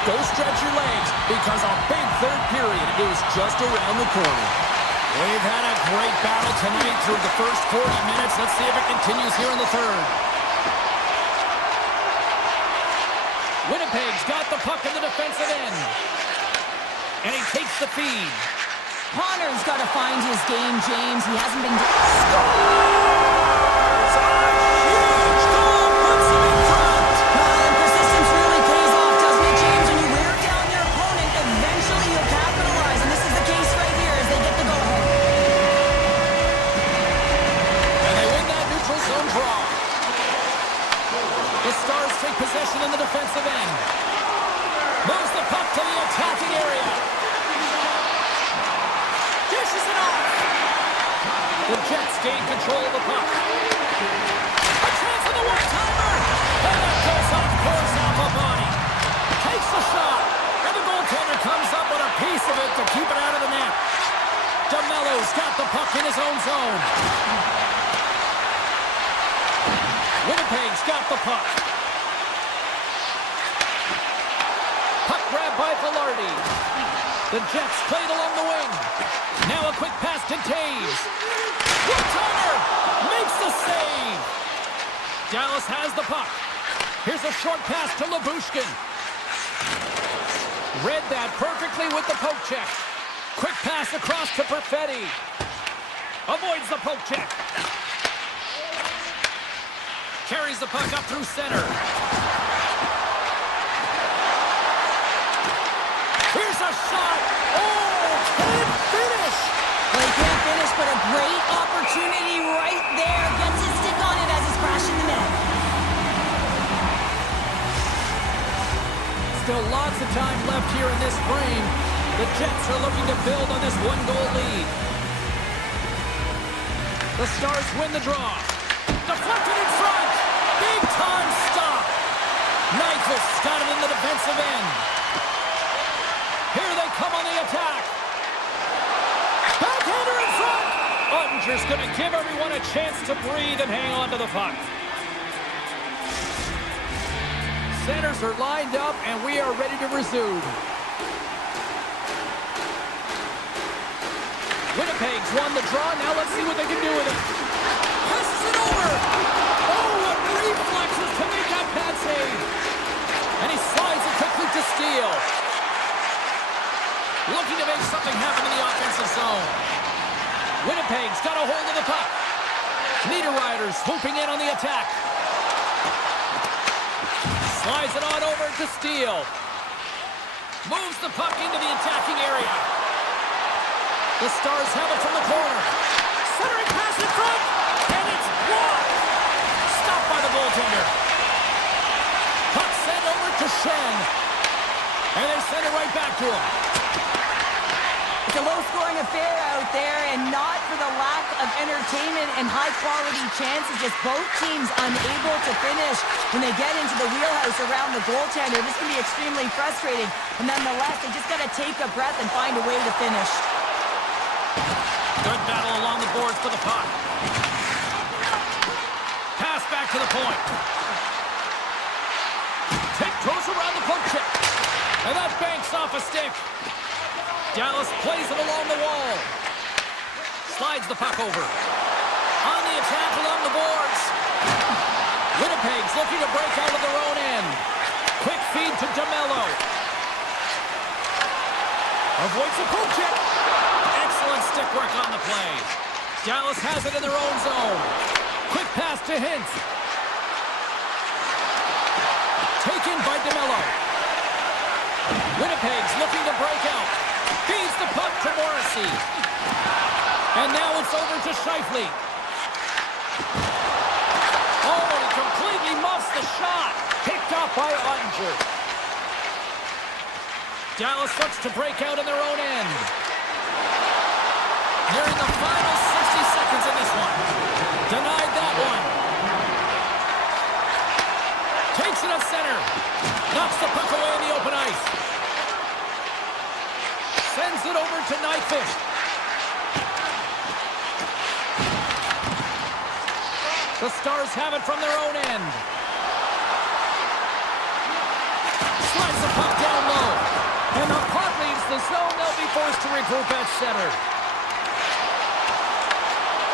Go stretch your legs, because a big third period is just around the corner. We've had a great battle tonight through the first 40 minutes. Let's see if it continues here in the third. Winnipeg's got the puck in the defensive end. And he takes the feed. Connor's got to find his game, James. He hasn't been... Scores! A huge goal puts him in front. And persistence really pays off, doesn't it, James? When you wear down your opponent, eventually you'll capitalize. And this is the case right here as they get the goal. And they win that neutral zone draw. The Stars take possession in the defensive end. Moves the puck to the attacking area. Dishes it off. The Jets gain control of the puck. A chance for the one-timer. And that goes off course off a body. Takes the shot. And the goaltender comes up with a piece of it to keep it out of the net. DeMello's got the puck in his own zone. Winnipeg's got the puck. Puck grab by Velarde. The Jets played along the wing. Now a quick pass to Taves. One-timer makes the save. Dallas has the puck. Here's a short pass to Labushkin. Read that perfectly with the poke check. Quick pass across to Perfetti. Avoids the poke check. Carries the puck up through center. Here's a shot. Oh, can't finish. Well, he can't finish, but a great opportunity right there. Gets his stick on it as he's crashing the net. Still lots of time left here in this frame. The Jets are looking to build on this one-goal lead. The Stars win the draw. Deflected in front. Big-time stop. Nyquist's got it in the defensive end. Here they come on the attack. Backhander in front. Ottinger's going to give everyone a chance to breathe and hang on to the puck. Centers are lined up, and we are ready to resume. Winnipeg's won the draw. Now let's see what they can do with it. Passes it over. Oh, what reflexes to make that pad save. And he slides it quickly to Steele. Looking to make something happen in the offensive zone. Winnipeg's got a hold of the puck. Niederreiter's swooping in on the attack. Slides it on over to Steele. Moves the puck into the attacking area. The Stars have it from the corner. Centering pass in front. And it's blocked. Stopped by the goaltender. Puck sent over to Shen. And they send it right back to him. It's a low-scoring affair out there, and not for the lack of entertainment and high-quality chances. Just both teams unable to finish when they get into the wheelhouse around the goaltender. This can be extremely frustrating, but nonetheless, they just got to take a breath and find a way to finish. Good battle along the boards for the puck. Pass back to the point. Tiptoes around the poke check. And that banks off a stick. Dallas plays it along the wall. Slides the puck over. On the attack along the boards. Winnipeg's looking to break out of their own end. Quick feed to DeMello. Avoids the poke check. Excellent stick work on the play. Dallas has it in their own zone. Quick pass to Hintz. Taken by DeMello. Winnipeg's looking to break out. Feeds the puck to Morrissey. And now it's over to Scheifele. Oh, he completely muffs the shot. Picked up by Ottinger. Dallas looks to break out in their own end. Nearing the final 60 seconds in this one. Denied that one. Takes it at center. Knocks the puck away in the open ice. Sends it over to Nyquist. The Stars have it from their own end. Slides the puck down low. And the puck leaves the zone. They'll be forced to regroup at center.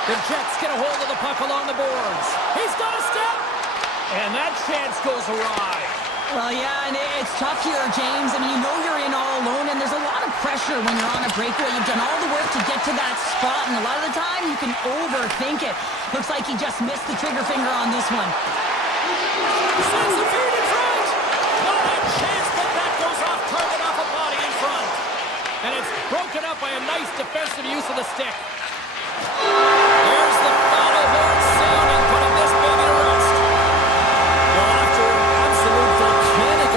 The Jets get a hold of the puck along the boards. He's got a step. And that chance goes awry. Well, yeah, and it's tough here, James. I mean, you know you're in all alone, and there's a lot of pressure when you're on a breakaway. You've done all the work to get to that spot, and a lot of the time you can overthink it. Looks like he just missed the trigger finger on this one. Sends the feed in front. Not a chance that that goes off target off a body in front. And it's broken up by a nice defensive use of the stick. There's the final horn sounding, putting this baby to rest. Well, after absolute volcanic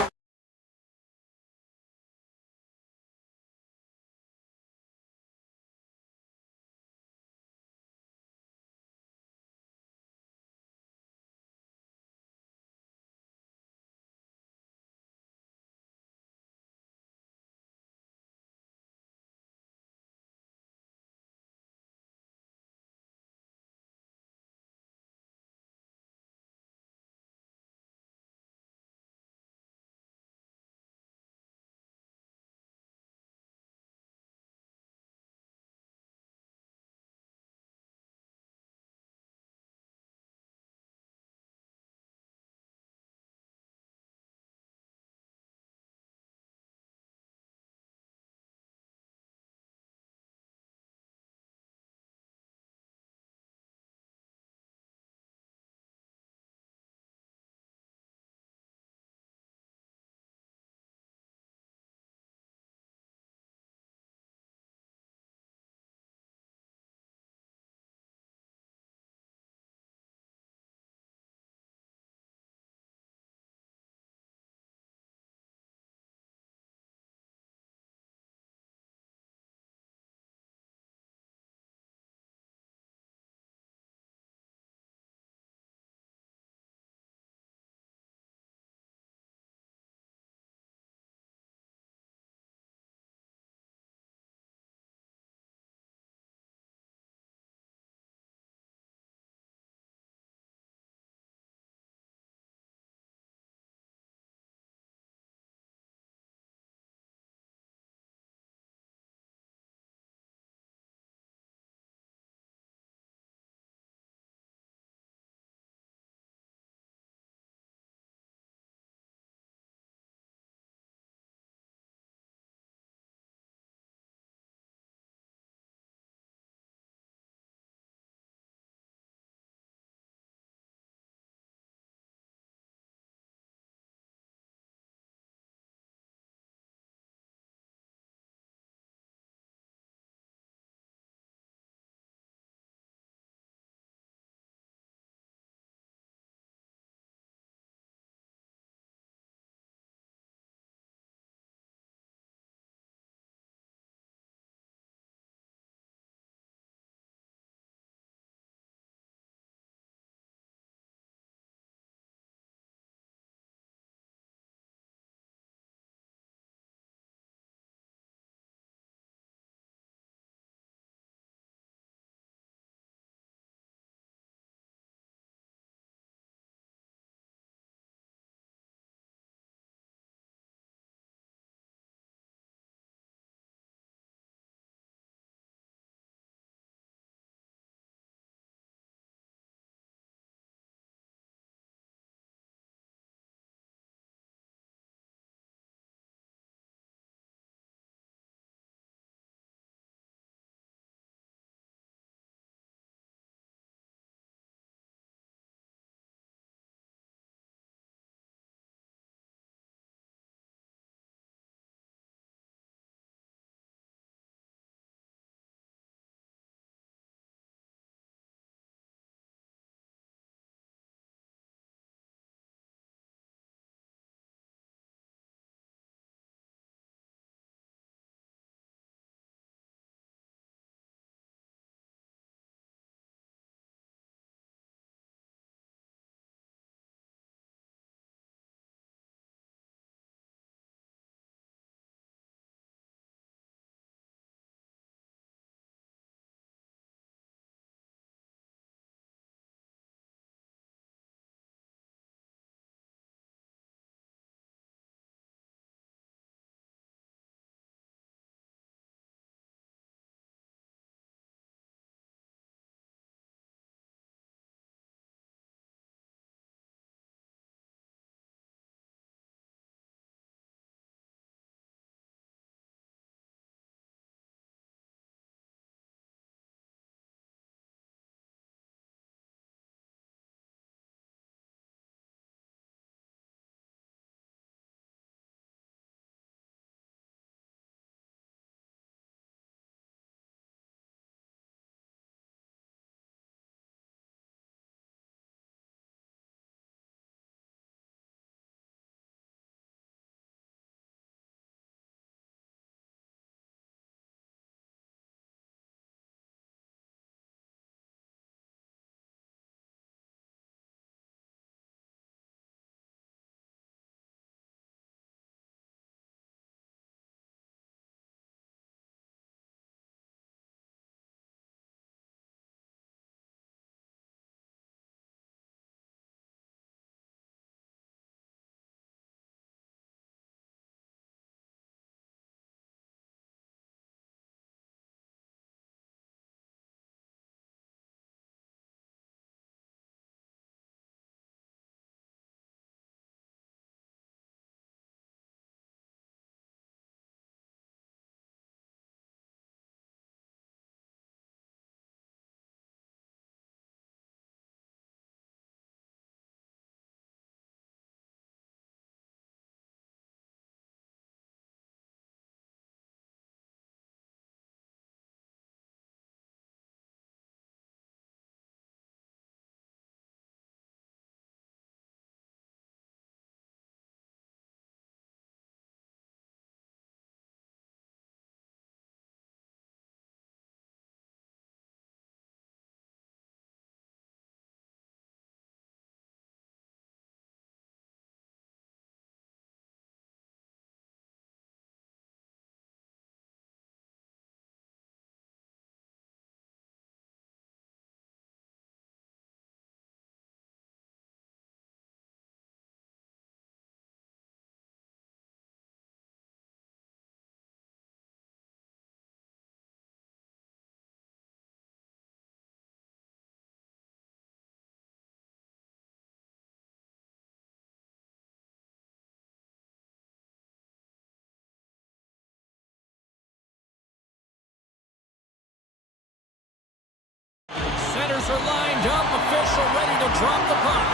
players are lined up, official ready to drop the puck.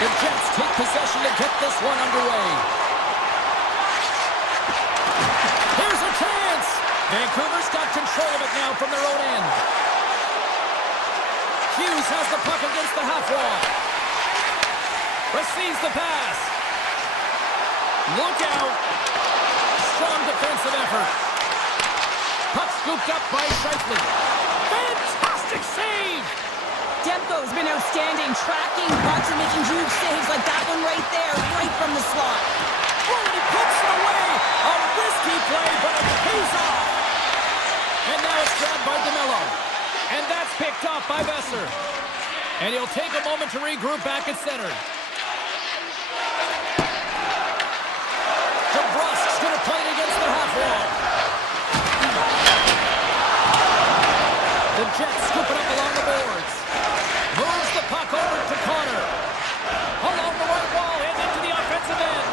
The Jets take possession to get this one underway. Here's a chance! Vancouver's got control of it now from their own end. Hughes has the puck against the half wall. Receives the pass. Look out! Strong defensive effort. Puck scooped up by Shifley. Fantastic save! Demko's been outstanding, tracking pucks and making huge saves like that one right there, right from the slot. Oh, and he puts it away! A risky play, but it pays off! And now it's grabbed by DeMello. And that's picked off by Besser. And he'll take a moment to regroup back at center. DeBrusk's going to play it against the half wall. The Jets scoop it up along the boards. Moves the puck over to Connor. Along the right wall and into the offensive end.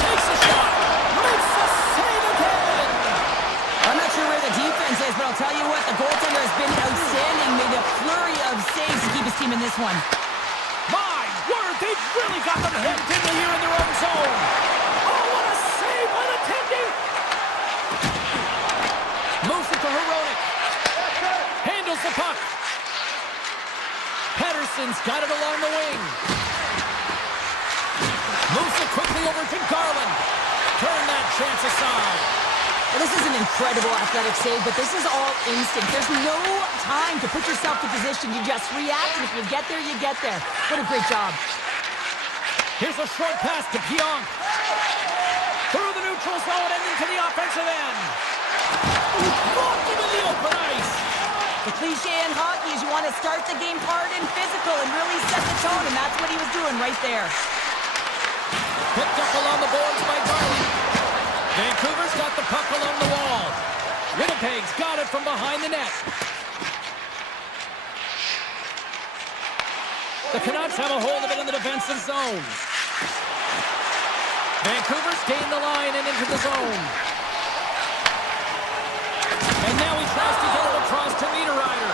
Takes a shot. Makes the save again. I'm not sure where the defense is, but I'll tell you what, the goaltender has been outstanding. Made a flurry of saves to keep his team in this one. My word, they've really got them hemmed in here in their own zone. Oh, what a save by the Tendy. Moves it to Heronic. Handles the puck. Patterson's got it along the wing. Moves it quickly over to Garland. Turn that chance aside. Well, this is an incredible athletic save, but this is all instinct. There's no time to put yourself in position. You just react, and if you get there, you get there. What a great job. Here's a short pass to Pionk. Through the neutral zone and into the offensive end. Blocked him in the open ice. The cliche in hockey is you want to start the game hard and physical and really set the tone, and that's what he was doing right there. Picked up along the boards by Garland. Vancouver's got the puck along the wall. Winnipeg's got it from behind the net. The Canucks have a hold of it in the defensive zone. Vancouver's gained the line and into the zone. And now he tries to get it across to Niederreiter.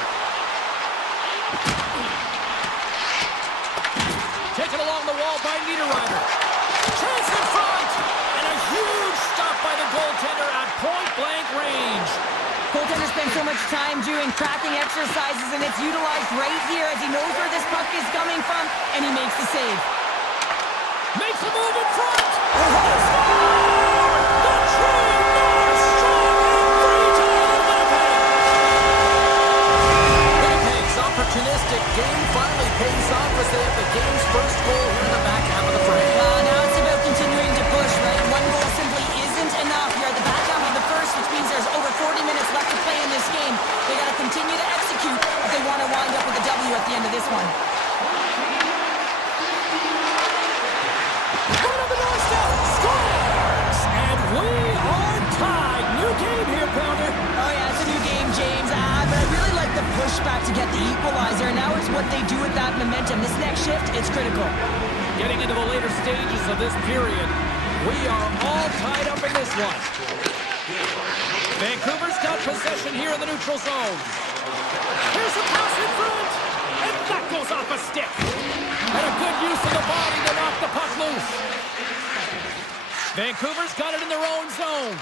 Taken along the wall by Niederreiter. Chance in front! And a huge stop by the goaltender at point-blank range. Goaltender spends so much time doing tracking exercises, and it's utilized right here as he knows where this puck is coming from, and he makes the save. Makes a move in front! The True North strong and free to Winnipeg! Winnipeg's opportunistic game finally pays off as they have the game's first goal here in the back half of the frame. Now it's about continuing to push, right? One goal simply isn't enough. You're at the back half of the first, which means there's over 40 minutes left to play in this game. They got to continue to execute if they want to wind up with a W at the end of this one. Right on the doorstep, scores! And we are tied. New game here, Pounder. Oh yeah, it's a new game, James. But I really like the pushback to get the equalizer. Now it's what they do with that momentum. This next shift, it's critical. Getting into the later stages of this period, we are all tied up in this one. Vancouver's got possession here in the neutral zone. Here's a pass in front, and that goes off a stick. And a good use of the body to knock the puck loose. Vancouver's got it in their own zone.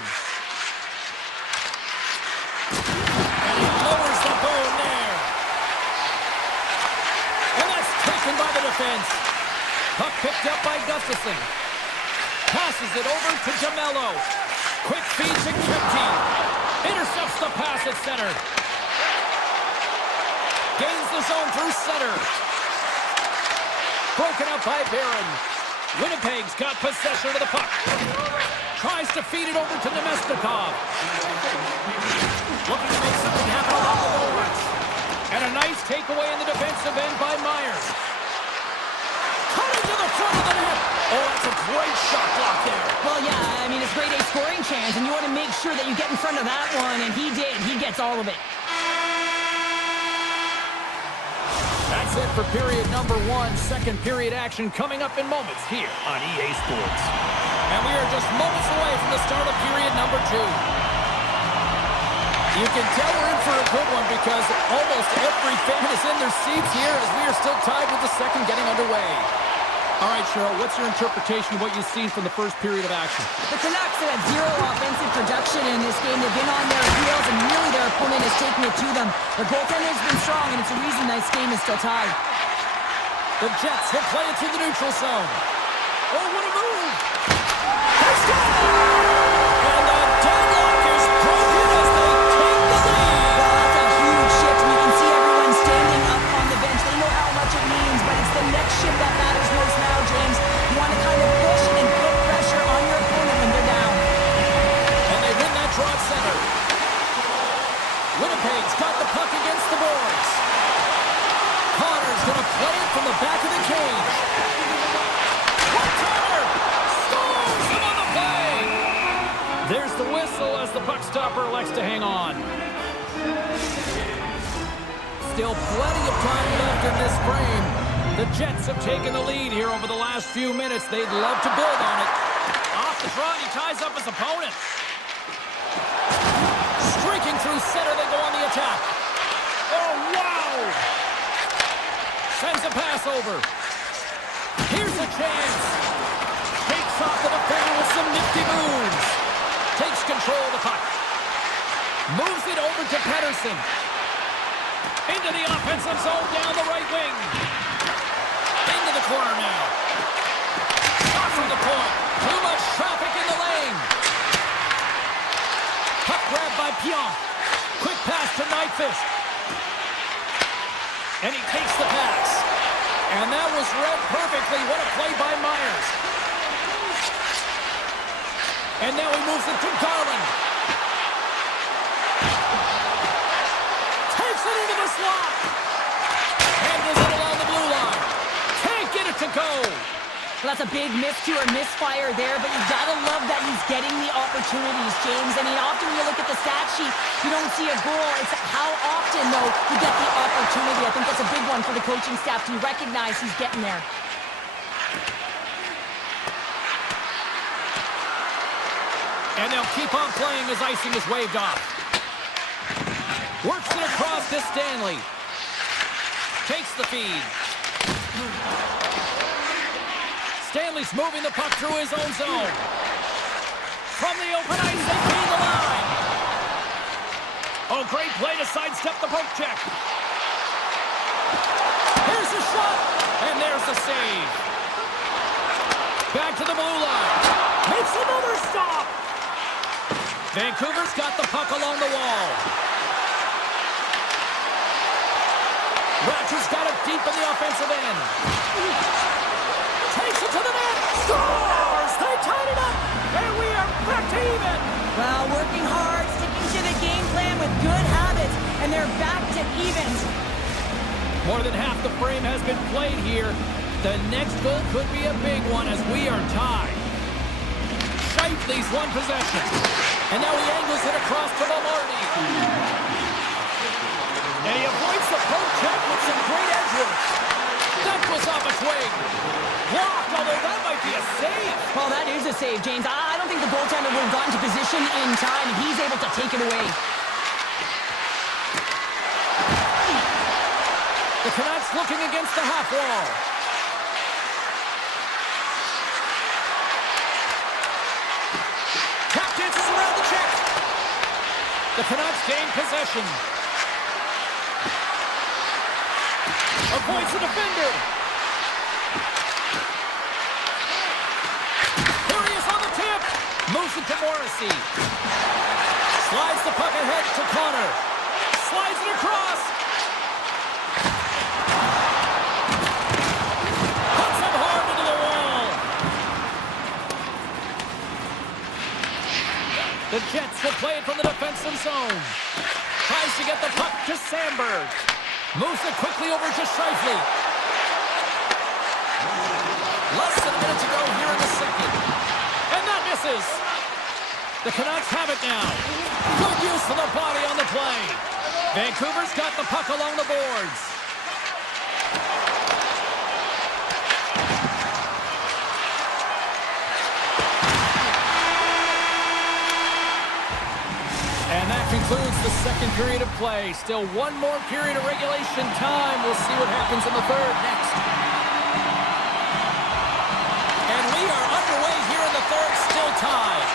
And he lowers the bone there. And that's taken by the defense. Puck picked up by Gustafson. Passes it over to DeMello. Quick feed to Kempty. Intercepts the pass at center. Gains the zone through center. Broken up by Barron. Winnipeg's got possession of the puck. Tries to feed it over to Nemestikov. Looking to make something happen along the boards. And a nice takeaway in the defensive end by Myers. Cutting to the front of the net. Oh, that's a great shot block there. Well, yeah, I mean, it's grade A scoring chance, and you want to make sure that you get in front of that one, and he did. He gets all of it. That's it for period number one. Second period action coming up in moments here on EA Sports. And we are just moments away from the start of period number two. You can tell we're in for a good one because almost every fan is in their seats here as we are still tied with the second getting underway. All right, Cheryl, what's your interpretation of what you've seen from the first period of action? The Canucks have had zero offensive production in this game. They've been on their heels, and really their opponent has taken it to them. Their goaltender's been strong, and it's a reason this game is still tied. The Jets will play it through the neutral zone. Oh, what a move! They score! And the deadlock is broken as they take the lead. Well, that's a huge shift, and you can see everyone standing up on the bench. They know how much it means, but it's the next shift that matters most now, James. You want to kind of push and put pressure on your opponent when they're down. And they win that draw at center. Winnipeg's got the puck against the boards. Connor's going to play it from the back of the cage. One-timer! Scores them on the play! There's the whistle as the puck stopper elects to hang on. Still plenty of time left in this frame. The Jets have taken the lead here over the last few minutes. They'd love to build on it. Off the draw, he ties up his opponent. Streaking through center, they go on the attack. Oh, wow! Sends a pass over. Here's a chance. Takes off the defender with some nifty moves. Takes control of the puck. Moves it over to Pettersson. Into the offensive zone down the right wing. Into the corner now. Off from the point. Too much traffic in the lane. Puck grab by Pion. Quick pass to Nyquist. And he takes the pass. And that was read perfectly. What a play by Myers. And now he moves it to Garland. Takes it into the slot. Handles it along the blue line. Can't get it to go. Well, that's a big miscue or misfire there, but you gotta love that he's getting the opportunities, James. I mean, often when you look at the stat sheet, you don't see a goal. It's how often, though, you get the opportunity. I think that's a big one for the coaching staff to recognize he's getting there. And they'll keep on playing as icing is waved off. Works it across to Stanley. Takes the feed. Stanley's moving the puck through his own zone. From the open ice, they gain the line. Oh, great play to sidestep the poke check. Here's the shot, and there's the save. Back to the blue line. Makes another stop. Vancouver's got the puck along the wall. Ratcher's got it deep in the offensive end. Takes it to the net. Scores! They tied it up, and we are back to even. Well, working hard, sticking to the game plan with good habits, and they're back to evens. More than half the frame has been played here. The next goal could be a big one as we are tied. Shifley's one possession. And now he angles it across to Velarde. And he avoids the poke check with some great edge work. That was off a twig. Blocked, although that might be a save. Well, that is a save, James. I don't think the goaltender would have gotten to position in time, and he's able to take it away. The Canucks looking against the half wall. Tap dances around the check. The Canucks gain possession. Avoids the defender. Here he is on the tip. Moves it to Morrissey. Slides the puck ahead to Connor. Slides it across. Puts him hard into the wall. The Jets will play it from the defensive zone. Tries to get the puck to Sandberg. Moves it quickly over to Shifley. Less than a minute to go here in the second. And that misses. The Canucks have it now. Good use of the body on the play. Vancouver's got the puck along the boards. And that concludes the second period of play. Still one more period of regulation time. We'll see what happens in the third next. And we are underway here in the third, still tied.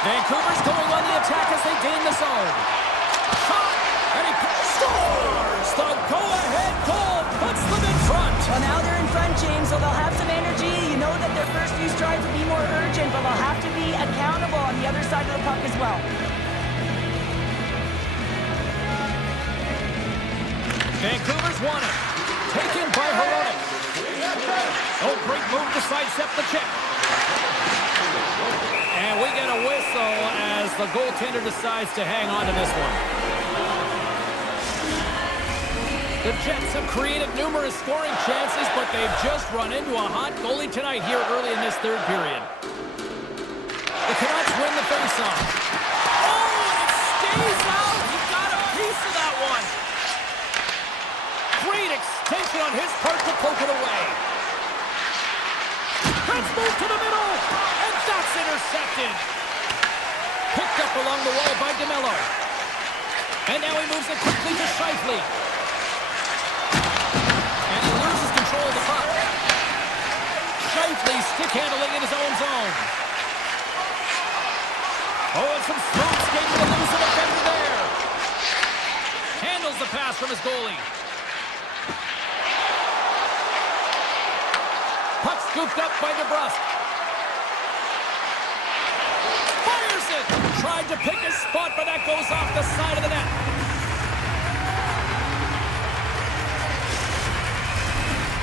Vancouver's going on the attack as they gain the zone. Shot, and he scores! The go-ahead goal puts them in front. Well, now they're in front, James, so they'll have some energy. You know that their first few strides will be more urgent, but they'll have to be accountable on the other side of the puck as well. Vancouver's won it. Taken by Horonic. Oh, great move to sidestep the check. And we get a whistle as the goaltender decides to hang on to this one. The Jets have created numerous scoring chances, but they've just run into a hot goalie tonight here early in this third period. The Canucks win the faceoff. Oh, it stays out. He got a piece of that one. Great extension on his part to poke it away. Let's move to the middle, and that's intercepted. Picked up along the wall by DeMello. And now he moves it quickly to Scheifele. And he loses control of the puck. Scheifele stick handling in his own zone. Oh, and some smooth skating to lose an defender there. Handles the pass from his goalie. Puck scooped up by DeBrusque. Fires it! Tried to pick his spot, but that goes off the side of the net.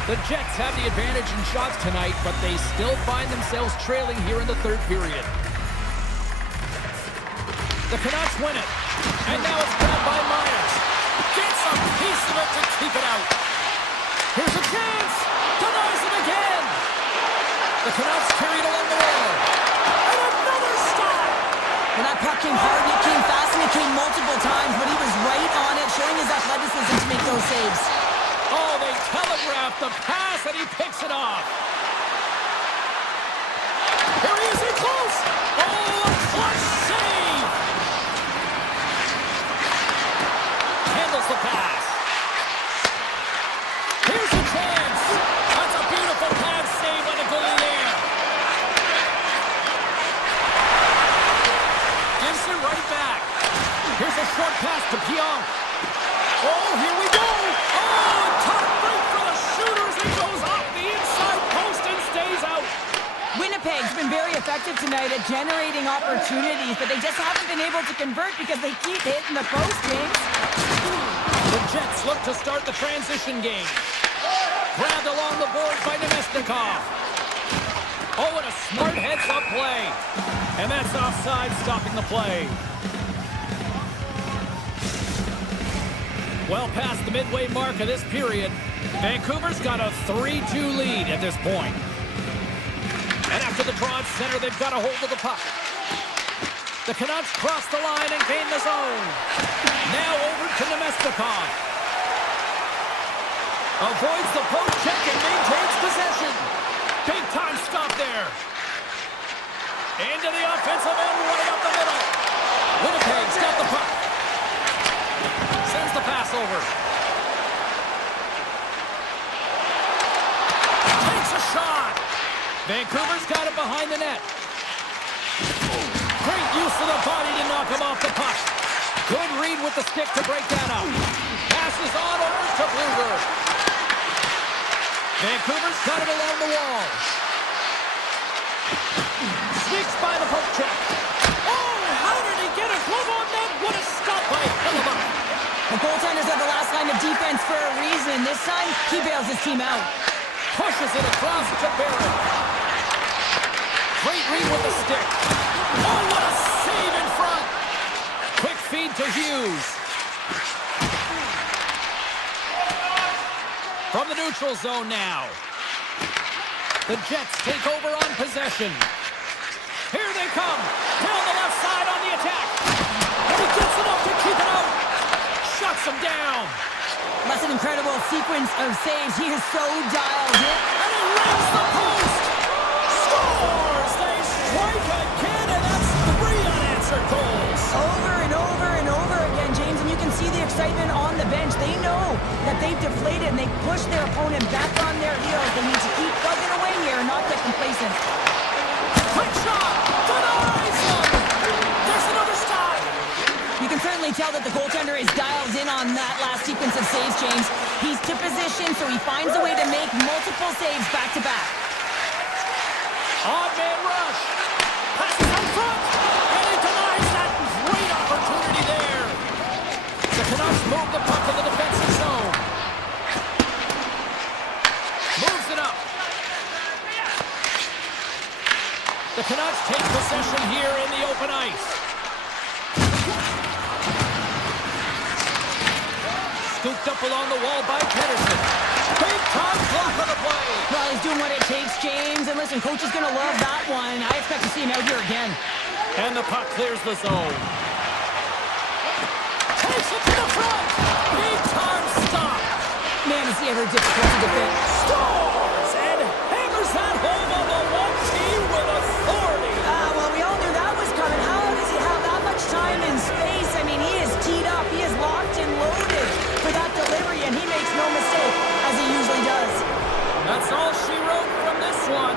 The Jets have the advantage in shots tonight, but they still find themselves trailing here in the third period. The Canucks win it. And now it's grabbed by Myers. Gets a piece of it to keep it out. Here's a chance! Denies it again! The Canucks carried along the wall. And another stop! Well, that puck came hard, and it came fast, and it came multiple times, but he was right on it, showing his athleticism to make those saves. Oh, they telegraphed the pass, and he picks it off. Here he is in close! Oh, a clutch save! Handles the pass. Here's a chance! That's a beautiful pass save by the goalie there. Gives it right back. Here's a short pass to Pionk. Oh, here we go! Oh, top break for the shooters. He goes off the inside post and stays out. Winnipeg's been very effective tonight at generating opportunities, but they just haven't been able to convert because they keep hitting the post, James. The Jets look to start the transition game. Grabbed along the boards by Nemesnikov. Oh, and a smart heads-up play. And that's offside, stopping the play. Well past the midway mark of this period, Vancouver's got a 3-2 lead at this point. And after the draw at center, they've got a hold of the puck. The Canucks cross the line and gain the zone. Now over to Nemesnikov. Avoids the post check and maintains possession. Big time stop there. Into the offensive end, right up the middle. Winnipeg's got the puck. Sends the pass over. Takes a shot. Vancouver's got it behind the net. Great use of the body to knock him off the puck. Good read with the stick to break that up. Passes on over to Blueberg. Vancouver's got it along the wall. Sneaks by the poke check. Oh, how did he get a glove on that? What a stop by Hellebuyck. The goaltender's at the last line of defense for a reason. This time, he bails his team out. Pushes it across to Barrett. Great read with the stick. Oh, what a save in front. Quick feed to Hughes. From the neutral zone now. The Jets take over on possession. Here they come. Down the left side on the attack. And he gets enough to keep it out. Shuts him down. That's an incredible sequence of saves. He is so dialed in. And he rings the post. Scores! They strike again, and that's 3 unanswered goals. Over and over and that the goaltender is dialed in on that last sequence of saves, James. He's to position, so he finds a way to make multiple saves back-to-back. Odd man rush. Passes out front. And he denies that great opportunity there. The Canucks move the puck in the defensive zone. Moves it up. The Canucks take possession here in the open ice. Scooped up along the wall by Pedersen. Big time block on the play. Well, he's doing what it takes, James. And listen, coach is going to love that one. I expect to see him out here again. And the puck clears the zone. Takes it to the front. Big time stop. Man, is he ever difficult to defend. Scores and hammers that home on the 1T with authority. Well, we all knew that was coming. How does he have that much time and space? I mean, he is teed up. He is locked and loaded for that delivery, and he makes no mistake, as he usually does. That's all she wrote from this one.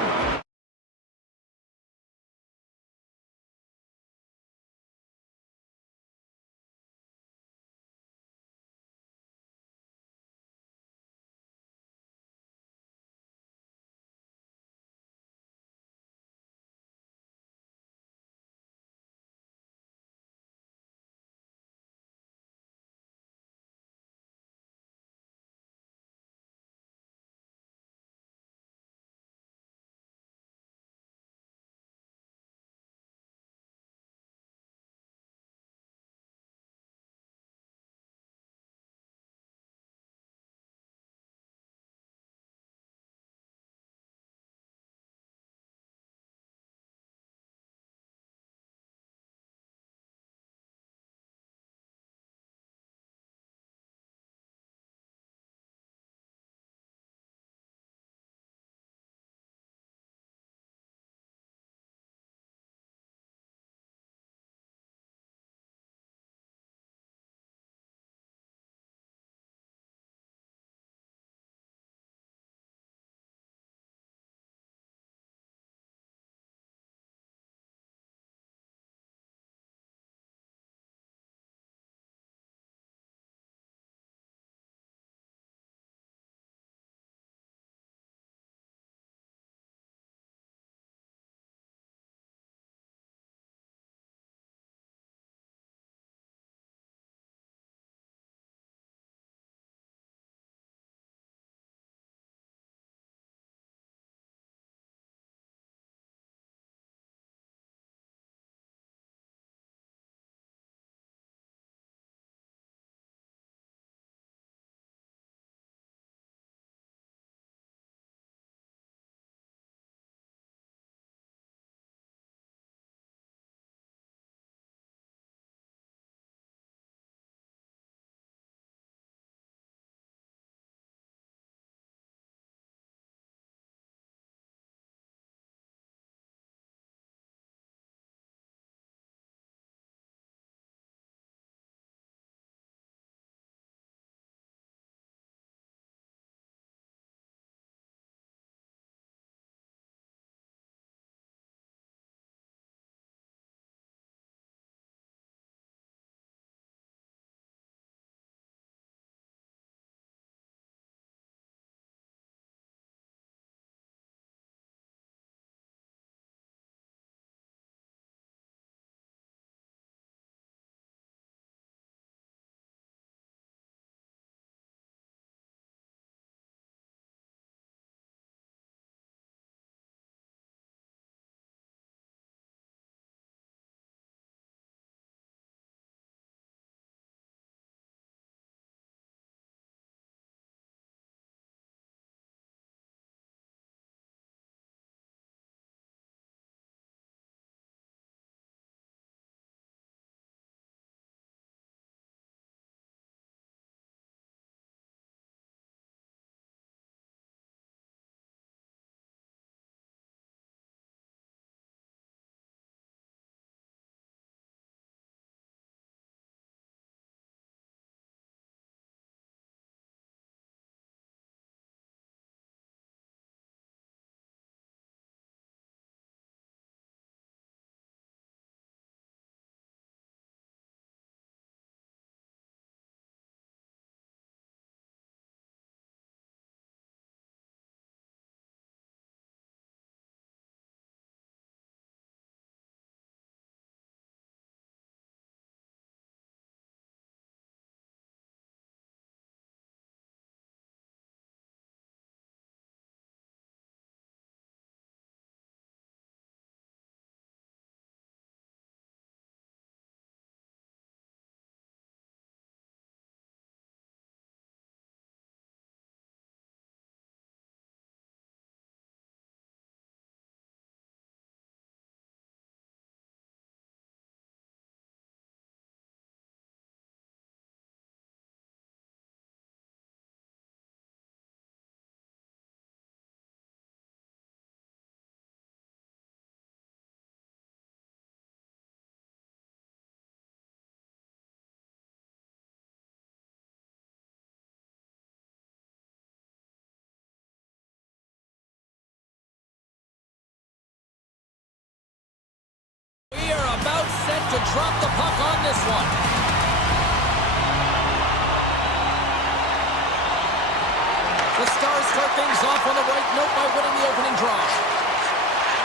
things off on the right note by winning the opening draw.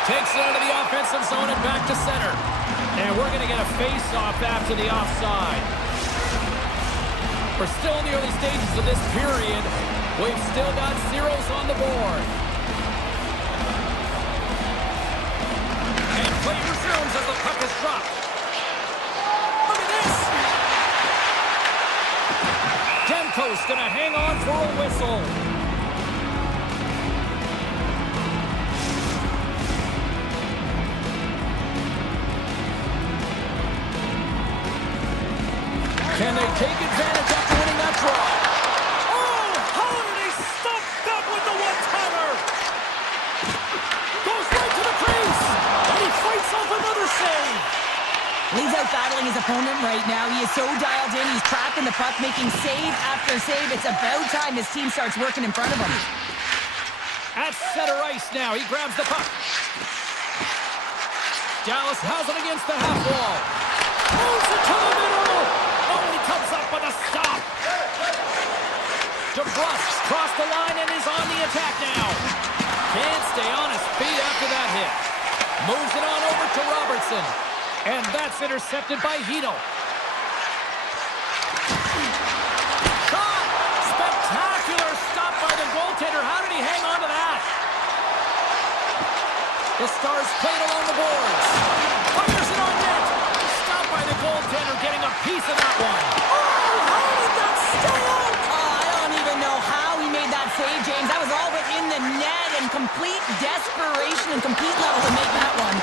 Takes it out of the offensive zone and back to center. And we're going to get a face-off after the offside. We're still in the early stages of this period. We've still got zeros on the board. And play resumes as the puck is dropped. Look at this! Demko's going to hang on for a whistle. Can they take advantage after winning that draw? Oh, how did he stop that with the one-timer? Goes right to the crease, and he fights off another save. He's out battling his opponent right now. He is so dialed in. He's tracking the puck, making save after save. It's about time his team starts working in front of him. At center ice now, he grabs the puck. Dallas has it against the half wall. Moves it to the middle. Oh, he comes up with a stop. DeBrusk's crossed the line and is on the attack now. Can't stay on his feet after that hit. Moves it on over to Robertson. And that's intercepted by Hito. Shot! Spectacular stop by the goaltender. How did he hang on to that? The Stars played along the boards. Fires it on net. Stopped by the goaltender, getting a piece of that one. Oh, how did that stay out? Oh, I don't even know how he made that save, James. That was all within the net and complete desperation and complete level to make that one.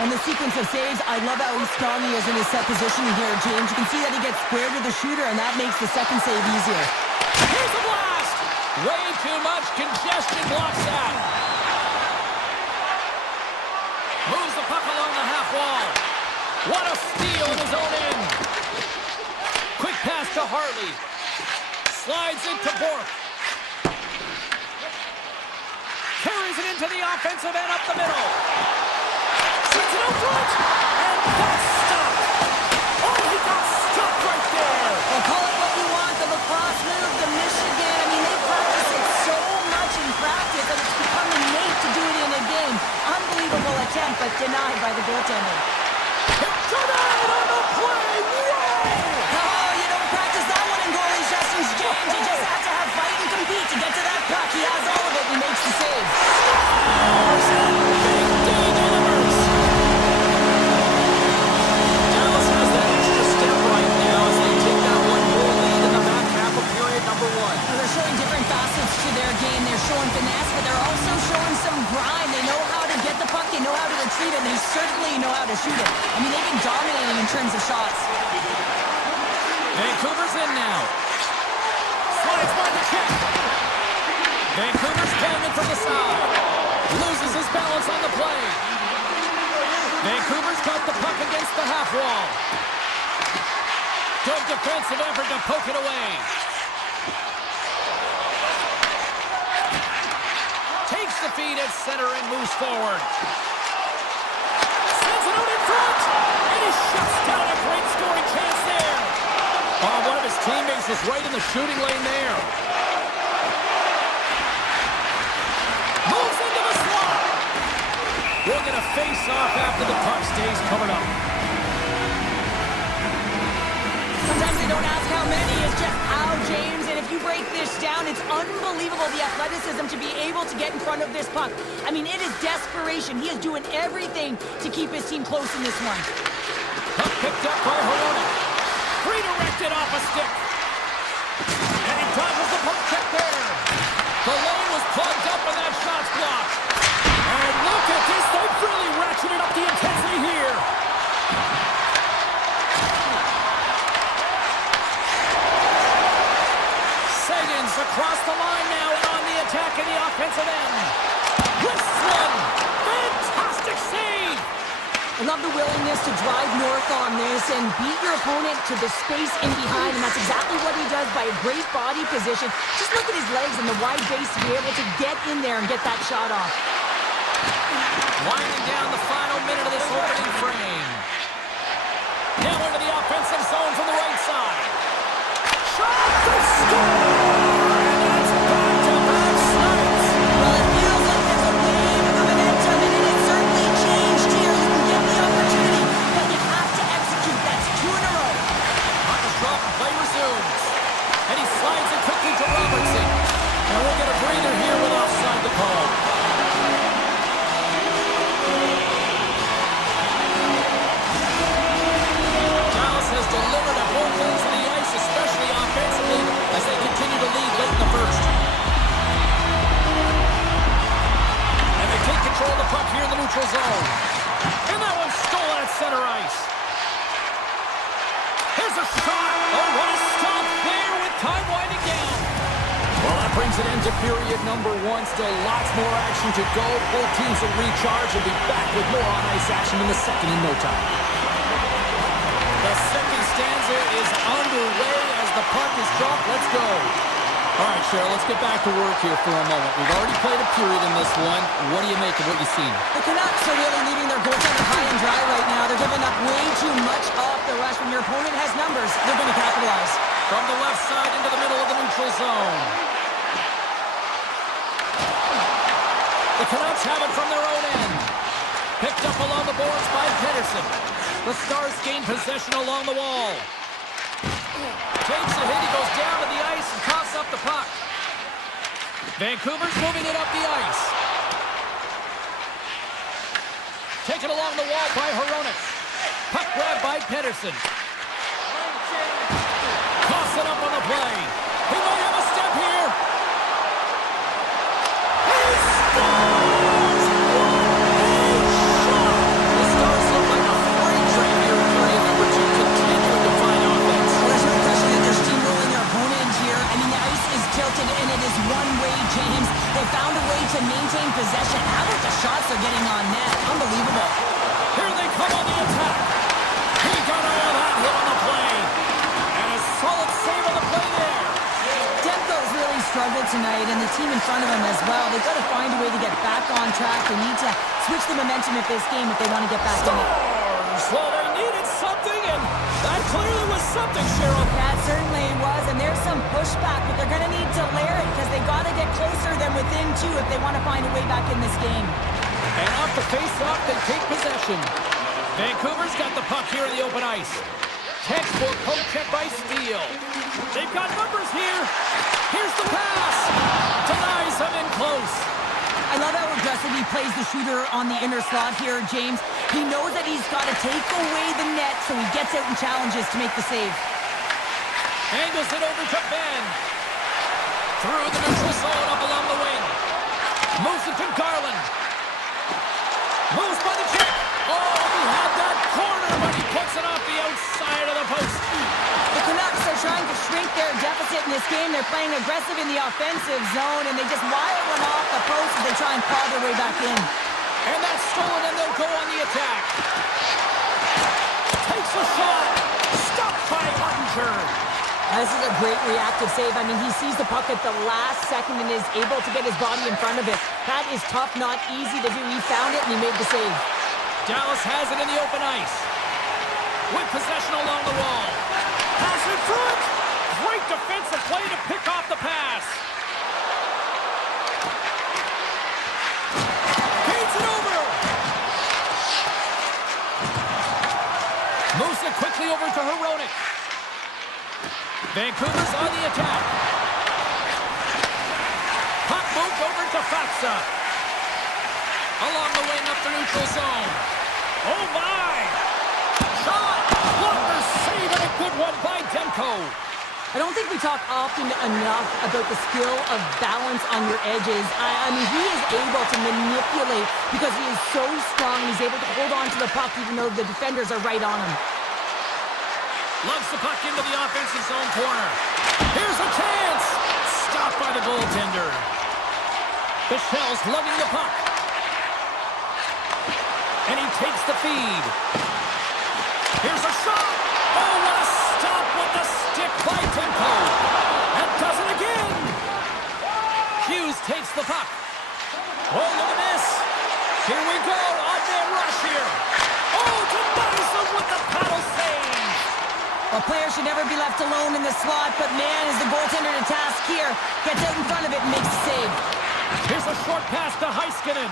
And the sequence of saves, I love how strong he is in his set positioning here, James. You can see that he gets square to the shooter, and that makes the second save easier. Here's a blast! Way too much congestion blocks that. Moves the puck along the half wall. What a steal in his own end. Quick pass to Harley. Slides into Bork. Carries it into the offensive end up the middle. Sends it out front. And that's stopped. Oh, he got stopped right there. Well, call it what you want, the lacrosse move, the Michigan. I mean, they practice it so much in practice that it's become innate to do it in a game. Unbelievable attempt, but denied by the goaltender. Denied on the play. Whoa! Oh, you don't practice that one in goalie sessions, James. You just have to have fight and compete to get to that puck. He has all of it and he makes the save. Big D delivers. Dallas has that extra step right now as they take that one-goal lead in the back half of period number one. Well, they're showing different facets to their game. They're showing finesse, but they're also showing some grind. They know how to get the puck. They know how to retrieve it. And they certainly know how to shoot it. I mean, they've been dominating in terms of shots. Vancouver's in now. Slides by the kick. Vancouver's playing it from the side. Loses his balance on the play. Vancouver's got the puck against the half wall. Good defensive effort to poke it away. Takes the feed at center and moves forward. Sends it out in front. And he shuts down a great scoring chance there. Oh, one of his teammates is right in the shooting lane there. Moves into the slot. We'll get a face-off after the puck stays covered up. Sometimes they don't ask how many, it's just how, James. And if you break this down, it's unbelievable the athleticism to be able to get in front of this puck. I mean, it is desperation. He is doing everything to keep his team close in this one. Puck picked up by Horonic. Redirected off a stick. And he dodges the puck check there. The lane was plugged up and that shot's blocked. And look at this. They've really ratcheted up the intensity here. Sagan's across the line now and on the attack in the offensive end. Wrists one. Fantastic save. I love the willingness to drive north on this and beat your opponent to the space in behind, and that's exactly what he does by a great body position. Just look at his legs and the wide base to be able to get in there and get that shot off. Winding down the final minute of this opening frame. Now into the offensive zone from the right side. Shot! They score! And that's back-to-back snipes. the puck here in the neutral zone. And that one's stolen at center ice. Here's a shot. Oh, what a stop there with time winding down. Well, that brings an end to period number one. Still lots more action to go. Both teams will recharge and be back with more on-ice action in the second in no time. The second stanza is underway as the puck is dropped. Let's go. All right, Cheryl, let's get back to work here for a moment. We've already played a period in this one. What do you make of what you've seen? The Canucks are really leaving their goaltender high and dry right now. They're giving up way too much off the rush. When your opponent has numbers, they're going to capitalize. From the left side into the middle of the neutral zone. The Canucks have it from their own end. Picked up along the boards by Pedersen. The Stars gain possession along the wall. Takes a hit, he goes down to the ice and coughs up the puck. Vancouver's moving it up the ice. Taken along the wall by Hronek. Puck grab by Pedersen. Coughs it up on the play. He might have a step here. He scores! The Stars look like a freight train here in period number two, continuing to find offense. There's no question that they're steamrolling their opponent here. I mean, the ice is tilted, and it is one-way, James. They found a way to maintain possession. How about the shots they're getting on net? Unbelievable. Here they come on the attack. He got all of that hit on the play. And a solid save on the play there. Demko's really struggled tonight, and the team in front of him as well. They've got to find a way to get back on track. They need to switch the momentum of this game if they want to get back in it. Stars! Well, they needed something, and that clearly was something, Cheryl. That certainly was, and there's some pushback, but they're going to need to layer it because they've got to get closer than within two if they want to find a way back in this game. And off the face-off, they take possession. Vancouver's got the puck here in the open ice. Textbook poke check by Steele. They've got numbers here. Here's the pass. Denies him in close. I love how aggressive he plays the shooter on the inner slot here, James. He knows that he's got to take away the net, so he gets out and challenges to make the save. Angles it over to Ben. Through the neutral zone up along the wing. Moves it to Garland. Moves by the check. Oh, he had that corner, but he puts it off the outside of the post. The Canucks are trying to shrink their deficit in this game. They're playing aggressive in the offensive zone, and they just wire one off the post as they try and claw their way back in. And that's stolen, and they'll go on the attack. Takes a shot. Stopped by Ottinger. This is a great reactive save. I mean, he sees the puck at the last second and is able to get his body in front of it. That is tough, not easy to do. He found it, and he made the save. Dallas has it in the open ice. With possession along the wall. Pass in front. Great defensive play to pick off the pass. Feeds it over. Moves it quickly over to Hronek. Vancouver's on the attack. Puck moved over to Fatsa. Along the wing up the neutral zone. Oh my! Shot! Blocker save and a good one by Demko. I don't think we talk often enough about the skill of balance on your edges. I mean, he is able to manipulate because he is so strong. He's able to hold on to the puck even though the defenders are right on him. Lugs the puck into the offensive zone corner. Here's a chance! Stopped by the goaltender. Bichel's lugging the puck. And he takes the feed. Here's a shot! Oh, what a stop with the stick by Demko. And does it again! Hughes takes the puck. Oh, look at this! Here we go, on-man rush here. Oh, denies him with the paddle save! A player should never be left alone in the slot, but man, is the goaltender to task here. Gets out in front of it and makes the save. Here's a short pass to Heiskanen.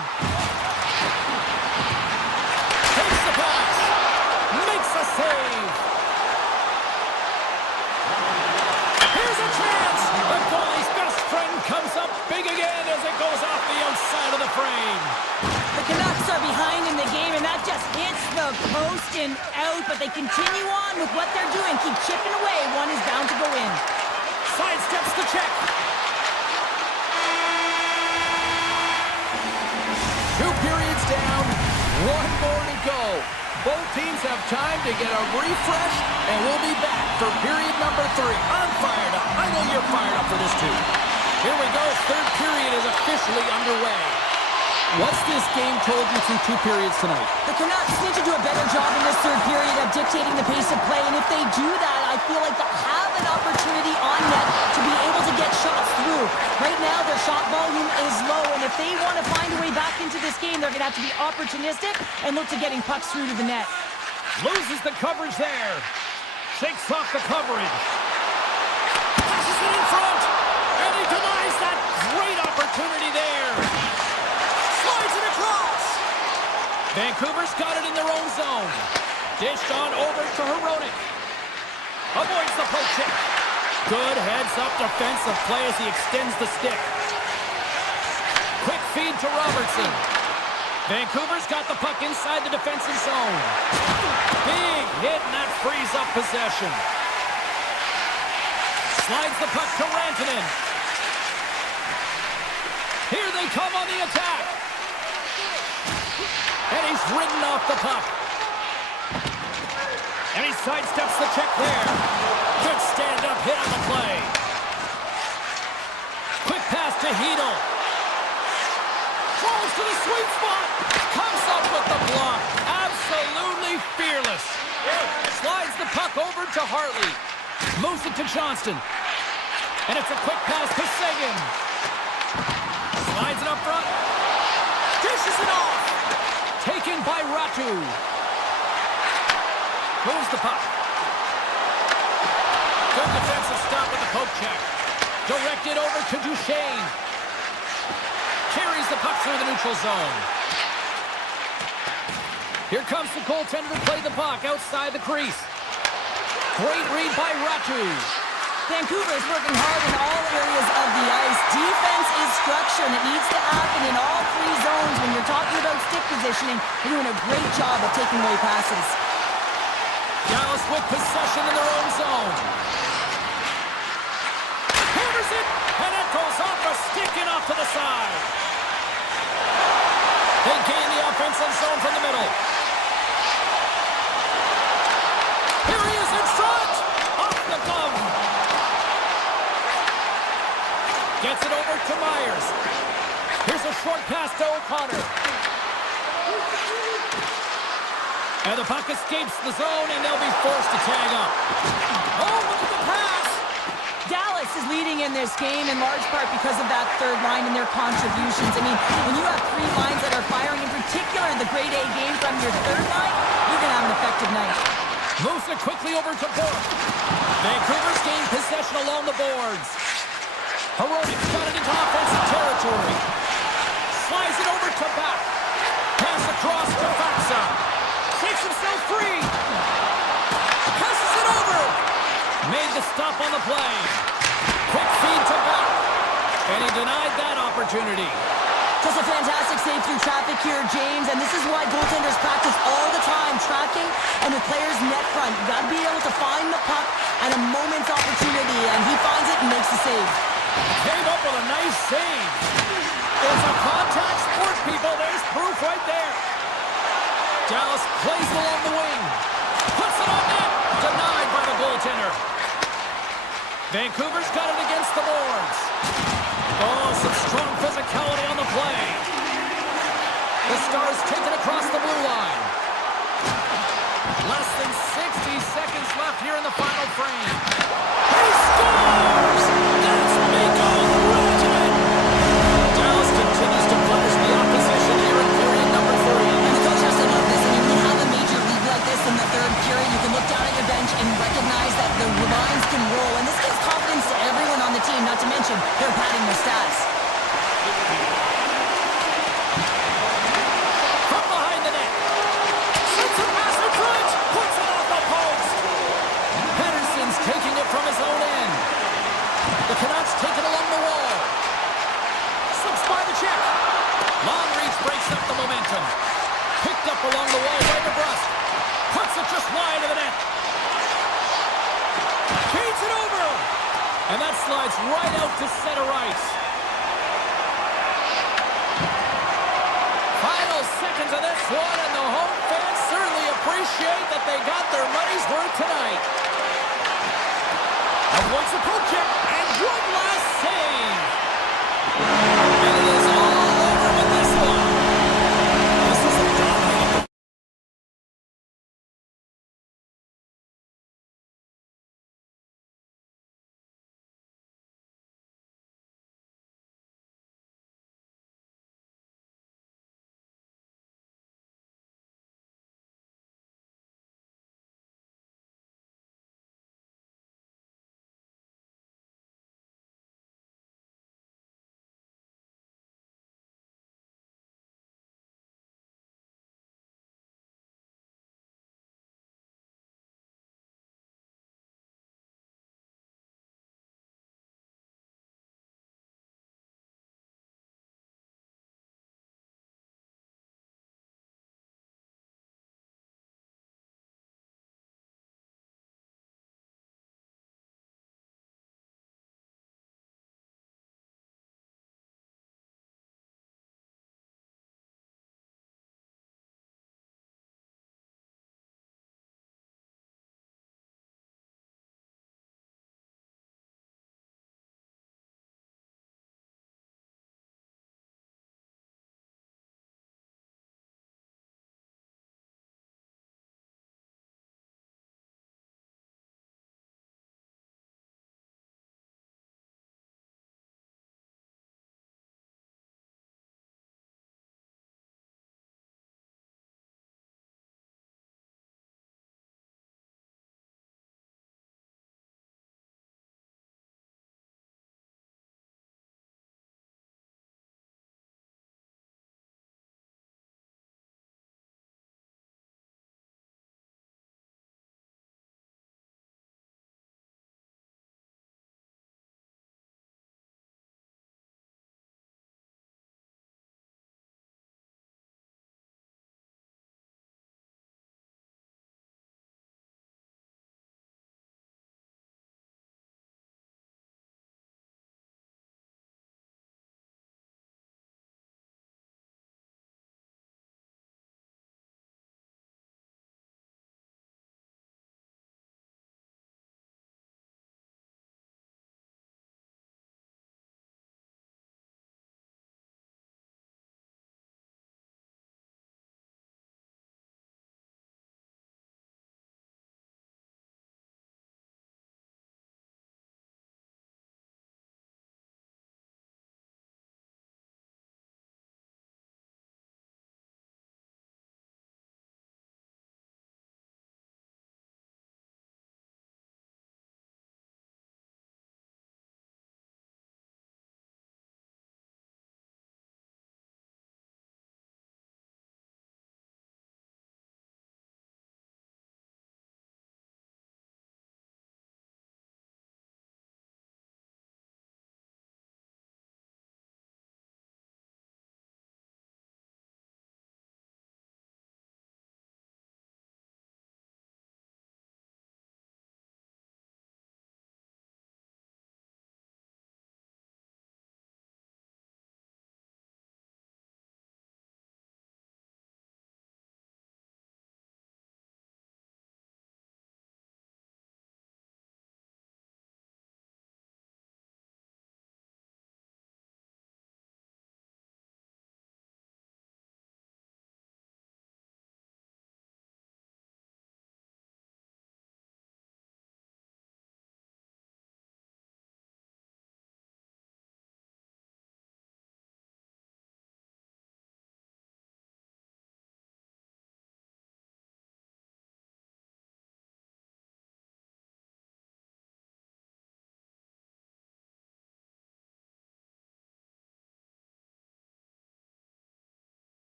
Takes the pass. Makes a save. Here's a chance. The goalie's best friend comes up big again as it goes off the outside of the frame. The Canucks are behind in the game, and that just hits the post and out, but they continue on with what they're doing. Keep chipping away. One is bound to go in. Sidesteps the check. 2 periods One more to go. Both teams have time to get a refresh, and we'll be back for period number 3. I'm fired up. I know you're fired up for this too. Here we go. Third period is officially underway. What's this game told you through 2 periods tonight? The Canucks need to do a better job in this third period of dictating the pace of play, and if they do that, I feel like they'll have an opportunity on net to be able to get shots through. Right now, their shot volume is low, and if they want to find a way back into this game, they're going to have to be opportunistic and look to getting pucks through to the net. Loses the coverage there. Shakes off the coverage. Passes it in front. And he denies that great opportunity there. Slides it across. Vancouver's got it in their own zone. Dished on over to Hronek. Avoids the poke check. Good heads-up defensive play as he extends the stick. Quick feed to Robertson. Vancouver's got the puck inside the defensive zone. Big hit, and that frees up possession. Slides the puck to Rantanen. Here they come on the attack. And he's ridden off the puck. And he sidesteps the check there. Good stand-up hit on the play. Quick pass to Hedl. Falls to the sweet spot. Comes up with the block. Absolutely fearless. Slides the puck over to Hartley. Moves it to Johnston. And it's a quick pass to Seguin. Slides it up front. Dishes it off. Taken by Ratu. Moves the puck. Good defensive stop with the poke check. Directed over to Duchesne. Carries the puck through the neutral zone. Here comes the goaltender to play the puck outside the crease. Great read by Ratu. Vancouver is working hard in all areas of the ice. Defense is structure, and it needs to happen in all 3 zones. When you're talking about stick positioning, they're doing a great job of taking away passes. Dallas with possession in their own zone. Hammers it, and it goes off a stick and off to the side. They gain the offensive zone from the middle. Here he is in front. Off the glove. Gets it over to Myers. Here's a short pass to O'Connor. And the puck escapes the zone, and they'll be forced to tag up. Oh, look at the pass! Dallas is leading in this game in large part because of that third line and their contributions. I mean, when you have 3 lines that are firing, in particular the grade A game from your third line, you're going to have an effective night. Moves it quickly over to Bork. Vancouver's gained possession along the boards. Hronek's got it into offensive territory. Slides it over to Back. Pass across to Faksa. Takes himself free. Passes it over. Made the stop on the play. Quick feed to Back. And he denied that opportunity. Just a fantastic save through traffic here, James, and this is why goaltenders practice all the time, tracking and the player's net front. You got to be able to find the puck at a moment's opportunity, and he finds it and makes the save. Came up with a nice save. It's a contact sport, people. There's proof right there. Dallas plays along the wing. Puts it on net. Denied by the goaltender. Vancouver's got it against the boards. Oh, some strong physicality on the play. The Stars take it across the blue line. Less than 60 seconds left here in the final frame. He scores! That's Mikko Rantanen! Dallas continues to punish the opposition here in period number 3. And the coach has to love this. I mean, when you have a major lead like this in the third period, you can look down at your bench and recognize that the lines can roll. And this gives confidence to everyone on the team, not to mention they're padding their stats. From behind the net. Sends a pass in front. Puts it off the post. Henderson's taking it from his own end. The Canucks take it along the wall. Slips by the check. Long reach breaks up the momentum. Picked up along the wall by DeBrusque. Puts it just wide of the net. Feeds it over. And that slides right out to center ice. Final seconds of this one, and the appreciate that they got their money's worth tonight. Avoids the poke check, and one last save. And it is all over with this one. This is a dominating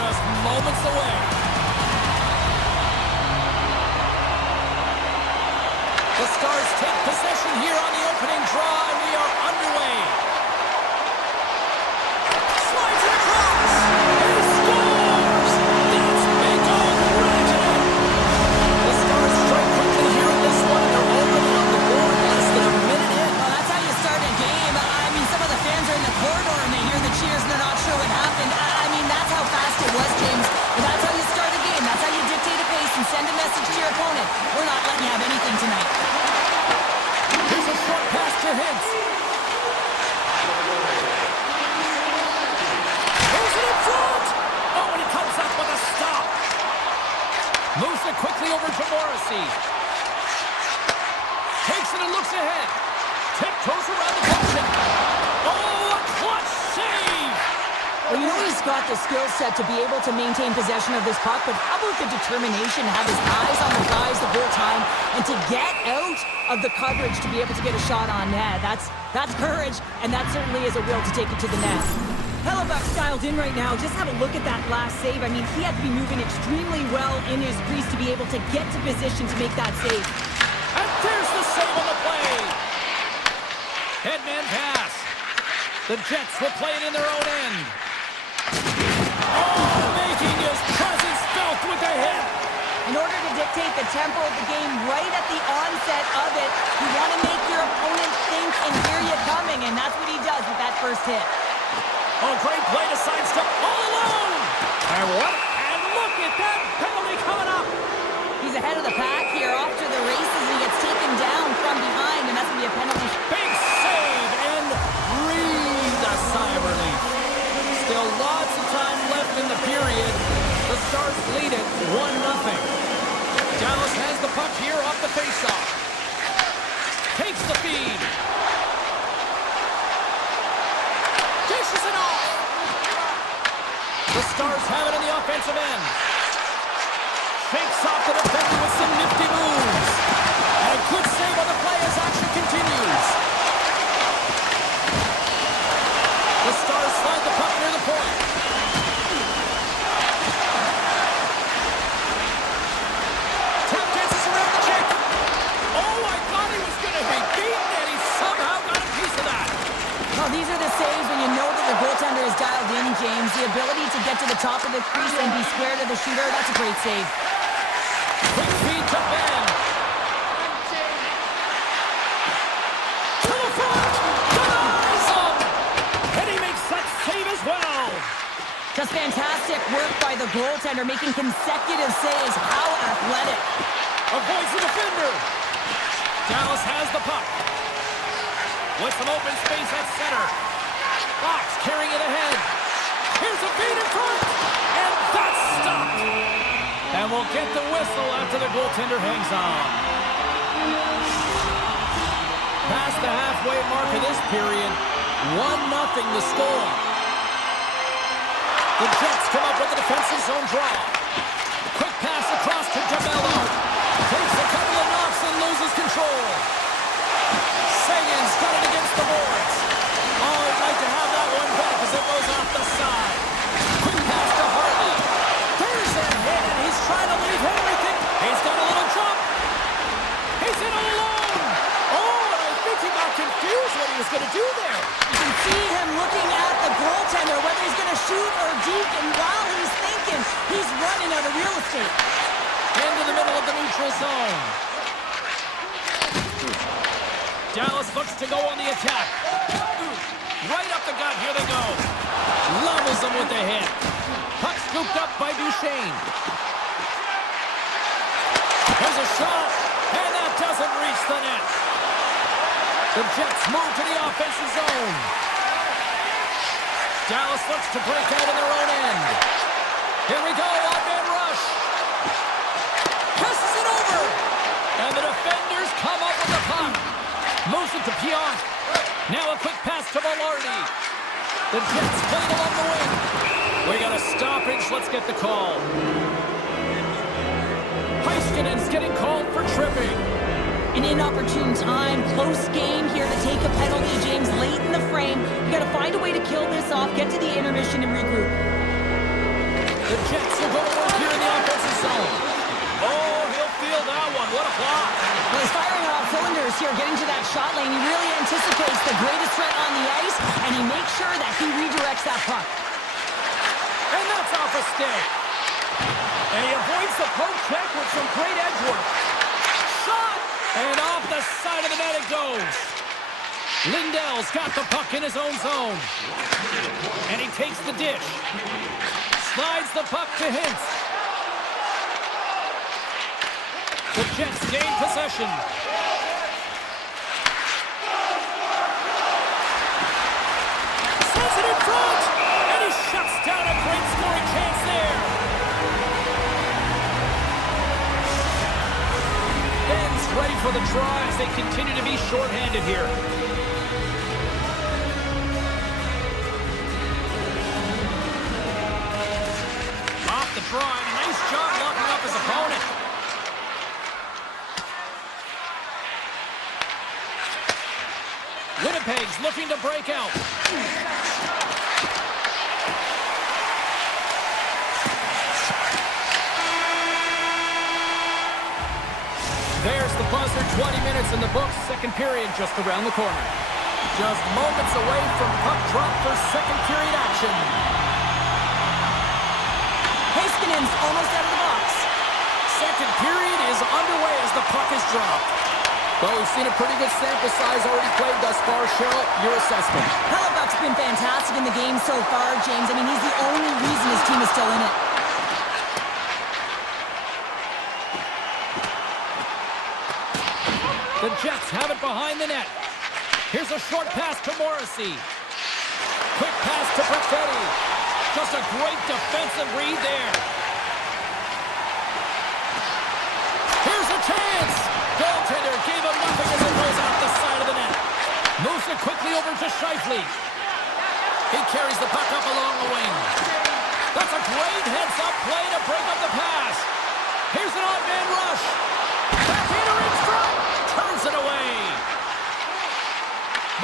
just moments away. The Stars take possession here on the opening draw, and we are underway. Slides it across. He scores! That's big goal Reginald. The Stars strike quickly here in this one, and they're already on the board less than a minute in. Well, that's how you start a game. I mean, some of the fans are in the corridor and they hear the cheers and they're not sure what happened. I mean, that's how fast it was, James. But that's how you start a game. That's how you dictate a pace and send a message to your opponent. We're not letting you have anything tonight. Here's a short pass to Hintz. Moves it in front. Oh, and he comes up with a stop. Moves it quickly over to Morrissey. Takes it and looks ahead. Tiptoes around the cushion. Oh, a clutch save. Well, you know he's got the skill set to be able to maintain possession of this puck, but how about the determination to have his eyes on the guys the whole time and to get out of the coverage to be able to get a shot on net? That's courage, and that certainly is a will to take it to the net. Hellebuck's dialed in right now. Just have a look at that last save. I mean, he had to be moving extremely well in his crease to be able to get to position to make that save. And there's the save on the play. Headman pass. The Jets will play it in their own end. Oh, making his presence felt with a hit. In order to dictate the tempo of the game right at the onset of it, you want to make your opponent think and hear you coming, and that's what he does with that first hit. Oh, great play to sidestep all alone. And what? And look at that penalty coming up. He's ahead of the pack here off to the races, and he gets taken down from behind, and that's going to be a penalty. Big save and breathed a sigh of relief. Still lots of time left in the period. The Stars lead it 1-0. Dallas has the puck here off the faceoff. Takes the feed. Dishes it off. The Stars have it in the offensive end. Shakes off the defender with some nifty moves. And a good save on the play as action continues. The Stars slide the puck near the point. Tap dances around the check. Oh, I thought he was going to be beaten, and he somehow got a piece of that. Well, these are the saves when you know that the goaltender is dialed in, James. The ability to get to the top of the crease and be square to the shooter, that's a great save. Quick feed to Ben. To the front. Denies him. And he makes that save as well. Just fantastic work by the goaltender, making consecutive saves. How athletic. Avoids the defender. Dallas has the puck. With some open space at center. Fox carrying it ahead. Here's a feed in front. And that's stopped. And we'll get the whistle after the goaltender hangs on. Past the halfway mark of this period. 1-0 the score. The Jets come up with a defensive zone draw. Quick pass across to DeMello. Takes a couple of knocks and loses control. Sagan's got it against the boards. Oh, he'd like to have that one back as it goes off the side. Quick pass to Hartley. There's a hit, and he's trying to leave everything. He's got a little jump. He's in alone. Oh, and I think he got confused what he was going to do there. You can see him looking at the goaltender, whether he's going to shoot or deke, and while he's thinking, he's running out of real estate. Into the middle of the neutral zone. Dallas looks to go on the attack. Right up the gut, here they go. Levels them with the hit. Puck scooped up by Duchesne. There's a shot, and that doesn't reach the net. The Jets move to the offensive zone. Dallas looks to break out in their own end. Here we go, odd-man rush. Passes it over. And the defenders come up with the puck. Moves it to Pionk. Now a quick pass to Velarde. The Jets play it along the wing. We got a stoppage. Let's get the call. Heiskanen's getting called for tripping. An inopportune time, close game here to take a penalty, James, late in the frame. You got to find a way to kill this off, get to the intermission and regroup. The Jets will go to work here in the offensive zone. Oh, he'll feel that one. What a block. Well, he's firing on all cylinders here, getting to that shot lane. He really anticipates the greatest threat on the ice, and he makes sure that he redirects that puck. And that's off a stick. And he avoids the poke check with some great edge work. Shot! And off the side of the net it goes. Lindell's got the puck in his own zone. And he takes the dish. Slides the puck to Hintz. The Jets gain possession. Sends it in front! And he shuts down a great scoring chance there. Ben's ready for the draw as they continue to be shorthanded here. Off the draw, and a nice job locking up his opponent. Winnipeg's looking to break out. There's the buzzer, 20 minutes in the books, second period just around the corner. Just moments away from puck drop for second period action. Heiskanen's almost out of the box. Second period is underway as the puck is dropped. Well, we've seen a pretty good sample size already played thus far. Cheryl, your assessment. Hellebuck's been fantastic in the game so far, James. I mean, he's the only reason his team is still in it. The Jets have it behind the net. Here's a short pass to Morrissey. Quick pass to Perfetti. Just a great defensive read there. Here's a chance. Goaltender gave him nothing as it goes off the side of the net. Moves it quickly over to Scheifele. He carries the puck up along the wing. That's a great heads-up play to break up the pass. Here's an odd man rush. Backhander in front. Turns it away.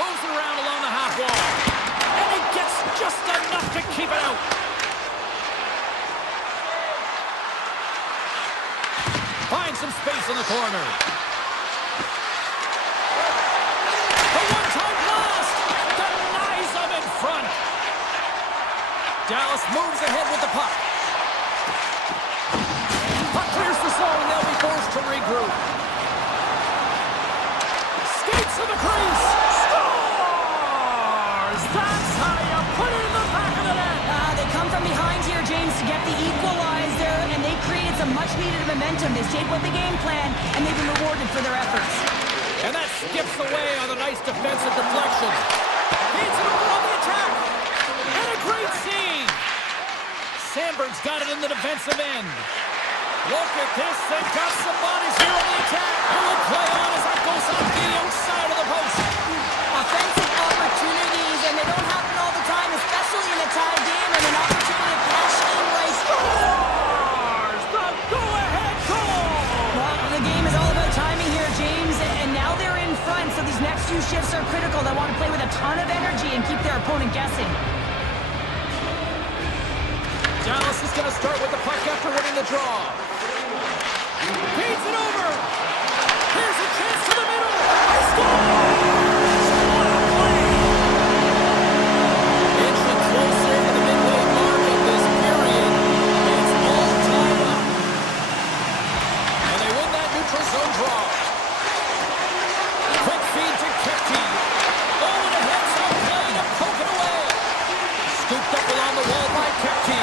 Moves it around along the half wall. And he gets just enough to keep it out. Finds some space in the corner. A one-time blast. Denies him in front. Dallas moves ahead with the puck. Puck clears the zone. They'll be forced to regroup. Skates to the crease. Scores! That's how you put it in the back of the net. They come from behind here, James, to get the equalizer, and they created some much-needed momentum. They stayed with the game plan, and they've been rewarded for their efforts. And that skips away on a nice defensive deflection. Feeds it over on the attack. And a great save. Sandberg's got it in the defensive end. Look at this. They've got some bodies here on the attack. And will play on as that goes off the outside of the post. Offensive opportunities, and they don't happen all the time, especially in a tie game, and an opportunity to cash in right. Scores! The go-ahead goal! Well, the game is all about timing here, James, and now they're in front, so these next few shifts are critical. They want to play with a ton of energy and keep their opponent guessing. Dallas is going to start with the puck after winning the draw. Feeds it over. Here's a chance to the middle. He scores! What a play! Inching closer to the midway mark of this period. It's all tied up. And they win that neutral zone draw. Quick feed to Kepke. Over the heads-up play to poke it away. Scooped up along the wall by Kepke.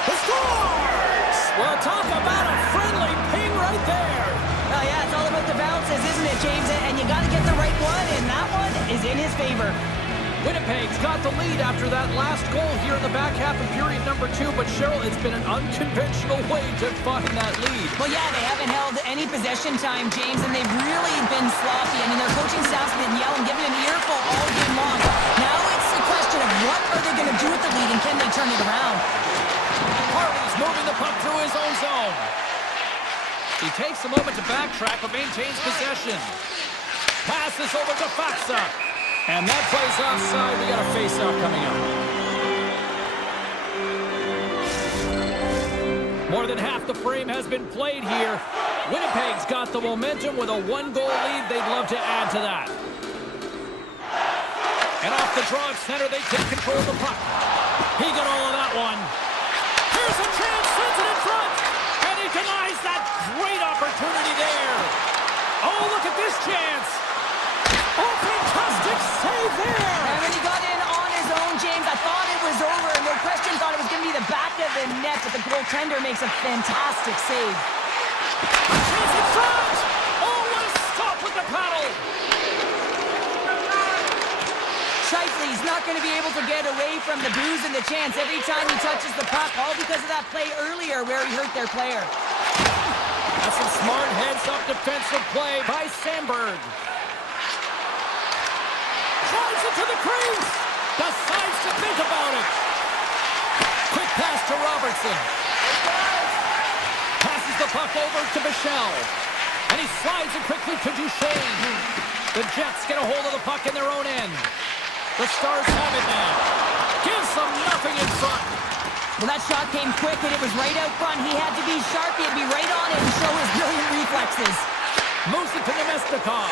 He scores! Well, talk about a friendly ping right there. Oh, yeah, it's all about the bounces, isn't it, James? And you got to get the right one, and that one is in his favor. Winnipeg's got the lead after that last goal here in the back half of period number 2, but Cheryl, it's been an unconventional way to find that lead. Well, yeah, they haven't held any possession time, James, and they've really been sloppy. I mean, their coaching staff's been yelling, giving an earful all game long. Now it's the question of what are they going to do with the lead, and can they turn it around? Harley's moving the puck through his own zone. He takes a moment to backtrack, but maintains possession. Passes over to Faksa. And that plays offside. We got a face-off coming up. More than half the frame has been played here. Winnipeg's got the momentum with a one-goal lead. They'd love to add to that. And off the draw at center, they take control of the puck. He got all of that one. Here's a chance, sends it in front. And he denies that great opportunity there. Oh, look at this chance. Oh, fantastic save there. And when he got in on his own, James, I thought it was over. No question, thought it was going to be the back of the net, but the goaltender makes a fantastic save. A chance in front. Oh, what a stop with the paddle. Shifley's not going to be able to get away from the booze and the chance every time he touches the puck, all because of that play earlier where he hurt their player. That's some smart heads-up defensive play by Sandberg. Drives it to the crease. Decides to think about it. Quick pass to Robertson. Passes the puck over to Michel. And he slides it quickly to Duchesne. The Jets get a hold of the puck in their own end. The Stars have it now. Gives them nothing in front. Well, that shot came quick, and it was right out front. He had to be sharp. He had to be right on it and show his brilliant reflexes. Moves it to Nemestikov.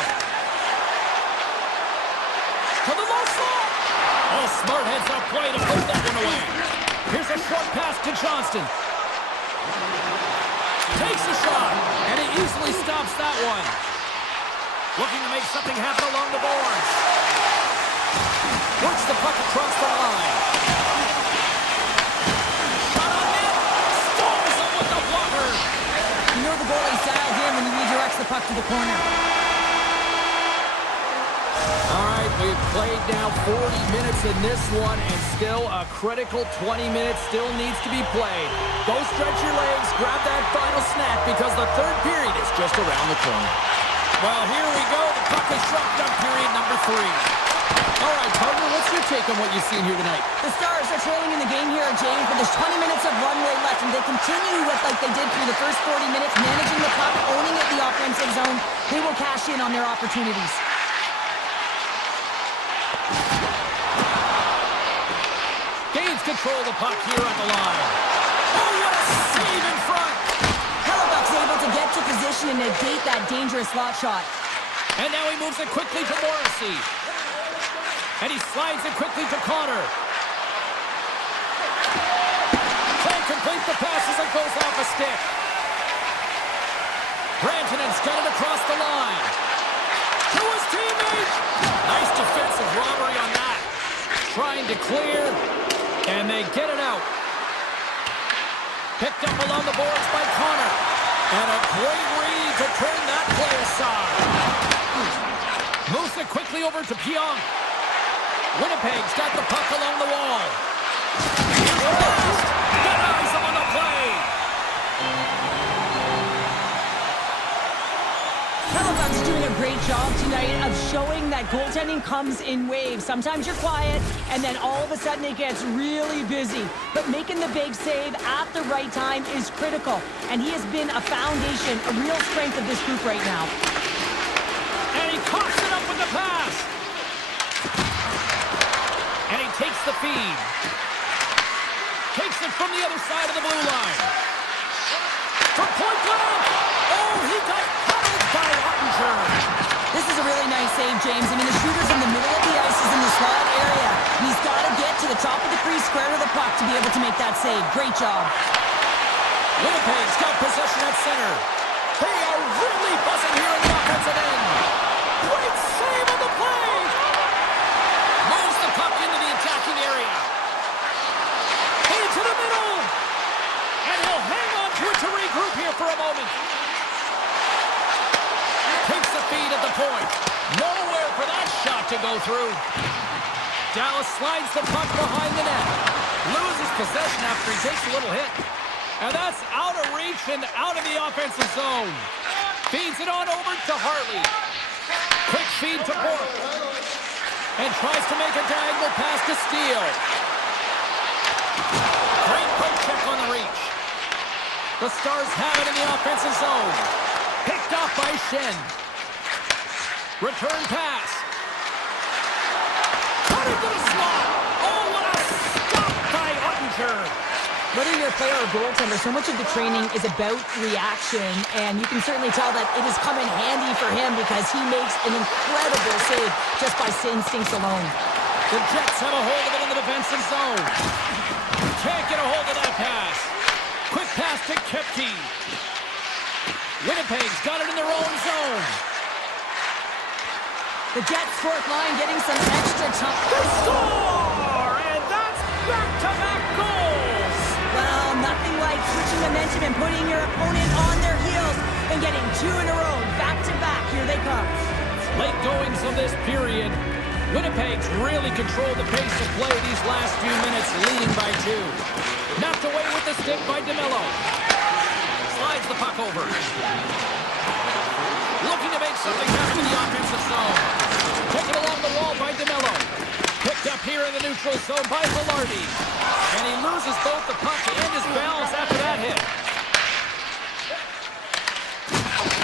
To the low slot. Oh, smart heads-up play to put that one away. Here's a short pass to Johnston. Takes a shot, and he easily stops that one. Looking to make something happen along the boards. Works the puck across the line. Shot on net. Storms him with the blocker. You know the goalie's dialed in when he redirects the puck to the corner. All right, we've played now 40 minutes in this one, and still a critical 20 minutes still needs to be played. Go stretch your legs, grab that final snap, because the third period is just around the corner. Well, here we go. The puck is shoved up period number 3. All right, partner, what's your take on what you've seen here tonight? The Stars are trailing in the game here, James, but there's 20 minutes of runway left, and they continue with like they did through the first 40 minutes, managing the puck, owning it in the offensive zone. They will cash in on their opportunities. Gains control of the puck here on the line. Oh, what a save in front! Hellebuck's able to get to position and negate that dangerous slot shot. And now he moves it quickly to Morrissey. And he slides it quickly to Connor. Can't complete the pass as it goes off a stick. Rantanen's got it across the line. To his teammate. Nice defensive robbery on that. Trying to clear. And they get it out. Picked up along the boards by Connor. And a great read to turn that play aside. Moves it quickly over to Pionk. Winnipeg's got the puck along the wall. Here's a blast. Denies him on the play. Hellebuck's doing a great job tonight of showing that goaltending comes in waves. Sometimes you're quiet, and then all of a sudden it gets really busy. But making the big save at the right time is critical. And he has been a foundation, a real strength of this group right now. And he coughs it up with the pass. And he takes the feed. Takes it from the other side of the blue line. From point blank. Oh, he got huddled by Ottinger. This is a really nice save, James. I mean, the shooter's in the middle of the ice, is in the slot area. He's got to get to the top of the crease, square to the puck to be able to make that save. Great job. Winnipeg's got possession at center. They are really buzzing here in the offensive end. Great save on the play. Moves the puck into the attacking area. Into the middle. And he'll hang on to it to regroup here for a moment. Takes the feed at the point. Nowhere for that shot to go through. Dallas slides the puck behind the net. Loses possession after he takes a little hit. And that's out of reach and out of the offensive zone. Feeds it on over to Hartley. Quick feed to Bork. And tries to make a diagonal pass to Steele. Great poke check on the reach. The Stars have it in the offensive zone. Picked off by Shen. Return pass. Cut into the slot. Oh, what a stop by Ottinger. What are your either player or goaltender, so much of the training is about reaction, and you can certainly tell that it has come in handy for him because he makes an incredible save just by instincts alone. The Jets have a hold of it in the defensive zone. Can't get a hold of that pass. Quick pass to Kepke. Winnipeg's got it in their own zone. The Jets' fourth line getting some extra time. They score! And that's back-to-back goals! Well, nothing like switching momentum and putting your opponent on their heels and getting two in a row, back-to-back. Here they come. Late goings of this period. Winnipeg's really controlled the pace of play these last few minutes, leading by 2. Knocked away with the stick by DeMello. Slides the puck over. Looking to make something happen in the offensive zone. Taken along the wall by DeMello. Picked up here in the neutral zone by Velarde. And he loses both the puck and his balance after that hit.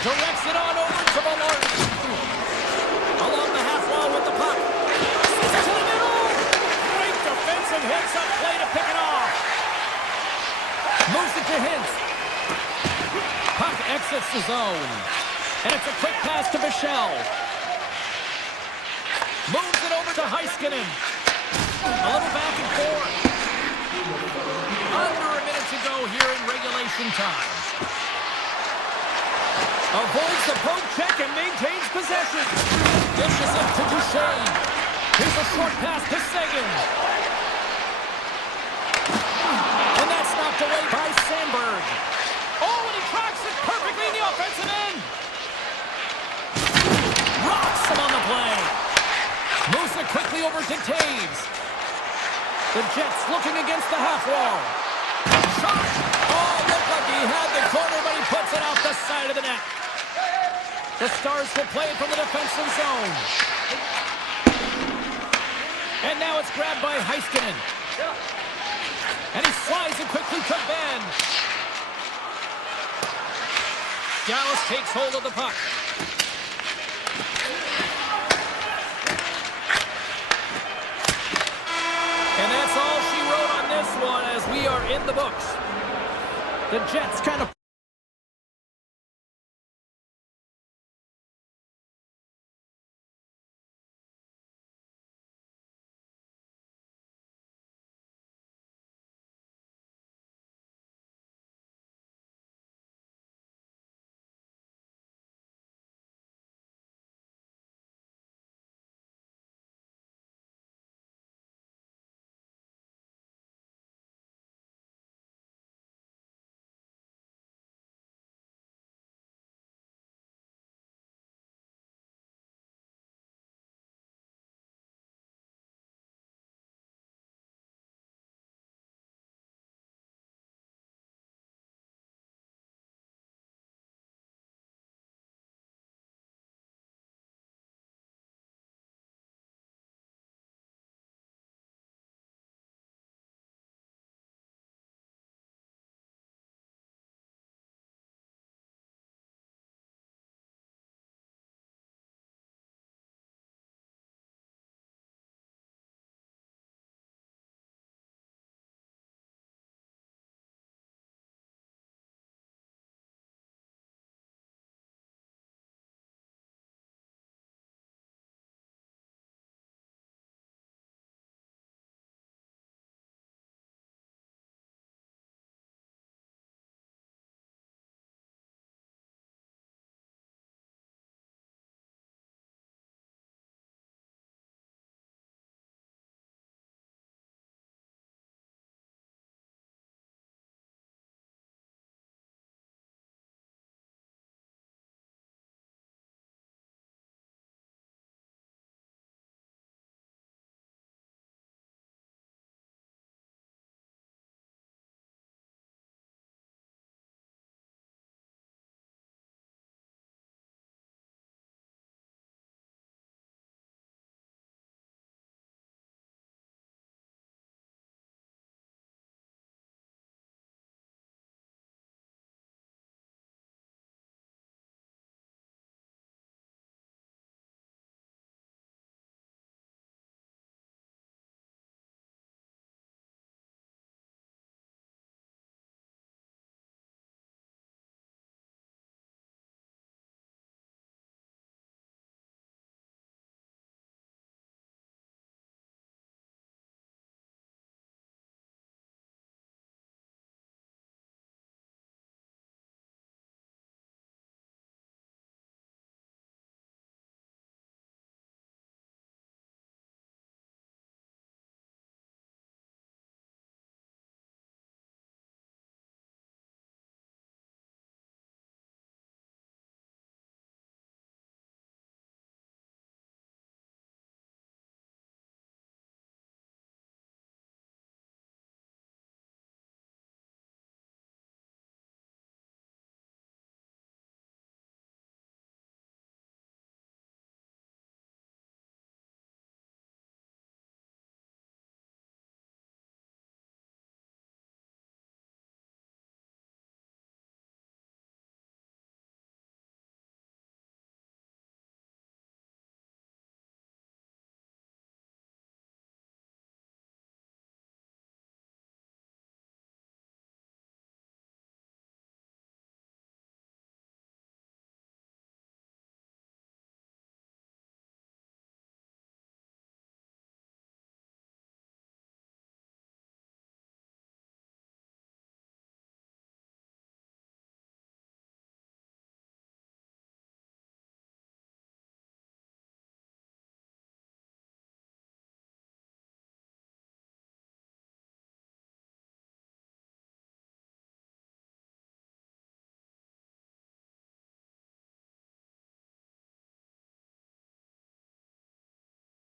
Directs it on over to Velarde. Along the half wall with the puck. Sends it to the middle. Great defensive hits up play to pick it off. Moves it to Hintz. Puck exits the zone. And it's a quick pass to Michel. Moves it over to Heiskanen. A little back and forth. Under a minute to go here in regulation time. Avoids the poke check and maintains possession. Dishes it to Duchesne. Here's a short pass to Seguin. And that's knocked away by Sandberg. Oh, and he tracks it perfectly in the offensive end. Rocks him on the play. Moves it quickly over to Taves. The Jets looking against the half wall. Shot! Oh, looked like he had the corner, but he puts it off the side of the net. The Stars will play it from the defensive zone. And now it's grabbed by Heiskanen. And he slides it quickly to Ben. Dallas takes hold of the puck. And that's all she wrote on this one as we are in the books. The Jets kind of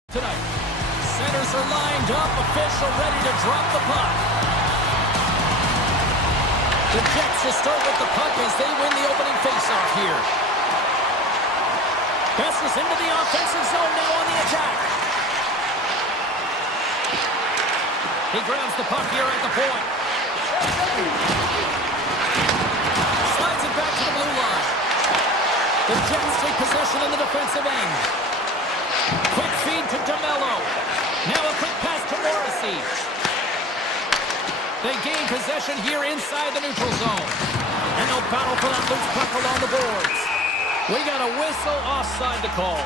tonight. Centers are lined up, official ready to drop the puck. The Jets will start with the puck as they win the opening faceoff here. Best is into the offensive zone now on the attack. He grabs the puck here at the point. Slides it back to the blue line. The Jets take possession in the defensive end. Quick feed to DeMello. Now a quick pass to Morrissey. They gain possession here inside the neutral zone. And they'll battle for that loose puck along the boards. We got a whistle offside to call.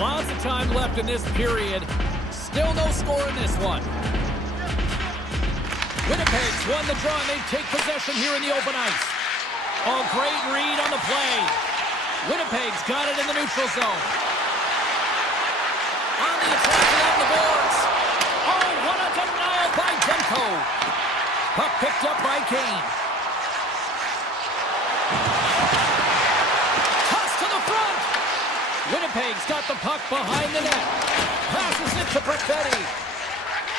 Lots of time left in this period. Still no score in this one. Winnipeg's won the draw and they take possession here in the open ice. Oh, great read on the play. Winnipeg's got it in the neutral zone. On the attack along the boards. Oh, what a denial by Demko. Puck picked up by Kane. Toss to the front. Winnipeg's got the puck behind the net. Passes it to Perfetti.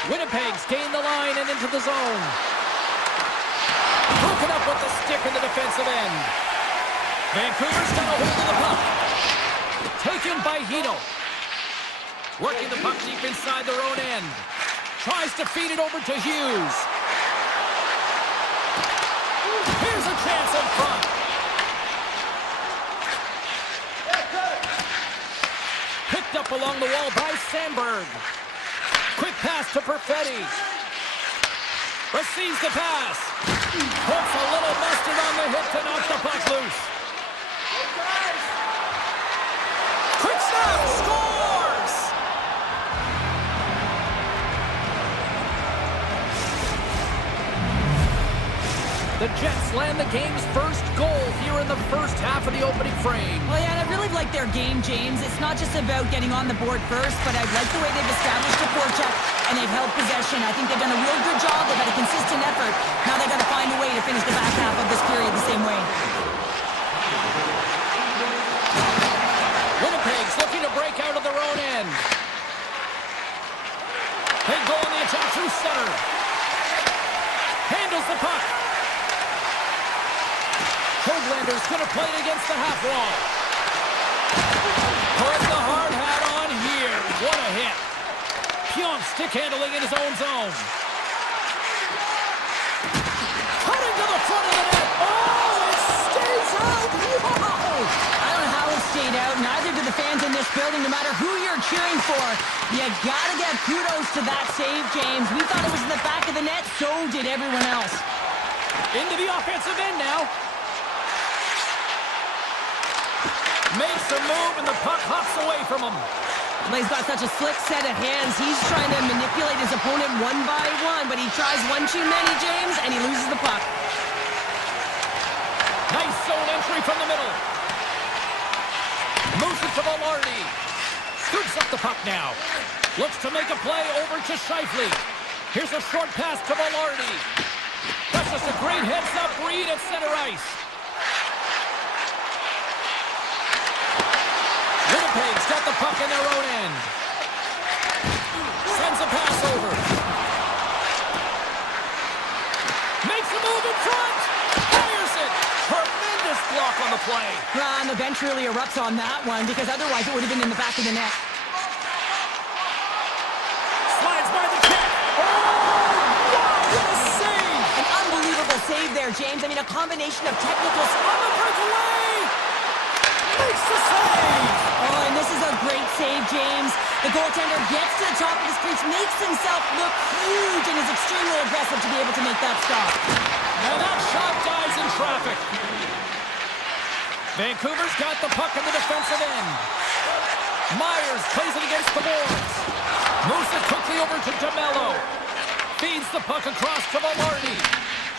Winnipeg's gained the line and into the zone. Broken up with the stick in the defensive end. Vancouver's got a hold of the puck. Taken by Hito. Working the puck deep inside their own end. Tries to feed it over to Hughes. Here's a chance in front. Picked up along the wall by Sandberg. Quick pass to Perfetti. Receives the pass. Puts a little mustard on the hip to knock the puck loose. Quick snap, scores! The Jets land the game's first goal here in the first half of the opening frame. Well, yeah, and I really like their game, James. It's not just about getting on the board first, but I like the way they've established a forecheck and they've held possession. I think they've done a real good job. They've had a consistent effort. Now they've got to find a way to finish the back half of this period the same way. Winnipeg's looking to break out of their own end. They go on the attack through center. Handles the puck. Hoaglander's going to play it against the half wall. Put the hard hat on here. What a hit. Pionk stick handling in his own zone. Cutting to the front of the net. Oh, it stays out. Wow. I don't know how it stayed out. Neither do the fans in this building, no matter who you're cheering for. You got to get kudos to that save, James. We thought it was in the back of the net. So did everyone else. Into the offensive end now. Makes a move and the puck hops away from him. He's got such a slick set of hands. He's trying to manipulate his opponent one by one, but he tries one too many, James, and he loses the puck. Nice zone entry from the middle. Moves it to Velarde. Scoops up the puck now. Looks to make a play over to Scheifele. Here's a short pass to Velarde. That's just a great heads-up read at center ice. Winnipeg's got the puck in their own end. Sends a pass over. Makes a move in front. Fires it. Tremendous block on the play. And the bench really erupts on that one because otherwise it would have been in the back of the net. Slides by the kick. Oh, wow, what a save. An unbelievable save there, James. I mean, a combination of technical On the breakaway. Makes the save. Oh, and this is a great save, James. The goaltender gets to the top of his crease, makes himself look huge, and is extremely aggressive to be able to make that stop. Now that shot dies in traffic. Vancouver's got the puck in the defensive end. Myers plays it against the boards. Moves it quickly over to DeMello. Feeds the puck across to Velarde.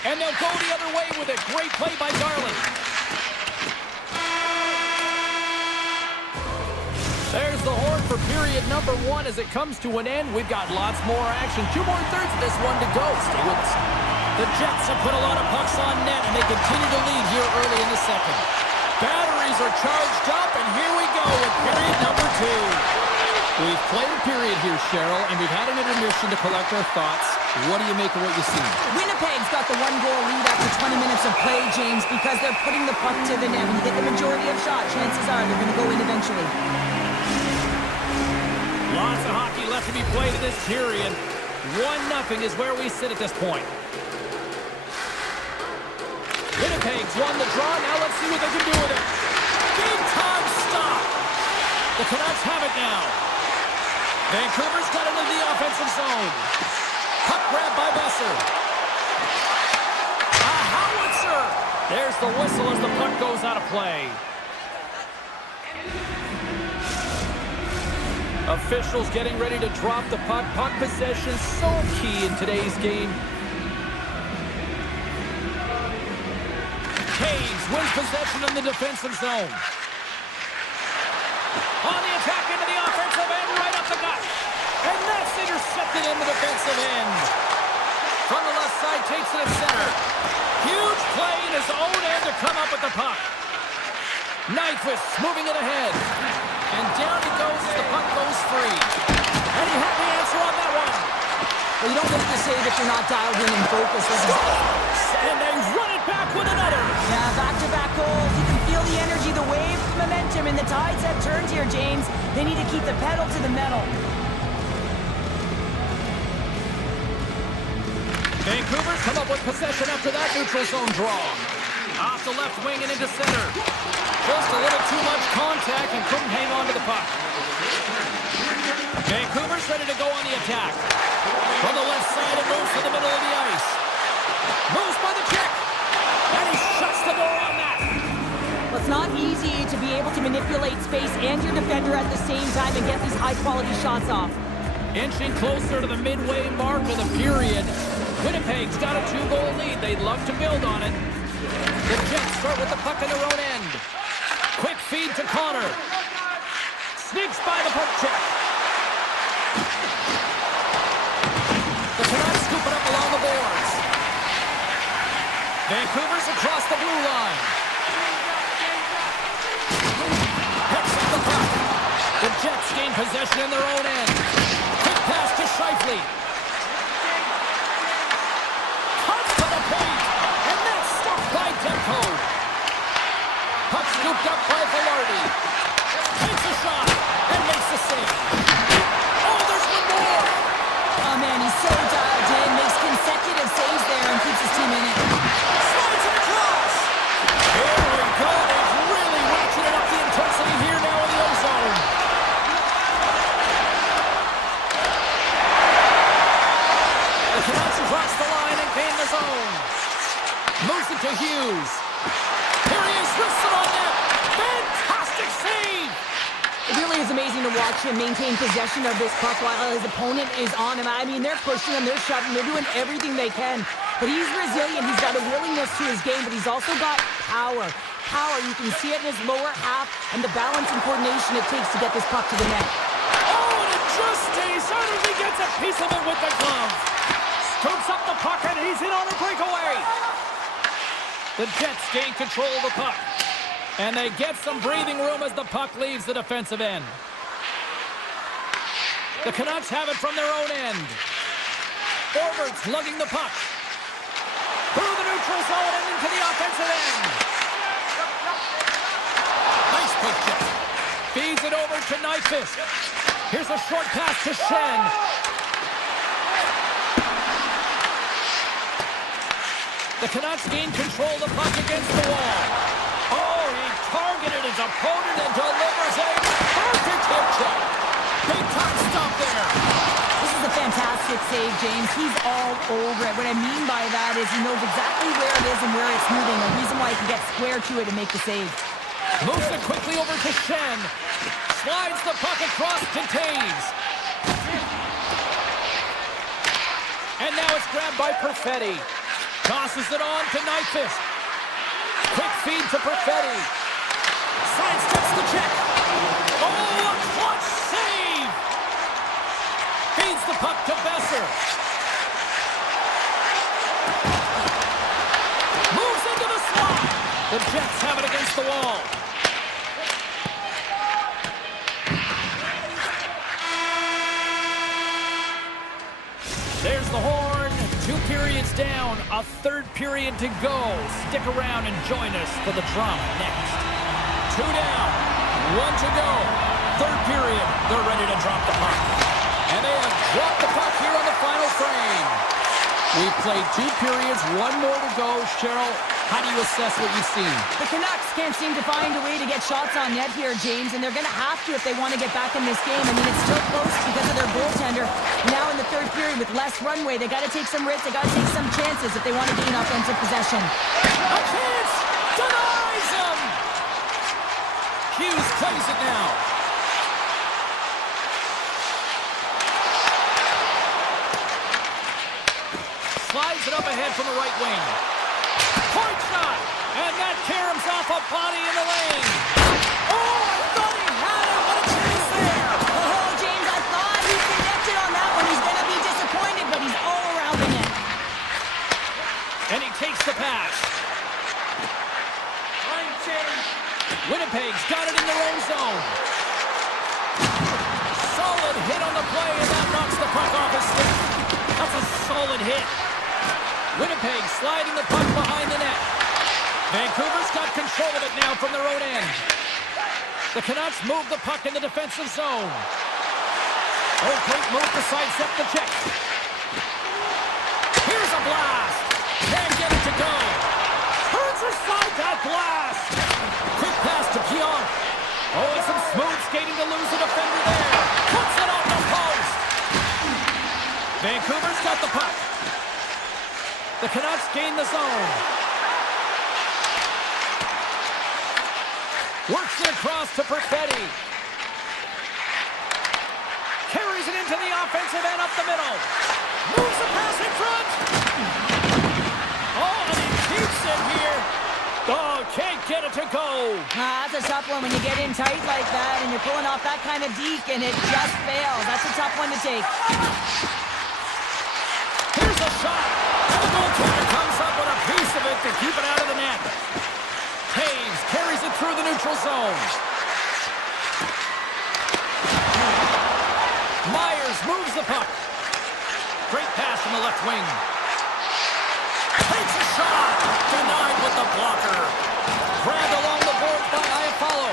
And they'll go the other way with it. Great play by Garland. There's the horn for period number 1 as it comes to an end. We've got lots more action. 2 more thirds of this one to go. Stay with us. The Jets have put a lot of pucks on net, and they continue to lead here early in the second. Batteries are charged up, and here we go with period number 2. We've played a period here, Cheryl, and we've had an intermission to collect our thoughts. What do you make of what you see? Winnipeg's got the 1-goal lead after 20 minutes of play, James, because they're putting the puck to the net. When you get the majority of shots, chances are they're going to go in eventually. Lots of hockey left to be played in this period. 1-0 is where we sit at this point. Winnipeg's won the draw. Now let's see what they can do with it. Big time stop. The Canucks have it now. Vancouver's got it into the offensive zone. Puck grab by Besser. A howitzer. There's the whistle as the puck goes out of play. Officials getting ready to drop the puck. Puck possession so key in today's game. Hayes wins possession in the defensive zone. On the attack into the offensive end, right up the gut. And that's intercepted in the defensive end. From the left side, takes it at center. Huge play in his own end to come up with the puck. Nyquist moving it ahead. And down he goes as the puck goes free. And he had the answer on that one. Well, you don't make the save if you're not dialed in and focused. And they run it back with another. Yeah, back-to-back goals. You can feel the energy, the wave, the momentum, and the tides have turned here, James. They need to keep the pedal to the metal. Vancouver's come up with possession after that neutral zone draw. Off the left wing and into center. Just a little too much contact and couldn't hang on to the puck. Vancouver's ready to go on the attack. From the left side, it moves to the middle of the ice. Moves by the check. And he shuts the door on that. Well, it's not easy to be able to manipulate space and your defender at the same time and get these high-quality shots off. Inching closer to the midway mark of the period. Winnipeg's got a 2-goal lead. They'd love to build on it. The Jets start with the puck in their own end. Quick feed to Connor. Sneaks by the puck check. The Canucks scoop it up along the boards. Vancouver's across the blue line. Picks up the puck. The Jets gain possession in their own end. Quick pass to Scheifele. Cuts to the paint. And that's stopped by Demko. Puck scooped up by Velarde. Takes a shot and makes the save. Oh, there's one more. Oh, man, he's so dialed in, makes consecutive saves there and keeps his team in it. Slides it across. Here we go. They've really ratcheted up the intensity here now in the O-zone. The Canucks across the line and gain the zone. Moves it to Hughes. Here he is, wrists it on net. Fantastic save. It really is amazing to watch him maintain possession of this puck while his opponent is on him. I mean, they're pushing him, they're shoving, they're doing everything they can. But he's resilient, he's got a willingness to his game, but he's also got power. Power, you can see it in his lower half and the balance and coordination it takes to get this puck to the net. Oh, and it just stays out as he gets a piece of it with the glove. Scoops up the puck and he's in on a breakaway. The Jets gain control of the puck. And they get some breathing room as the puck leaves the defensive end. The Canucks have it from their own end. Forwards lugging the puck. Through the neutral zone and into the offensive end. Nice poke check. Feeds it over to Nyquist. Here's a short pass to Shen. The Canucks gain control of the puck against the wall. Oh, he targeted his opponent and delivers a perfect hip check. Big time stop there. This is a fantastic save, James. He's all over it. What I mean by that is he knows exactly where it is and where it's moving. The reason why he can get square to it and make the save. Moves it quickly over to Shen. Slides the puck across to Taves. And now it's grabbed by Perfetti. Tosses it on to Nyquist. Quick feed to Perfetti. Sidesteps the check. Oh, a clutch save! Feeds the puck to Besser. Moves into the slot. The The Jets have it against the wall. There's the horn. 2 periods down, a third period to go. Stick around and join us for the drama next. 2 down, 1 to go. Third period, they're ready to drop the puck. And they have dropped the puck here on the final frame. We've played 2 periods, 1 more to go. Cheryl, how do you assess what you've seen? The Canucks can't seem to find a way to get shots on net here, James, and they're going to have to if they want to get back in this game. I mean, it's still close because of their goaltender. Now in the third period with less runway, they got to take some risks, they got to take some chances if they want to gain offensive possession. A chance! Denies him! Hughes plays it now. Slides it up ahead from the right wing. Point shot! And that caroms off a body in the lane. Oh, I thought he had it. What a chance there! Oh, James, I thought he connected on that one. He's going to be disappointed, but he's all around the net. And he takes the pass. Winnipeg's got it in their own zone. Solid hit on the play, and that knocks the puck off his stick. That's a solid hit. Winnipeg sliding the puck behind the net. Vancouver's got control of it now from their own end. The Canucks move the puck in the defensive zone. Oh, great move to sidestep the check. Here's a blast. Can't get it to go. Turns aside that blast. Quick pass to Pionk. Oh, and some smooth skating to lose the defender there. Puts it off the post. Vancouver's got the puck. The Canucks gain the zone. Works it across to Perfetti. Carries it into the offensive end up the middle. Moves the pass in front. Oh, and he keeps it here. Oh, can't get it to go. That's a tough one when you get in tight like that and you're pulling off that kind of deke and it just fails. That's a tough one to take. Here's a shot. And the goaltender comes up with a piece of it to keep it out of the net. Taves carries it through the neutral zone. Myers moves the puck. Great pass from the left wing. Takes a shot. Denied with the blocker. Grabbed along the boards by Iafallo.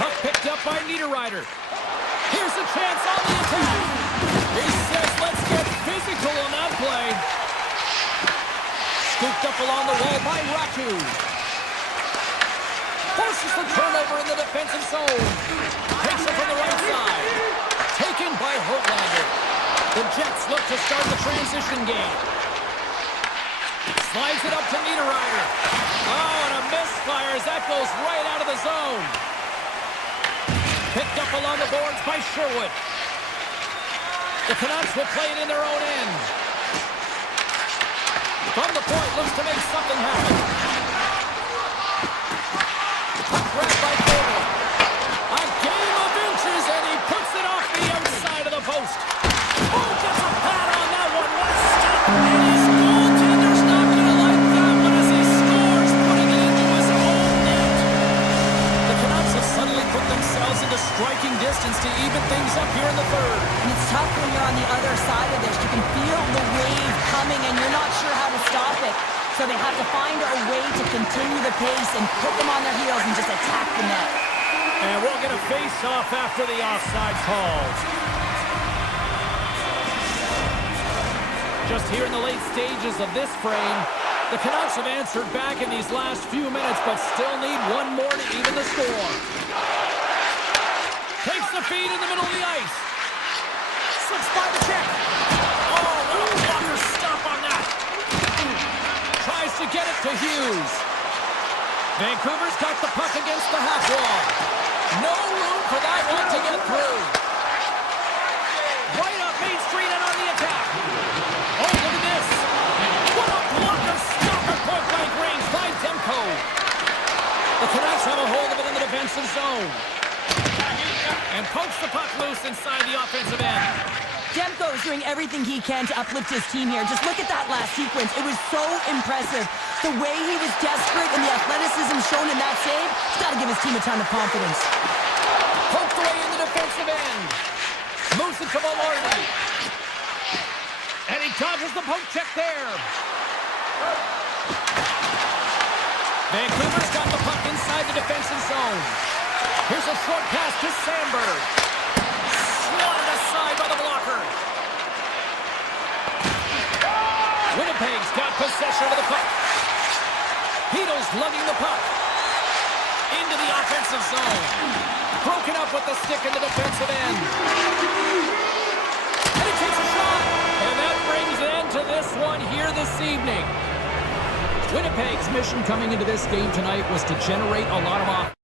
Puck picked up by Niederreiter. Here's a chance on the attack. He says, let's get physical on that play. Scooped up along the wall by Ratu. Forces the turnover in the defensive zone. Takes it from the right side. Taken by Hurtlander. The Jets look to start the transition game. Slides it up to Niederreiter. Oh, and a misfire as that goes right out of the zone. Picked up along the boards by Sherwood. The Canucks will play it in their own end. From the point, looks to make something happen. Puck grabbed by Fogle. A game of inches, and he puts it off the outside of the post. Oh, gets a pad on that one. What a stop. And his goaltender's not going to like that one as he scores, putting it into his own net. The Canucks have suddenly put themselves into striking distance to even things up here in the third. And it's tough when you're on the other side of this. You can feel the wave coming and you're not sure how to stop it. So they have to find a way to continue the pace and put them on their heels and just attack the net. And we'll get a face-off after the offside called. Just here in the late stages of this frame, the Canucks have answered back in these last few minutes, but still need one more to even the score. Takes the feed in the middle of the ice. Slips by the check. Oh, what a blocker stop on that. Tries to get it to Hughes. Vancouver's got the puck against the half wall. No room for that one to get through. Right up Main Street and on the attack. Oh, look at this. What a blocker stop at point-blank range by Demko. The Canucks have a hold of it in the defensive zone. And pokes the puck loose inside the offensive end. Demko is doing everything he can to uplift his team here. Just look at that last sequence. It was so impressive. The way he was desperate and the athleticism shown in that save, he's got to give his team a ton of confidence. Poked away in the defensive end. Moves it to Malordi. And he dodges the poke check there. Vancouver's got the puck inside the defensive zone. Here's a short pass to Sandberg. Swatted aside by the blocker. Winnipeg's got possession of the puck. Heedle's lugging the puck into the offensive zone. Broken up with the stick in the defensive end. And he takes a shot. And that brings an end to this one here this evening. Winnipeg's mission coming into this game tonight was to generate a lot of offense.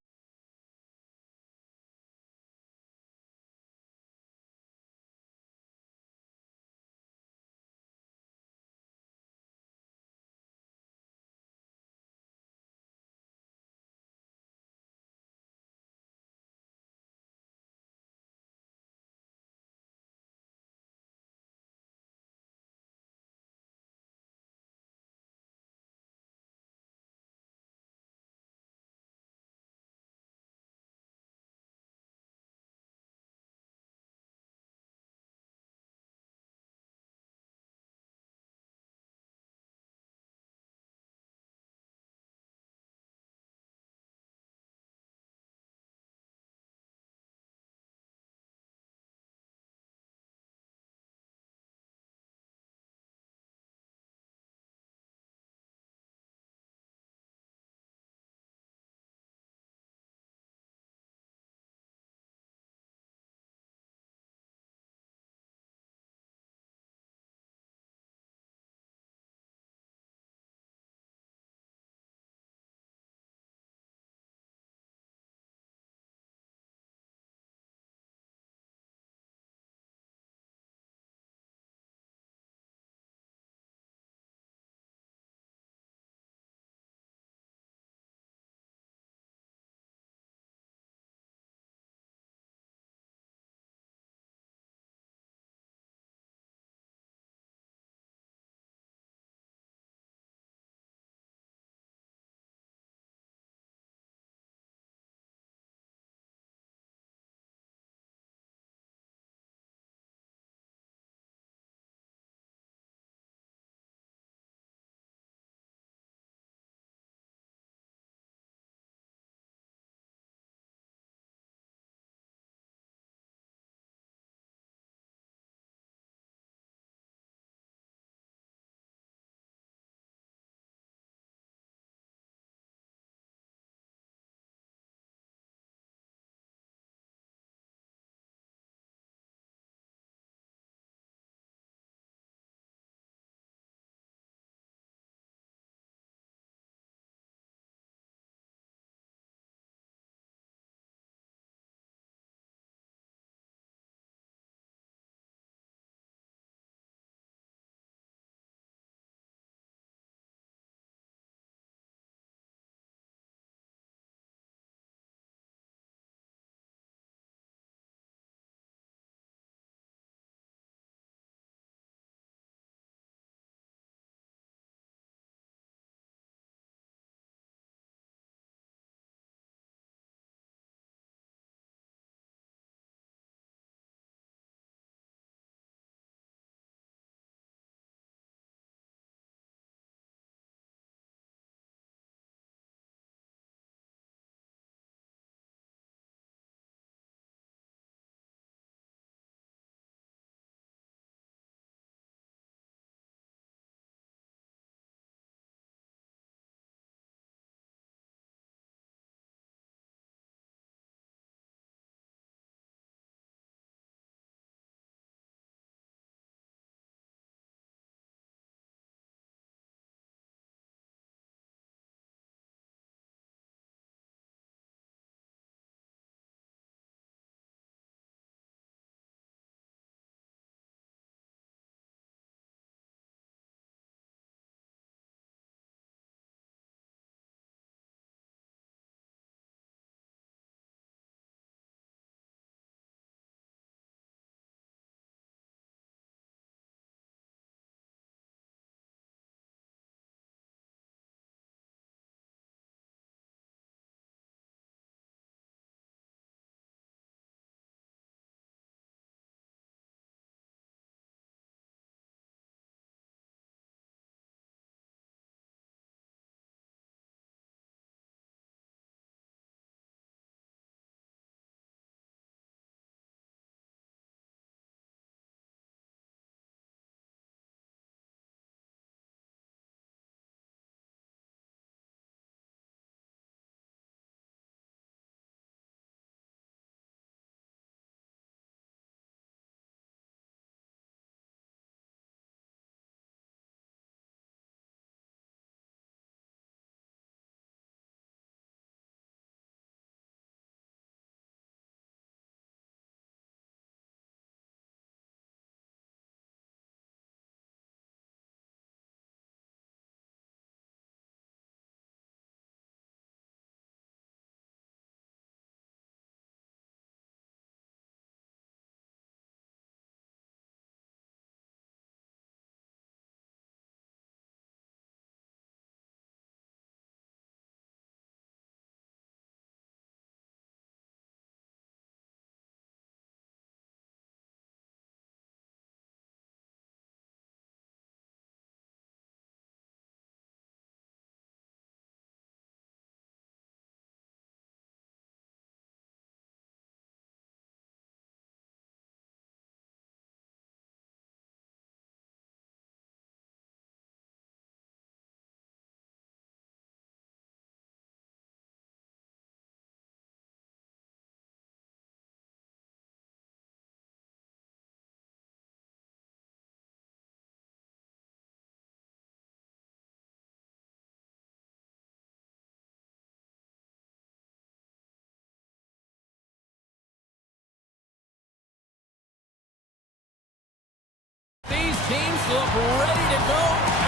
teams look ready to go,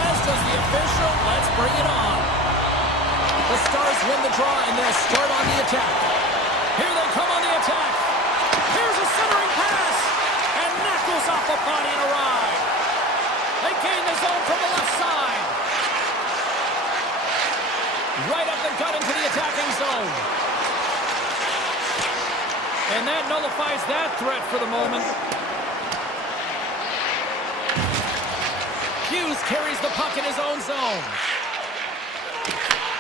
as does the official. Let's bring it on. The Stars win the draw and they'll start on the attack. Here they come on the attack. Here's a centering pass. And that goes off the body and a ride. They gain the zone from the left side. Right up the gut into the attacking zone. And that nullifies that threat for the moment. Hughes carries the puck in his own zone.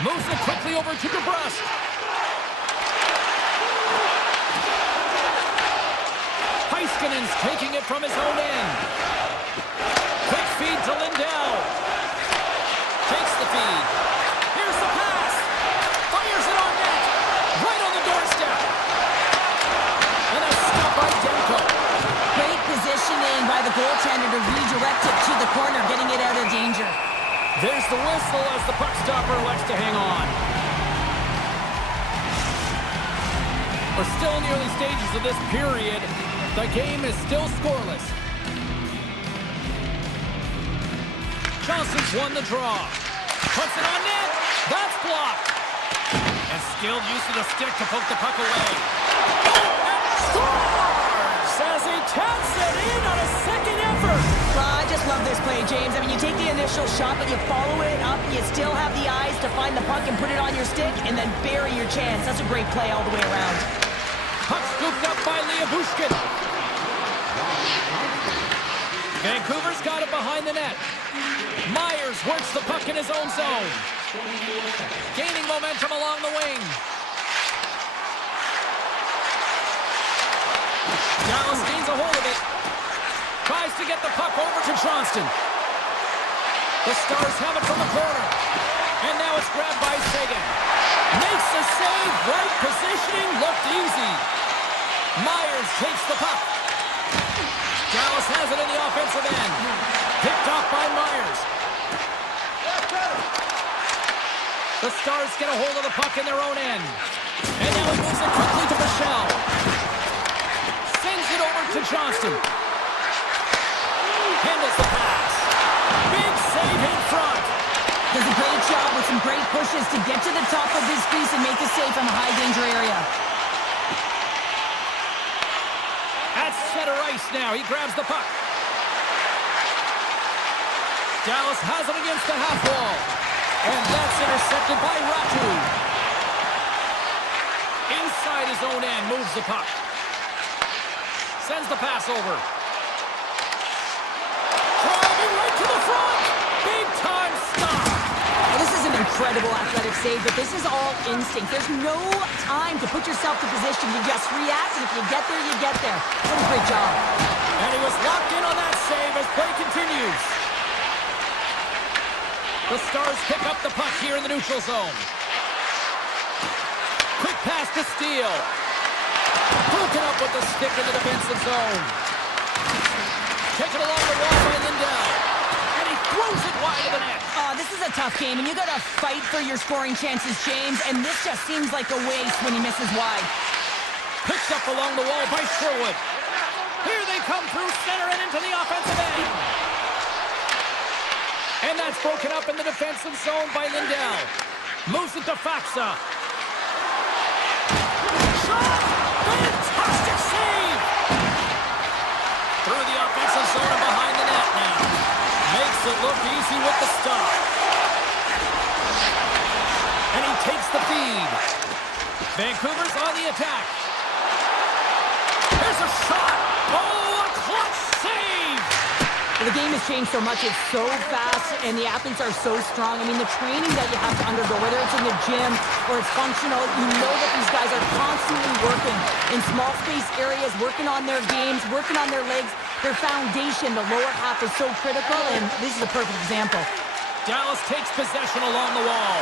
Moves it quickly over to DeBrusque. Heiskanen's taking it from his own end. Quick feed to Lindell. Takes the feed. Here's the pass. Fires it on net. Right on the doorstep. And a stop by Demko. Great positioning by the goaltender to redirect it to the corner, getting it out of danger. There's the whistle as the puck stopper elects to hang on. We're still in the early stages of this period. The game is still scoreless. Johnson's won the draw. Puts it on net. That's blocked. And skilled use of the stick to poke the puck away. And scores as he taps it in on a second effort. I just love this play, James. I mean, you take the initial shot, but you follow it up. You still have the eyes to find the puck and put it on your stick, and then bury your chance. That's a great play all the way around. Puck scooped up by Bushkin. Vancouver's got it behind the net. Myers works the puck in his own zone. Gaining momentum along the wing. Dallas gains a hold of it. Tries to get the puck over to Johnston. The Stars have it from the corner. And now it's grabbed by Sagan. Makes the save. Right positioning. Looked easy. Myers takes the puck. Dallas has it in the offensive end. Picked off by Myers. The Stars get a hold of the puck in their own end. And now he moves it quickly to Michelle. Sends it over to Johnston. Handles the pass. Big save in front. Does a great job with some great pushes to get to the top of his crease and make the save from a high-danger area. At center ice now. He grabs the puck. Dallas has it against the half wall. And that's intercepted by Ratu. Inside his own end, moves the puck. Sends the pass over. Driving right to the front. Big time stop. Well, this is an incredible athletic save, but this is all instinct. There's no time to put yourself in position. You just react, and if you get there, you get there. What a great job. And he was locked in on that save as play continues. The Stars pick up the puck here in the neutral zone. Quick pass to Steele. Broken up with the stick in the defensive zone. Taken along the wall by Lindell. And he throws it wide of the net. This is a tough game, and you got to fight for your scoring chances, James, and this just seems like a waste when he misses wide. Picked up along the wall by Sherwood. Here they come through center and into the offensive end. And that's broken up in the defensive zone by Lindell. Moves it to Faksa. Shot! Fantastic save! Through the offensive zone and behind the net now. Makes it look easy with the stop. And he takes the feed. Vancouver's on the attack. Here's a shot! Oh, a clutch save! The game has changed so much. It's so fast, and the athletes are so strong. I mean, the training that you have to undergo, whether it's in the gym or it's functional, you know that these guys are constantly working in small space areas, working on their games, working on their legs. Their foundation, the lower half, is so critical, and this is a perfect example. Dallas takes possession along the wall.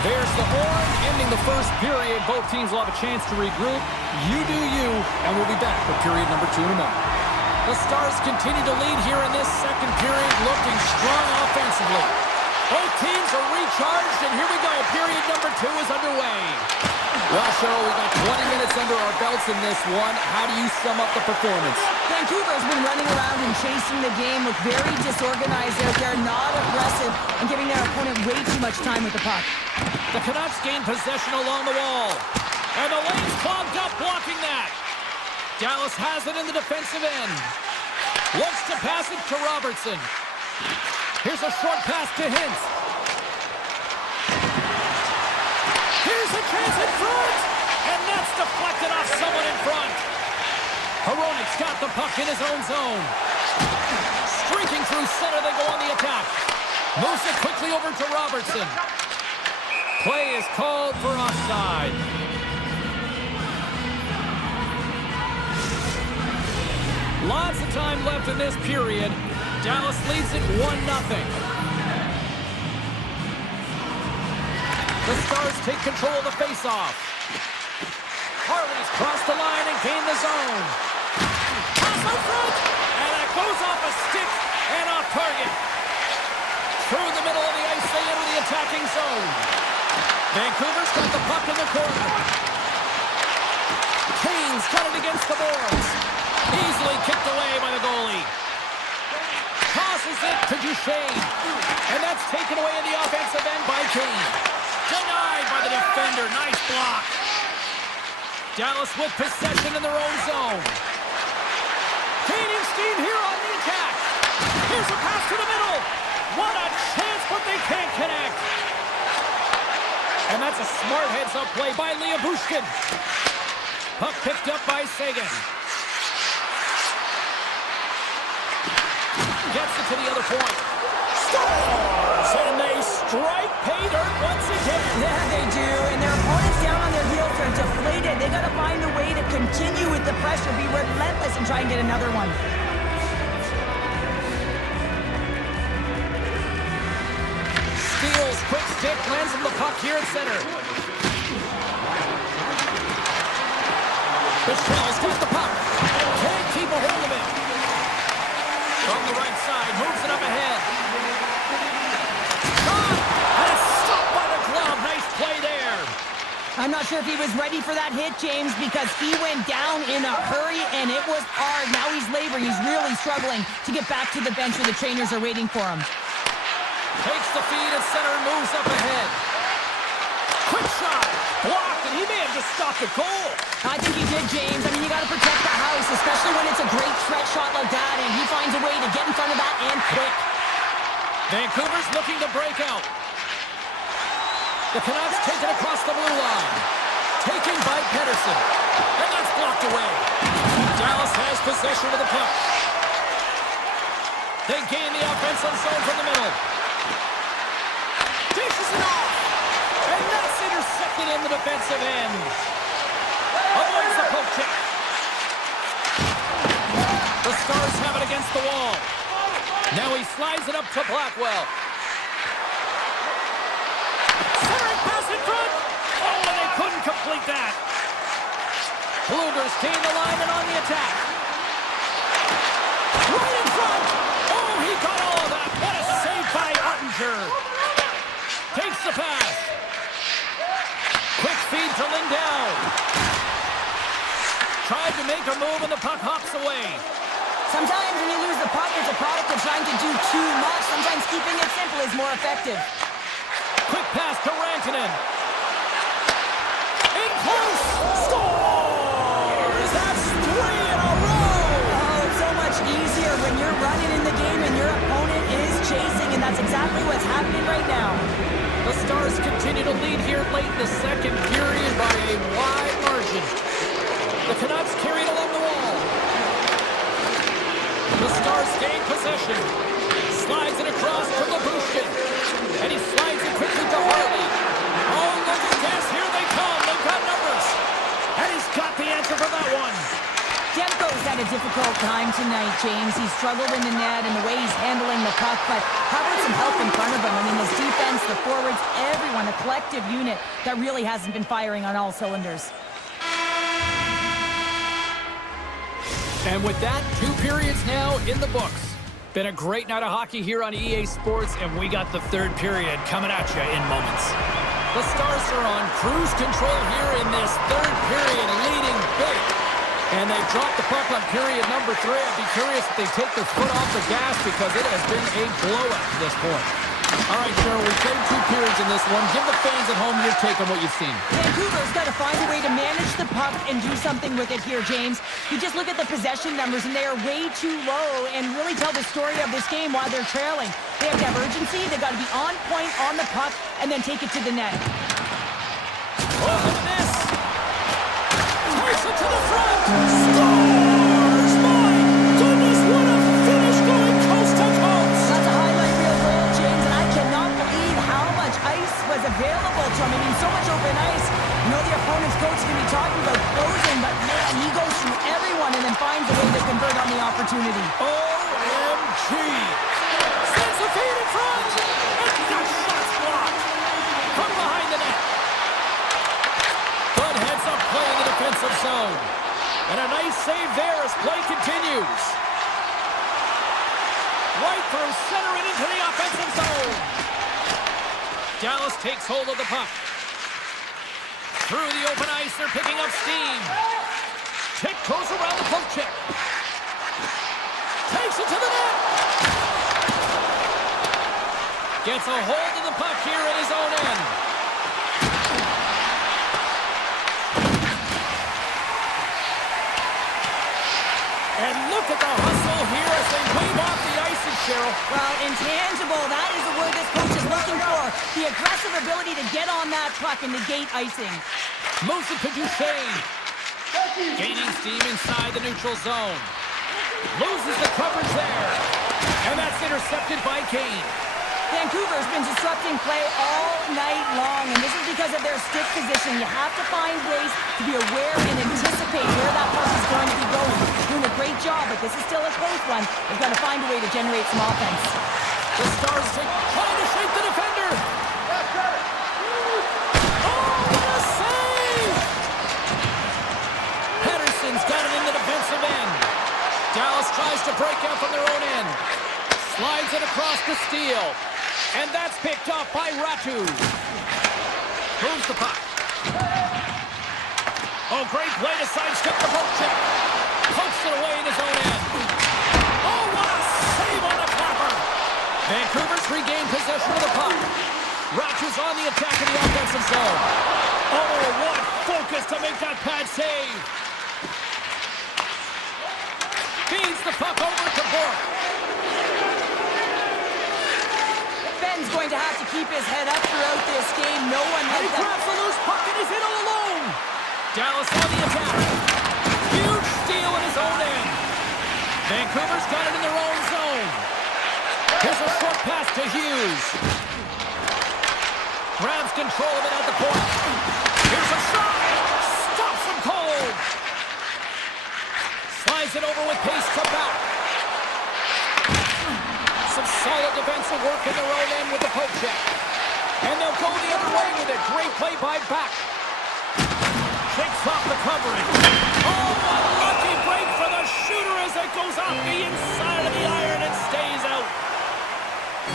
There's the horn, ending the first period. Both teams will have a chance to regroup. You do you, and we'll be back with period number 2 in a moment. The Stars continue to lead here in this second period, looking strong offensively. Both teams are recharged, and here we go. Period number 2 is underway. Well, Cheryl, we got 20 minutes under our belts in this one. How do you sum up the performance? Vancouver's been running around and chasing the game, look very disorganized out there, not aggressive, and giving their opponent way too much time with the puck. The Canucks gain possession along the wall. And the lane's clogged up, blocking that. Dallas has it in the defensive end. Looks to pass it to Robertson. Here's a short pass to Hintz. Here's a chance in front. And that's deflected off someone in front. Hronik's got the puck in his own zone. Streaking through center, they go on the attack. Moves it quickly over to Robertson. Play is called for offside. Lots of time left in this period. Dallas leads it 1-0. The Stars take control of the faceoff. Harley's crossed the line and gained the zone. Pass out front, and that goes off a stick and off target. Through the middle of the ice, they enter the attacking zone. Vancouver's got the puck in the corner. Kane's got it against the boards. Easily kicked away by the goalie. Tosses it to Duchesne. And that's taken away in the offensive end by Kane. Denied by the defender. Nice block. Dallas with possession in their own zone. Kane and Steen here on the attack. Here's a pass to the middle. What a chance, but they can't connect. And that's a smart heads-up play by Leah Bushkin. Puck picked up by Sagan. Gets it to the other point. Scores! And they strike pay dirt once again. Yeah, they do. And their opponents down on their heels are deflated. They got to find a way to continue with the pressure, be relentless, and try and get another one. Steals, quick stick, lands on the puck here at center. Michelle's got the puck. Can't keep a hold of it. From the right side, moves it up ahead. Shot! And it's stopped by the glove. Nice play there. I'm not sure if he was ready for that hit, James, because he went down in a hurry, and it was hard. Now he's laboring. He's really struggling to get back to the bench where the trainers are waiting for him. Takes the feed at center and moves up ahead. Quick shot. Blocked, and he may have just stopped the goal. I think he did, James. I mean, you got to protect the house, especially when it's a great stretch shot like that, and he finds a way to get in front of that and quick. Vancouver's looking to break out. The Canucks take it across the blue line. Taken by Pedersen. And that's blocked away. Dallas has possession of the puck. They gain the offensive zone from the middle. Dishes it off. And that's intercepted in the defensive end. Avoids the poke check. The Stars have it against the wall. Now he slides it up to Blackwell. Centering pass in front. Oh, and they couldn't complete that. Bluegers gain the line and on the attack. Right in front. Oh, he got all of that. What a save by Ottinger. Takes the pass. Quick feed to Lindell. Tried to make a move and the puck hops away. Sometimes when you lose the puck, it's a product of trying to do too much. Sometimes keeping it simple is more effective. Quick pass to Rantanen. In close. Scores! That's 3 in a row! Oh, it's so much easier when you're running in the game and your opponent is chasing, and that's exactly what's happening right now. The Stars continue to lead here late in the second period by a wide margin. The Canucks carry it along the wall. The Stars gain possession. Slides it across to Labushkin. And he slides it quickly to Harley. Oh, look at this. Here they come. They've got numbers. And he's got the answer for that one. Demko's had a difficult time tonight, James. He's struggled in the net and the way he's handling the puck, but how about some help in front of him? I mean, his defense, the forwards, everyone, a collective unit that really hasn't been firing on all cylinders. And with that, 2 periods now in the books. Been a great night of hockey here on EA Sports, and we got the third period coming at you in moments. The Stars are on cruise control here in this third period, leading big. And they dropped the puck on period number 3. I'd be curious if they take their foot off the gas because it has been a blowout to this point. All right, Cheryl, we played 2 periods in this one. Give the fans at home your take on what you've seen. Vancouver's got to find a way to manage the puck and do something with it here, James. You just look at the possession numbers, and they are way too low, and really tell the story of this game while they're trailing. They have to have urgency. They've got to be on point on the puck and then take it to the net. Oh, look at this. Takes it to the front. Scores! My goodness, what a finish going coast to coast. That's a highlight reel goal, James, and I cannot believe how much ice was available to him. I mean, so much open ice. You know the opponent's coach is going to be talking about closing, but man, he goes through everyone and then finds a way to convert on the opportunity. OMG! Sends a feed in front! And that shot's blocked! From behind the net! Good heads-up play in the defensive zone. And a nice save there as play continues. Right through center and into the offensive zone. Dallas takes hold of the puck. Through the open ice, they're picking up steam. Tick goes around the poke check. Takes it to the net. Gets a hold of the puck here at his own end. And look at the hustle here as they wave off the icing, Cheryl. Well, intangible, that is the word this coach is looking for. The aggressive ability to get on that puck and negate icing. Moves it to Duchesne. Gaining steam inside the neutral zone. Loses the coverage there. And that's intercepted by Kane. Vancouver's been disrupting play all night long, and this is because of their stick position. You have to find ways to be aware and anticipate where that puck is going to be going. Doing a great job, but this is still a close one. They've got to find a way to generate some offense. The Stars trying to shake the defender. Oh, what a save! Pedersen's got it in the defensive end. Dallas tries to break out from their own end. Slides it across the steal. And that's picked up by Ratu. Moves the puck. Oh, great play to sidestep the poke check. Pokes it away in his own end. Oh, what a save on the flapper. Vancouver's regained possession of the puck. Ratu's on the attack in the offensive zone. Oh, what focus to make that pad save. Feeds the puck over to Bork. Ben's going to have to keep his head up throughout this game. No one And he has that. grabs the loose puck and is in all alone. Dallas on the attack. Huge steal in his own end. Vancouver's got it in their own zone. Here's a short pass to Hughes. Grabs control of it at the point. Here's a shot. Stops him cold. Slides it over with pace to back. Some solid defensive work in their own end with the poke check. And they'll go the other way with it. Great play by Back. Shakes off the coverage. Oh, a lucky break for the shooter as it goes off the inside of the iron and stays out.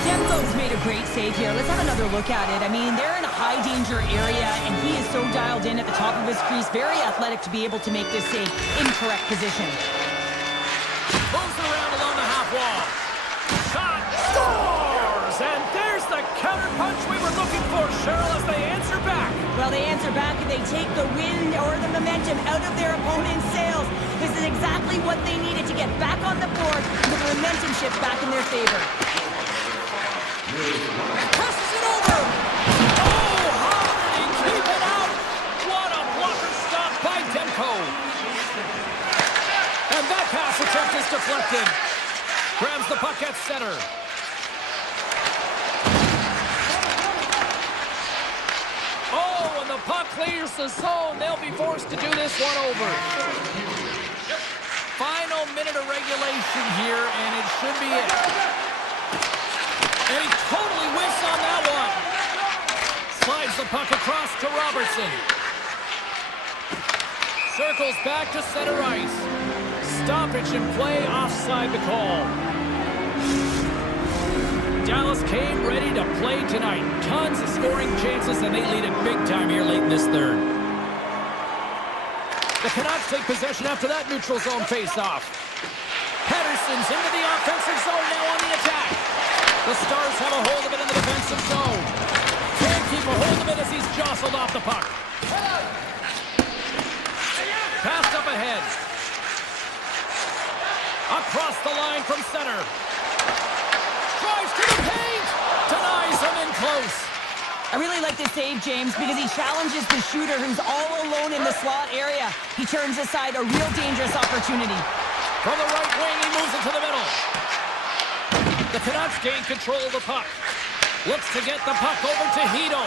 Demko's made a great save here. Let's have another look at it. I mean, they're in a high danger area, and he is so dialed in at the top of his crease. Very athletic to be able to make this save in correct position. Moves it around along the half wall. Shot scores! And there's the counter punch we were looking for, Cheryl, as they answer back. Well, they answer back and they take the wind or the momentum out of their opponent's sails. This is exactly what they needed to get back on the board with the momentum shift back in their favor. Passes it over. Oh, how did he keep it out? What a blocker stop by Demko. And that pass attempt is deflected. Grabs the puck at center. Oh, and the puck clears the zone. They'll be forced to do this one over. Final minute of regulation here, and it should be it. And he totally whiffs on that one. Slides the puck across to Robertson. Circles back to center ice. Stoppage in play, offside the call. Dallas came ready to play tonight. Tons of scoring chances, and they lead it big time here late in this third. The Canucks take possession after that neutral zone face-off. Pettersson's into the offensive zone now on the attack. The Stars have a hold of it in the defensive zone. Can't keep a hold of it as he's jostled off the puck. Passed up ahead. Across the line from center. Drives to the paint. Denies him in close. I really like this save, James, because he challenges the shooter who's all alone in the slot area. He turns aside a real dangerous opportunity. From the right wing, he moves it to the middle. The Canucks gain control of the puck. Looks to get the puck over to Hito.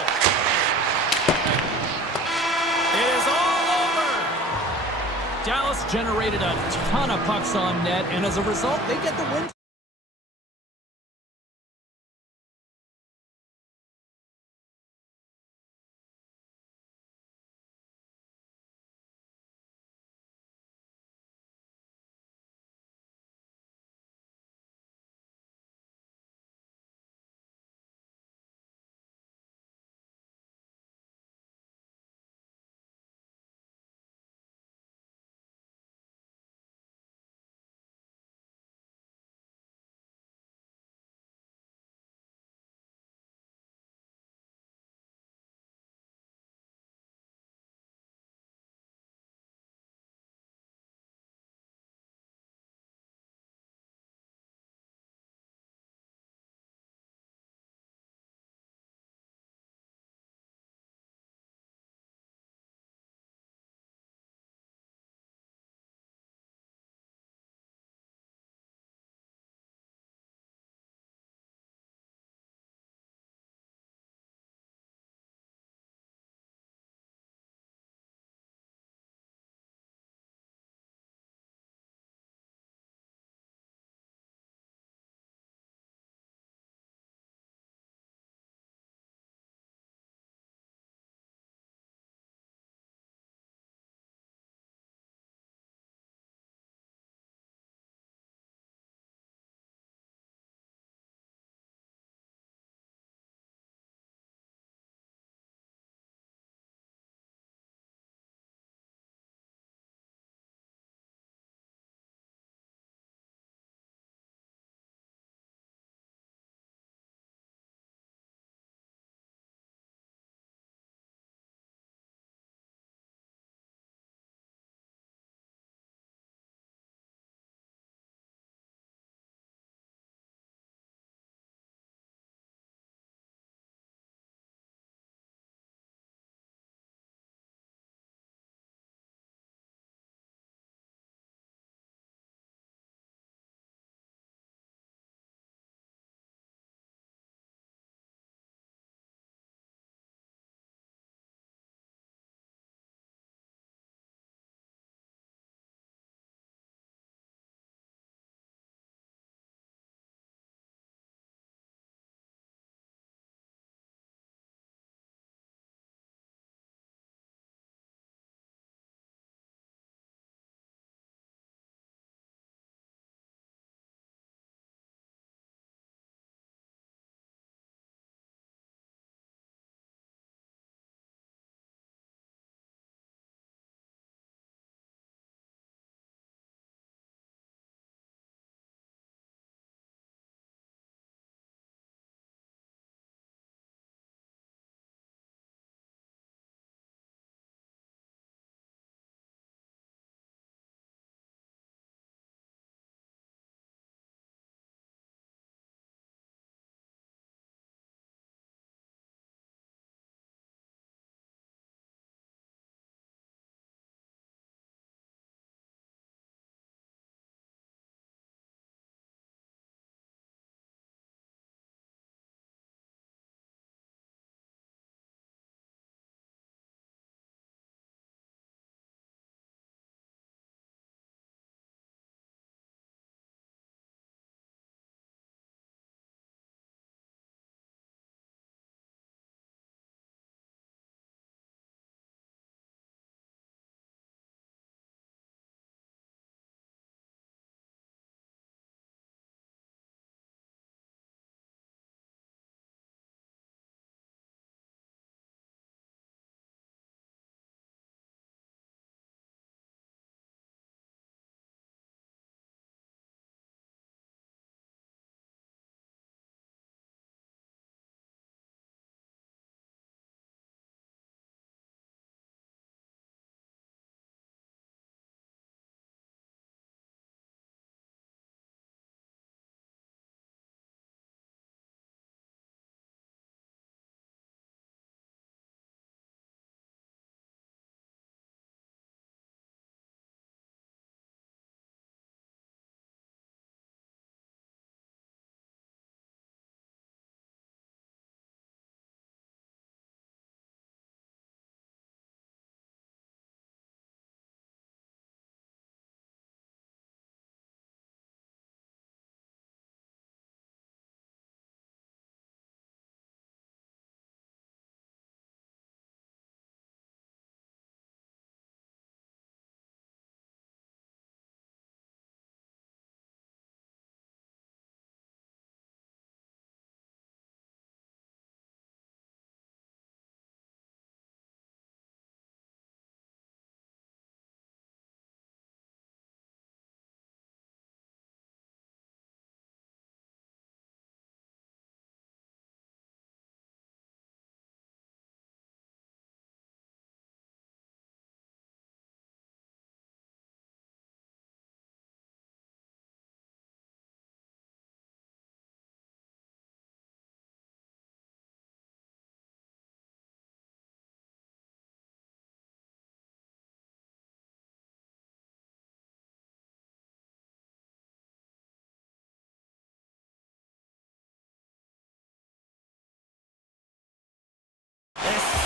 It is all over. Dallas generated a ton of pucks on net, and as a result, they get the win.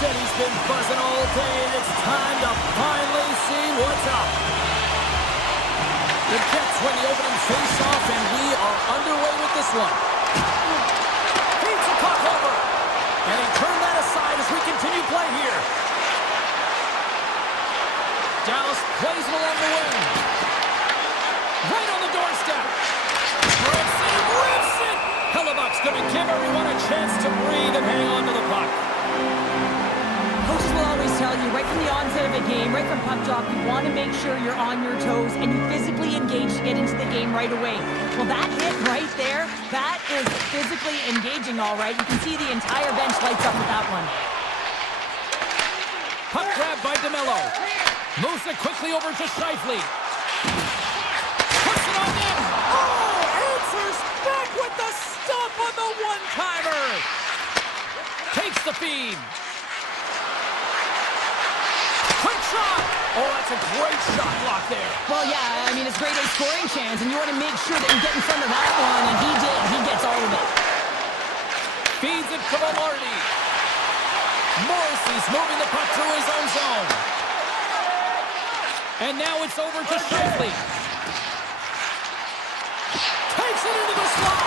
said he's been buzzing all day, and it's time to finally see what's up. The Jets win the opening face-off, and we are underway with this one. Feeds the puck over. And he turned that aside as we continue play here. Dallas plays it along the wing. Right on the doorstep. Rips it! Hellebuck's going to give everyone a chance to breathe and hang on to the puck. Coaches will always tell you, right from the onset of a game, right from puck drop, you want to make sure you're on your toes and you physically engage to get into the game right away. Well, that hit right there, that is physically engaging, all right. You can see the entire bench lights up with that one. Puck grab by DeMello. Moves it quickly over to Scheifele. Puts it on in. Oh, answers back with the stop on the one-timer. Takes the feed. Quick shot! Oh, that's a great shot block there. Well, yeah, I mean, it's grade A scoring chance, and you want to make sure that you get in front of that one, and he did. He gets all of it. Feeds it to Velarde. Morrissey's moving the puck through his own zone. And now it's over to Scheifele. Takes it into the slot.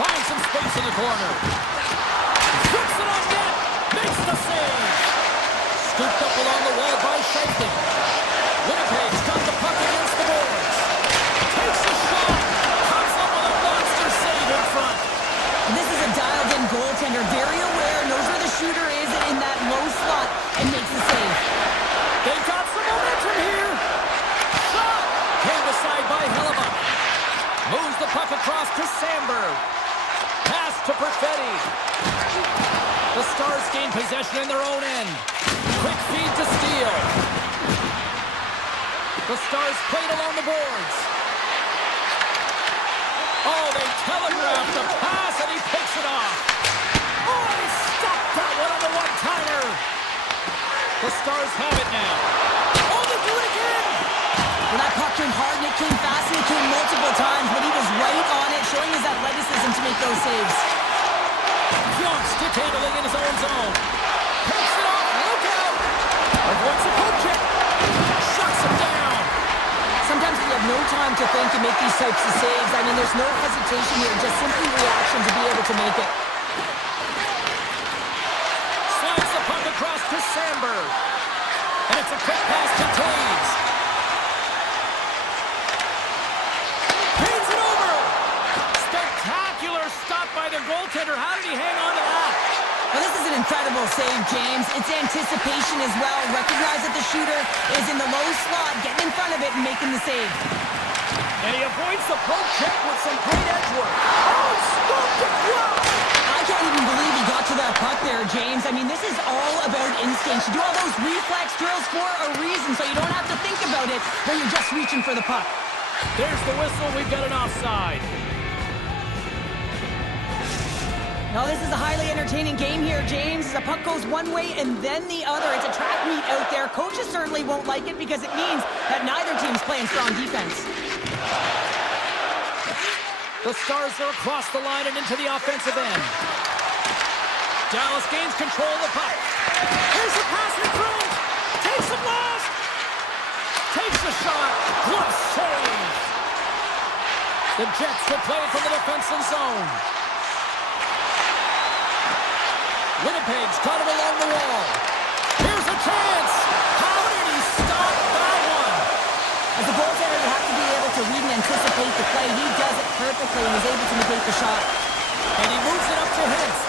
Finds some space in the corner. Puts it on net. Makes the save. Scooped up along the wall by Scheifele. Winnipeg's got the puck against the boards. Takes a shot. Comes up with a monster save in front. This is a dialed-in goaltender, very aware, knows where the shooter is in that low slot, and makes the save. They've got some momentum here. Shot. Came aside by Hellebuck. Moves the puck across to Sandberg. Pass to Perfetti. The Stars gain possession in their own end. Quick feed to Steele. The Stars played along the boards. Oh, they telegraphed the pass, and he picks it off. Oh, he stopped that one on the one-timer. The Stars have it now. Oh, they do it again. Well, that puck came hard, and it came fast, and it came multiple times, but he was right on it, showing his athleticism to make those saves. Young stick handling in his own zone. Takes it off. Look out. Avoids the poke check. Shuts him down. Sometimes you have no time to think and make these types of saves. I mean, there's no hesitation here, just simply reaction to be able to make it. Slides the puck across to Sandberg. And it's a quick pass to Taves. Paints it over. Spectacular stop by the goaltender. How did he hang on to that? Well, this is an incredible save, James. It's anticipation as well. Recognize that the shooter is in the low slot, getting in front of it and making the save. And he avoids the poke check with some great edge work. Oh, stopped it. Wow. I can't even believe he got to that puck there, James. I mean, this is all about instinct. You do all those reflex drills for a reason, so you don't have to think about it when you're just reaching for the puck. There's the whistle. We've got an offside. Now, this is a highly entertaining game here, James. The puck goes one way and then the other. It's a track meet out there. Coaches certainly won't like it because it means that neither team's playing strong defense. The Stars are across the line and into the offensive end. Dallas gains control of the puck. Here's a pass in front. Takes a blast. Takes a shot. Glove save. The Jets will play it from the defensive zone. Winnipeg's got it along the wall. Here's a chance. How did he stop that one? As a goaltender, you have to be able to read and anticipate the play. He does it perfectly and is able to negate the shot. And he moves it up to Hintz.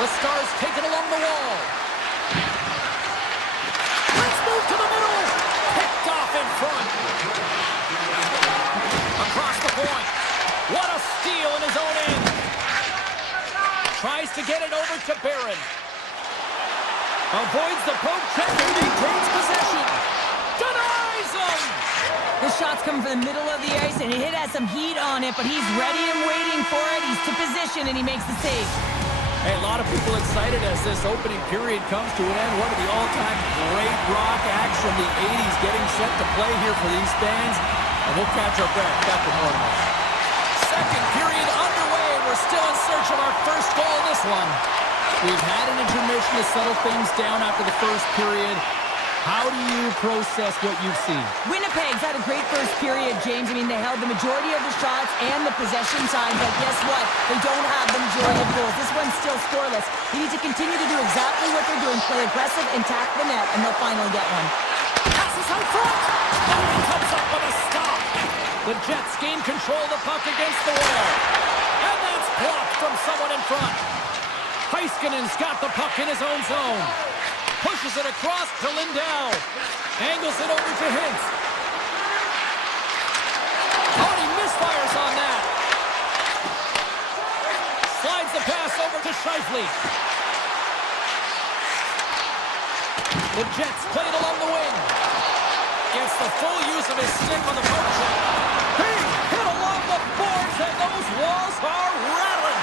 The Stars take it along the wall. Let's move to the middle. Picked off in front. Across the point. What a steal in his own end. Tries to get it over to Barron. Avoids the poke check and maintains possession. Denies him! This shot's coming from the middle of the ice, and it has some heat on it, but he's ready and waiting for it. He's to position, and he makes the save. Hey, a lot of people excited as this opening period comes to an end. One of the all-time great rock acts from the 80s getting set to play here for these fans. And we'll catch our breath back to more. Second period underway. We're still in search of our first goal in this one. We've had an intermission to settle things down after the first period. How do you process what you've seen? Winnipeg's had a great first period, James. I mean, they held the majority of the shots and the possession time, but guess what? They don't have the majority of goals. This one's still scoreless. They need to continue to do exactly what they're doing, play aggressive and tack the net, and they'll finally get one. Passes out front. Oh, he comes up with a stop. The Jets gain control of the puck against the wall. And that's blocked from someone in front. Heiskanen's got the puck in his own zone. Pushes it across to Lindell. Angles it over to Hintz. Oh, and he misfires on that. Slides the pass over to Scheifele. The Jets play it along the wing. Gets the full use of his stick on the poke check. He hit along the boards, and those walls are rattling.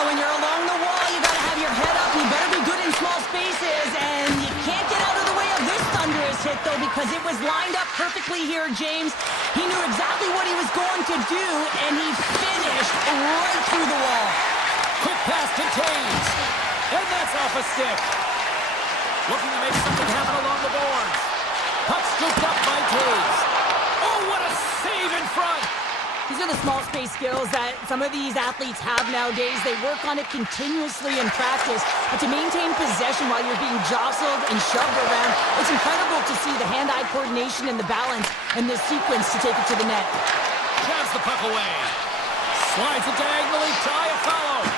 When you're along the wall, you got to have your head up. You better be good in small spaces, and you can't get out of the way of this thunderous hit, though, because it was lined up perfectly here, James. He knew exactly what he was going to do, and he finished right through the wall. Quick pass to Taves, and that's off a stick. Looking to make something happen along the boards. Puck scooped up by Taves. Oh, what a save in front! These are the small space skills that some of these athletes have nowadays. They work on it continuously in practice, but to maintain possession while you're being jostled and shoved around, it's incredible to see the hand-eye coordination and the balance and the sequence to take it to the net. Grabs the puck away. Slides it diagonally to Iafallo.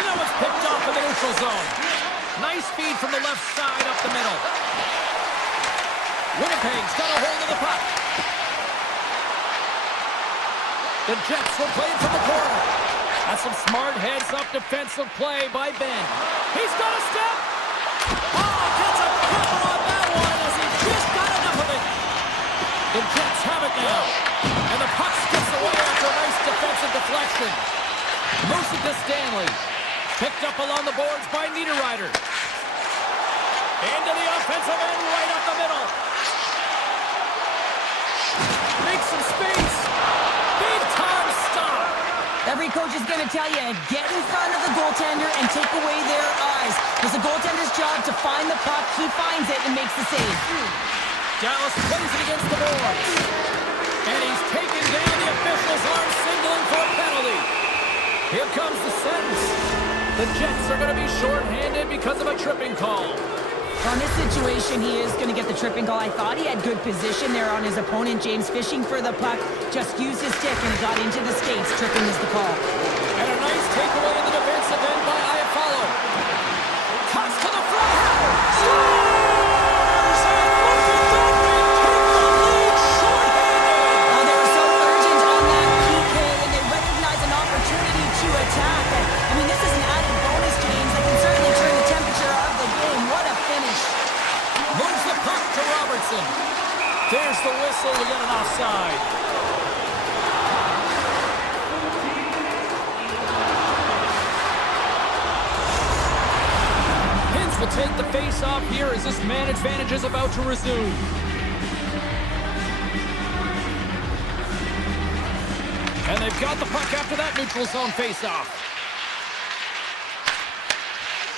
And that one's picked off in the neutral zone. Nice feed from the left side up the middle. Winnipeg's got a hold of the puck. The Jets will play it from the corner. That's some smart heads-up defensive play by Ben. He's got a step. Oh, gets a cover on that one as he just got enough of it. The Jets have it now. And the puck skips away after a nice defensive deflection. Moves it to Stanley. Picked up along the boards by Niederreiter. Into the offensive end right up the middle. Makes some space. Big time stop. Every coach is going to tell you, get in front of the goaltender and take away their eyes. It's the goaltender's job to find the puck. He finds it and makes the save. Dallas plays it against the boards. And he's taken down. The officials aren't signaling for a penalty. Here comes the sentence. The Jets are going to be shorthanded because of a tripping call. On this situation, he is going to get the tripping call. I thought he had good position there on his opponent. James fishing for the puck, just used his stick and he got into the skates. Tripping is the call. And a nice takeaway in the defensive end by Iafallo. Cuts to the front. Scores! And look at that. They take the lead shorthanded. They were so urgent on that PK and they recognize an opportunity to attack. I mean, this is an added bonus, James. They can certainly turn the temperature of the game. What a finish. Moves the puck to Robertson. There's the whistle. We got an offside. Hintz will take the face-off here as this man advantage is about to resume. And they've got the puck after that neutral zone face-off.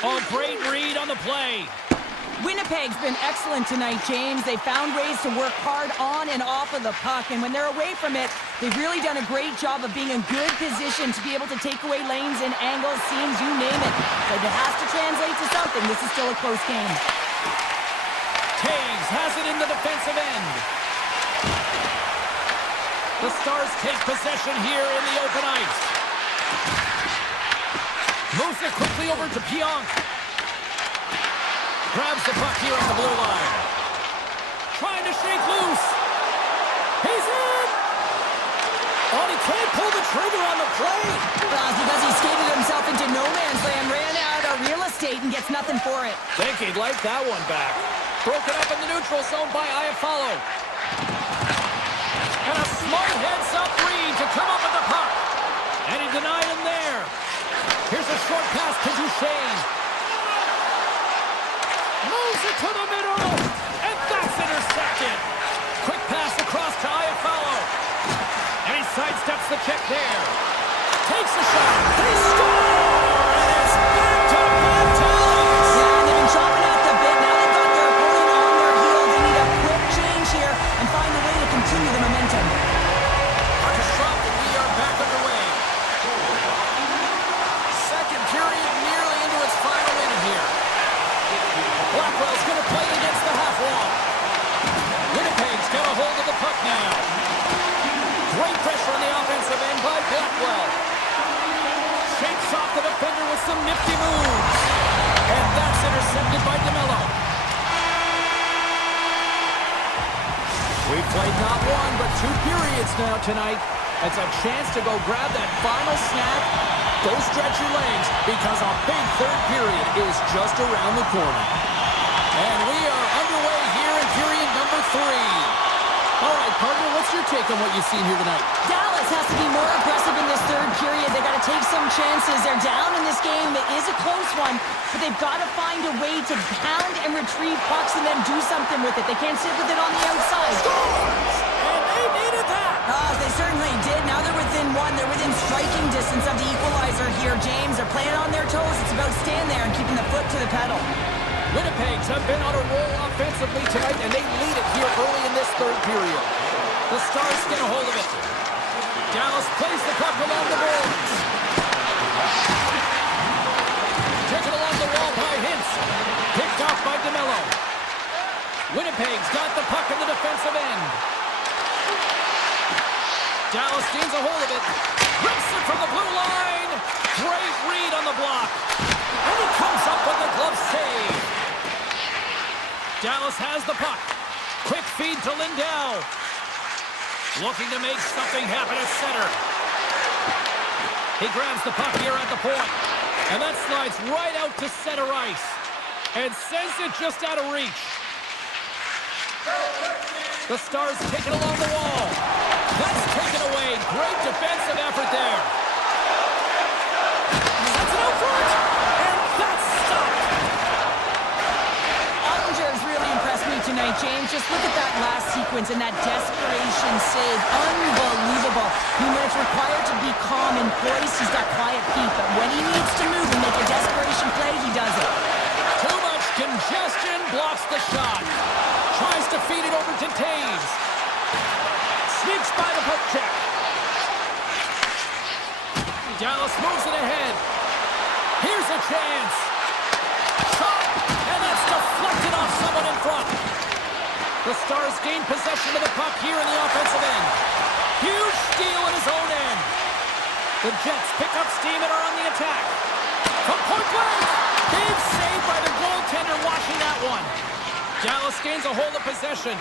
Oh, great read on the play. Winnipeg's been excellent tonight, James. They found ways to work hard on and off of the puck, and when they're away from it, they've really done a great job of being in good position to be able to take away lanes and angles, seams, you name it. But it has to translate to something. This is still a close game. Taves has it in the defensive end. The Stars take possession here in the open ice. Moves it quickly over to Pionk. Grabs the puck here on the blue line. Trying to shake loose. He's in! Oh, he can't pull the trigger on the play. Because he skated himself into no man's land, ran out of real estate, and gets nothing for it. Think he'd like that one back. Broken up in the neutral zone by Iafallo. And a smart heads-up read to come up with the puck. And he denied him there. Here's a short pass to Duchesne. Moves it to the middle. And that's intercepted. Quick pass across to Iafallo. And he sidesteps the check there. Takes a shot. He scores! some nifty moves. And that's intercepted by DeMello. We've played not one, but 2 periods now tonight. It's a chance to go grab that final snap. Go stretch your legs, because a big third period is just around the corner. And we are underway here in period number 3. All right, partner, what's your take on what you've seen here tonight? Dallas has to be more aggressive in this third period. They got to take some chances. They're down in this game. It is a close one, but they've got to find a way to pound and retrieve pucks and then do something with it. They can't sit with it on the outside. Scores! And they needed that! Oh, they certainly did. Now they're within 1. They're within striking distance of the equalizer here, James. They're playing on their toes. It's about staying there and keeping the foot to the pedal. Winnipegs have been on a roll offensively tonight, and they lead it here early in this third period. The Stars get a hold of it. Dallas plays the puck along the boards. Taken along the wall by Hintz. Picked off by DeMello. Winnipeg's got the puck in the defensive end. Dallas gains a hold of it. Rips it from the blue line. Great read on the block. And he comes up with the glove save. Dallas has the puck. Quick feed to Lindell. Looking to make something happen at center. He grabs the puck here at the point. And that slides right out to center ice. And sends it just out of reach. The Stars take it along the wall. That's taken away. Great defensive effort there. Sends it out front. And that's stopped. Ottinger's really impressed me tonight, James. Just look at that last sequence and that desperation save. Unbelievable. I mean, when it's required to be calm and poised, he's got quiet feet. But when he needs to move and make a desperation play, he does it. Too much congestion blocks the shot. Tries to feed it over to Taves. Sneaks by the poke check. Dallas moves it ahead. Here's a chance. Shot, and that's deflected off someone in front. The Stars gain possession of the puck here in the offensive end. Huge steal in his own end. The Jets pick up steam and are on the attack. From point blank. Big save by the goaltender watching that one. Dallas gains a hold of possession.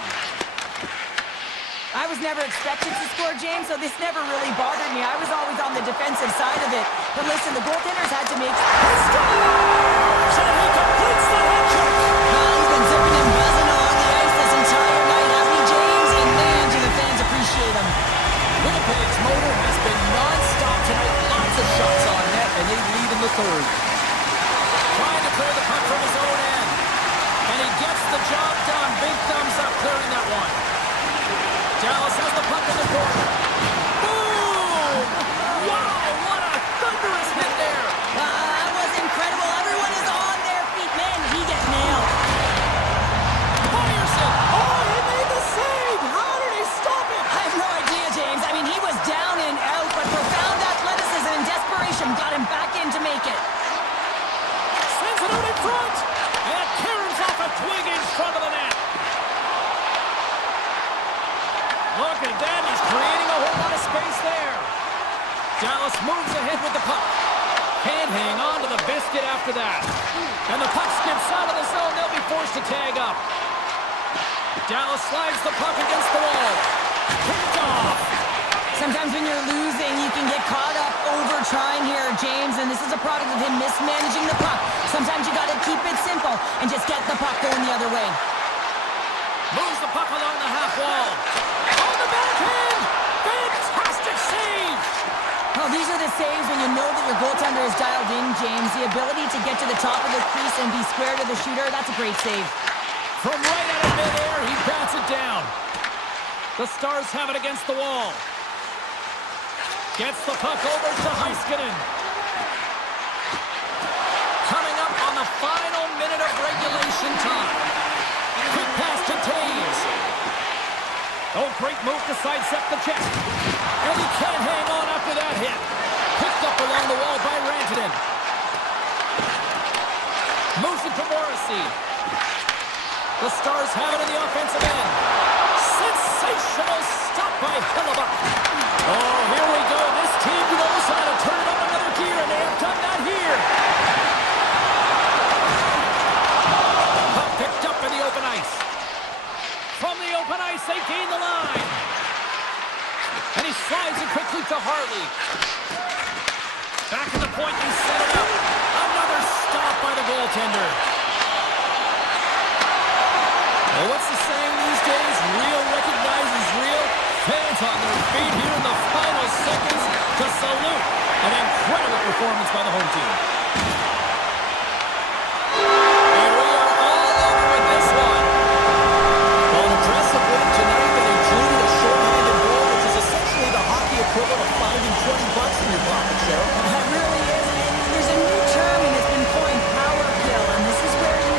I was never expected to score, James, so this never really bothered me. I was always on the defensive side of it. But listen, the goaltenders had to make... He scores! And he completes the head check. He's been zipping and buzzing along the ice this entire night, hasn't he, James? And man, do the fans appreciate him. Winnipeg's motor has been non-stop tonight. Lots of shots on net, and they lead in the third. Trying to clear the puck from his own end. And he gets the job done. Big thumbs up clearing that one. Dallas has the puck in the corner. Boom! Wow, what a thunderous hit there. That was incredible. Everyone is on their feet. Man, he get nailed. Ryerson! Oh, he made the save! How did he stop it? I have no idea, James. I mean, he was down and out, but profound athleticism and desperation got him back in to make it. Sends it out in front. And it caroms off a twig in front of the net. Look at that, he's creating a whole lot of space there. Dallas moves ahead with the puck. Can't hang on to the biscuit after that. And the puck skips out of the zone, they'll be forced to tag up. Dallas slides the puck against the wall. Picked off. Sometimes when you're losing, you can get caught up over trying here, James, and this is a product of him mismanaging the puck. Sometimes you got to keep it simple and just get the puck going the other way. Moves the puck along the half wall. On the backhand! Fantastic save! Oh, these are the saves when you know that your goaltender is dialed in, James. The ability to get to the top of the crease and be square to the shooter, that's a great save. From right out of midair, he bats it down. The Stars have it against the wall. Gets the puck over to Heiskanen. Coming up on the final minute of regulation time. Quick pass to Taves. Oh, great move to sidestep the check. And he can't hang on after that hit. Picked up along the wall by Rantanen. Moves it to Morrissey. The Stars have it in the offensive end. Sensational stop by Hellebuck. Oh, here we go. This team knows how to turn it up another gear, and they have done that here. up on ice. They gain the line. And he slides it quickly to Harley. Back at the point, they set it up. Another stop by the goaltender. Well, what's the saying these days? Real recognizes real. Fans on their feet here in the final seconds to salute an incredible performance by the home team. And we are all over with this one. Well, an impressive win tonight that included a short-handed goal, which is essentially the hockey equivalent of finding $20 in your pocket, Cheryl. That really is. And there's a new term that's been coined, power kill, and this is where you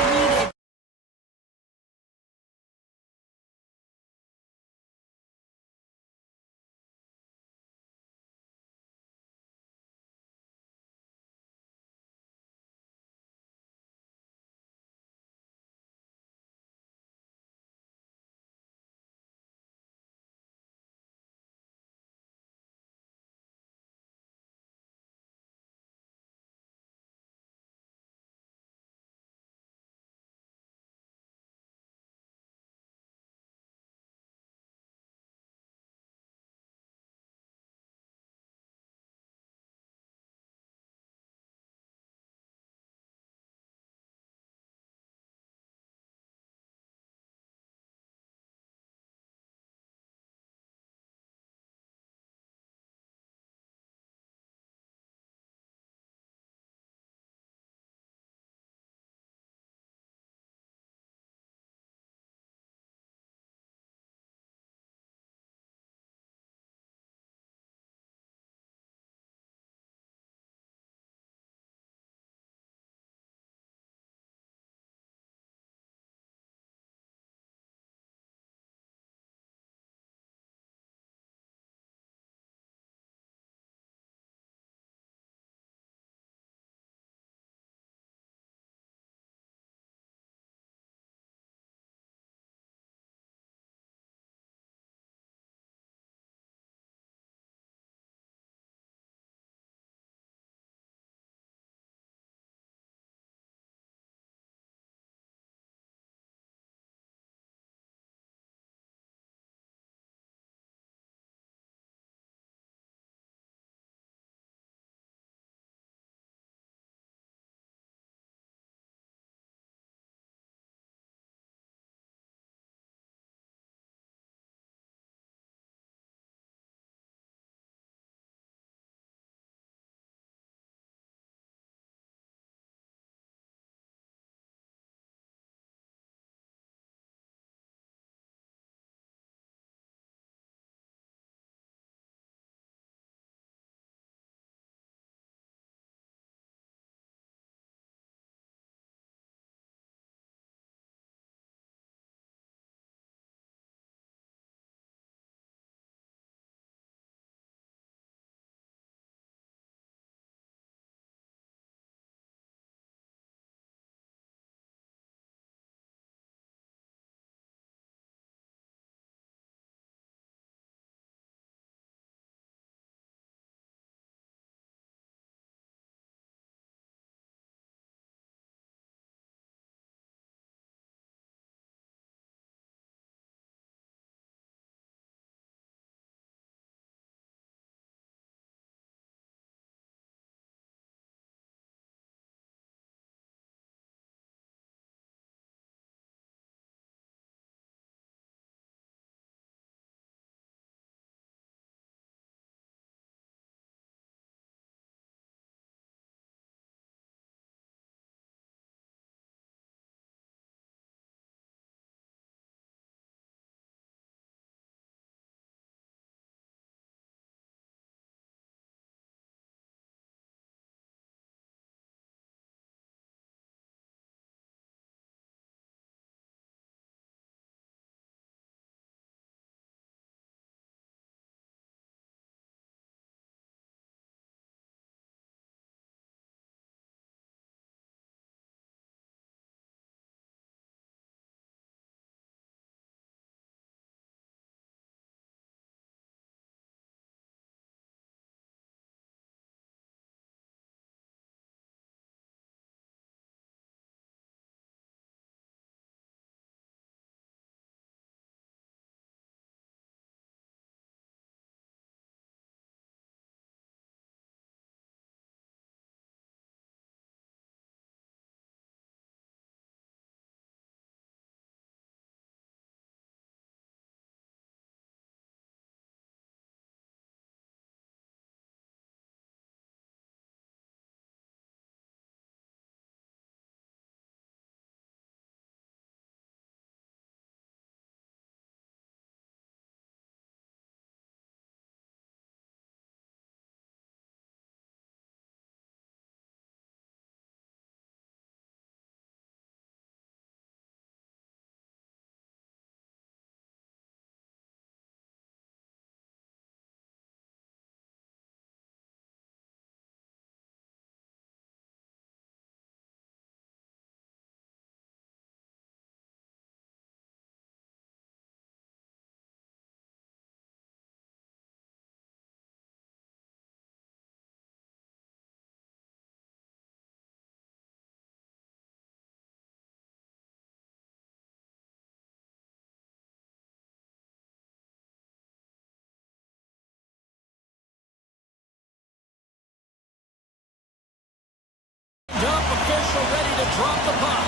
to drop the puck.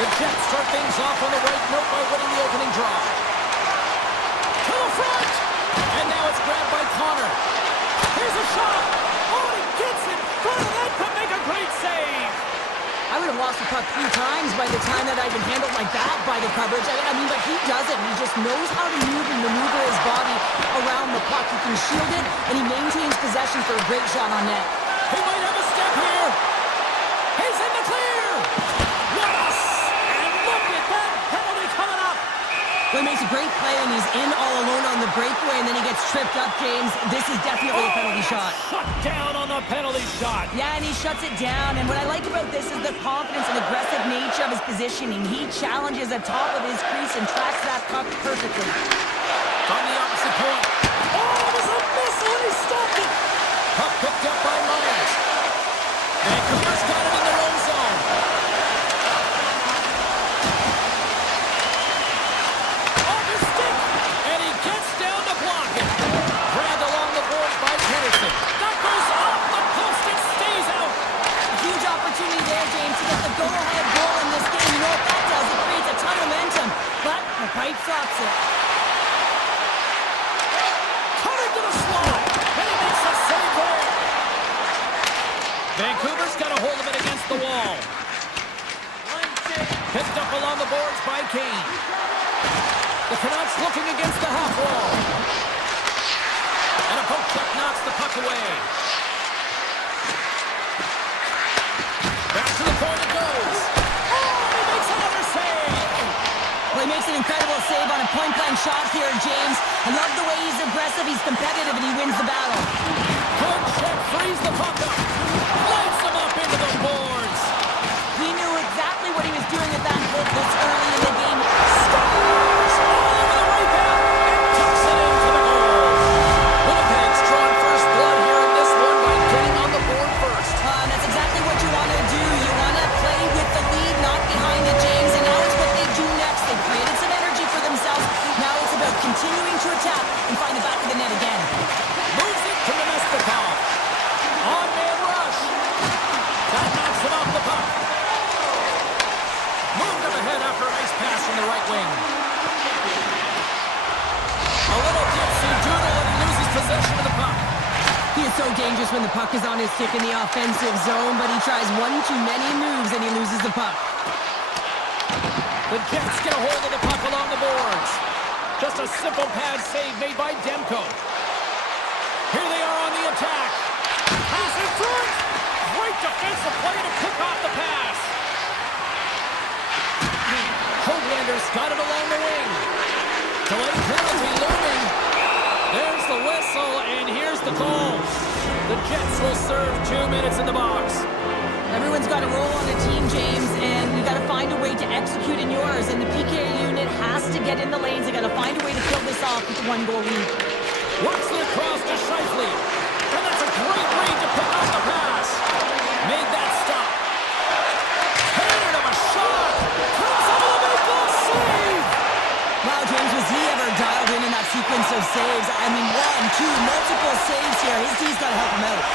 The Jets start things off on the right note by winning the opening draw. To the front! And now it's grabbed by Connor. Here's a shot! Oh, he gets in front of that to make a great save! I would have lost the puck 3 times by the time that I've been handled like that by the coverage. I mean, but he does it. He just knows how to move and maneuver his body around the puck. He can shield it, and he maintains possession for a great shot on net. He might have a step here. He's in the clear. Yes! And look at that penalty coming up. Well, he makes a great play, and he's in all alone on the breakaway, and then he gets tripped up, James. This is definitely a penalty shot. Shut down on the penalty shot. Yeah, and he shuts it down. And what I like about this is the confidence and aggressive nature of his positioning. He challenges the top of his crease and tracks that puck perfectly. From the opposite point. Oh, it was a missile, and he stopped it. Puck picked up by Myers. Vancouver's got it in their own zone. Off his stick, and he gets down to block it. Grabbed along the boards by Peterson. That goes off the post and stays out. A huge opportunity there, James, to get the go-ahead goal in this game. You know what that does? It creates a ton of momentum. But the pipe stops it. Cutting to the slot, and he makes a save there. Vancouver's got a hold of it against the wall. Picked up along the boards by Kane. The Canucks looking against the half wall. And a poke check knocks the puck away. Back to the point it goes. Oh, he makes another save. Well, he makes an incredible save on a point-blank shot here, James. I love the way he's aggressive, he's competitive, and he wins the battle. Good check, frees the puck up. Lights him up into the boards. He knew exactly what he was doing at that hit this early in the game. Scores all over the rebound and tucks it into the goal. Winnipeg's drawn first blood here in this one by getting on the board first. That's exactly what you want to do. You want to play with the lead, not behind it, James. And now it's what they do next. They created some energy for themselves. Now it's about continuing to attack and find the back of the net again. Moves it to Nemestikov. On-man rush. That knocks him off the puck. Moved him ahead after a nice pass from the right wing. A little dipsy doodle and he loses possession of the puck. He is so dangerous when the puck is on his stick in the offensive zone, but he tries one too many moves and he loses the puck. The Jets get a hold of the puck along the boards. Just a simple pad save made by Demko. Here they are on the attack. Pass in front. Great defensive play to pick off the pass. Hoaglander's got it along the wing. Delayed penalty looming. There's the whistle, and here's the call. The Jets will serve 2 minutes in the box. Everyone's got a role on the team, James, and you got to find a way to execute in yours. And the PK unit has to get in the lanes. They got to find a way to kill this off with a 1-goal lead. Works it across to Scheifele. And that's a great read to pick off the pass. Made that stop. Handed him a shot. Comes over the big goal save. Wow, James, was he ever dialed in that sequence of saves? I mean, 1, 2, multiple saves here. His D's got to help him out.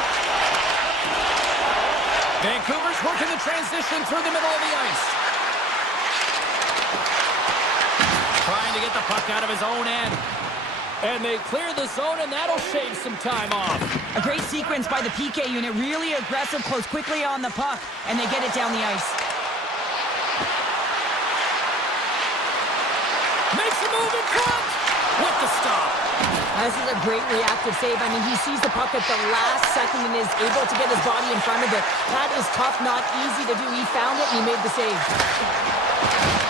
Vancouver's working the transition through the middle of the ice. Trying to get the puck out of his own end. And they clear the zone, and that'll shave some time off. A great sequence by the PK unit. Really aggressive, close quickly on the puck, and they get it down the ice. Makes a move in front. With the stop. This is a great reactive save. I mean, he sees the puck at the last second and is able to get his body in front of it. That is tough, not easy to do. He found it, and he made the save.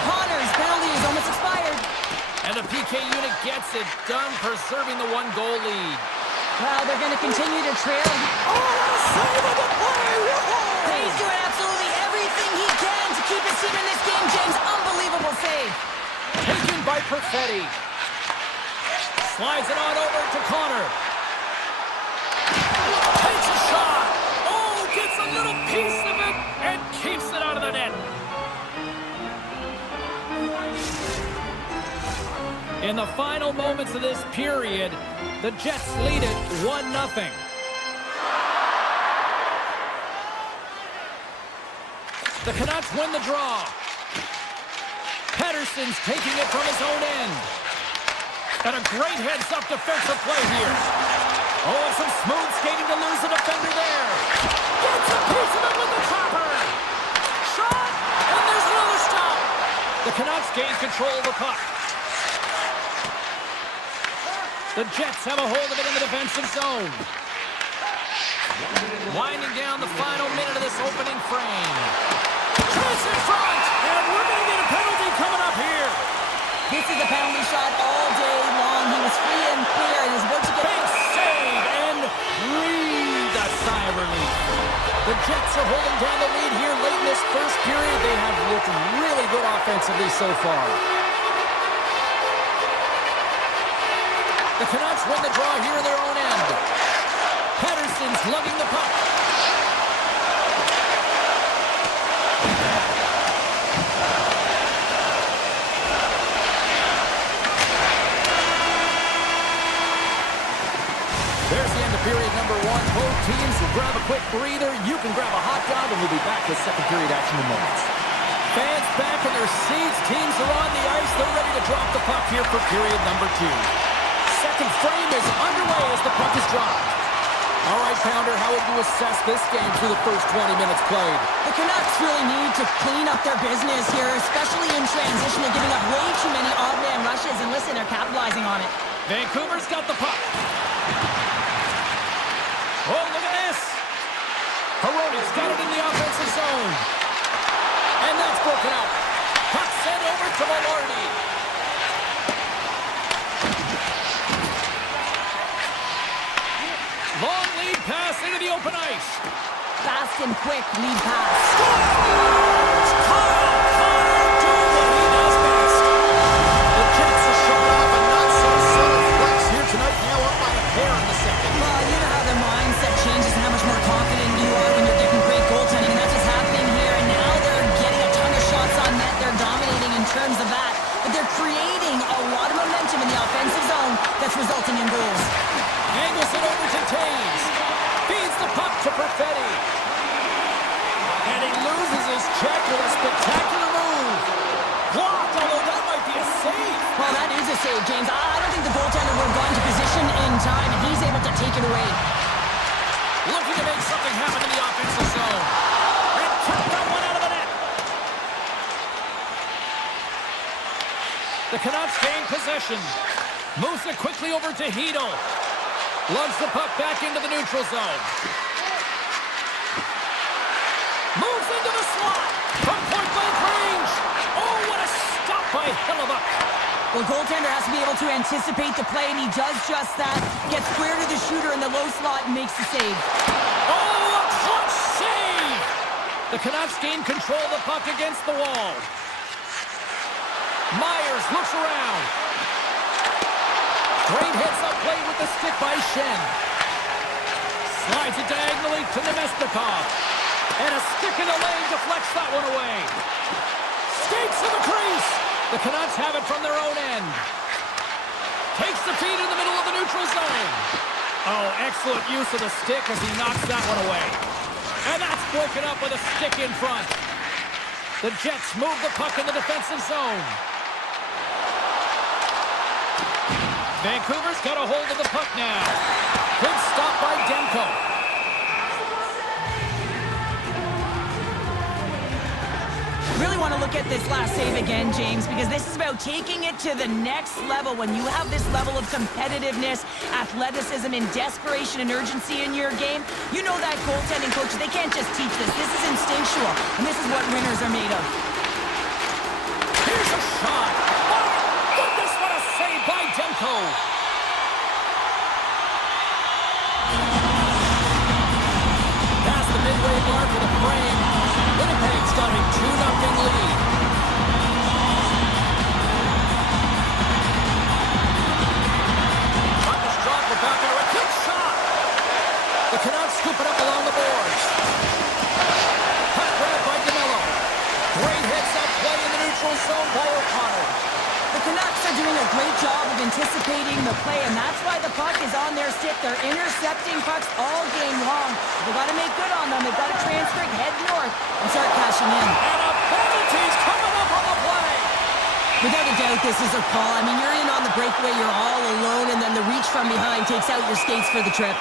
Connor's penalty is almost expired. And the PK unit gets it done, preserving the 1-goal lead. Well, they're going to continue to trail. Oh, what a save of the play! Whoa! He's doing absolutely everything he can to keep his team in this game, James. Unbelievable save. Taken by Perfetti. Slides it on over to Connor. Takes a shot. Oh, gets a little piece of it and keeps it out of the net. In the final moments of this period, the Jets lead it 1-0. The Canucks win the draw. Pettersson's taking it from his own end. And a great heads-up defensive play here. Oh, and some smooth skating to lose the defender there. Gets a piece of it with the chopper. Shot, and there's another stop. The Canucks gain control of the puck. The Jets have a hold of it in the defensive zone. Winding down the final minute of this opening frame. Chase in front, and we're going to get a penalty coming up here. This is a penalty shot all day long. He was free and clear and is about to get... Big save, and breathe a sigh of relief. The Jets are holding down the lead here late in this first period. They have looked really good offensively so far. The Canucks win the draw here in their own end. Pettersson's lugging the puck. There's the end of period number one. Both teams will grab a quick breather. You can grab a hot dog, and we'll be back with second period action in moments. Fans back in their seats. Teams are on the ice. They're ready to drop the puck here for period number two. Second frame is underway as the puck is dropped. All right, Pounder, how would you assess this game through the first 20 minutes played? The Canucks really need to clean up their business here, especially in transition. They're giving up way too many odd man rushes, and listen, they're capitalizing on it. Vancouver's got the puck. Oh, look at this. Hironi's got it in the offensive zone. And that's broken out. Puck sent over to Velarde. Long lead pass into the open ice. Fast and quick lead pass. Scores! Kyle Connor doing what he does best. The Jets are showing off a not-so-subtle flex here tonight, now up by a pair in the second. Well, you know how their mindset changes and how much more confident you are when you're getting great goaltending, and that's what's happening here. And now they're getting a ton of shots on net. They're dominating in terms of that, but they're creating a lot of momentum in the offensive zone that's resulting in goals. Angles it over to Taves. Feeds the puck to Perfetti. And he loses his check with a spectacular move. Blocked, although that might be a save. Well, that is a save, James. I don't think the goaltender would have gone to position in time, and he's able to take it away. Looking to make something happen in the offensive zone. And kept that one out of the net. The Canucks gain possession. Moves it quickly over to Hedl. Lugs the puck back into the neutral zone. Moves into the slot. From point-blank range. Oh, what a stop by Hellebuyck. Well, goaltender has to be able to anticipate the play, and he does just that. Gets square to the shooter in the low slot and makes the save. Oh, a clutch save! The Canucks gain control of the puck against the wall. Myers looks around. Great heads-up play with the stick by Shen. Slides it diagonally to Nemestikov. And a stick in the lane deflects that one away. Skates to the crease. The Canucks have it from their own end. Takes the feed in the middle of the neutral zone. Oh, excellent use of the stick as he knocks that one away. And that's broken up with a stick in front. The Jets move the puck in the defensive zone. Vancouver's got a hold of the puck now. Good stop by Demko. Really want to look at this last save again, James, because this is about taking it to the next level. When you have this level of competitiveness, athleticism, and desperation and urgency in your game, you know that goaltending coaches, they can't just teach this. This is instinctual, and this is what winners are made of. Here's a shot. Oh, goodness, what a save by Demko. Past the midway mark of the frame. Winnipeg's got a 2-0 lead. Puck is dropped, we're back into a quick shot. The Canucks scoop it up along the boards. Puck grab by DeMello. Great heads-up play in the neutral zone by O'Connor. The Canucks are doing a great job of anticipating the play, and that's why the puck is on their stick. They're intercepting pucks all game long. They've got to make good on them. They've got to transfer, head north, and start cashing in. And a penalty's coming up on the play. Without a doubt, this is a call. I mean, you're in on the breakaway, you're all alone, and then the reach from behind takes out your skates for the trip.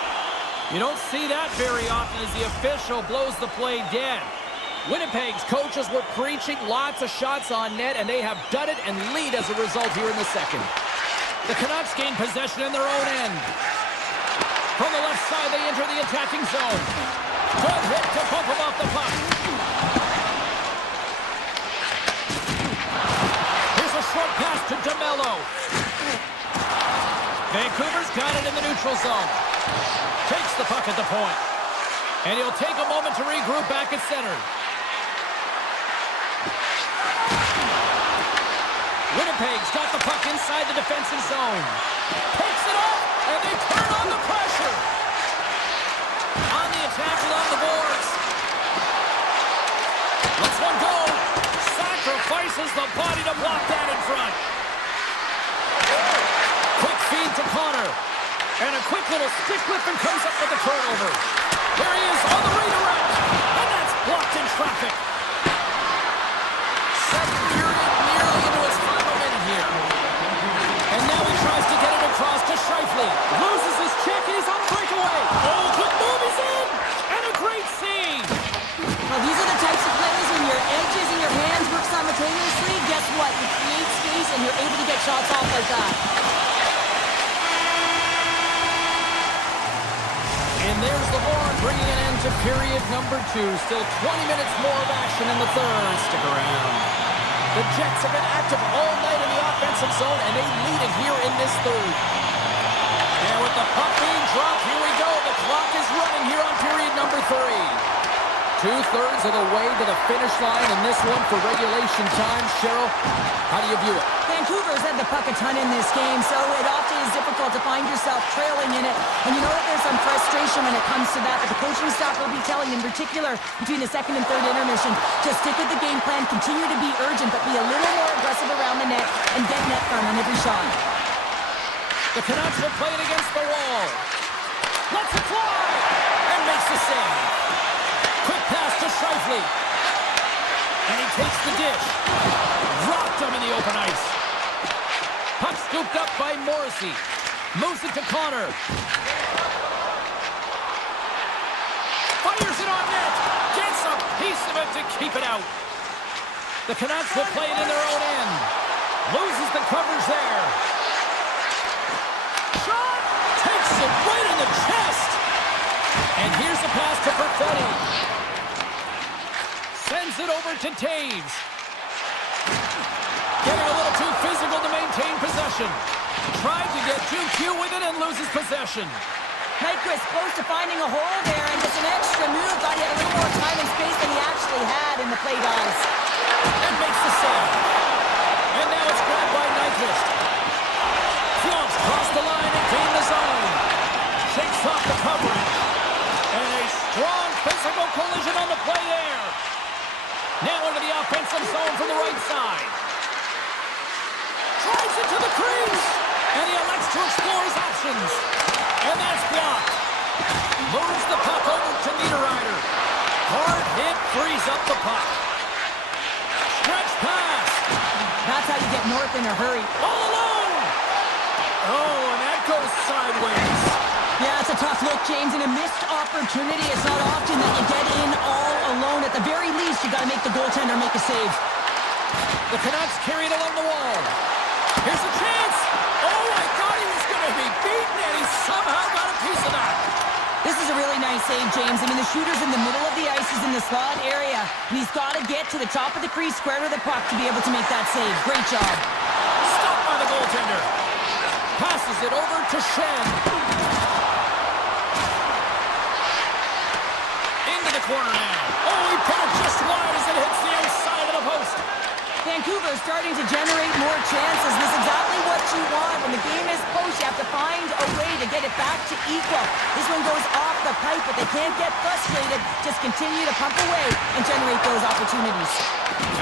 You don't see that very often as the official blows the play dead. Winnipeg's coaches were preaching lots of shots on net, and they have done it and lead as a result here in the second. The Canucks gain possession in their own end. From the left side, they enter the attacking zone. Good hit to bump him off the puck. Here's a short pass to DeMello. Vancouver's got it in the neutral zone. Takes the puck at the point. And he'll take a moment to regroup back at center. Winnipeg's got the puck inside the defensive zone. Takes it off, and they turn on the pressure. On the attack along the boards. Lets one go. Sacrifices the body to block that in front. Quick feed to Connor. And a quick little stick lift and comes up with the turnover. There he is on the redirect. And that's blocked in traffic. Second period nearly into its final minute here. And now he tries to get it across to Scheifele. Loses his check and he's on a breakaway. Oh, good move, he's in. And a great save. Well, these are the types of plays when your edges and your hands work simultaneously. Guess what? You create space and you're able to get shots off like that. And there's the horn, bringing an end to period number 2. Still 20 minutes more of action in the third. Stick around. The Jets have been active all night in the offensive zone, and they lead it here in this third. And with the puck being dropped, here we go. The clock is running here on period number 3. 2/3 of the way to the finish line in this one for regulation time. Cheryl, how do you view it? Vancouver's had the puck a ton in this game, so it often is difficult to find yourself trailing in it. And you know that there's some frustration when it comes to that, but the coaching staff will be telling, in particular, between the second and third intermission, to stick with the game plan, continue to be urgent, but be a little more aggressive around the net, and get net firm on every shot. The Canucks will play it against the wall. Lets it fly! And makes the save. Quick pass to Scheifele. And he takes the dish. Dropped him in the open ice. Puck scooped up by Morrissey. Moves it to Connor. Fires it on net. Gets a piece of it to keep it out. The Canucks will play it in their own end. Loses the coverage there. Shot! Takes it right in the chest. And here's a pass to Perfetti. Sends it over to Taves. Getting a little too physical to maintain possession. Tried to get too cute with it and loses possession. Nyquist close to finding a hole there, and just an extra move. Thought he had a little more time and space than he actually had in the play guys. And makes the save. And now it's grabbed by Nyquist. Floats across the line and gain the zone. Shakes off the coverage. And a strong physical collision on the play there. Now into the offensive zone from the right side. Drives it to the crease. And he elects to explore his options. And that's blocked. Moves the puck over to Niederreiter. Hard hit, frees up the puck. Stretch pass. That's how you get north in a hurry. All alone. Oh, and that goes sideways. Yeah, it's a tough look, James, and a missed opportunity. It's not often that you get in all alone. At the very least, you got to make the goaltender make a save. The Canucks carry it along the wall. Here's a chance. Oh, I thought he was going to be beaten, and he somehow got a piece of that. This is a really nice save, James. I mean, the shooter's in the middle of the ice. He's in the slot area, and he's got to get to the top of the crease, square to the puck, to be able to make that save. Great job. Stopped by the goaltender. Passes it over to Shen. Into the corner now. Oh, he put it just wide as it hits the outside of the post. Vancouver is starting to generate more chances. This is exactly what you want. When the game is close, you have to find a way to get it back to equal. This one goes off the pipe, but they can't get frustrated. Just continue to pump away and generate those opportunities.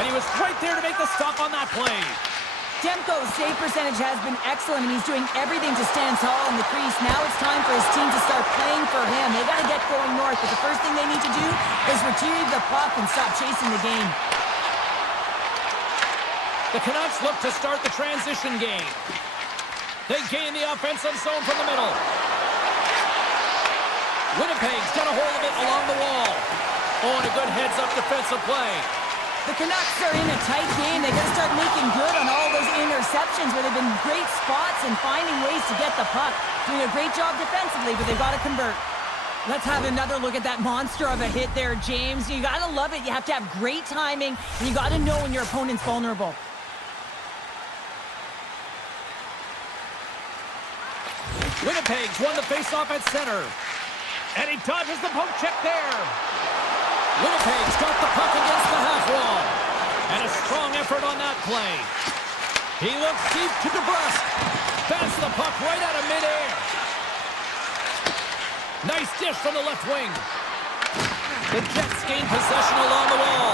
And he was right there to make the stop on that play. Demko's save percentage has been excellent, and he's doing everything to stand tall in the crease. Now it's time for his team to start playing for him. They got to get going north, but the first thing they need to do is retrieve the puck and stop chasing the game. The Canucks look to start the transition game. They gain the offensive zone from the middle. Winnipeg's got a hold of it along the wall. Oh, and a good heads-up defensive play. The Canucks are in a tight game. They got to start making good on all those interceptions where they've been great spots and finding ways to get the puck. Doing a great job defensively, but they've got to convert. Let's have another look at that monster of a hit there, James. You got to love it. You have to have great timing, and you got to know when your opponent's vulnerable. Winnipeg's won the faceoff at center. And he dodges the poke check there. Winnipeg's got the puck against the half wall. And a strong effort on that play. He looks deep to DeBrusque. Bats the puck right out of midair. Nice dish from the left wing. The Jets gain possession along the wall.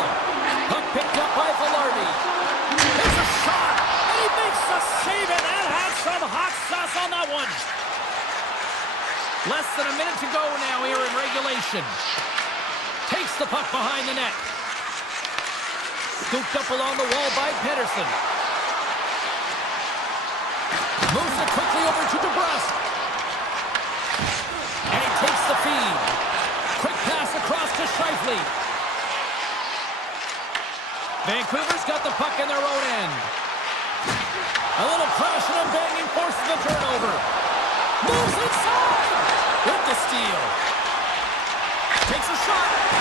Puck picked up by Velarde. There's a shot. And he makes the save, and that has some hot sauce on that one. Less than a minute to go now here in regulation. Takes the puck behind the net. Scooped up along the wall by Pedersen. Moves it quickly over to DeBrusque. And he takes the feed. Quick pass across to Scheifele. Vancouver's got the puck in their own end. A little crashing and banging forces the turnover. Moves inside with the steal. Takes a shot.